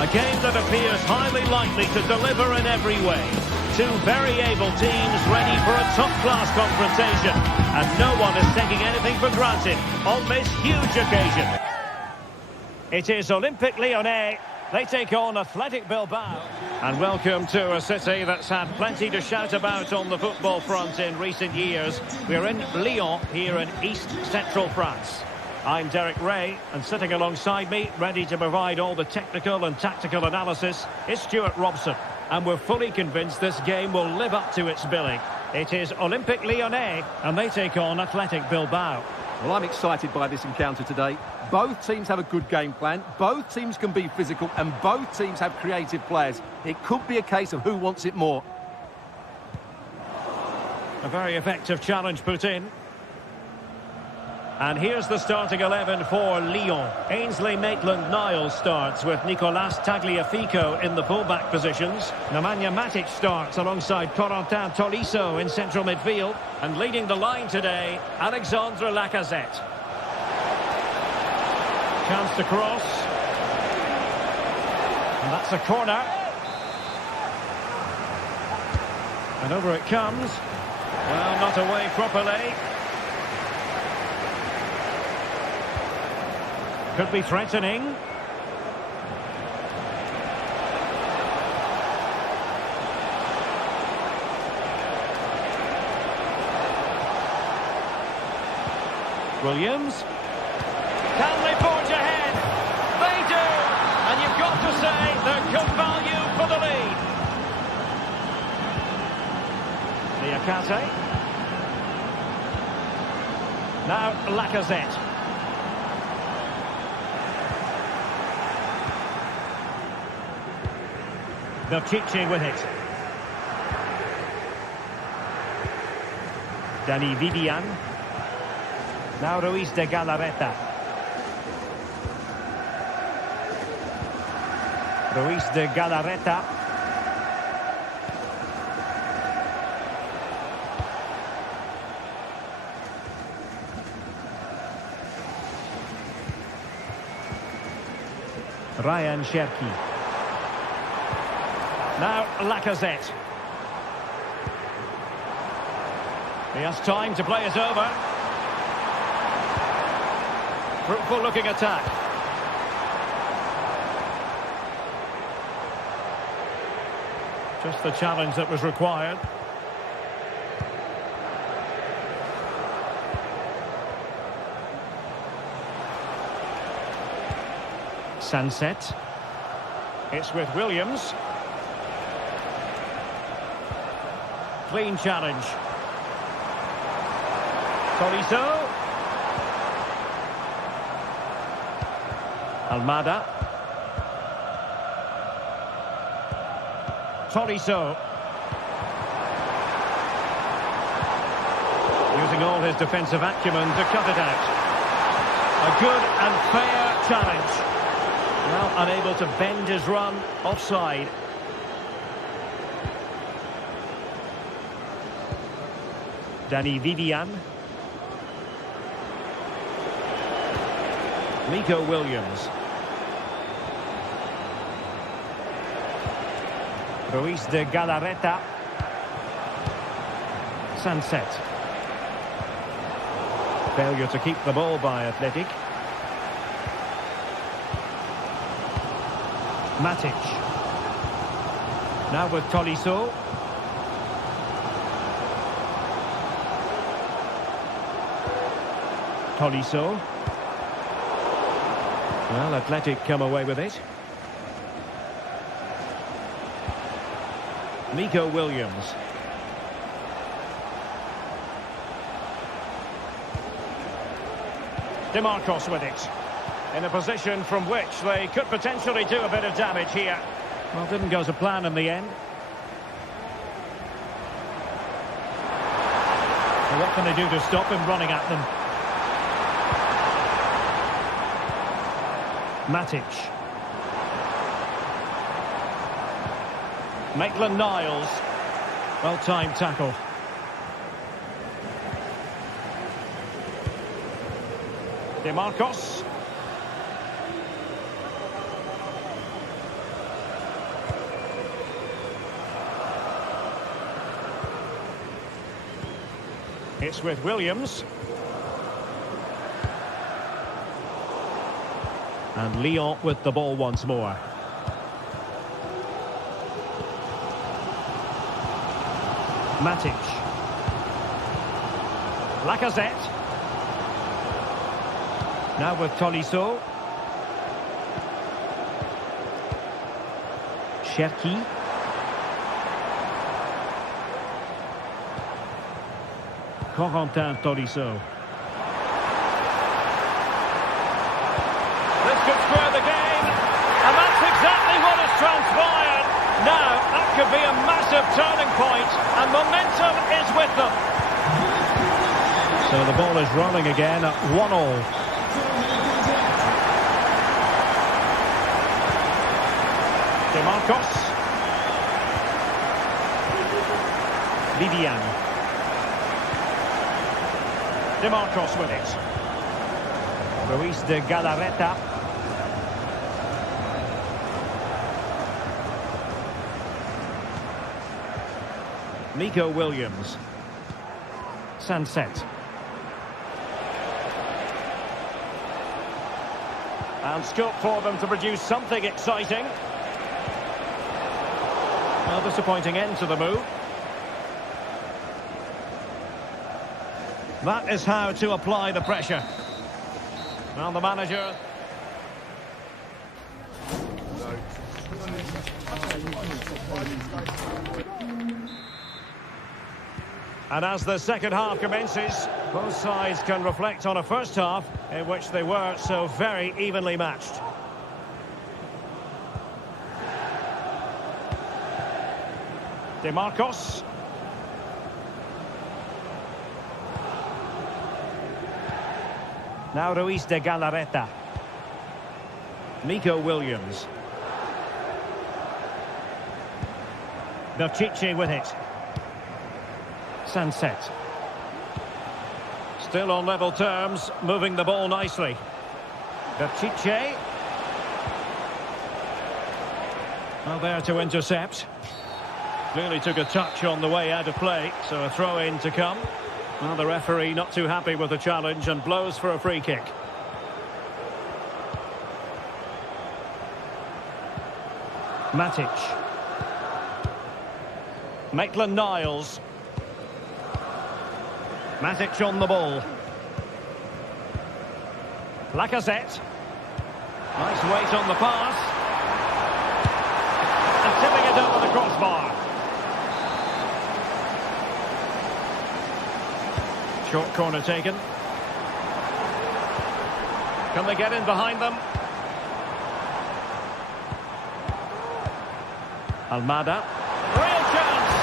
A game that appears highly likely to deliver in every way. Two very able teams ready for a top-class confrontation. And no one is taking anything for granted on this huge occasion. It is Olympique Lyonnais. They take on Athletic Bilbao. And welcome to a city that's had plenty to shout about on the football front in recent years. We're in Lyon, here in east-central France. I'm Derek Ray, and sitting alongside me, ready to provide all the technical and tactical analysis, is Stuart Robson. And we're fully convinced this game will live up to its billing. It is Olympique Lyonnais, and they take on Athletic Bilbao. Well, I'm excited by this encounter today. Both teams have a good game plan, both teams can be physical, and both teams have creative players. It could be a case of who wants it more. A very effective challenge put in. And here's the starting 11 for Lyon. Ainsley Maitland-Niles starts with Nicolas Tagliafico in the fullback positions. Nemanja Matic starts alongside Corentin Tolisso in central midfield. And leading the line today, Alexandre Lacazette. Chance to cross. And that's a corner. And over it comes. Well, not away properly. Could be threatening. Williams. Can they forge ahead? They do! And you've got to say they're good value for the lead. Niakate. Now Lacazette. Belchichi with it. Dani Vivian. Now Ruiz de Galarreta. Ruiz de Galarreta. Ryan Cherki. Now Lacazette. He has time to play it over. Fruitful looking attack. Just the challenge that was required. Sunset. It's with Williams. Clean challenge. Tolisso. Almada. Tolisso. Using all his defensive acumen to cut it out. A good and fair challenge. Well, unable to bend his run. Offside. Dani Vivian. Nico Williams. Ruiz de Galarreta. Sunset. Failure to keep the ball by Athletic. Matic. Now with Tolisso. Tolisso. Well, Athletic come away with it. Nico Williams. DeMarcos with it. In a position from which they could potentially do a bit of damage here. Well, didn't go to plan in the end. Well, what can they do to stop him running at them? Matic. Maitland-Niles. Well-timed tackle. DeMarcos. It's with Williams. And Lyon with the ball once more. Matic. Lacazette. Now with Tolisso. Cherki. Corentin Tolisso. This could square the game, and that's exactly what has transpired. Now, that could be a massive turning point, and momentum is with them. So the ball is rolling again at 1-1. DeMarcos. Vivian. DeMarcos with it. Ruiz de Galarreta. Nico Williams. Sunset. And scope for them to produce something exciting. A disappointing end to the move. That is how to apply the pressure. Well, the manager... And as the second half commences, both sides can reflect on a first half in which they were so very evenly matched. DeMarcos. Now Ruiz de Galarreta. Nico Williams. Berchiche with it. Sunset. Still on level terms, moving the ball nicely. Berchiche. Well, there to intercept. Clearly took a touch on the way out of play, so a throw-in to come. Well, the referee not too happy with the challenge and blows for a free kick. Matic. Maitland-Niles. Matic on the ball. Lacazette. Nice weight on the pass. And tipping it over the crossbar. Short corner taken. Can they get in behind them? Almada. Real chance.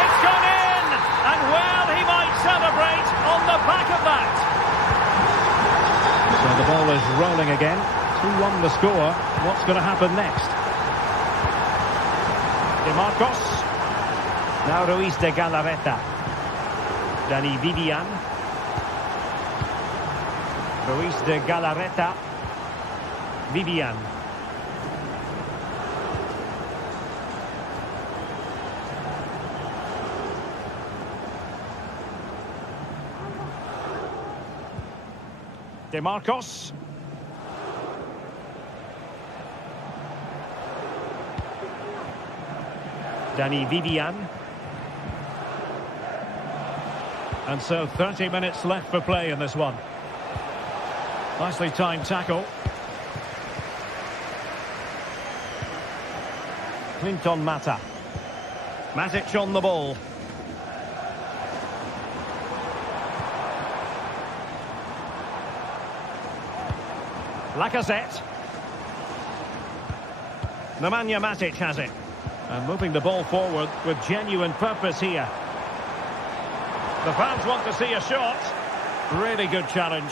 It's gone in. And well, he might celebrate on the back of that. So the ball is rolling again. 2-1 the score. What's going to happen next? DeMarcos. Now Ruiz de Galarreta. Dani Vivian. Ruiz de Galarreta. Vivian. DeMarcos. Dani Vivian. And so 30 minutes left for play in this one. Nicely timed tackle. Clinton Mata. Matic on the ball. Lacazette. Nemanja Matic has it. And moving the ball forward with genuine purpose here. The fans want to see a shot. Really good challenge.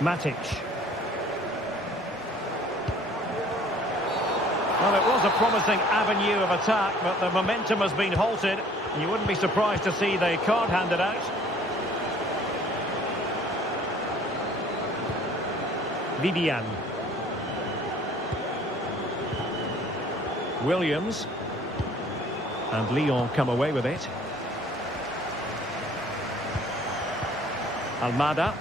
Matic. Well, it was a promising avenue of attack, but the momentum has been halted. You wouldn't be surprised to see the card handed out. Vivian. Williams. And Lyon come away with it. Almada.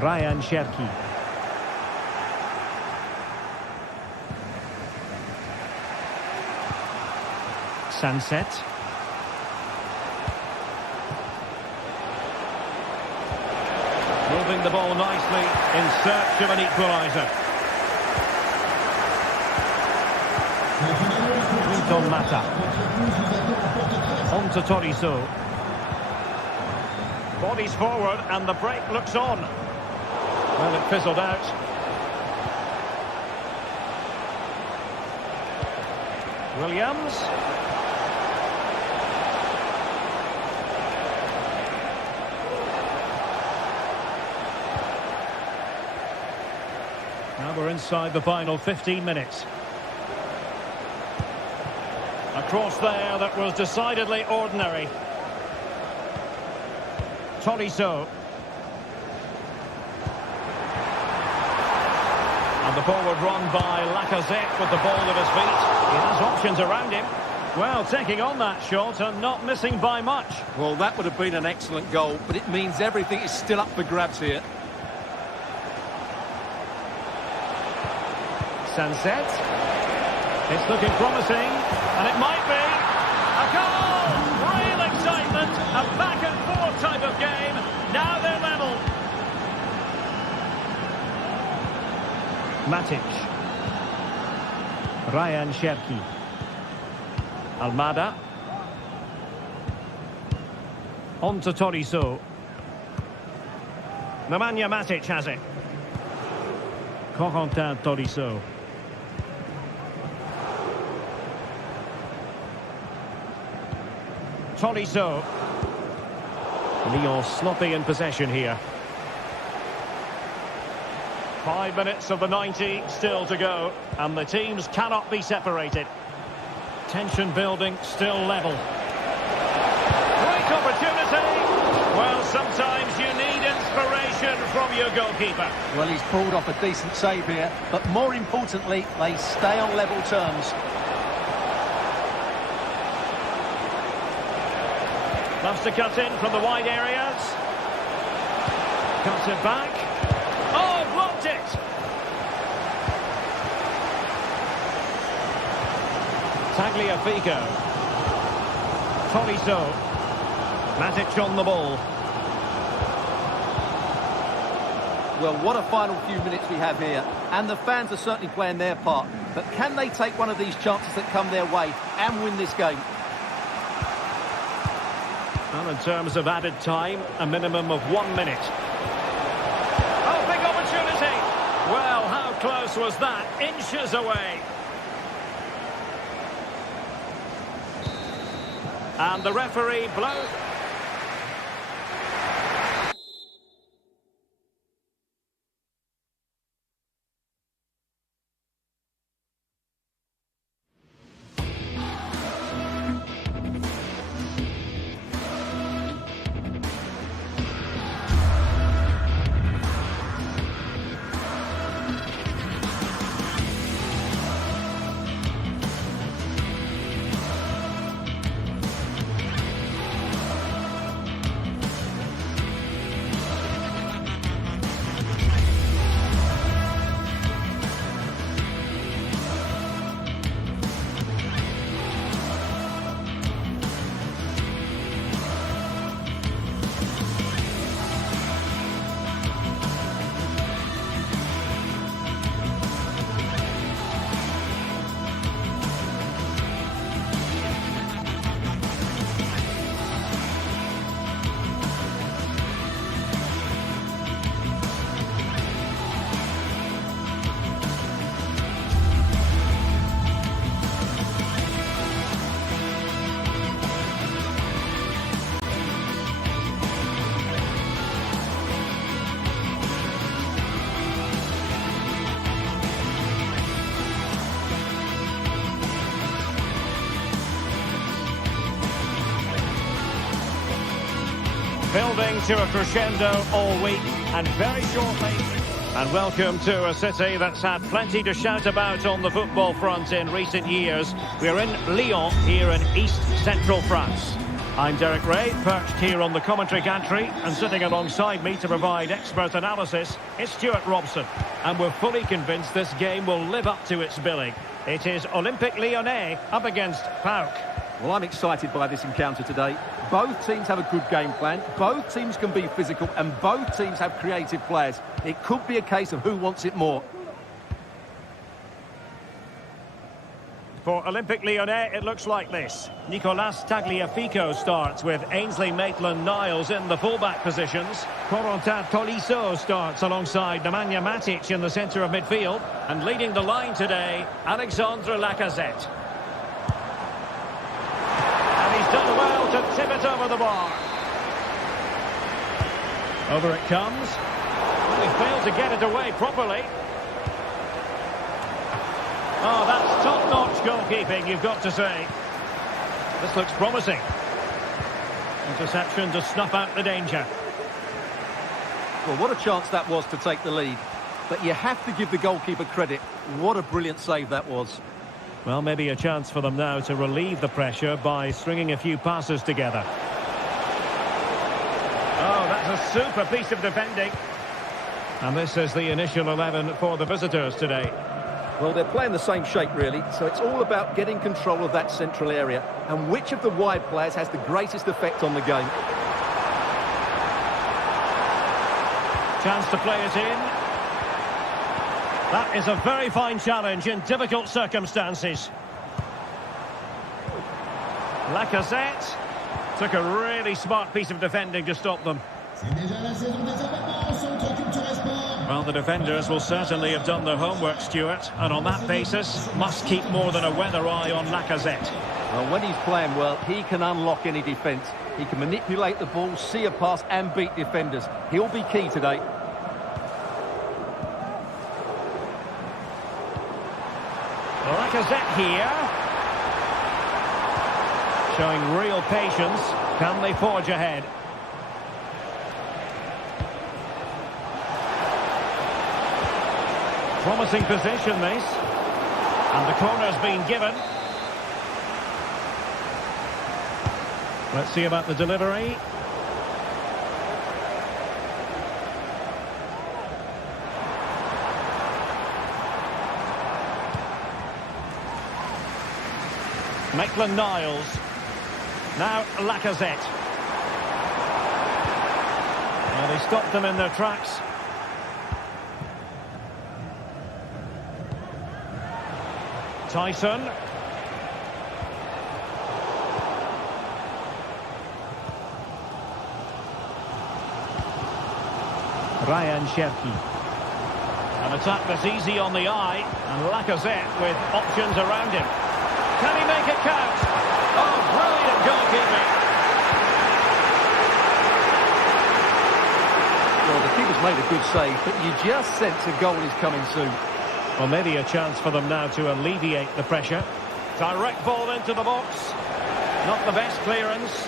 Ryan Cherki. Sunset. Moving the ball nicely in search of an equaliser. Quinton Mata. On to Tolisso. Bodies forward and the break looks on. Well, it fizzled out. Williams. Now we're inside the final 15 minutes. A cross there that was decidedly ordinary. Tolisso. And the forward run by Lacazette with the ball at his feet. He has options around him. Well, taking on that shot and not missing by much. Well, that would have been an excellent goal, but it means everything is still up for grabs here. Sunset. It's looking promising, and it might be a goal! Real excitement, a back-and-forth type of game. Now they're level. Matic. Ryan Cherki. Almada. On to Tolisso. Nemanja Matic has it. Corentin Tolisso. Tolisso. Lyon sloppy in possession here. 5 minutes of the 90 still to go, and the teams cannot be separated. Tension building, still level. Great opportunity. Well, sometimes you need inspiration from your goalkeeper. Well, he's pulled off a decent save here, but more importantly, they stay on level terms. Loves to cut in from the wide areas. Cuts it back. Oh, blocked it! Tagliafico. Tolisso. Matic on the ball. Well, what a final few minutes we have here, and the fans are certainly playing their part. But can they take one of these chances that come their way and win this game? Well, in terms of added time, a minimum of 1 minute. Oh, big opportunity! Well, how close was that? Inches away. And the referee blows... Building to a crescendo all week, and very shortly... And welcome to a city that's had plenty to shout about on the football front in recent years. We're in Lyon, here in east-central France. I'm Derek Ray, perched here on the commentary gantry, and sitting alongside me to provide expert analysis is Stuart Robson. And we're fully convinced this game will live up to its billing. It is Olympique Lyonnais up against PAOK. Well, I'm excited by this encounter today. Both teams have a good game plan, both teams can be physical, and both teams have creative players. It could be a case of who wants it more. For Olympique Lyonnais, it looks like this. Nicolas Tagliafico starts with Ainsley Maitland-Niles in the fullback positions. Corentin Tolisso starts alongside Nemanja Matic in the centre of midfield. And leading the line today, Alexandre Lacazette. And he's done well to tip it over the bar. Over it comes. Well, he failed to get it away properly. Oh, that's top-notch goalkeeping, you've got to say. This looks promising. Interception to snuff out the danger. Well, what a chance that was to take the lead. But you have to give the goalkeeper credit. What a brilliant save that was. Well, maybe a chance for them now to relieve the pressure by stringing a few passes together. Oh, that's a super piece of defending. And this is the initial 11 for the visitors today. Well, they're playing the same shape, really, so it's all about getting control of that central area and which of the wide players has the greatest effect on the game. Chance to play it in. That is a very fine challenge in difficult circumstances. Lacazette took a really smart piece of defending to stop them. Well, the defenders will certainly have done their homework, Stuart, and on that basis, must keep more than a weather eye on Lacazette. Well, when he's playing well, he can unlock any defence. He can manipulate the ball, see a pass and beat defenders. He'll be key today. Lacazette here. Showing real patience. Can they forge ahead? Promising position, this. And the corner's been given. Let's see about the delivery. Maitland-Niles. Now Lacazette. Well, they stopped them in their tracks. Tyson. Ryan Cherki. An attack that's easy on the eye, and Lacazette with options around him. Can he make it count? Oh, brilliant goalkeeping. Well, the keeper's made a good save, but you just sense a goal is coming soon. Well, maybe a chance for them now to alleviate the pressure. Direct ball into the box. Not the best clearance.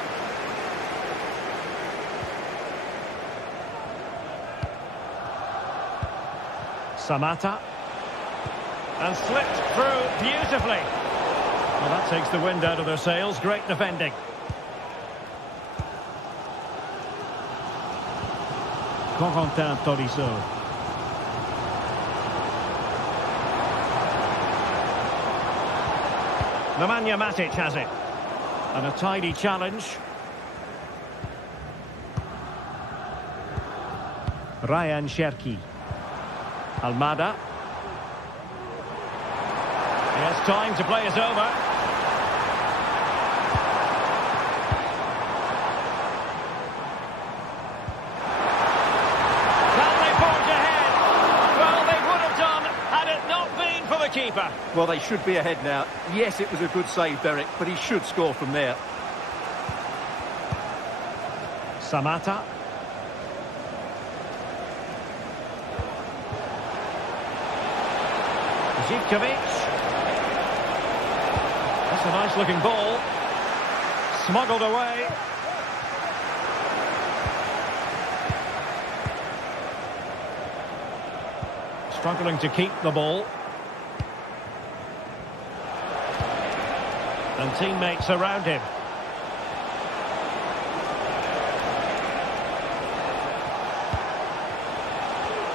Samatta. And slipped through beautifully. Well, that takes the wind out of their sails. Great defending. Corentin Tolisso. Nemanja Matic has it. And a tidy challenge. Ryan Cherki. Almada. He has time to play it over. Can they forge ahead? Well, they would have done had it not been for the keeper. Well, they should be ahead now. Yes, it was a good save, Derek, but he should score from there. Samatta. Zivkovic. That's a nice-looking ball. Smuggled away. Struggling to keep the ball. And teammates around him.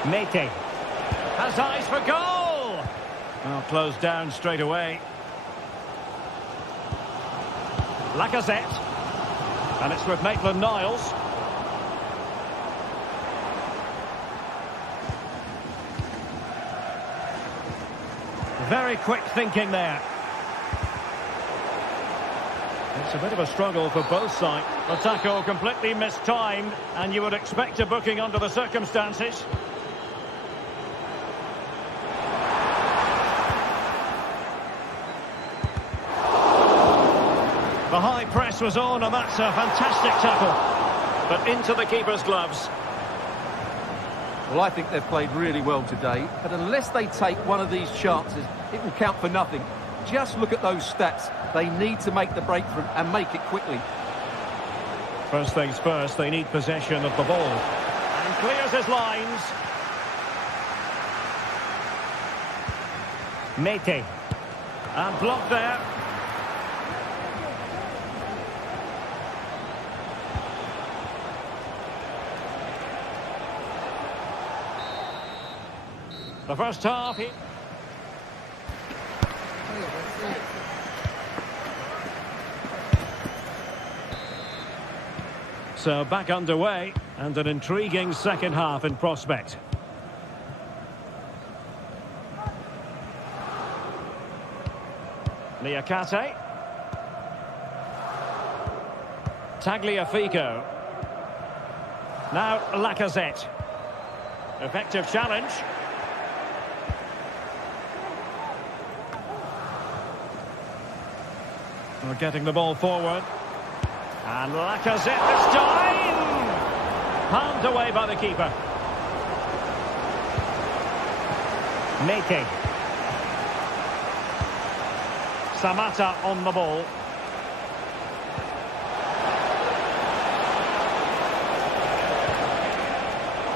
Mete has eyes for goal. Well, closed down straight away. Lacazette. And it's with Maitland-Niles. Very quick thinking there. It's a bit of a struggle for both sides. The tackle completely mistimed, and you would expect a booking under the circumstances. The high press was on, and that's a fantastic tackle. But into the keeper's gloves. Well, I think they've played really well today, but unless they take one of these chances, it will count for nothing. Just look at those stats. They need to make the breakthrough and make it quickly. First things first, they need possession of the ball. And clears his lines. Mete. And blocked there. The first half. So back underway, and an intriguing second half in prospect. Niakate. Tagliafico. Now Lacazette. Effective challenge. We're getting the ball forward. And Lacazette this time! Palmed away by the keeper. Mete. Samata on the ball.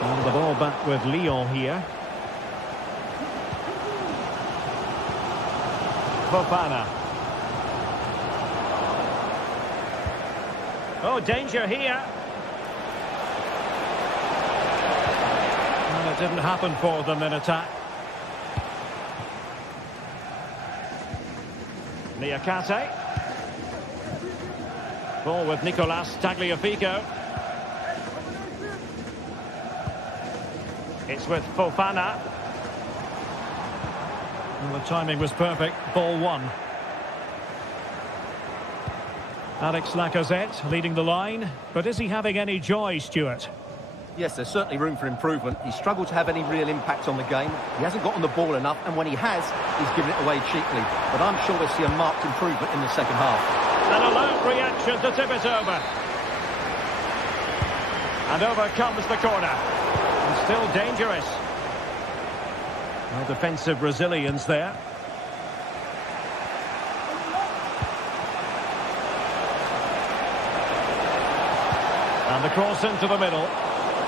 And the ball back with Lyon here. Fofana. Oh, danger here. And it didn't happen for them in attack. Niakate. Ball with Nicolas Tagliafico. It's with Fofana. Well, the timing was perfect. Ball one. Alex Lacazette leading the line, but is he having any joy, Stuart? Yes, there's certainly room for improvement. He's struggled to have any real impact on the game. He hasn't got on the ball enough, and when he has, he's given it away cheaply. But I'm sure we'll see a marked improvement in the second half. An alert reaction to tip it over. And over comes the corner. And still dangerous. Well, defensive resilience there. And the cross into the middle.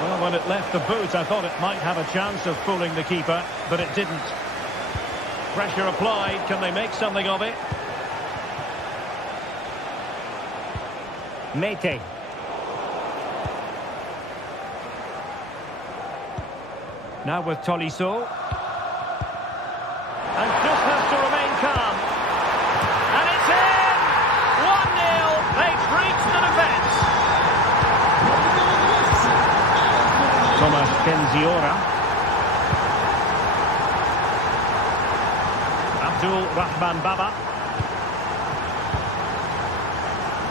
Well, when it left the boot, I thought it might have a chance of fooling the keeper, but it didn't. Pressure applied. Can they make something of it? Mete. Now with Tolisso. And just has to remain calm. And it's in! 1-0. They've breached the defence. Thomas Kenziora. Abdul Rahman Baba.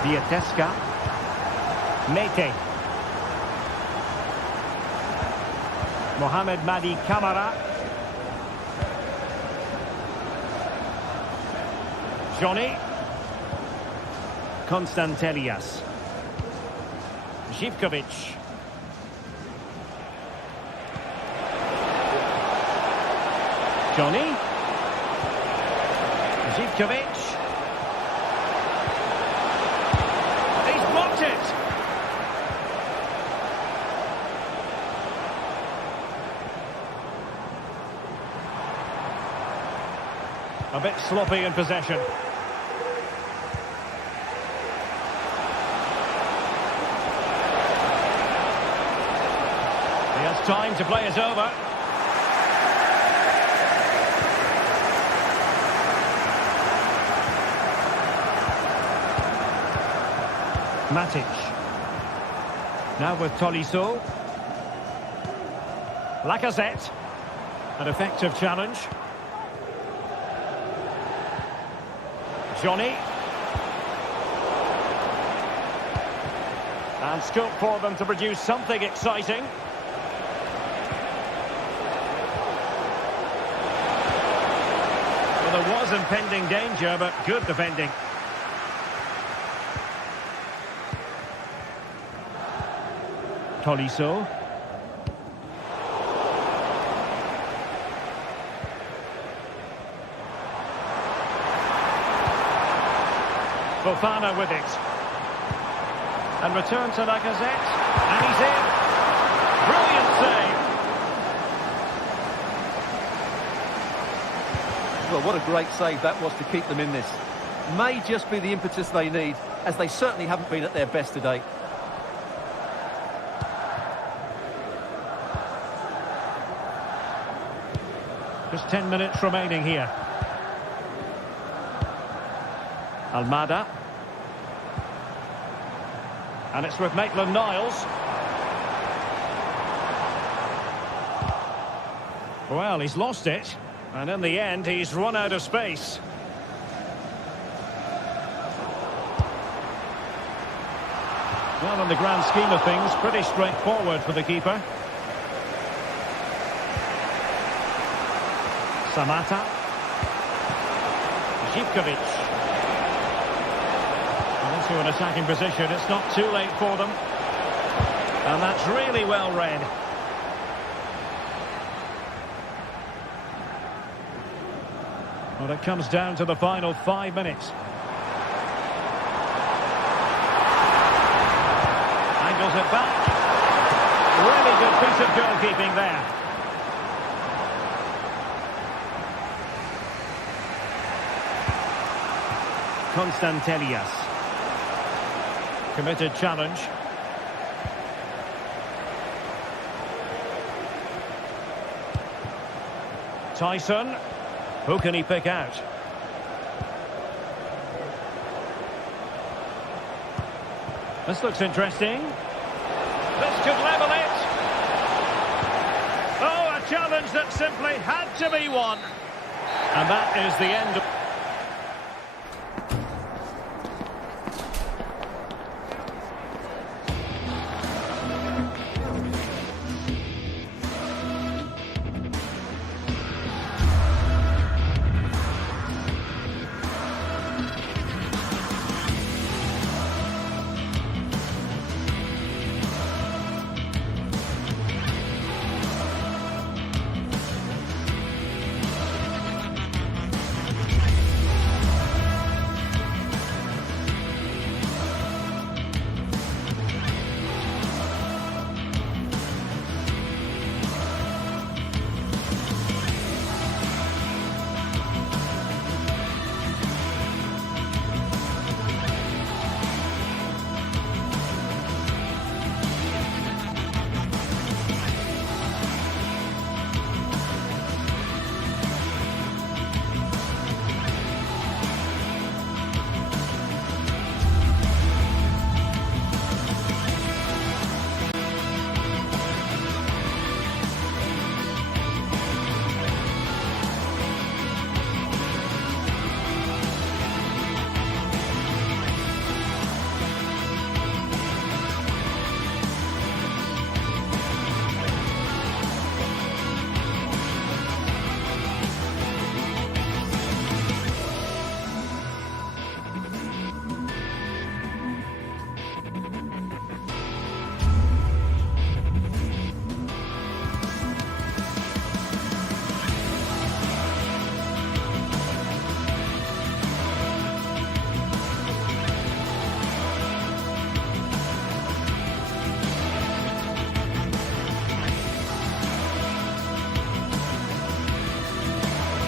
Vieteska. Mete. Mohamed Madi Kamara. Johnny. Konstantelias. Živkovic. Johnny. Živkovic. He's blocked it. A bit sloppy in possession. He has time to play it over. Matic. Now with Tolisso. Lacazette. An effective challenge. Johnny. And scope for them to produce something exciting. Well, there was impending danger, but good defending. Tolisso. Fofana with it. And return to Lacazette. And he's in. Brilliant save. Well, what a great save that was to keep them in this. May just be the impetus they need, as they certainly haven't been at their best today. Just 10 minutes remaining here. Almada. And it's with Maitland-Niles. Well, he's lost it. And in the end, he's run out of space. Well, in the grand scheme of things, pretty straightforward for the keeper. Samata. Zivkovic. Into an attacking position. It's not too late for them. And that's really well read. Well, it comes down to the final 5 minutes. Angles it back. Really good piece of goalkeeping there. Constantelias. Committed challenge. Tyson. Who can he pick out? This looks interesting. This could level it. Oh, a challenge that simply had to be won. And that is the end of...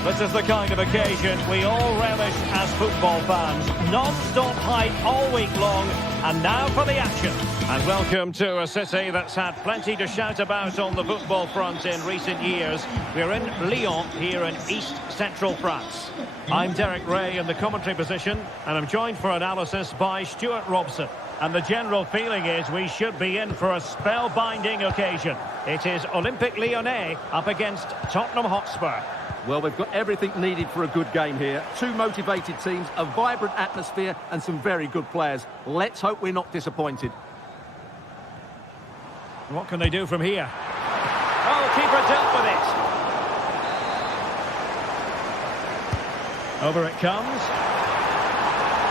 This is the kind of occasion we all relish as football fans. Non-stop hype all week long, and now for the action. And welcome to a city that's had plenty to shout about on the football front in recent years. We're in Lyon, here in east-central France. I'm Derek Ray in the commentary position, and I'm joined for analysis by Stuart Robson. And the general feeling is we should be in for a spellbinding occasion. It is Olympique Lyonnais up against Tottenham Hotspur. Well, we've got everything needed for a good game here. Two motivated teams, a vibrant atmosphere and some very good players. Let's hope we're not disappointed. What can they do from here? Oh, the keeper dealt with it. Over it comes.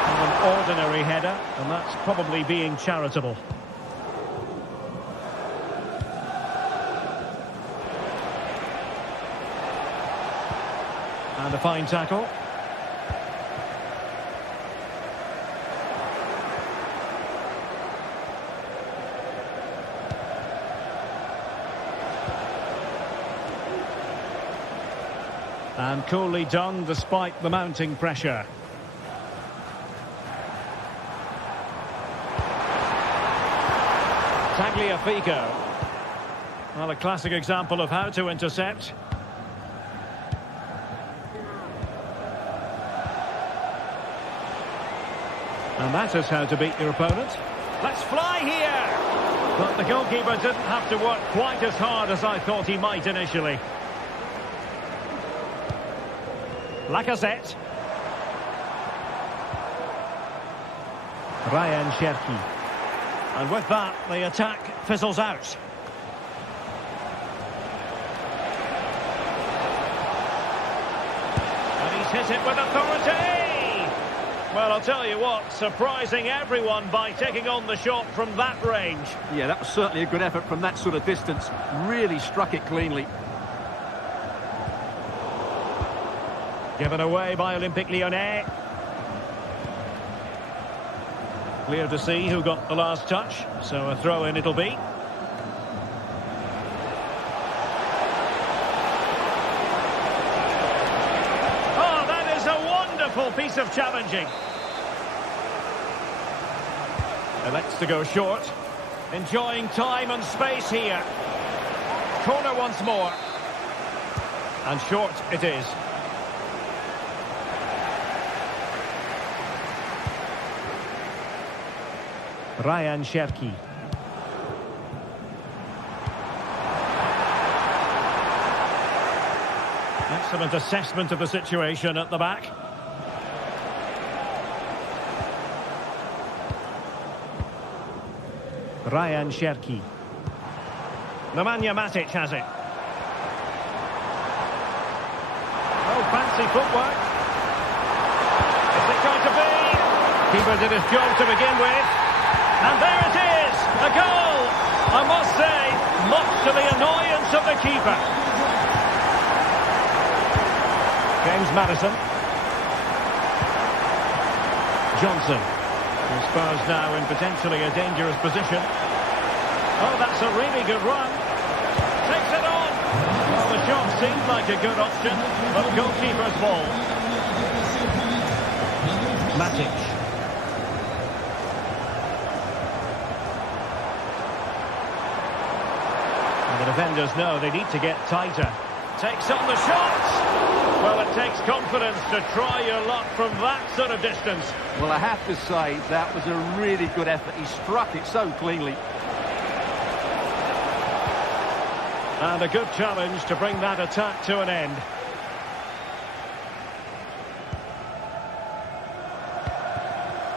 An ordinary header, and that's probably being charitable. And a fine tackle. And coolly done despite the mounting pressure. Tagliafico. Well, a classic example of how to intercept. And that is how to beat your opponent. Let's fly here! But the goalkeeper didn't have to work quite as hard as I thought he might initially. Lacazette. Ryan Cherki. And with that, the attack fizzles out. And he's hit it with authority! Well, I'll tell you what, surprising everyone by taking on the shot from that range. Yeah, that was certainly a good effort from that sort of distance. Really struck it cleanly. Given away by Olympique Lyonnais. Clear to see who got the last touch, so a throw-in it'll be. Oh, that is a wonderful piece of challenging. Elects to go short. Enjoying time and space here. Corner once more. And short it is. Ryan Cherki. Excellent assessment of the situation at the back. Ryan Cherki. Nemanja Matic has it. Oh, fancy footwork. Is it going to be? Keeper did his job to begin with. And there it is, a goal. I must say, much to the annoyance of the keeper. James Maddison. Johnson. And Spurs now in potentially a dangerous position. Oh, that's a really good run. Takes it on. Well, the shot seemed like a good option, but goalkeeper's ball. Matic. The defenders know they need to get tighter. Takes on the shot. Well, it takes confidence to try your luck from that sort of distance. Well, I have to say, that was a really good effort. He struck it so cleanly. And a good challenge to bring that attack to an end.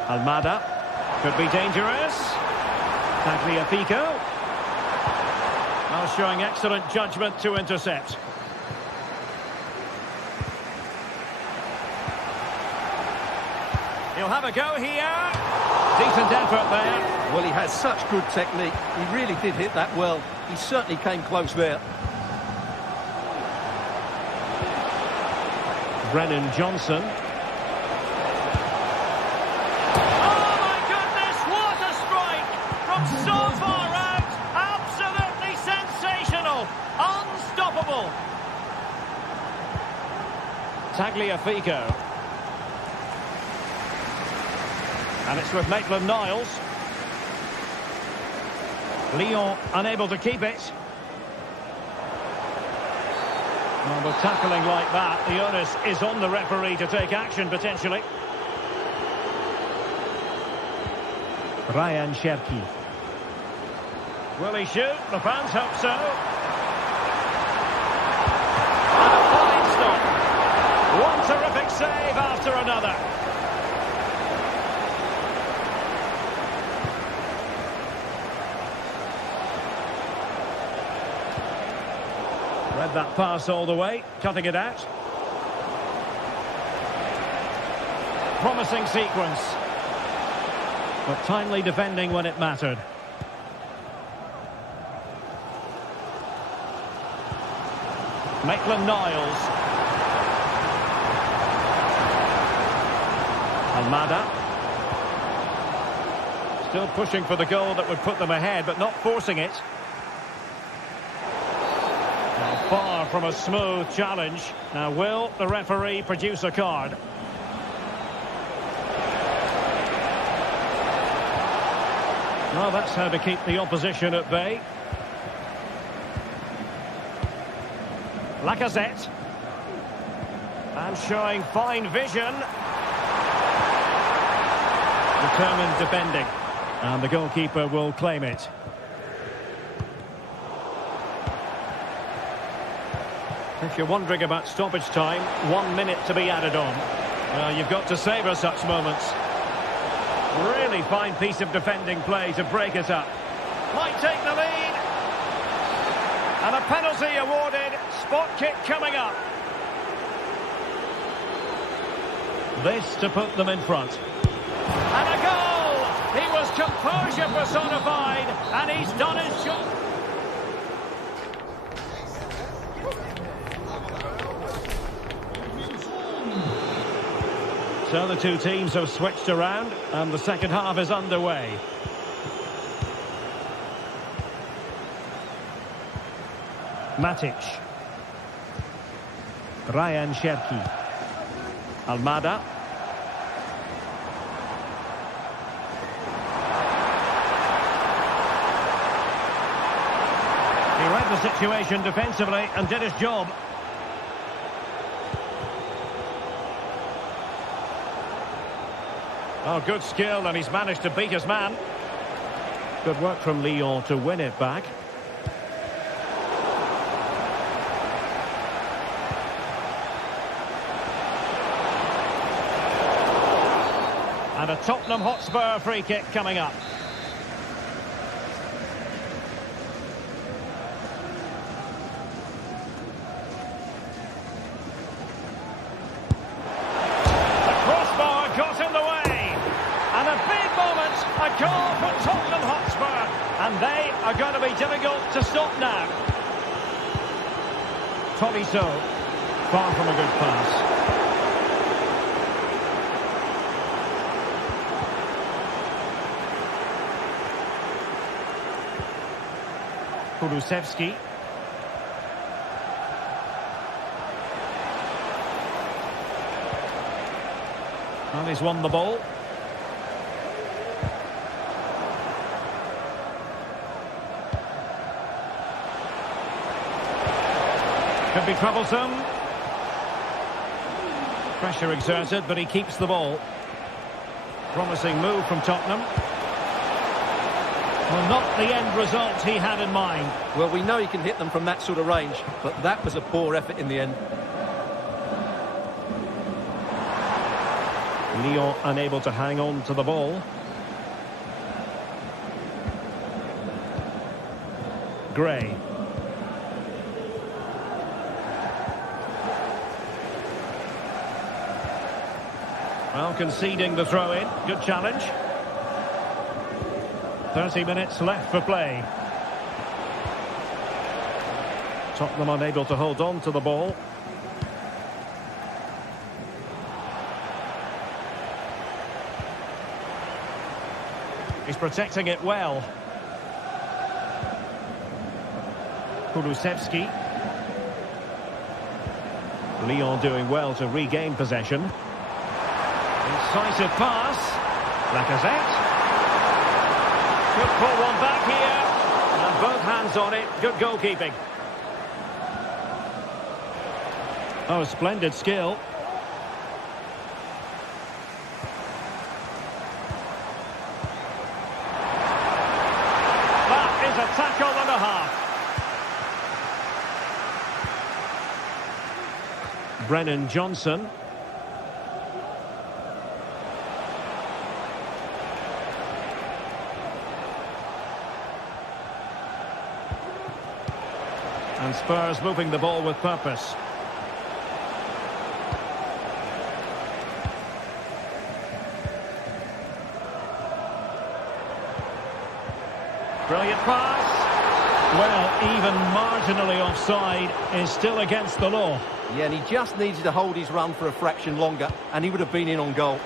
Almada. Could be dangerous. Tagliafico. Now showing excellent judgment to intercept. He'll have a go here. Decent effort there. Well, he has such good technique. He really did hit that well. He certainly came close there. Brennan Johnson. Oh, my goodness, what a strike! From so far out, absolutely sensational, unstoppable. Tagliafico. And it's with Maitland-Niles. Lyon unable to keep it. Well, with tackling like that, the onus is on the referee to take action, potentially. Ryan Cherki. Will he shoot? The fans hope so. And a fine stop. One terrific save after another. Read that pass all the way, cutting it out. Promising sequence. But timely defending when it mattered. Maitland-Niles. Almada. Still pushing for the goal that would put them ahead, but not forcing it. Now, far from a smooth challenge. Now, will the referee produce a card? Well, that's how to keep the opposition at bay. Lacazette. And showing fine vision. Determined defending. And the goalkeeper will claim it. If you're wondering about stoppage time, 1 minute to be added on. Well, you've got to savour such moments. Really fine piece of defending play to break it up. Might take the lead. And a penalty awarded. Spot kick coming up. This to put them in front. And a goal! He was composure personified, and he's done his job. So the two teams have switched around, and the second half is underway. Matic. Ryan Cherki. Almada. He read the situation defensively and did his job. Oh, good skill, and he's managed to beat his man. Good work from Lyon to win it back. And a Tottenham Hotspur free kick coming up. The crossbar got in the way. And a big moment, a goal for Tottenham Hotspur. And they are going to be difficult to stop now. Tolisso, far from a good pass. Kulusevski. And he's won the ball. Could be troublesome. Pressure exerted, but he keeps the ball. Promising move from Tottenham. Well, not the end result he had in mind. Well, we know he can hit them from that sort of range, but that was a poor effort in the end. Lyon unable to hang on to the ball. Gray. Well, conceding the throw-in. Good challenge. 30 minutes left for play. Tottenham unable to hold on to the ball. He's protecting it well. Kulusevski. Lyon doing well to regain possession. Incisive pass. Lacazette. Could pull one back here. And both hands on it. Good goalkeeping. Oh, splendid skill. That is a tackle and a half. Brennan Johnson. And Spurs moving the ball with purpose. Brilliant pass. Well, even marginally offside is still against the law. Yeah, and he just needed to hold his run for a fraction longer, and he would have been in on goal.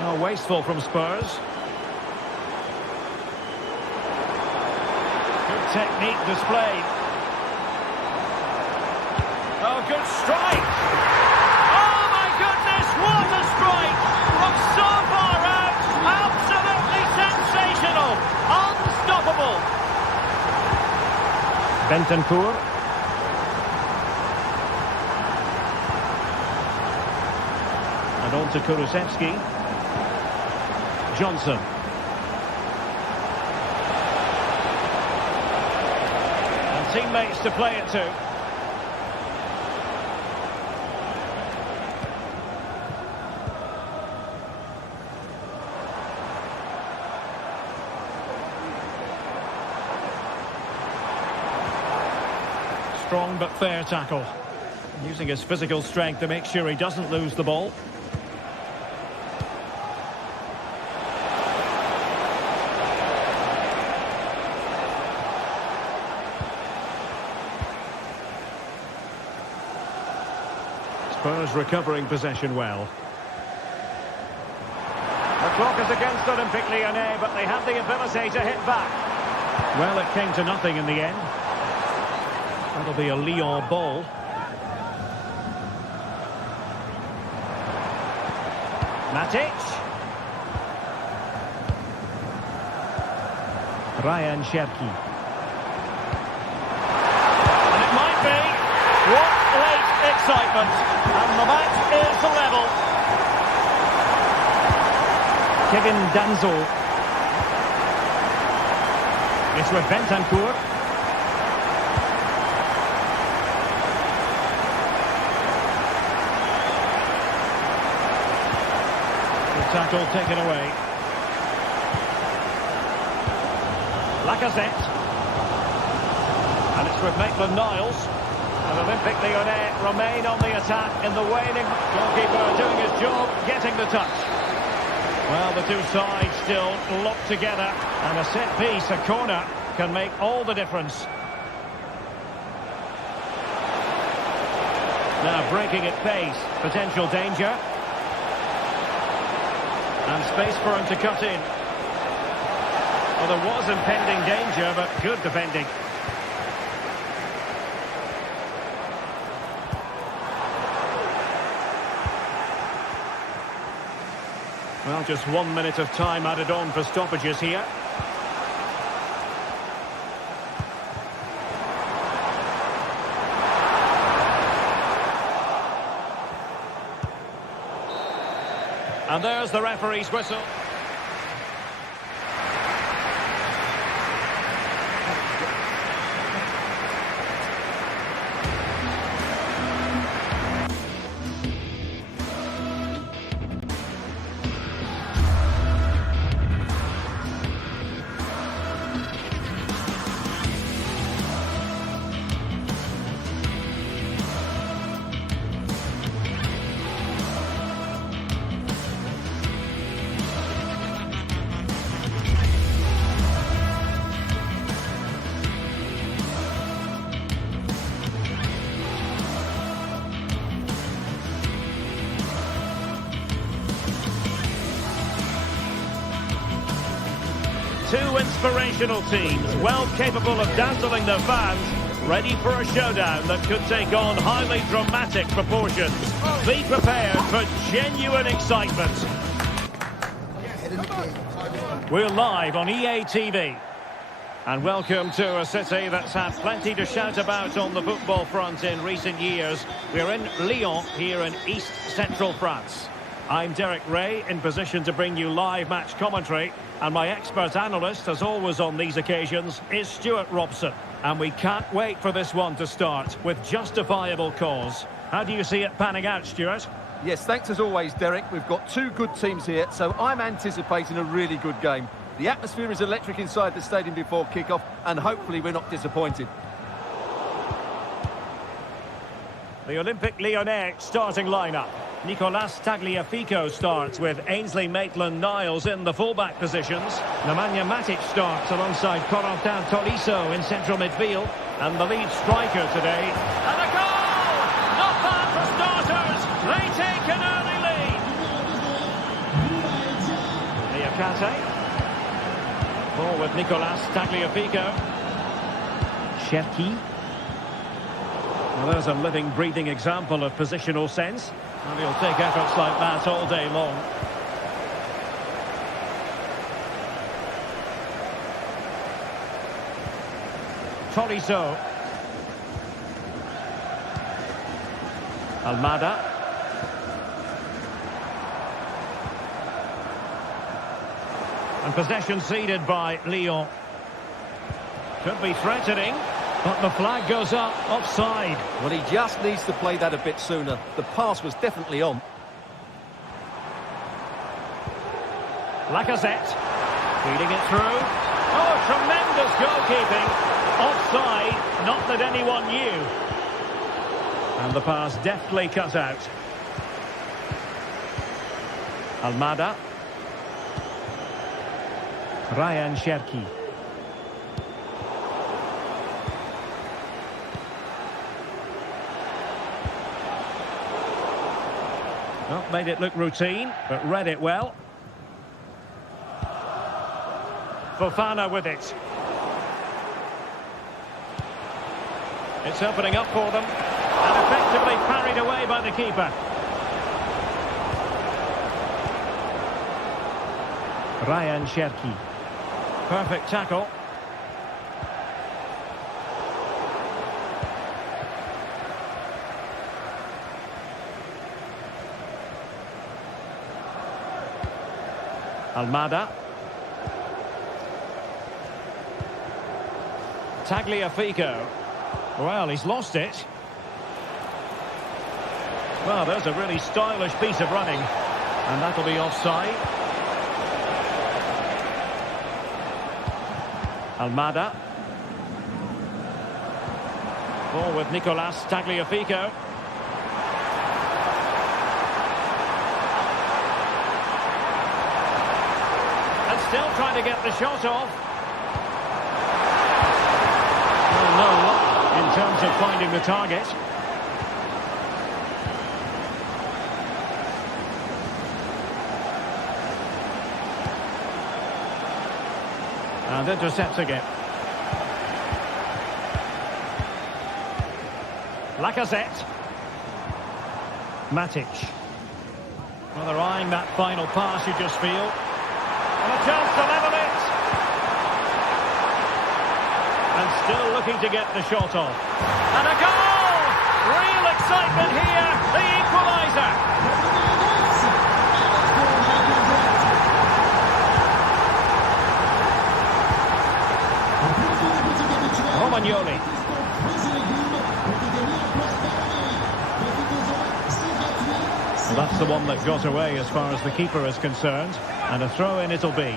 Oh, wasteful from Spurs. Good technique displayed. Oh, good strike. Oh, my goodness, what a strike. From so far out, absolutely sensational. Unstoppable. Bentancur. And on to Kulusevski. Johnson. And teammates to play it to. Strong but fair tackle. Using his physical strength to make sure he doesn't lose the ball. Spurs recovering possession well. The clock is against Olympique Lyonnais, but they have the ability to hit back. Well, it came to nothing in the end. That'll be a Lyon ball. Matic. Ryan Cherki. And it might be. What late excitement. And the match is level. Kevin Danzo. It's with Bentancur. Tackle taken away. Lacazette. And it's with Maitland-Niles. And Olympique Lyonnais remain on the attack in the waning. Goalkeeper doing his job, getting the touch. Well, the two sides still locked together. And a set piece, a corner, can make all the difference. Now breaking at pace. Potential danger. And space for him to cut in. Well, there was impending danger, but good defending. Well, just 1 minute of time added on for stoppages here. And there's the referee's whistle. Two inspirational teams, well capable of dazzling their fans, ready for a showdown that could take on highly dramatic proportions. Be prepared for genuine excitement. We're live on EA TV. And welcome to a city that's had plenty to shout about on the football front in recent years. We're in Lyon, here in East Central France. I'm Derek Ray, in position to bring you live match commentary. And my expert analyst, as always on these occasions, is Stuart Robson. And we can't wait for this one to start, with justifiable cause. How do you see it panning out, Stuart? Yes, thanks as always, Derek. We've got two good teams here, so I'm anticipating a really good game. The atmosphere is electric inside the stadium before kick-off, and hopefully we're not disappointed. The Olympique Lyonnais starting lineup. Nicolas Tagliafico starts with Ainsley Maitland-Niles in the fullback positions. Nemanja Matic starts alongside Corentin Tolisso in central midfield. And the lead striker today. And a goal! Not bad for starters. They take an early lead. Niakate. Ball with Nicolas Tagliafico. Cherki. Well, there's a living, breathing example of positional sense. And he'll take efforts like that all day long. Tolisso. Almada. And possession ceded by Lyon. Could be threatening. But the flag goes up, offside. Well, he just needs to play that a bit sooner. The pass was definitely on. Lacazette. Feeding it through. Oh, tremendous goalkeeping. Offside, not that anyone knew. And the pass deftly cut out. Almada. Ryan Cherki. Well, made it look routine, but read it well. Fofana with it. It's opening up for them. And effectively parried away by the keeper. Ryan Cherki. Perfect tackle. Almada. Tagliafico. Well, he's lost it. Well, there's a really stylish piece of running. And that'll be offside. Almada. Ball with Nicolas Tagliafico. Still trying to get the shot off. Well, no luck in terms of finding the target. And intercepting it. Lacazette. Matic. Well, they're eyeing that final pass, you just feel. And a chance to level it. And still looking to get the shot off. And a goal! Real excitement here. The equaliser. Romagnoli. Well, that's the one that got away as far as the keeper is concerned. And a throw-in it'll be.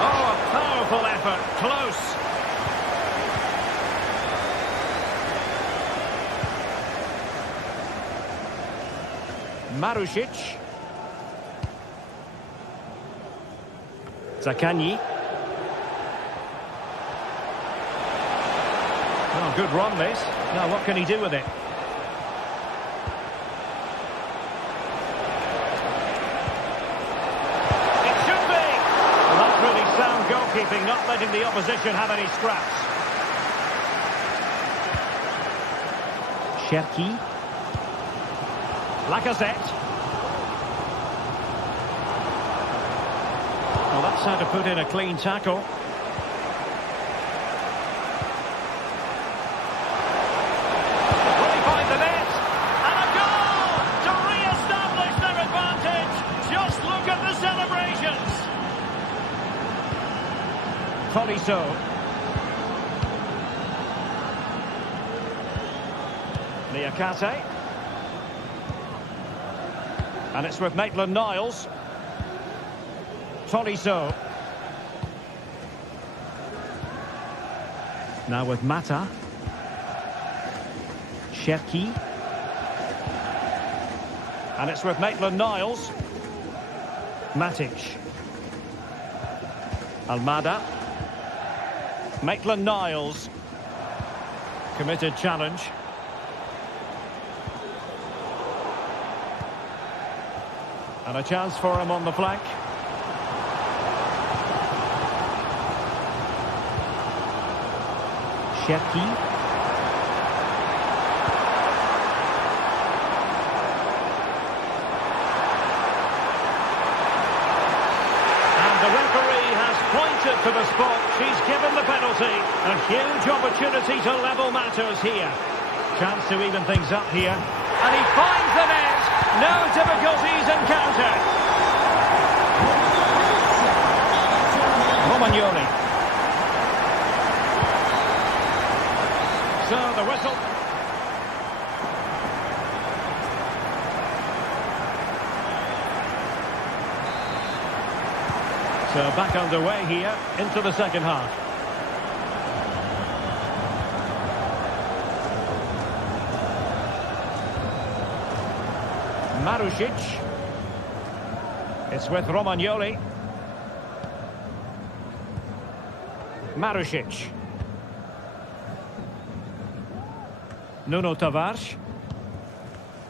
Oh, a powerful effort. Close. Marusic. Zaccagni. Oh, good run this. Now what can he do with it? It should be. Well, that's really sound goalkeeping, not letting the opposition have any scraps. Cherki. Lacazette. Well, that's how to put in a clean tackle. Will he find the net? And a goal to re-establish their advantage. Just look at the celebrations. Tolisso. Niakate. And it's with Maitland-Niles. Tolisso. Now with Mata. Cherki. And it's with Maitland-Niles. Matic. Almada. Maitland-Niles. Committed challenge. And a chance for him on the flank. Cherki. And the referee has pointed to the spot. She's given the penalty. A huge opportunity to level matters here. Chance to even things up here. And he finds the net. No difficulties encountered. Romagnoli. So the whistle. So back underway here into the second half. Marusic. It's with Romagnoli. Marusic. Nuno Tavares.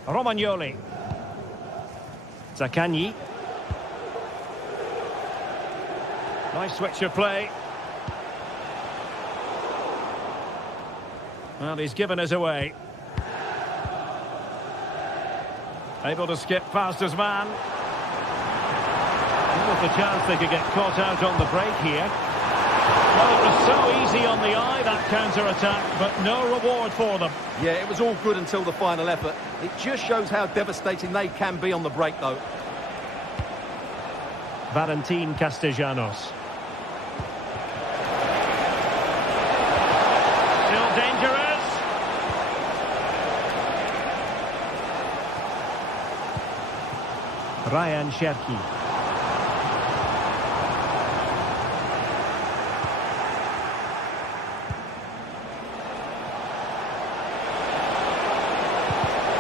Romagnoli. Zaccagni. Nice switch of play. Well, he's given us away. Able to skip past his man. With the chance they could get caught out on the break here. Well, it was so easy on the eye, that counter-attack, but no reward for them. Yeah, it was all good until the final effort. It just shows how devastating they can be on the break, though. Valentin Castellanos. Still dangerous. Ryan Cherki.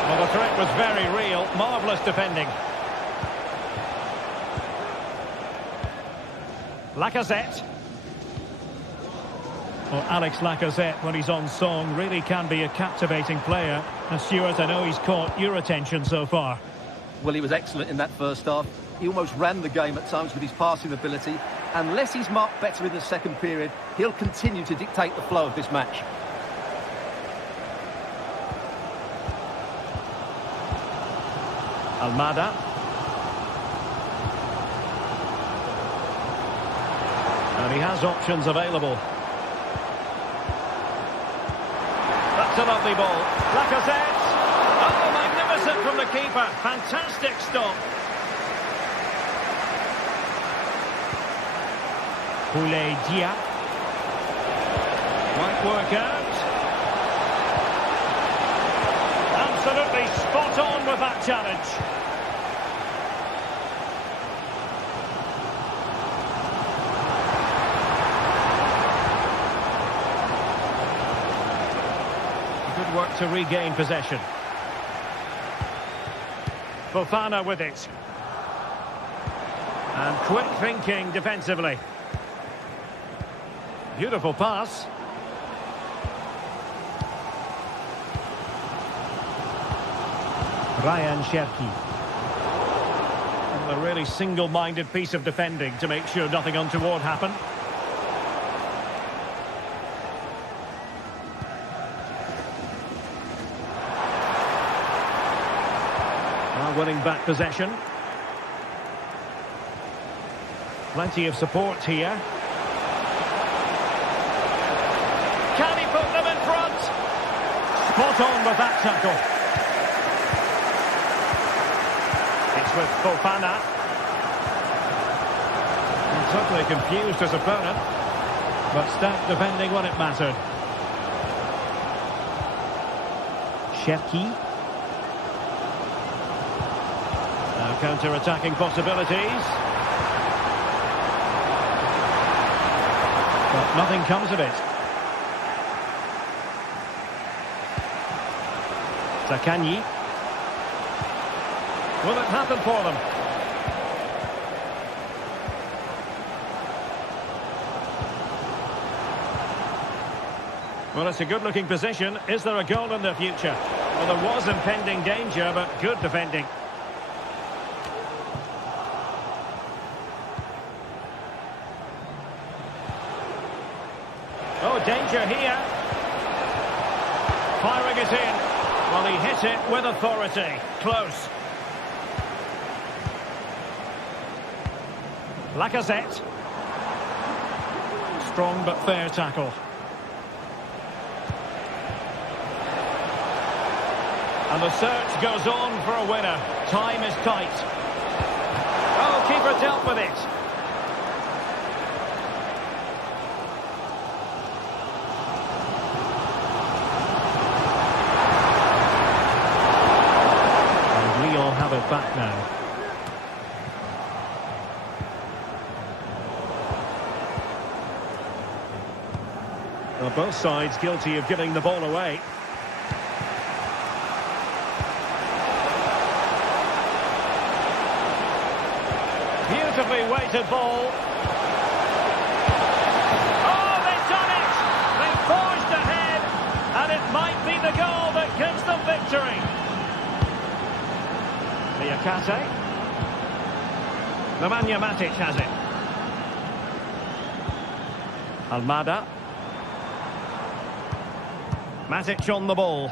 Well, the threat was very real. Marvellous defending. Lacazette. Well, Alex Lacazette, when he's on song, really can be a captivating player. And Stuart, I know he's caught your attention so far. Well, he was excellent in that first half. He almost ran the game at times with his passing ability. Unless he's marked better in the second period, he'll continue to dictate the flow of this match. Almada. And he has options available. That's a lovely ball. Lacazette. Oh, magnificent from the keeper. Fantastic stop. Boulaye Dia. Might work out. Absolutely spot on with that challenge. Good work to regain possession. Fofana with it. And quick thinking defensively. Beautiful pass. Ryan Cherki. A really single-minded piece of defending to make sure nothing untoward happened. winning back possession. Plenty of support here. Can he put them in front? Spot on with that tackle. It's with Fofana. Totally confused his opponent, but stout defending when it mattered. Cherki. Now counter-attacking possibilities. But nothing comes of it. Zakanyi. Will it happen for them? Well, it's a good-looking position. Is there a goal in the future? Well, there was impending danger, but good defending. Oh, danger here. Firing it in. Well, he hit it with authority. Close. Lacazette. Strong but fair tackle. And the search goes on for a winner. Time is tight. Oh, keeper dealt with it. And Lyon have it back now. Well, both sides guilty of giving the ball away. Beautifully weighted ball. Oh, they've done it! They've forged ahead, and it might be the goal that gives them victory. Liakate. Nemanja Matic has it. Almada. Matic on the ball.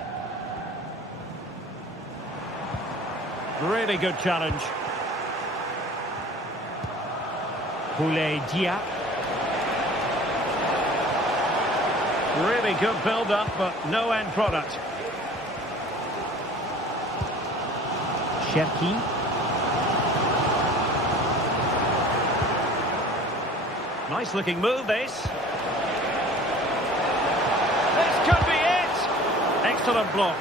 Really good challenge. Boulaye Dia. Really good build-up, but no end product. Cherki. Nice looking move, this. This could be it! Excellent block.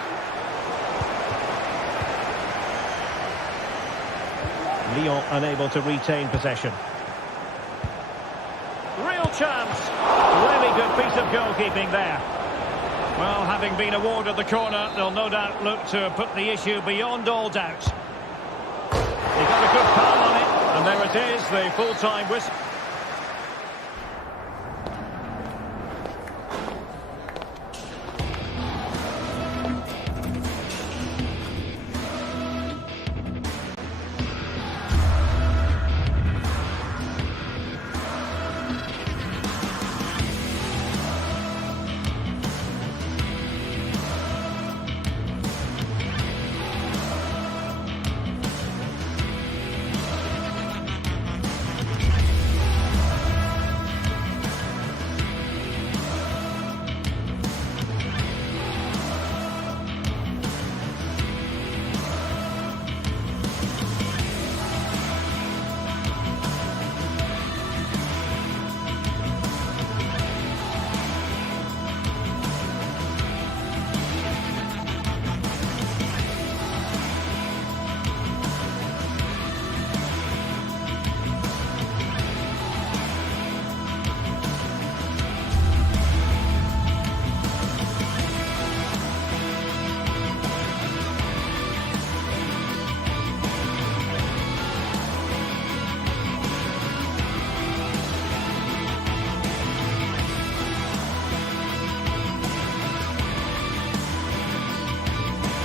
Lyon unable to retain possession. Real chance. Really good piece of goalkeeping there. Well, having been awarded the corner, they'll no doubt look to put the issue beyond all doubt. He got a good palm on it, and there it is, the full-time whistle.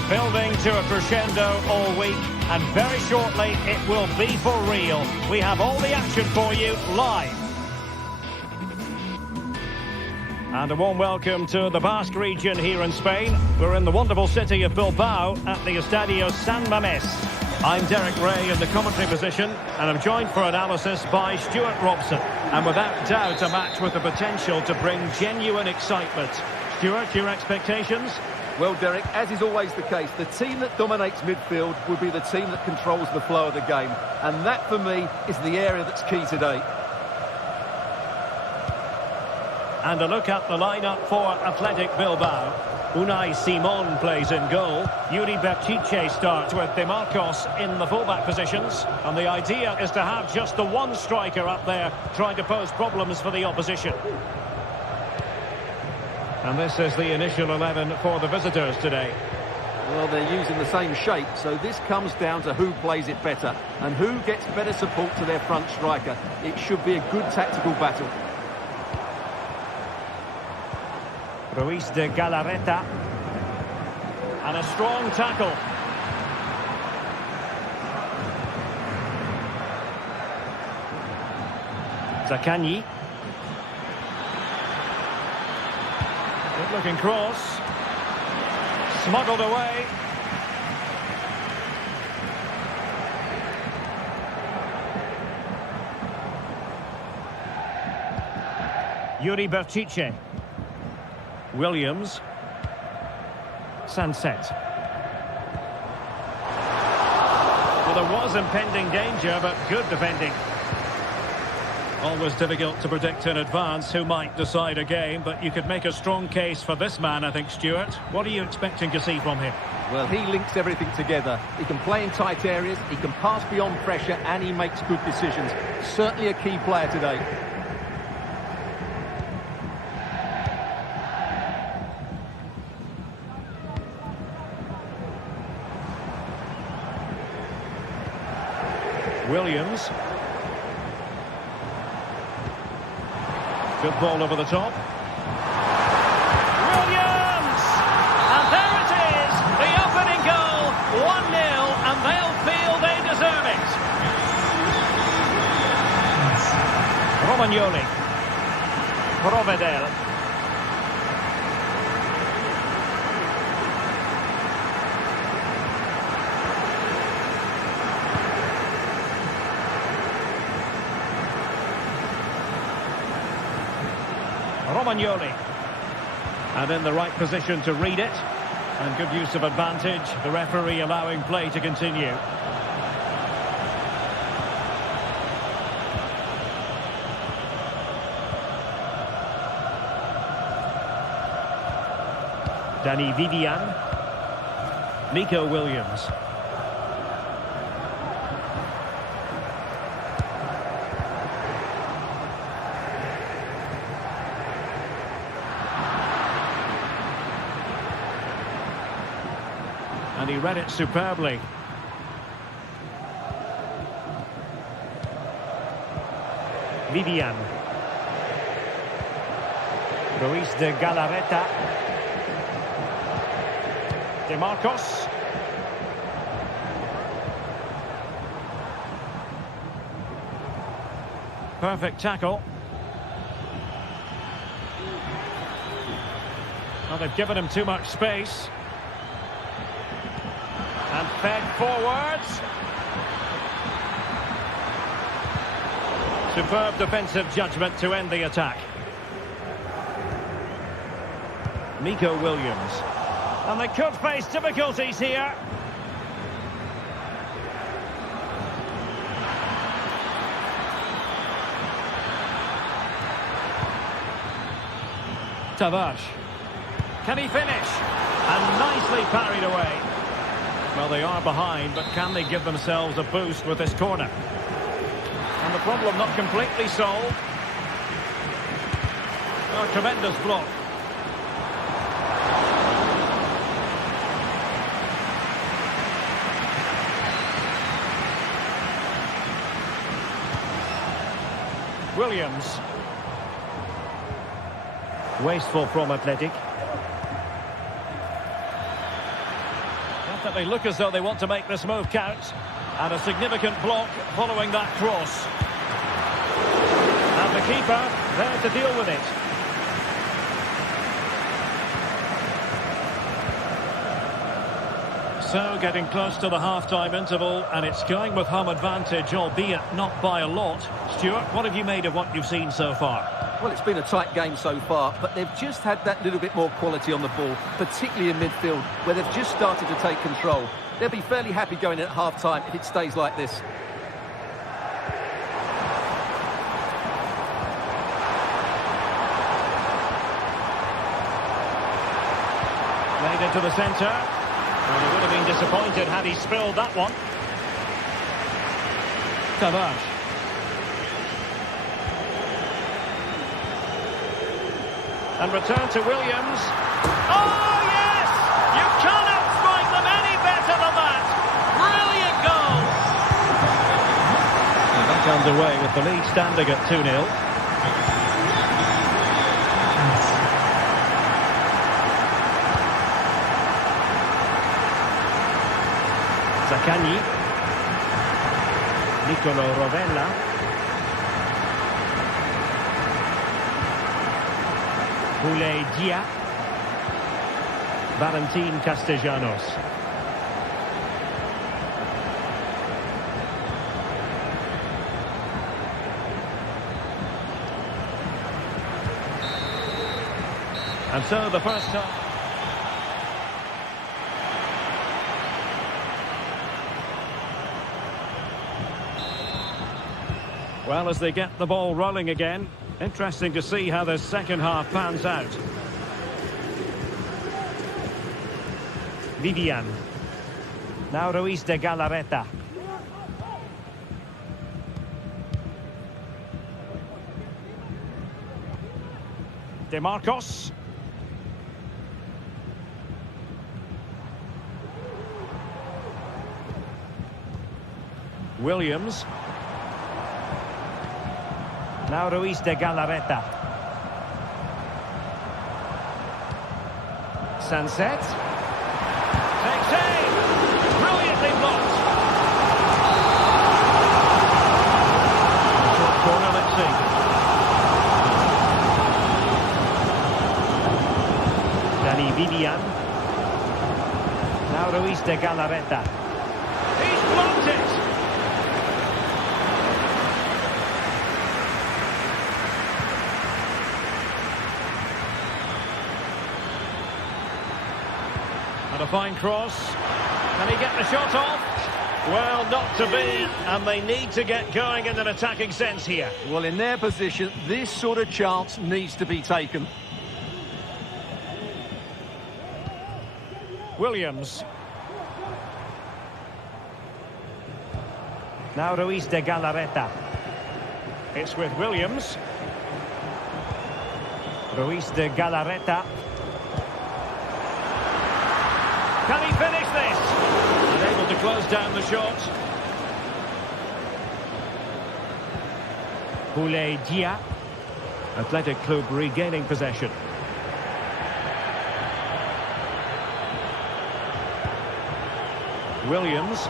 Building to a crescendo all week, and very shortly it will be for real. We have all the action for you live. And a warm welcome to the Basque region here in Spain. We're in the wonderful city of Bilbao at the Estadio San Mamés. I'm Derek Ray in the commentary position, and I'm joined for analysis by Stuart Robson. And without doubt, a match with the potential to bring genuine excitement. Stuart, your expectations? Well, Derek, as is always the case, the team that dominates midfield will be the team that controls the flow of the game. And that, for me, is the area that's key today. And a look at the lineup for Athletic Bilbao. Unai Simon plays in goal. Yuri Berchiche starts with De Marcos in the fullback positions. And the idea is to have just the one striker up there trying to pose problems for the opposition. And this is the initial 11 for the visitors today. Well, they're using the same shape, so this comes down to who plays it better and who gets better support to their front striker. It should be a good tactical battle. Ruiz de Galarreta. And a strong tackle. Zaccagni. Good looking cross. Smuggled away. Yuri Berchiche. Williams. Sunset. Well, there was impending danger, but good defending. Always difficult to predict in advance who might decide a game, but you could make a strong case for this man, I think, Stuart. What are you expecting to see from him? Well, he links everything together. He can play in tight areas, he can pass beyond pressure, and he makes good decisions. Certainly a key player today. Williams. Good ball over the top. Williams! And there it is, the opening goal, 1-0, and they'll feel they deserve it. Romagnoli. Provedel. Romagnoli. And in the right position to read it. And good use of advantage. The referee allowing play to continue. Danny Vivian. Nico Williams. And he read it superbly. Vivian. Ruiz de Galarreta. De Marcos. Perfect tackle. Well, they've given him too much space. And fed forwards. Superb defensive judgment to end the attack. Nico Williams. And they could face difficulties here. Tavares. Can he finish? And nicely parried away. Well, they are behind, but can they give themselves a boost with this corner? And the problem not completely solved. Oh, tremendous block. Williams. Wasteful from Athletic. They look as though they want to make this move count. And a significant block following that cross. And the keeper there to deal with it. So, getting close to the half-time interval, and it's going with home advantage, albeit not by a lot. Stuart, what have you made of what you've seen so far? Well, it's been a tight game so far, but they've just had that little bit more quality on the ball, particularly in midfield, where they've just started to take control. They'll be fairly happy going in at half-time if it stays like this. Played into the centre. Well, he would have been disappointed had he spilled that one. Tavares. And return to Williams. Oh, yes! You cannot strike them any better than that. Brilliant goal. And back underway with the lead standing at 2-0. Zaccagni. Nicolo Rovella. Boulay Dia. Valentin Castellanos. And so the first time. Well, as they get the ball rolling again, interesting to see how the second half pans out. Vivian. Now Ruiz de Galarreta. De Marcos. Williams. Now Ruiz de Galarreta. Sunset. Takes aim. Brilliantly blocked. Short corner, let's see. Dani Vivian. Now Ruiz de Galarreta. He's blocked it. And a fine cross. Can he get the shot off? Well, not to be, and they need to get going in an attacking sense here. Well, in their position, this sort of chance needs to be taken. Williams. Now Ruiz de Galarreta. It's with Williams. Ruiz de Galarreta. Can he finish this? Unable to close down the shot. Boulay Dia. Athletic Club regaining possession. Williams.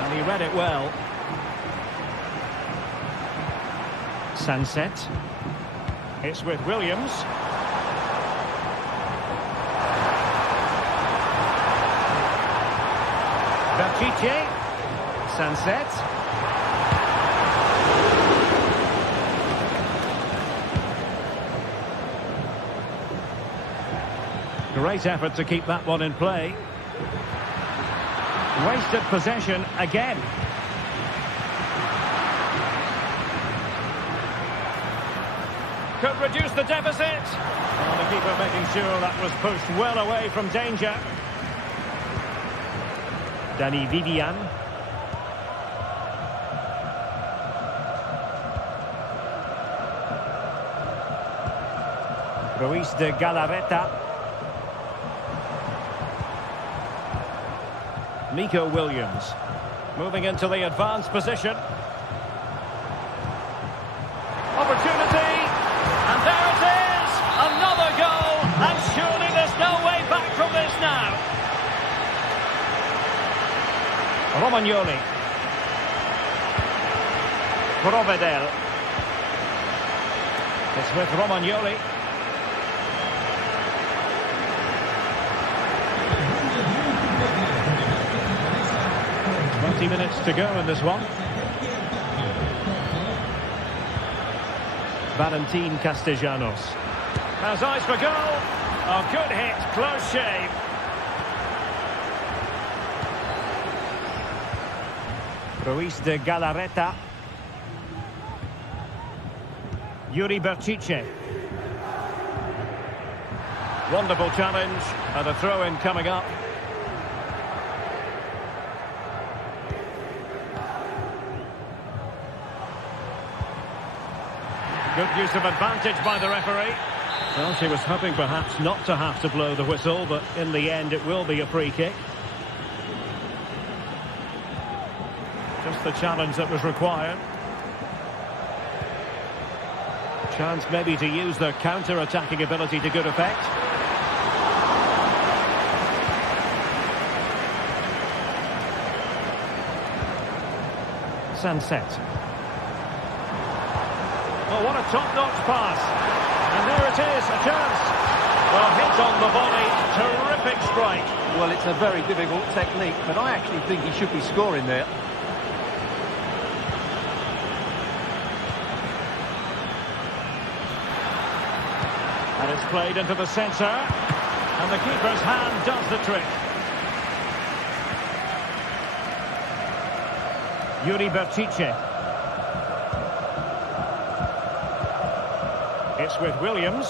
And he read it well. Sunset. It's with Williams. Berchiche. Sunset. Great effort to keep that one in play. Wasted possession again. Could reduce the deficit. And the keeper making sure that was pushed well away from danger. Dani Vivian. Ruiz de Galarreta. Nico Williams. Moving into the advanced position. Opportunity. And there it is. Another goal. And surely there's no way back from this now. Romagnoli. Provedel. It's with Romagnoli. 20 minutes to go in this one. Valentin Castellanos has eyes for goal. Oh, good hit, close shave. Ruiz de Galarreta. Yuri Berchiche. Wonderful challenge, and a throw-in coming up. Good use of advantage by the referee. Well, she was hoping perhaps not to have to blow the whistle, but in the end it will be a free kick. Just the challenge that was required. Chance maybe to use their counter-attacking ability to good effect. Sunset. Oh, what a top-notch pass. And there it is, a chance. Well, hit on the body, terrific strike. Well, it's a very difficult technique, but I actually think he should be scoring there. And it's played into the centre. And the keeper's hand does the trick. Yuri Berchiche. It's with Williams.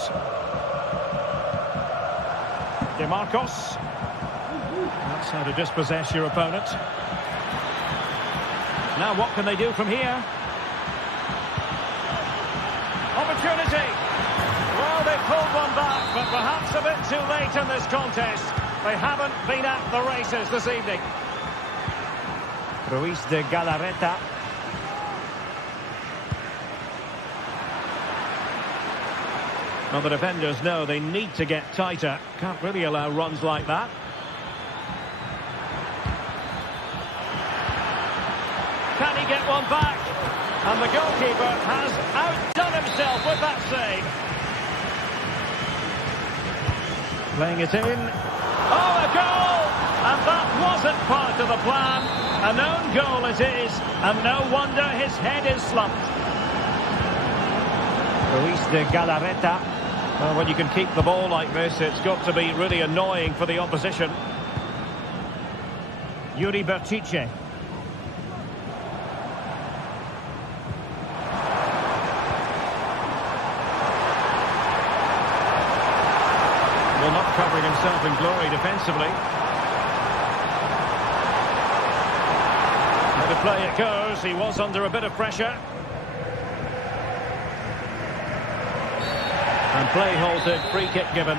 DeMarcos. That's how to dispossess your opponent. Now what can they do from here? Opportunity. Well, they pulled one back, but perhaps a bit too late in this contest. They haven't been at the races this evening. Ruiz de Galarreta. Well, the defenders know they need to get tighter. Can't really allow runs like that. Can he get one back? And the goalkeeper has outdone himself with that save. Playing it in. Oh, a goal! And that wasn't part of the plan. An own goal it is, and no wonder his head is slumped. Ruiz de Galarreta. Well, when you can keep the ball like this, it's got to be really annoying for the opposition. Yuri Berchiche. Well, not covering himself in glory defensively. And the play it goes. He was under a bit of pressure. And play halted, free kick given.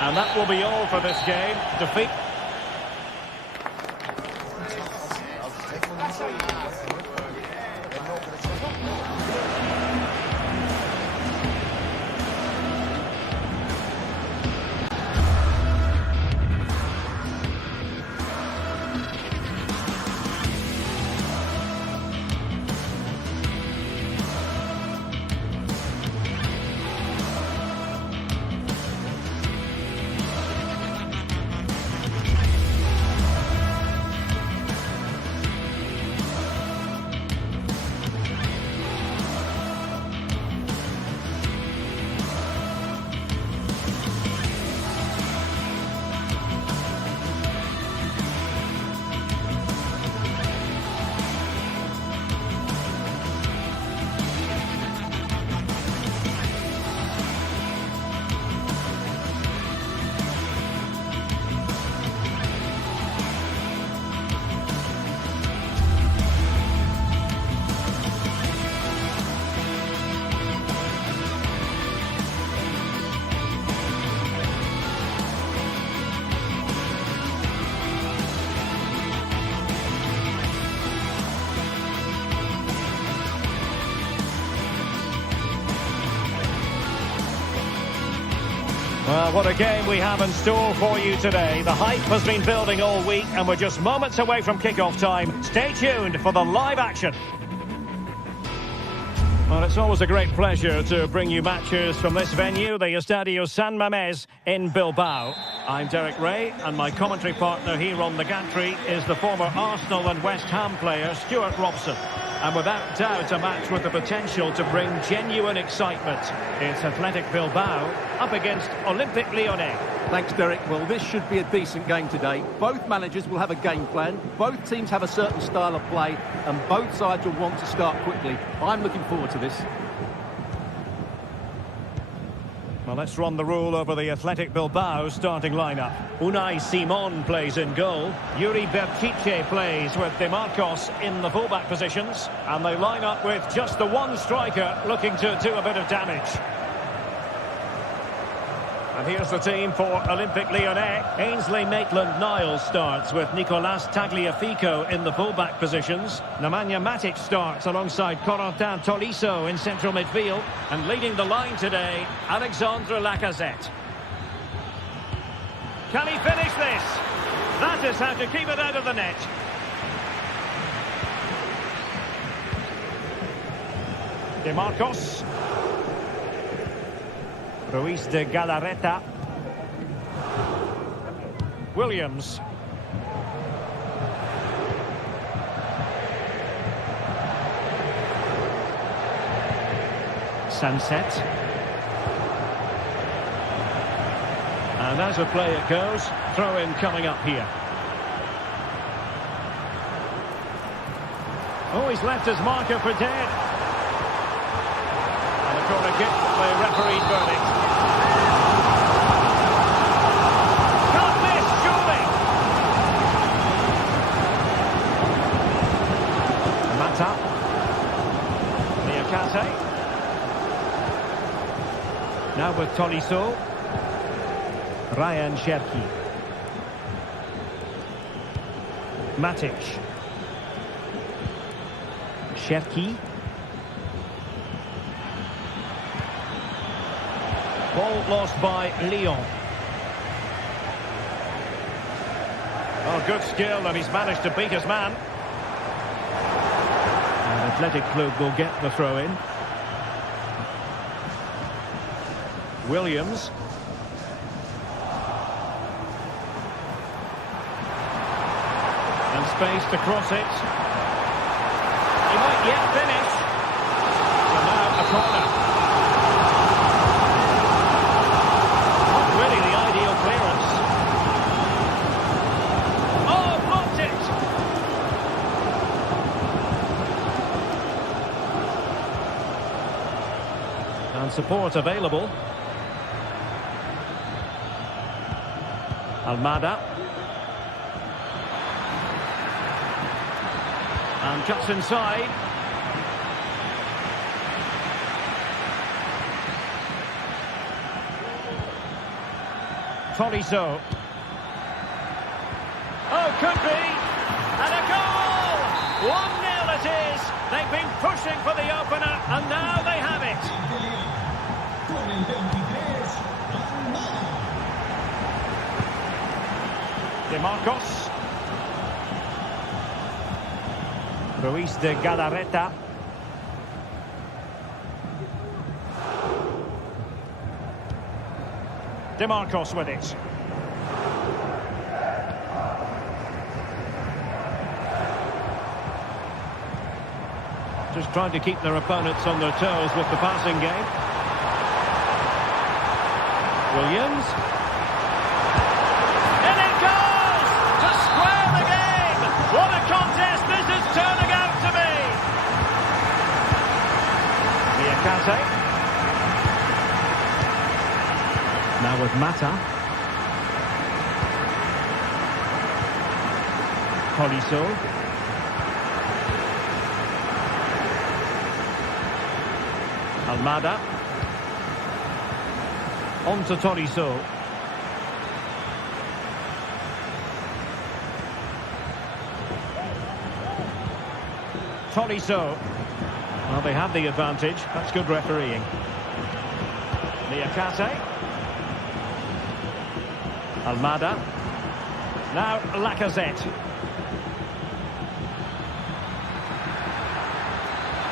And that will be all for this game. Defeat. Well, what a game we have in store for you today. The hype has been building all week and we're just moments away from kick-off time. Stay tuned for the live action. Well, it's always a great pleasure to bring you matches from this venue, the Estadio San Mamés in Bilbao. I'm Derek Ray, and my commentary partner here on the gantry is the former Arsenal and West Ham player Stuart Robson. And without doubt, a match with the potential to bring genuine excitement. It's Athletic Bilbao up against Olympique Lyonnais. Thanks, Derek. Well, this should be a decent game today. Both managers will have a game plan. Both teams have a certain style of play, and both sides will want to start quickly. I'm looking forward to this. Well, let's run the rule over the Athletic Bilbao starting lineup. Unai Simon plays in goal. Yuri Berchiche plays with De Marcos in the fullback positions. And they line up with just the one striker looking to do a bit of damage. And here's the team for Olympique Lyonnais. Ainsley Maitland-Niles starts with Nicolas Tagliafico in the fullback positions. Nemanja Matic starts alongside Corentin Tolisso in central midfield. And leading the line today, Alexandre Lacazette. Can he finish this? That is how to keep it out of the net. De Marcos. Ruiz de Galarreta. Williams. Sunset. And as a play it goes, throw-in coming up here. Oh, he's left his marker for dead. And a corner kick, the referee's verdict. Can't miss, surely. Mata. Niakate. Now with Tolisso. Ryan Cherki. Matic. Cherki. Ball lost by Lyon. Oh, good skill, and he's managed to beat his man. And Athletic Club will get the throw-in. Williams. And space to cross it. He might yet finish. And now a corner. Not really the ideal clearance. Oh, blocked it! And support available. Almada. And cuts inside. Tolisso. Oh, could be. And a goal! 1-0 it is. They've been pushing for the opener, and now they have it. De Marcos. Ruiz de Galarreta. De Marcos with it. Just trying to keep their opponents on their toes with the passing game. Williams. In it goes! To square the game! What a contest this is turning out to be! Niakate. Now with Mata. Tolisso. Almada. On to Tolisso. Tolisso. Well, they have the advantage. That's good refereeing. Niakate. Almada. Now Lacazette.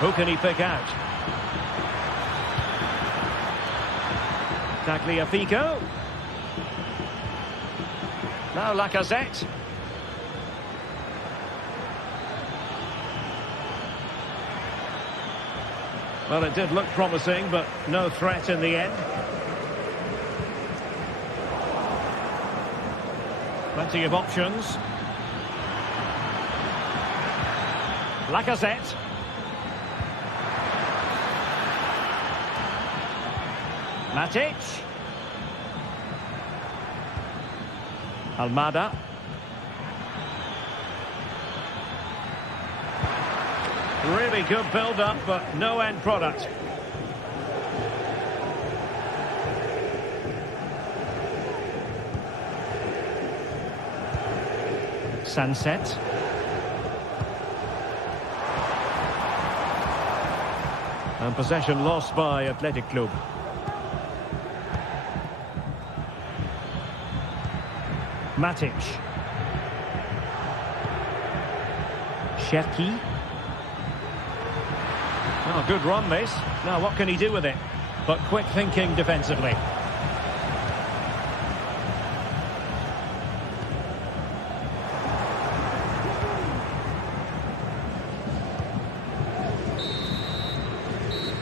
Who can he pick out? Tagliafico. Now Lacazette. Well, it did look promising, but no threat in the end. Plenty of options. Lacazette. Matic. Almada. Really good build-up, but no end product. Sunset. And possession lost by Athletic Club. Matic. Cherki. Oh, good run this. Now what can he do with it? But quick thinking defensively.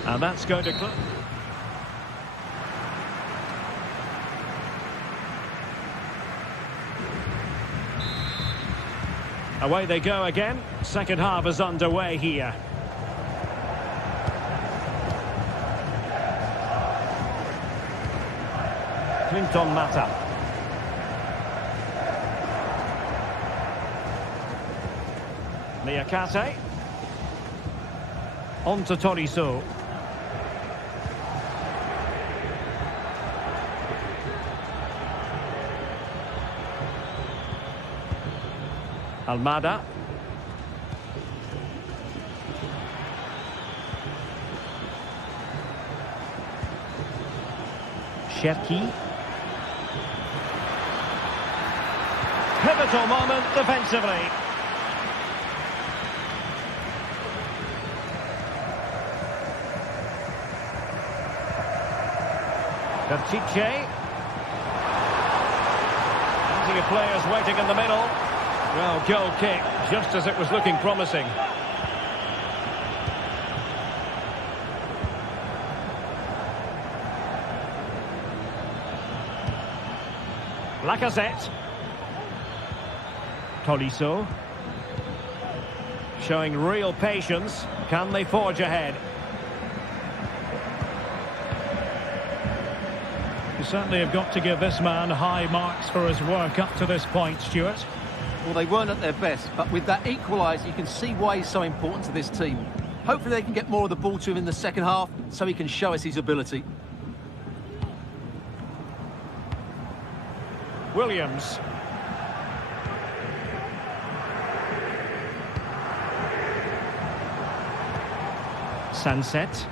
And that's going to... Away they go again. Second half is underway here. Clinton Mata. Niakate. On to Tolisso. Almada. Cherki. Pivotal moment defensively. Berchiche. Plenty of players waiting in the middle. Well, goal kick, just as it was looking promising. Lacazette. Tolisso. Showing real patience. Can they forge ahead? You certainly have got to give this man high marks for his work up to this point, Stuart. Well, they weren't at their best, but with that equaliser, you can see why he's so important to this team. Hopefully they can get more of the ball to him in the second half, so he can show us his ability. Williams. Sunset.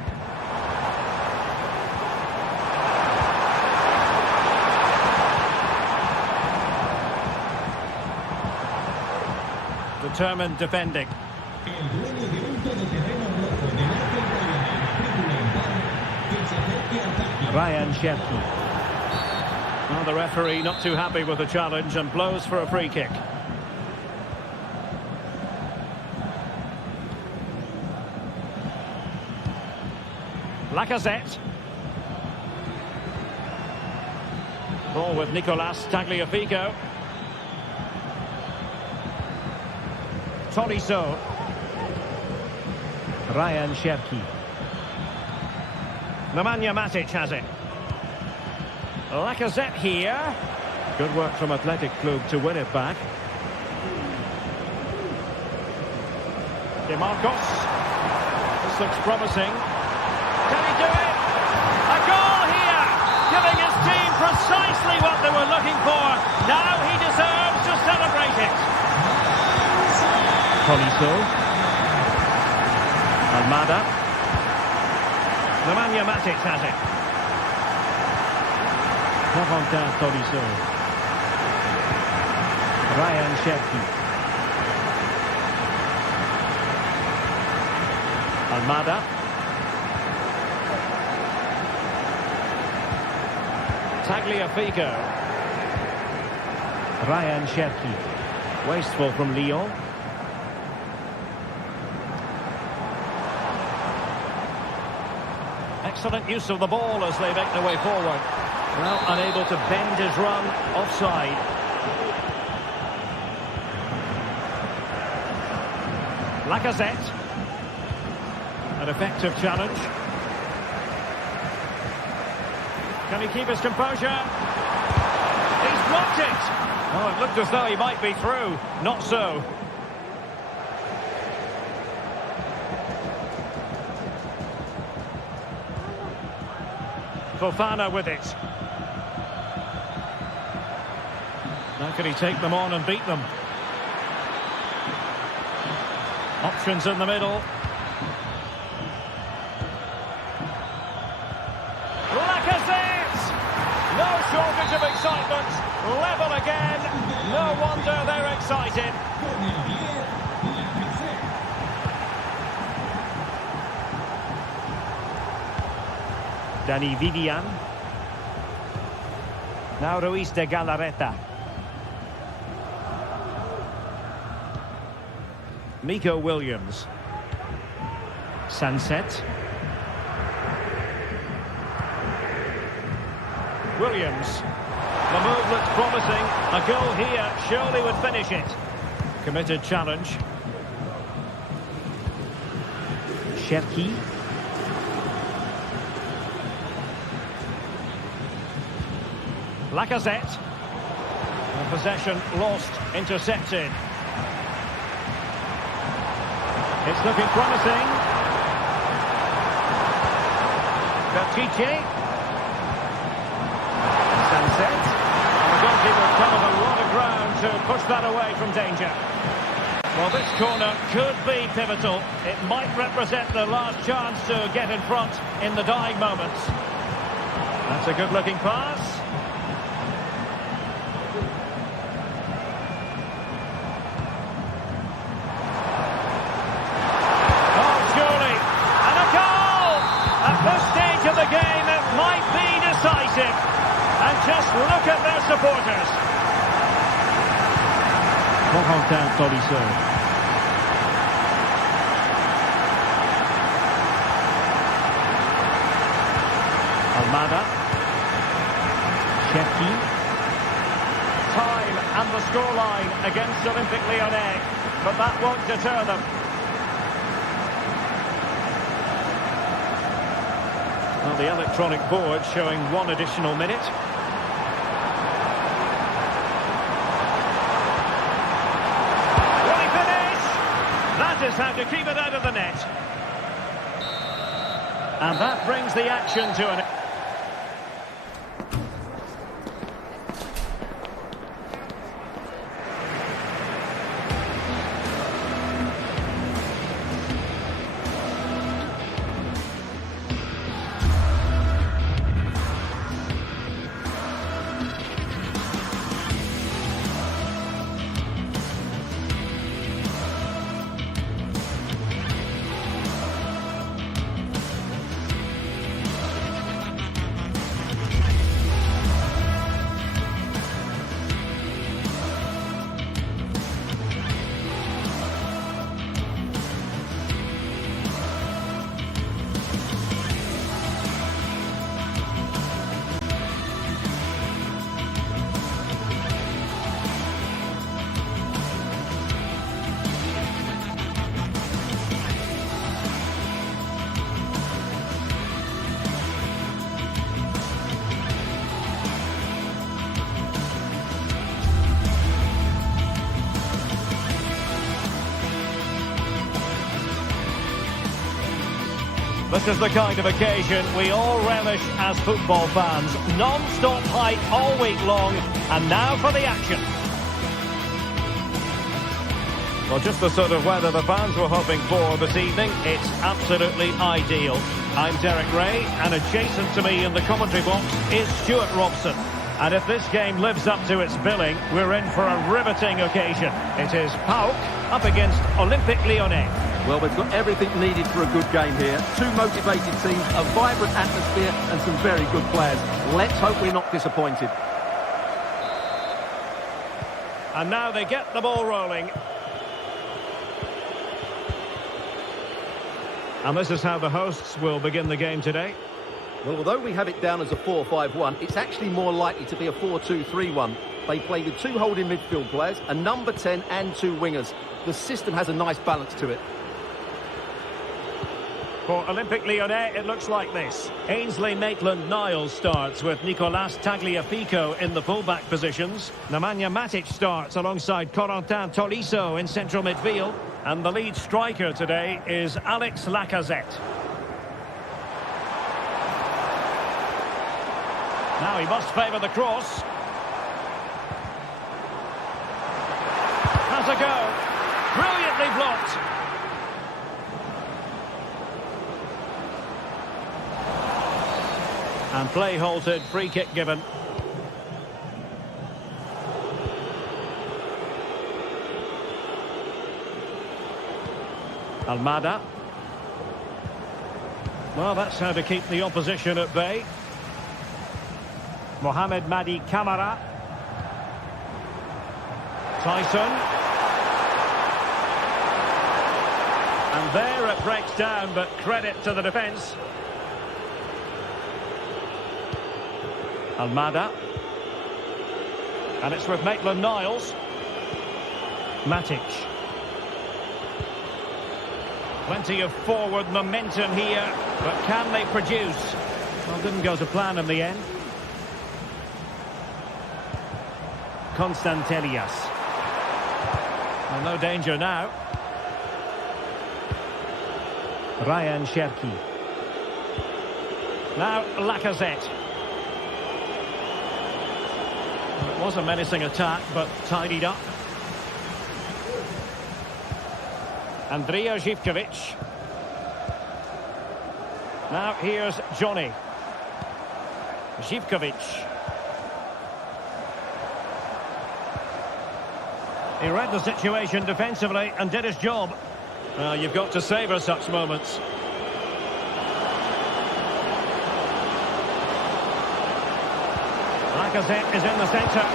Determined defending. Ryan Cherki. Well, the referee not too happy with the challenge and blows for a free kick. Lacazette. Ball with Nicolas Tagliafico. Tolisso. Ryan Cherki. Nemanja Matic has it. Lacazette here. Good work from Athletic Club to win it back. DeMarcos. This looks promising. Can he do it? A goal here! Giving his team precisely what they were looking for. Now he deserves to celebrate it. Tolisso. Almada. Nemanja Matic has it. Corentin Tolisso. Ryan Cherki. Almada. Tagliafico. Ryan Cherki. Wasteful from Lyon. Excellent use of the ball as they make their way forward. Well, unable to bend his run, offside. Lacazette. An effective challenge. Can he keep his composure? He's blocked it! Oh, it looked as though he might be through. Not so. Fofana with it. Now can he take them on and beat them? Options in the middle. Lacazette! No shortage of excitement. Level again. No wonder they're excited. Dani Vivian. Now Ruiz de Galarreta. Nico Williams. Sunset. Williams. The move looks promising. A goal here surely would finish it. Committed challenge. Cherki. Lacazette. And possession lost, intercepted. It's looking promising. Bertiche. Sunset. And the goalkeeper covered a lot of ground to push that away from danger. Well, this corner could be pivotal. It might represent the last chance to get in front in the dying moments. That's a good-looking pass. Of the game, it might be decisive. And just look at their supporters. Corentin Tolisso. Almada. Cherki. Time and the scoreline against Olympique Lyonnais, but that won't deter them. Well, the electronic board showing one additional minute. Will he finish? That is how to keep it out of the net. And that brings the action to an end. This is the kind of occasion we all relish as football fans. Non-stop hype all week long, and now for the action. Well, just the sort of weather the fans were hoping for this evening. It's absolutely ideal. I'm Derek Ray, and adjacent to me in the commentary box is Stuart Robson. And if this game lives up to its billing, we're in for a riveting occasion. It is PAOK up against Olympique Lyonnais. Well, we've got everything needed for a good game here. Two motivated teams, a vibrant atmosphere and some very good players. Let's hope we're not disappointed. And now they get the ball rolling. And this is how the hosts will begin the game today. Well, although we have it down as a 4-5-1, it's actually more likely to be a 4-2-3-1. They play with 2 holding midfield players, a number 10 and 2 wingers. The system has a nice balance to it. For Olympique Lyonnais, it looks like this. Ainsley Maitland-Niles starts with Nicolas Tagliafico in the full-back positions. Nemanja Matic starts alongside Corentin Tolisso in central midfield. And the lead striker today is Alex Lacazette. Now he must favour the cross. Has a go. Brilliantly blocked. And play halted, free kick given. Almada. Well, that's how to keep the opposition at bay. Mohamed Madi Camara. Tyson. And there it breaks down, but credit to the defence. Almada. And it's with Maitland-Niles. Matic. Plenty of forward momentum here, but can they produce? Well, didn't go to plan in the end. Constantelias. Well, no danger now. Ryan Cherki. Now Lacazette. It was a menacing attack, but tidied up. Andrija Zivkovic. Now here's Johnny. Zivkovic. He read the situation defensively and did his job. You've got to savour such moments. Lacazette is in the centre.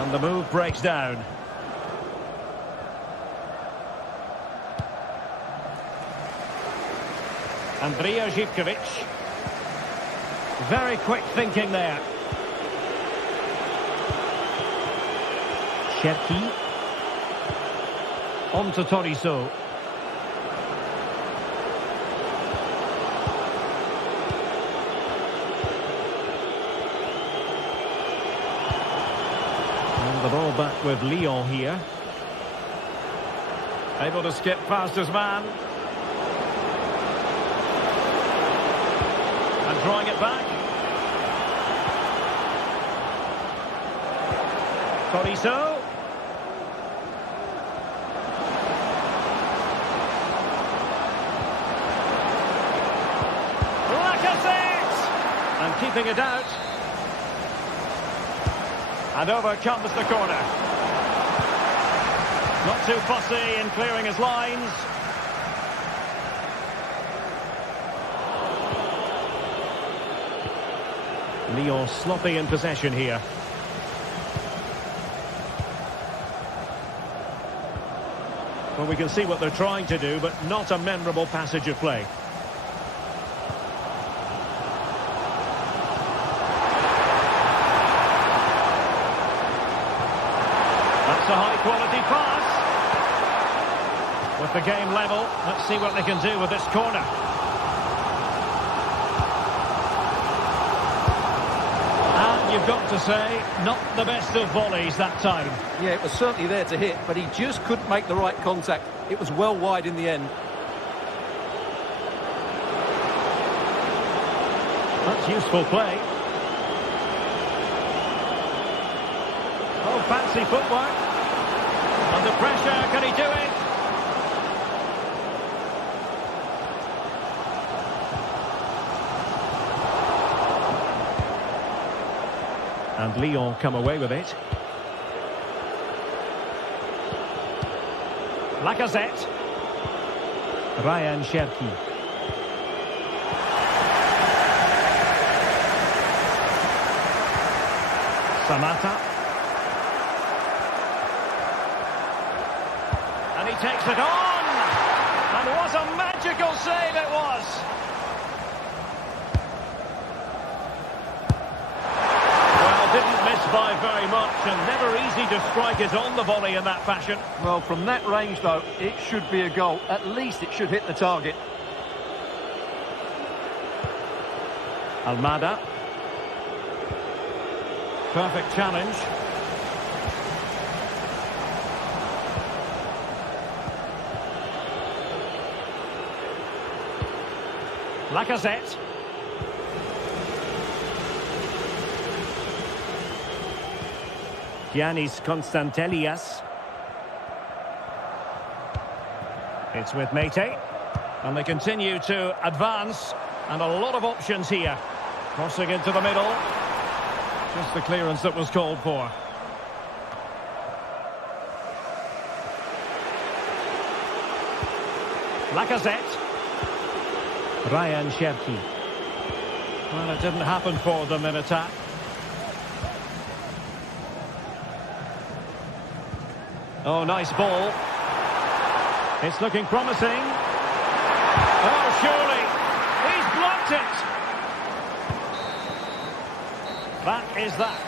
And the move breaks down. Andrija Zivkovic. Very quick thinking there. Cherki. On to Tolisso. And the ball back with Lyon here. Able to skip past his man. And drawing it back. Tolisso. And keeping it out. And over comes the corner. Not too fussy in clearing his lines. Lyon sloppy in possession here. Well, we can see what they're trying to do, but not a memorable passage of play. A high-quality pass. With the game level, let's see what they can do with this corner. And you've got to say, not the best of volleys that time. Yeah, it was certainly there to hit, but he just couldn't make the right contact. It was well wide in the end. That's useful play. Oh, fancy footwork. Under pressure, can he do it? And Lyon come away with it. Lacazette. Ryan Cherki. Samata. And he takes it on! And what a magical save it was! Well, didn't miss by very much, and never easy to strike it on the volley in that fashion. Well, from that range, though, it should be a goal. At least it should hit the target. Almada. Perfect challenge. Lacazette. Giannis Constantelias. It's with Mete. And they continue to advance. And a lot of options here. Crossing into the middle. Just the clearance that was called for. Lacazette. Ryan Cherki. Well, it didn't happen for them in attack. Oh, nice ball. It's looking promising. Oh, surely. He's blocked it. That is that.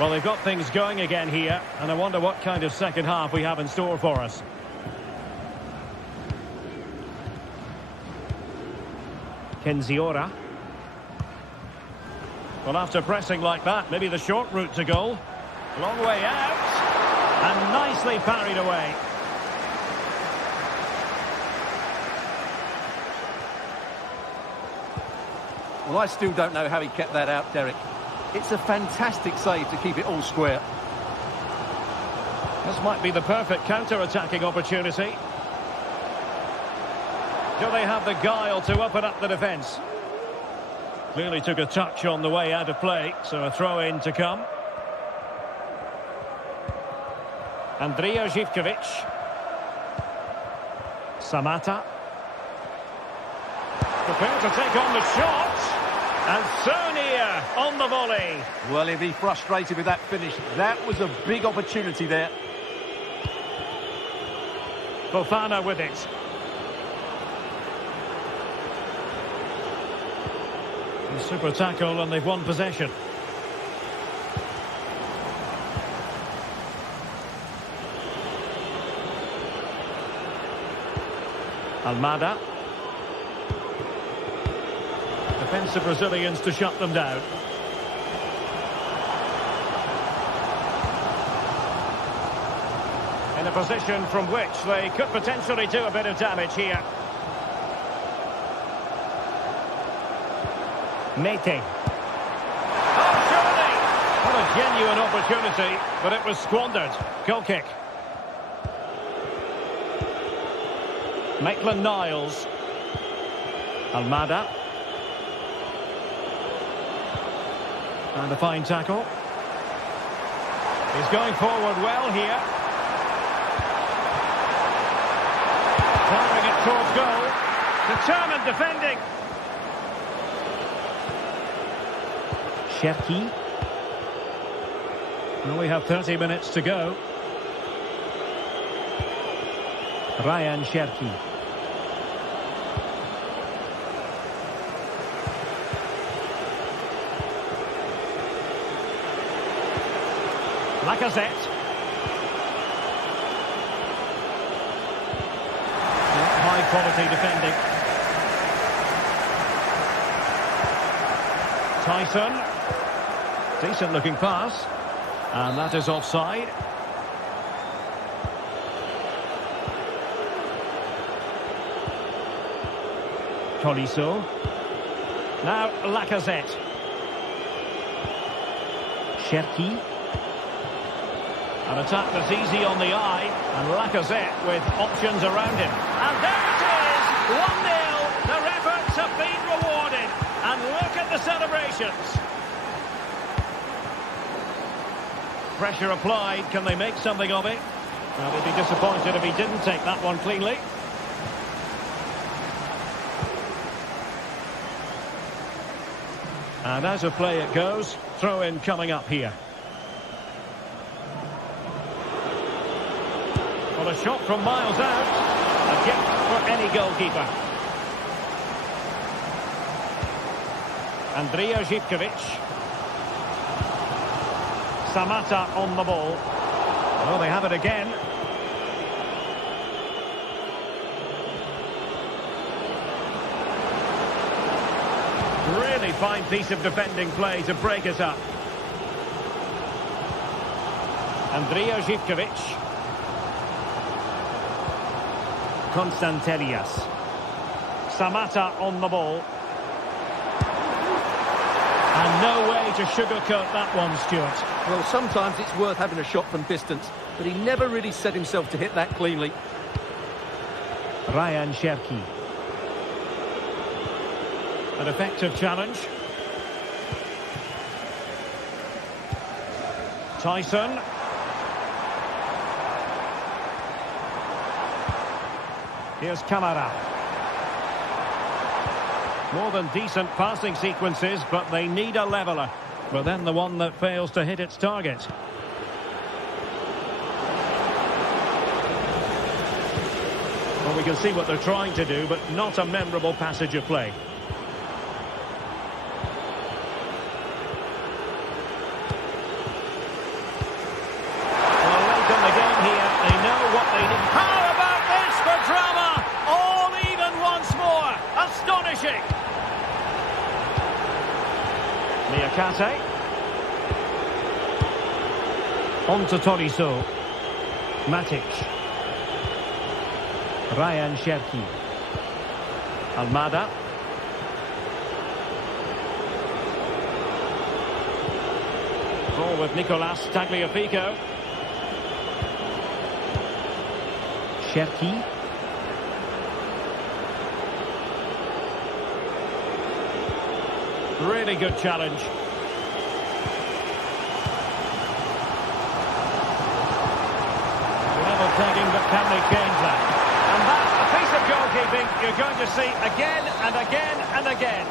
Well, they've got things going again here, and I wonder what kind of second half we have in store for us. Kenziora. Well, after pressing like that, maybe the short route to goal. Long way out, and nicely parried away. Well, I still don't know how he kept that out, Derek. It's a fantastic save to keep it all square. This might be the perfect counter-attacking opportunity. Do they have the guile to open up the defence? Clearly took a touch on the way out of play, so a throw-in to come. Andrija Živković. Samata. Prepared to take on the shot. And so near on the volley. Well, he'll be frustrated with that finish. That was a big opportunity there. Fofana with it. A super tackle, and they've won possession. Almada. Defensive Brazilians to shut them down. In a position from which they could potentially do a bit of damage here. Mete. Oh, surely! What a genuine opportunity, but it was squandered. Goal kick. Maitland-Niles. Almada. And a fine tackle. He's going forward well here. Firing it towards goal. Determined defending. Cherki. Well, we have 30 minutes to go. Ryan Cherki. Lacazette. High quality defending. Tyson. Decent looking pass. And that is offside. Tolisso. Now Lacazette. Cherki. An attack that's easy on the eye, and Lacazette with options around him. And there it is, 1-0. Their efforts have been rewarded. And look at the celebrations. Pressure applied. Can they make something of it? Well, they'd be disappointed if he didn't take that one cleanly. And out of play it goes. Throw in coming up here. Well, a shot from miles out. A gift for any goalkeeper. Andrija Zivkovic. Samatta on the ball. Oh, they have it again. Really fine piece of defending play to break it up. Andrija Zivkovic. Konstantelias. Samatta on the ball. And no way to sugarcoat that one, Stuart. Well, sometimes it's worth having a shot from distance, but he never really set himself to hit that cleanly. Ryan Cherki. An effective challenge. Tyson. Here's Kamara. More than decent passing sequences, but they need a leveller. But then the one that fails to hit its target. Well, we can see what they're trying to do, but not a memorable passage of play. Well, late in the game here, they know what they need. How about this for drama? All even once more. Astonishing. Niakate. On to Tolisso. Matic. Ryan Cherki. Almada. Ball with Nicolas Tagliafico. Cherki. Really good challenge. Level tagging, but can they change that? And that, a piece of goalkeeping you're going to see again and again and again.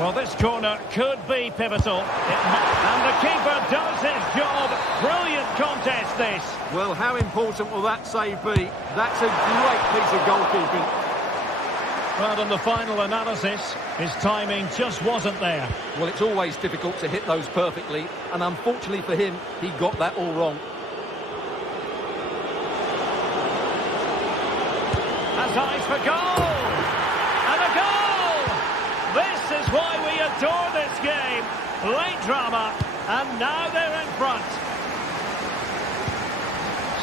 Well, this corner could be pivotal. And the keeper does his job. Brilliant contest, this. Well, how important will that save be? That's a great piece of goalkeeping. Well, in the final analysis, his timing just wasn't there. Well, it's always difficult to hit those perfectly, and unfortunately for him, he got that all wrong. Has eyes for goal! And a goal! This is why we adore this game. Late drama, and now they're in front.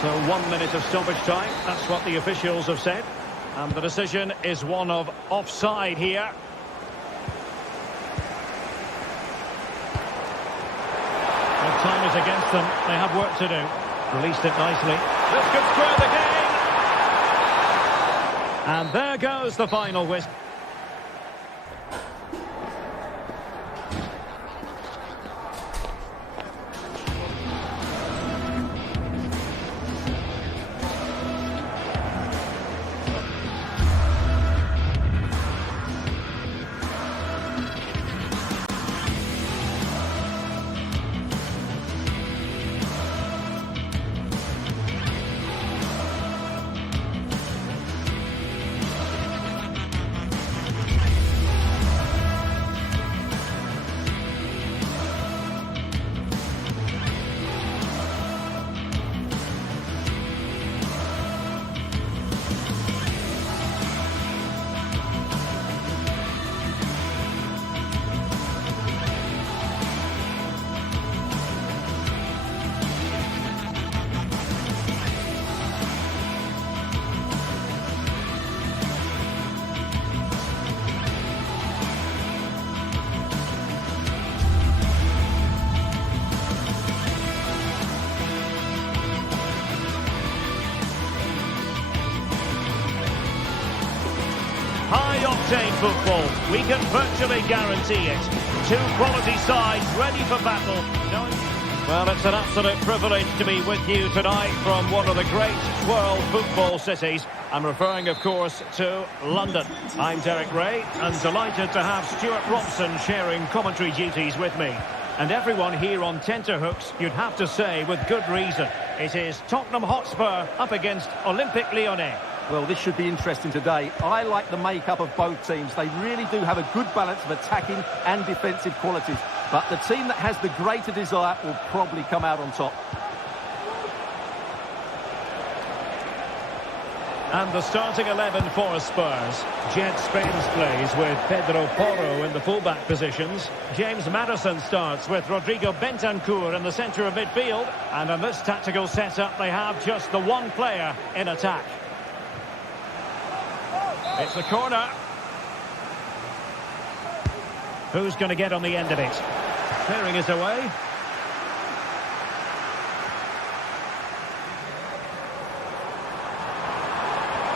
So 1 minute of stoppage time, that's what the officials have said. And the decision is one of offside here. Well, time is against them. They have work to do. Released it nicely. This could square the game. And there goes the final whistle. High-octane football, we can virtually guarantee it. Two quality sides ready for battle. Well, it's an absolute privilege to be with you tonight from one of the great world football cities. I'm referring, of course, to London. I'm Derek Ray, and delighted to have Stuart Robson sharing commentary duties with me. And everyone here on tenterhooks, you'd have to say, with good reason. It is Tottenham Hotspur up against Olympique Lyonnais. Well, this should be interesting today. I like the makeup of both teams. They really do have a good balance of attacking and defensive qualities. But the team that has the greater desire will probably come out on top. And the starting 11 for Spurs. Jet Spence plays with Pedro Porro in the fullback positions. James Maddison starts with Rodrigo Bentancur in the centre of midfield. And in this tactical setup, they have just the one player in attack. It's a corner. Who's going to get on the end of it? Clearing it away.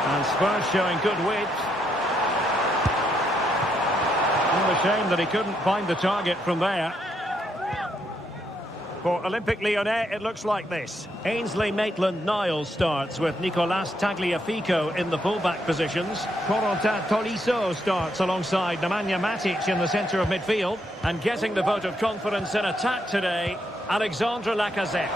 And Spurs showing good width. Well, a shame that he couldn't find the target from there. For Olympique Lyonnais, it looks like this. Ainsley Maitland-Niles starts with Nicolas Tagliafico in the fullback positions. Corentin Tolisso starts alongside Nemanja Matic in the centre of midfield. And getting the vote of confidence in attack today, Alexandre Lacazette.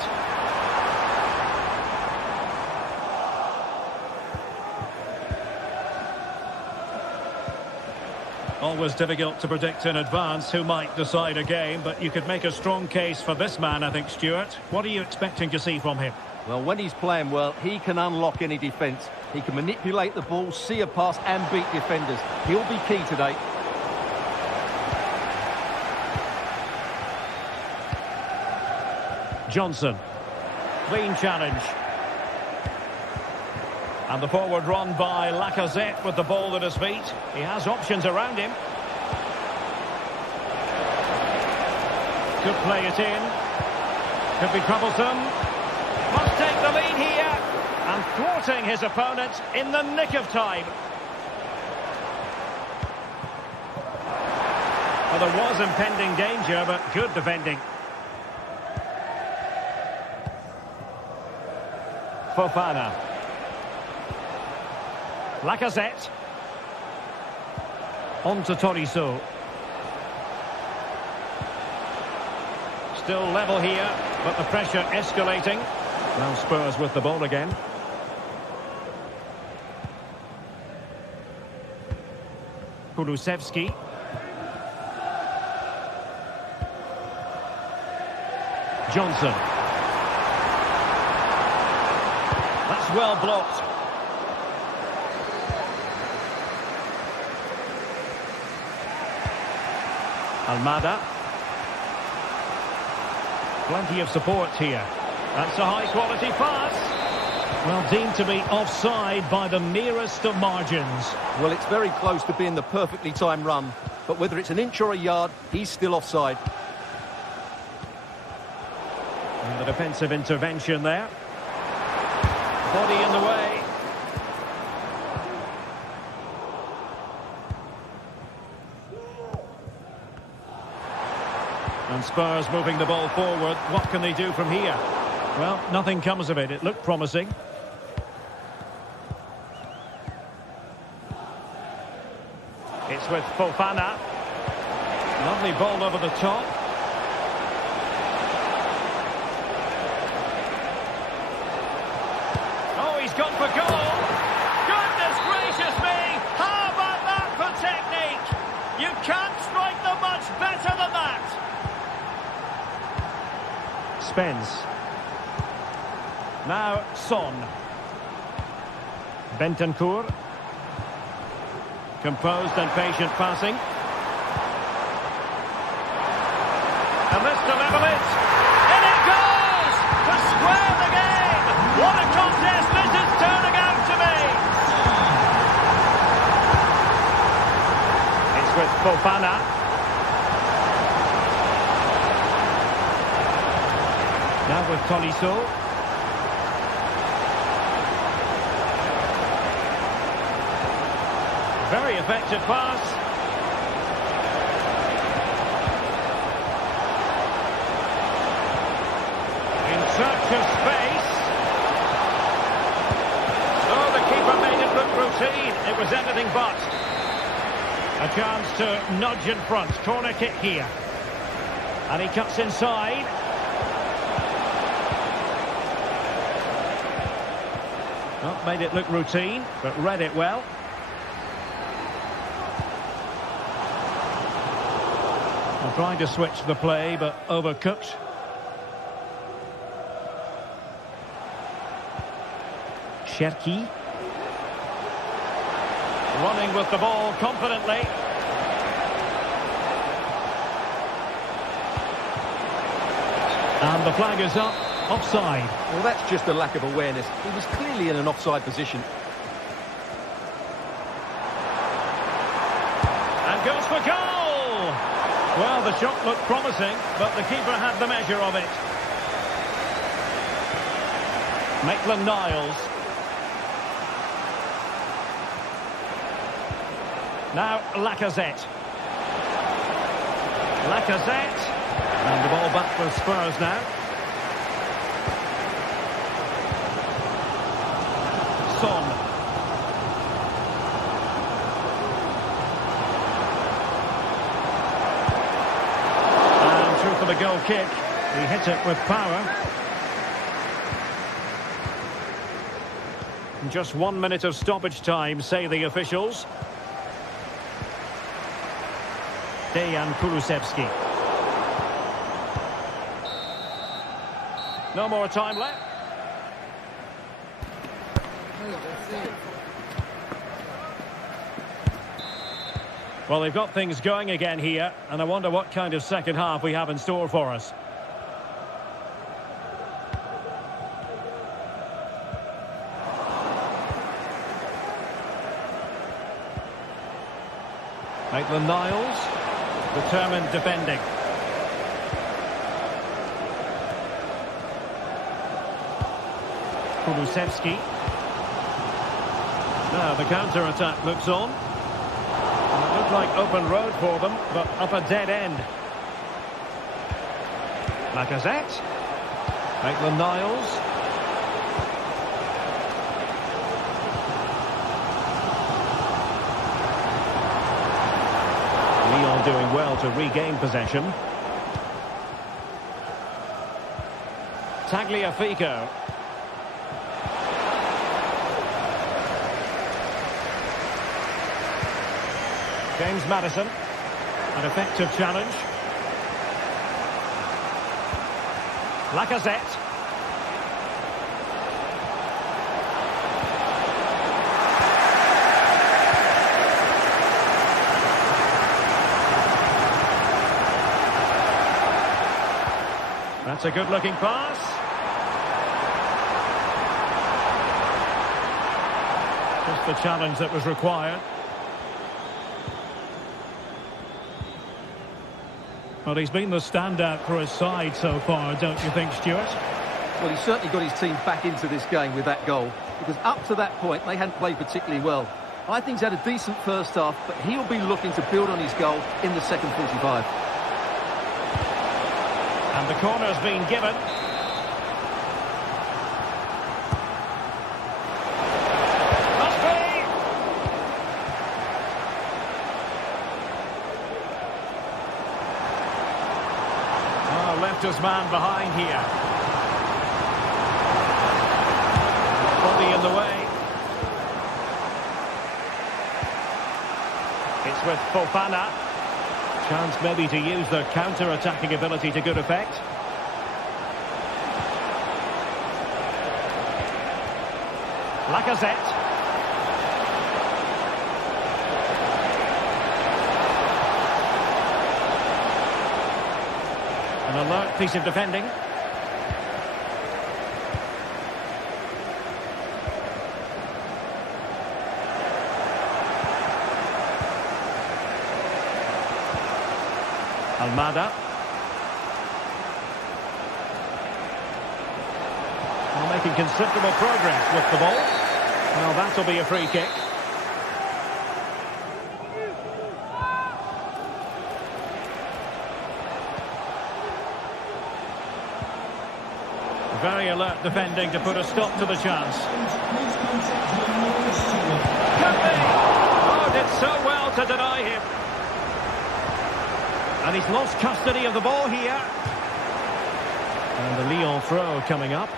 Always difficult to predict in advance who might decide a game, but you could make a strong case for this man, I think, Stuart. What are you expecting to see from him? Well, when he's playing well, he can unlock any defence. He can manipulate the ball, see a pass and beat defenders. He'll be key today. Johnson. Clean challenge. And the forward run by Lacazette with the ball at his feet. He has options around him. Could play it in. Could be troublesome. Must take the lead here. And thwarting his opponent in the nick of time. Well, there was impending danger, but good defending. Fofana. Lacazette. On to Tolisso. Still level here, but the pressure escalating. Now Spurs with the ball again. Kulusevski. Johnson. That's well blocked. Almada. Plenty of support here. That's a high-quality pass. Well, deemed to be offside by the merest of margins. Well, it's very close to being the perfectly timed run. But whether it's an inch or a yard, he's still offside. And the defensive intervention there. Body in the way. And Spurs moving the ball forward. What can they do from here? Well, nothing comes of it. It looked promising. It's with Fofana. Lovely ball over the top. Oh, he's gone for goal. Goodness gracious me! How about that for technique? You can't strike them much better than that. Spence. Now Son. Bentancur. Composed and patient passing. And this to level it. In it goes! To square the game! What a contest this is turning out to be! It's with Fofana. Now with Tolisso. Very effective pass. routine. It was anything but. A chance to nudge in front. Corner kick here. And he cuts inside. Not made it look routine, but read it well. I'm trying to switch the play, but overcooked. Cherki. Running with the ball confidently. And the flag is up. Offside. Well, that's just a lack of awareness. He was clearly in an offside position. And goes for goal! Well, the shot looked promising, but the keeper had the measure of it. Maitland-Niles. Now, Lacazette. Lacazette. And the ball back for Spurs now. Son. And through for the goal kick. He hit it with power. Just 1 minute of stoppage time, say the officials. Dejan Kulusevski. No more time left. Well, they've got things going again here, and I wonder what kind of second half we have in store for us. Maitland-Niles, determined defending. Kulusevski. Now the counter-attack looks on. And it looked like open road for them, but up a dead end. Lacazette. Maitland-Niles. Leon doing well to regain possession. Tagliafico. James Maddison. An effective challenge. Lacazette. That's a good-looking pass. Just the challenge that was required. Well, he's been the standout for his side so far, don't you think, Stuart? Well, he's certainly got his team back into this game with that goal, because up to that point, they hadn't played particularly well. I think he's had a decent first half, but he'll be looking to build on his goal in the second 45. And the corner's been given. Must be! Oh, left his man behind here. Body in the way. It's with Fofana. Chance maybe to use their counter-attacking ability to good effect. Lacazette. An alert piece of defending. Almada. Well, making considerable progress with the ball. Well, that'll be a free kick. Very alert defending to put a stop to the chance. Could be. Oh, did so well to deny him. And he's lost custody of the ball here. And the Lyon throw coming up.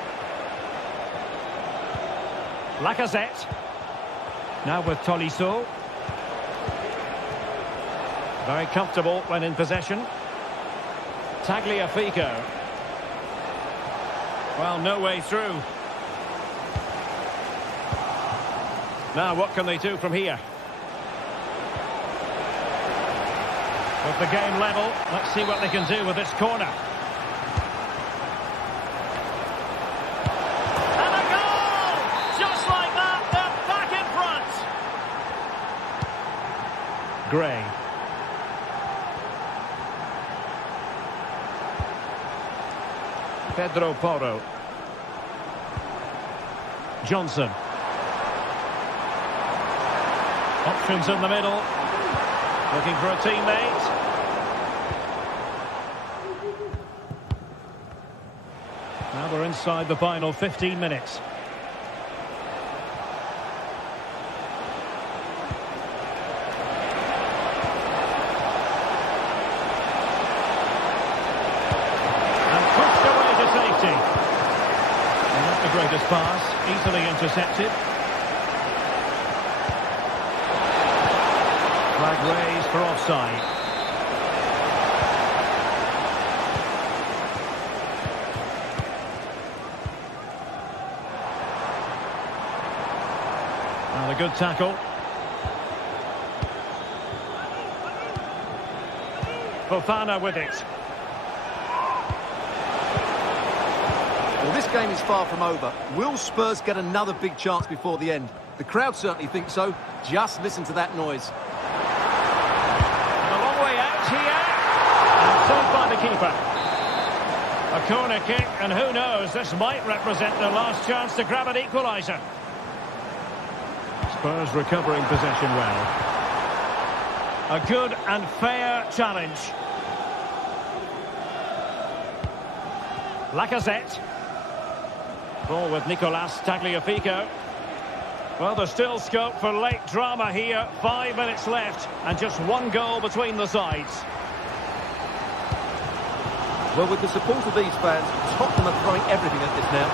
Lacazette. Now with Tolisso. Very comfortable when in possession. Tagliafico. Well, no way through. Now, what can they do from here? With the game level, let's see what they can do with this corner. And a goal! Just like that, they're back in front. Gray. Pedro Porro. Johnson. Options in the middle. Looking for a teammate. Now we're inside the final 15 minutes. And pushed away to safety. And not the greatest pass. Easily intercepted. Flag raised for offside. And a good tackle. Fofana with it. Well, this game is far from over. Will Spurs get another big chance before the end? The crowd certainly think so. Just listen to that noise. And a long way out here. And saved by the keeper. A corner kick, and who knows, this might represent their last chance to grab an equaliser. Spurs recovering possession well. A good and fair challenge. Lacazette. Ball with Nicolas Tagliafico. Well, there's still scope for late drama here. 5 minutes left and just one goal between the sides. Well, with the support of these fans, Tottenham are throwing everything at this now.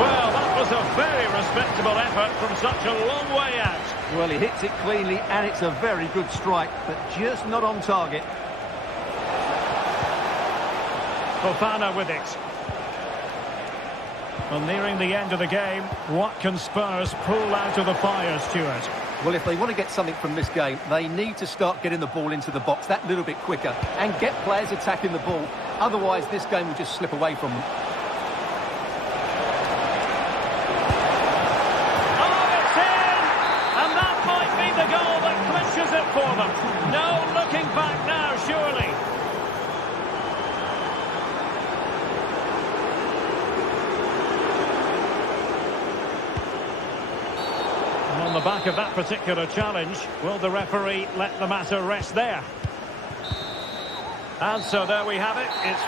Well, that was a very respectable effort from such a long way out. Well, he hits it cleanly and it's a very good strike, but just not on target. Fofana with it. Well, nearing the end of the game, what can Spurs pull out of the fire, Stuart? Well, if they want to get something from this game, they need to start getting the ball into the box that little bit quicker and get players attacking the ball. Otherwise, this game will just slip away from them. Oh, it's in! And that might be the goal that clinches it for them. No looking back now, surely. On the back of that particular challenge, will the referee let the matter rest there? And so there we have it. It's...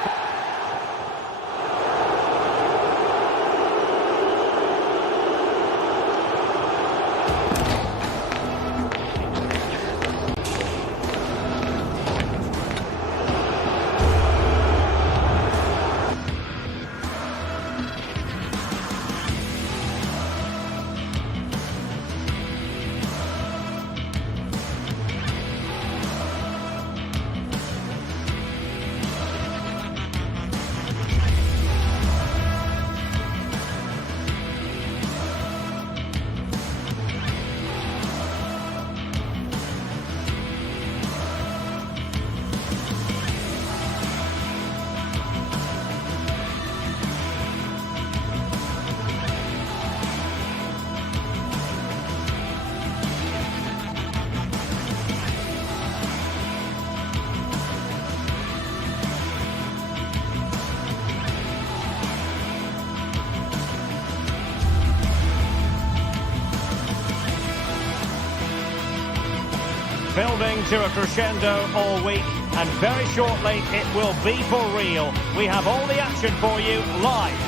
building to a crescendo all week, and very shortly it will be for real. We have all the action for you live.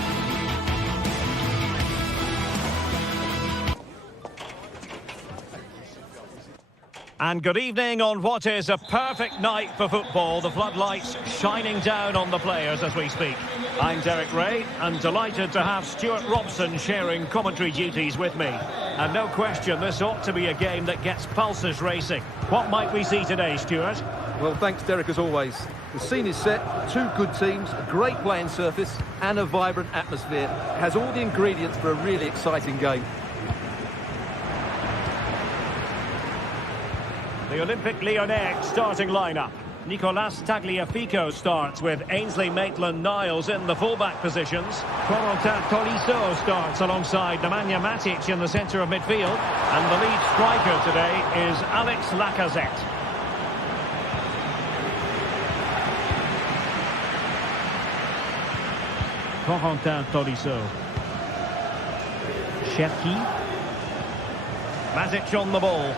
And good evening on what is a perfect night for football. The floodlights shining down on the players as we speak. I'm Derek Ray and delighted to have Stuart Robson sharing commentary duties with me. And no question, this ought to be a game that gets pulses racing. What might we see today, Stuart? Well, thanks, Derek, as always. The scene is set, two good teams, a great playing surface and a vibrant atmosphere. It has all the ingredients for a really exciting game. The Olympic Lyonnais starting lineup. Nicolas Tagliafico starts with Ainsley Maitland-Niles in the fullback positions. Corentin Tolisso starts alongside Nemanja Matic in the centre of midfield. And the lead striker today is Alex Lacazette. Corentin Tolisso. Cherki. Matic on the ball.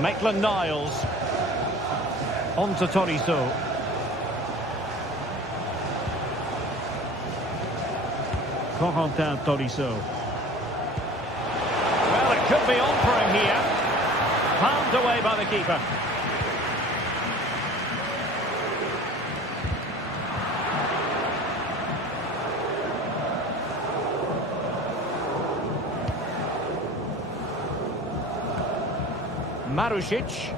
Maitland-Niles on to Tolisso. Corentin Tolisso. Well, it could be on for him here. Palmed away by the keeper. Marušić.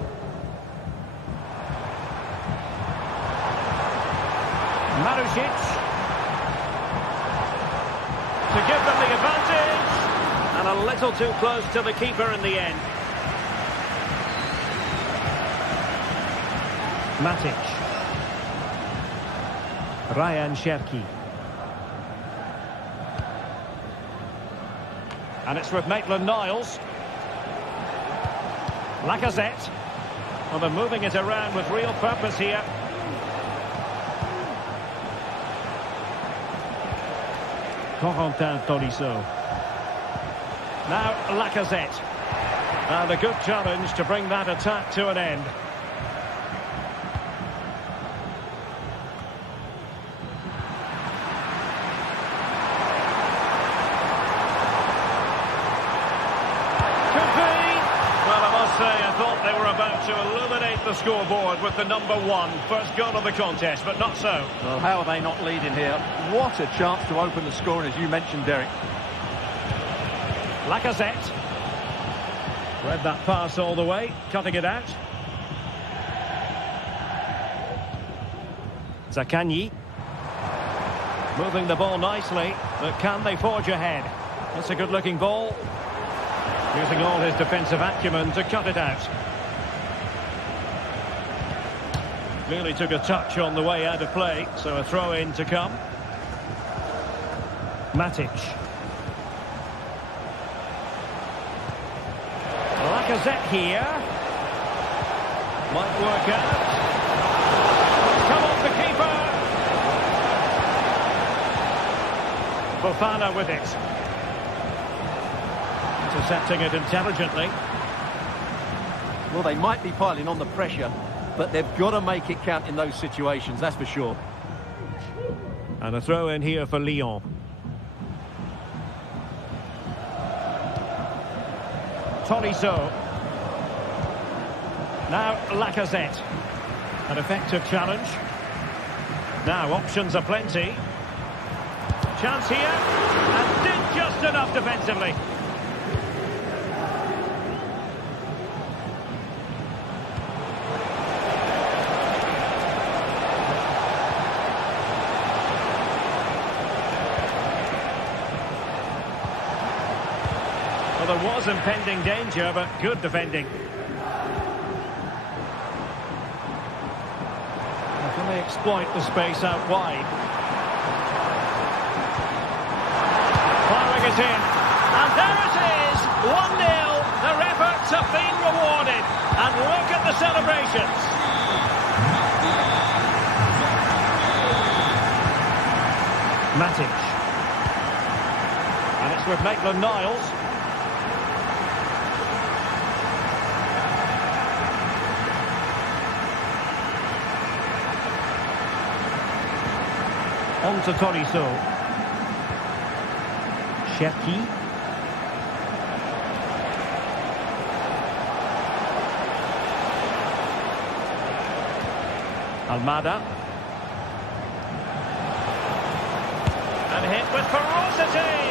Marušić. To give them the advantage. And a little too close to the keeper in the end. Matic. Ryan Cherki. And it's with Maitland-Niles. Lacazette. Well, they're moving it around with real purpose here. Corentin Tolisso. Now Lacazette. And a good challenge to bring that attack to an end. I thought they were about to illuminate the scoreboard with the #1 first goal of the contest, but not so. Well, how are they not leading here? What a chance to open the scoring, as you mentioned, Derek. Lacazette. Read that pass all the way, cutting it out. Zaccagni. Moving the ball nicely, but can they forge ahead? That's a good-looking ball. Using all his defensive acumen to cut it out. Really took a touch on the way out of play, so a throw-in to come. Matic. Lacazette here. Might work out. Come off the keeper. Fofana with it. Intercepting it intelligently. Well, they might be piling on the pressure, but they've got to make it count in those situations, that's for sure. And a throw in here for Lyon. Tolisso. Now Lacazette. An effective challenge. Now options are plenty. Chance here. And did just enough defensively. Well, there was impending danger, but good defending. How can they exploit the space out wide? Firing it in. And there it is! 1-0. Their efforts have been rewarded. And look at the celebrations. Matic. And it's with Maitland-Niles. On to Tolisso. Cherki. Almada. And hit with ferocity!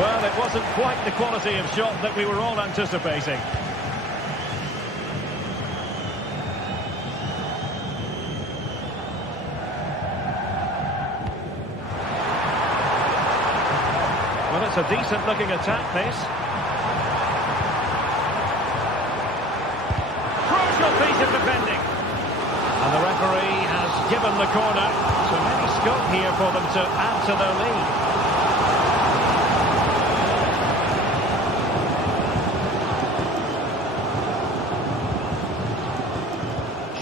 Well, it wasn't quite the quality of shot that we were all anticipating. Well, it's a decent-looking attack, this. Crucial piece of defending. And the referee has given the corner. So maybe scope here for them to add to their lead.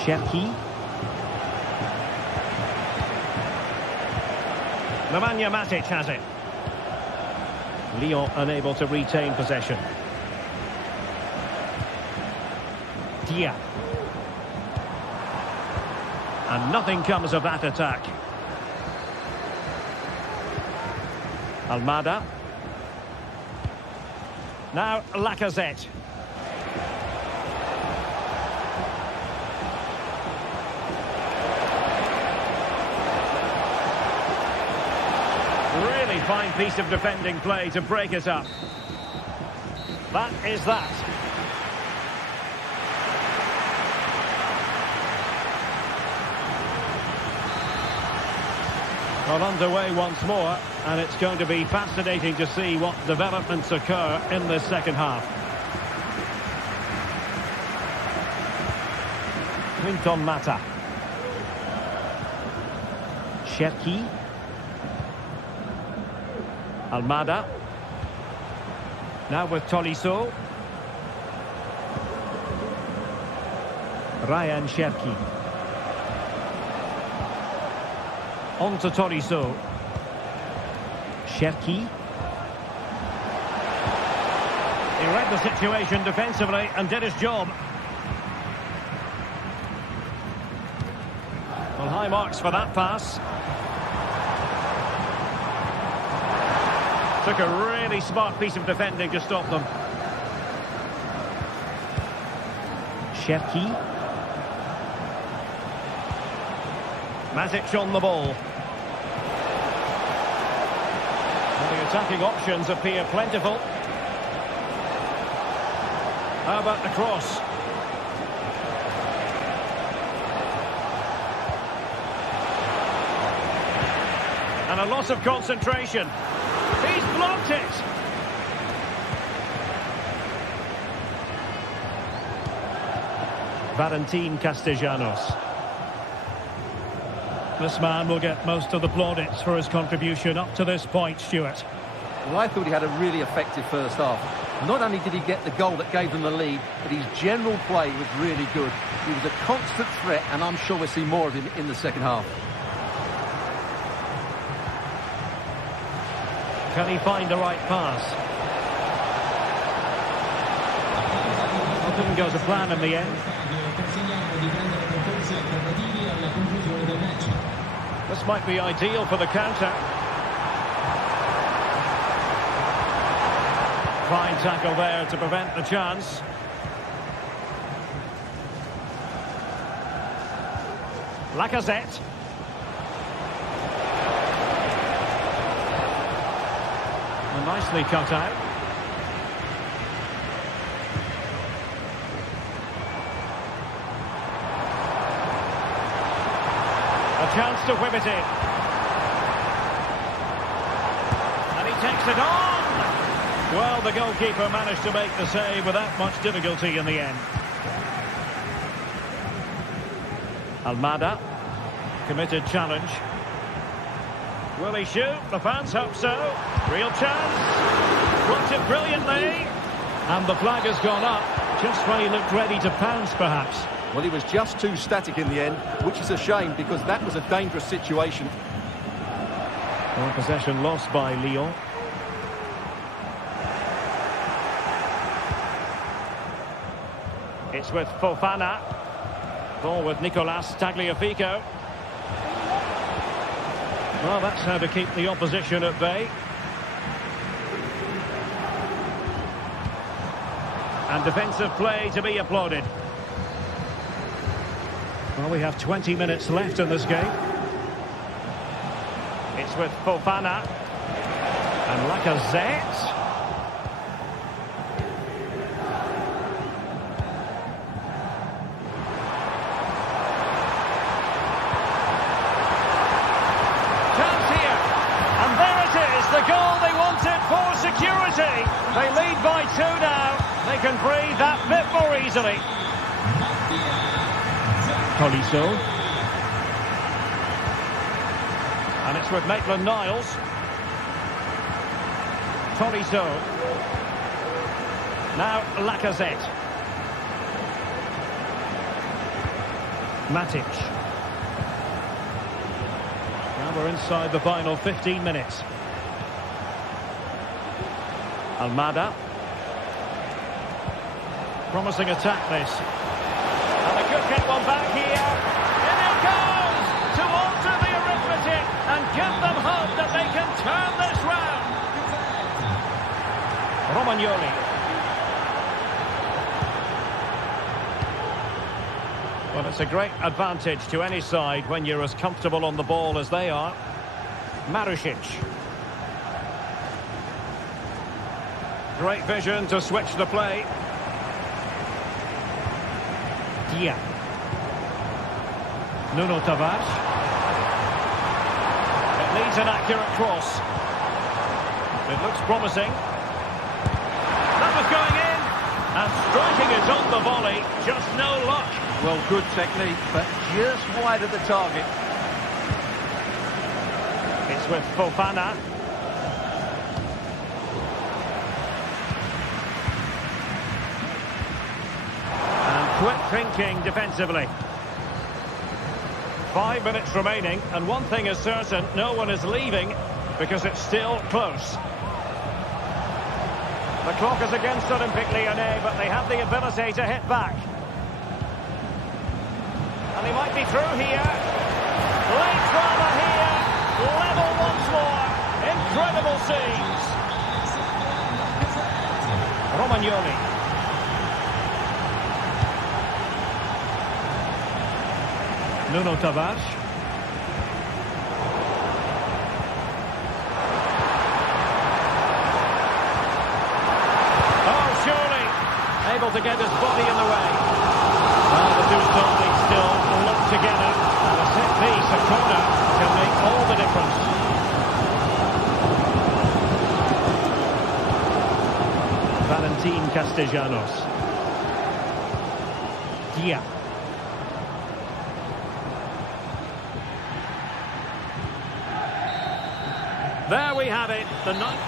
Cherki. Nemanja Matic has it. Lyon unable to retain possession. Dia. And nothing comes of that attack. Almada. Now Lacazette. Really fine piece of defending play to break it up. That is that. Well, underway once more, and it's going to be fascinating to see what developments occur in this second half. Quinton Mata. Cherki. Almada. Now with Tolisso. Ryan Cherki. On to Tolisso. Cherki. He read the situation defensively and did his job. Well, high marks for that pass. Took a really smart piece of defending to stop them. Cherki. Matic on the ball. Well, the attacking options appear plentiful. How about the cross? And a loss of concentration. He's blocked it. Valentin Castellanos. This man will get most of the plaudits for his contribution up to this point, Stuart. Well, I thought he had a really effective first half. Not only did he get the goal that gave them the lead, but his general play was really good. He was a constant threat, and I'm sure we'll see more of him in the second half. Can he find the right pass? Well, didn't go to plan in the end. This might be ideal for the counter. Fine tackle there to prevent the chance. Lacazette. And nicely cut out. A chance to whip it in. And he takes it on. Well, the goalkeeper managed to make the save without much difficulty in the end. Almada. Committed challenge. Will he shoot? The fans hope so. Real chance. Blocked it brilliantly. And the flag has gone up just when he looked ready to pounce, perhaps. Well, he was just too static in the end, which is a shame because that was a dangerous situation. Well, possession lost by Lyon. It's with Fofana. Ball with Nicolas Tagliafico. Well, that's how to keep the opposition at bay. And defensive play to be applauded. Well, we have 20 minutes left in this game. It's with Fofana. And Lacazette. The goal they wanted for security. They lead by 2 now. They can breathe that bit more easily. Tolisso. And it's with Maitland-Niles. Tolisso. Now Lacazette. Matic. Now we're inside the final 15 minutes. Almada. Promising attack this. And they could get one back here. In it goes to alter the arithmetic and give them hope that they can turn this round. Romagnoli. Well, it's a great advantage to any side when you're as comfortable on the ball as they are. Marušić. Great vision to switch the play. Dia. Nuno Tavares. It needs an accurate cross. It looks promising. That was going in. And striking it on the volley. Just no luck. Well, good technique, but just wide of the target. It's with Fofana. Quick thinking defensively. 5 minutes remaining, and one thing is certain, no one is leaving because it's still close. The clock is against Olympique Lyonnais, but they have the ability to hit back. And he might be through here. Late drama here. Level once more. Incredible scenes. Romagnoli. Nuno Tavares. Oh, surely able to get his body in the way. Well, the two goalies still look together. And a set piece, a corner, can make all the difference. Valentin Castellanos. Dia. There we have it, the ninth.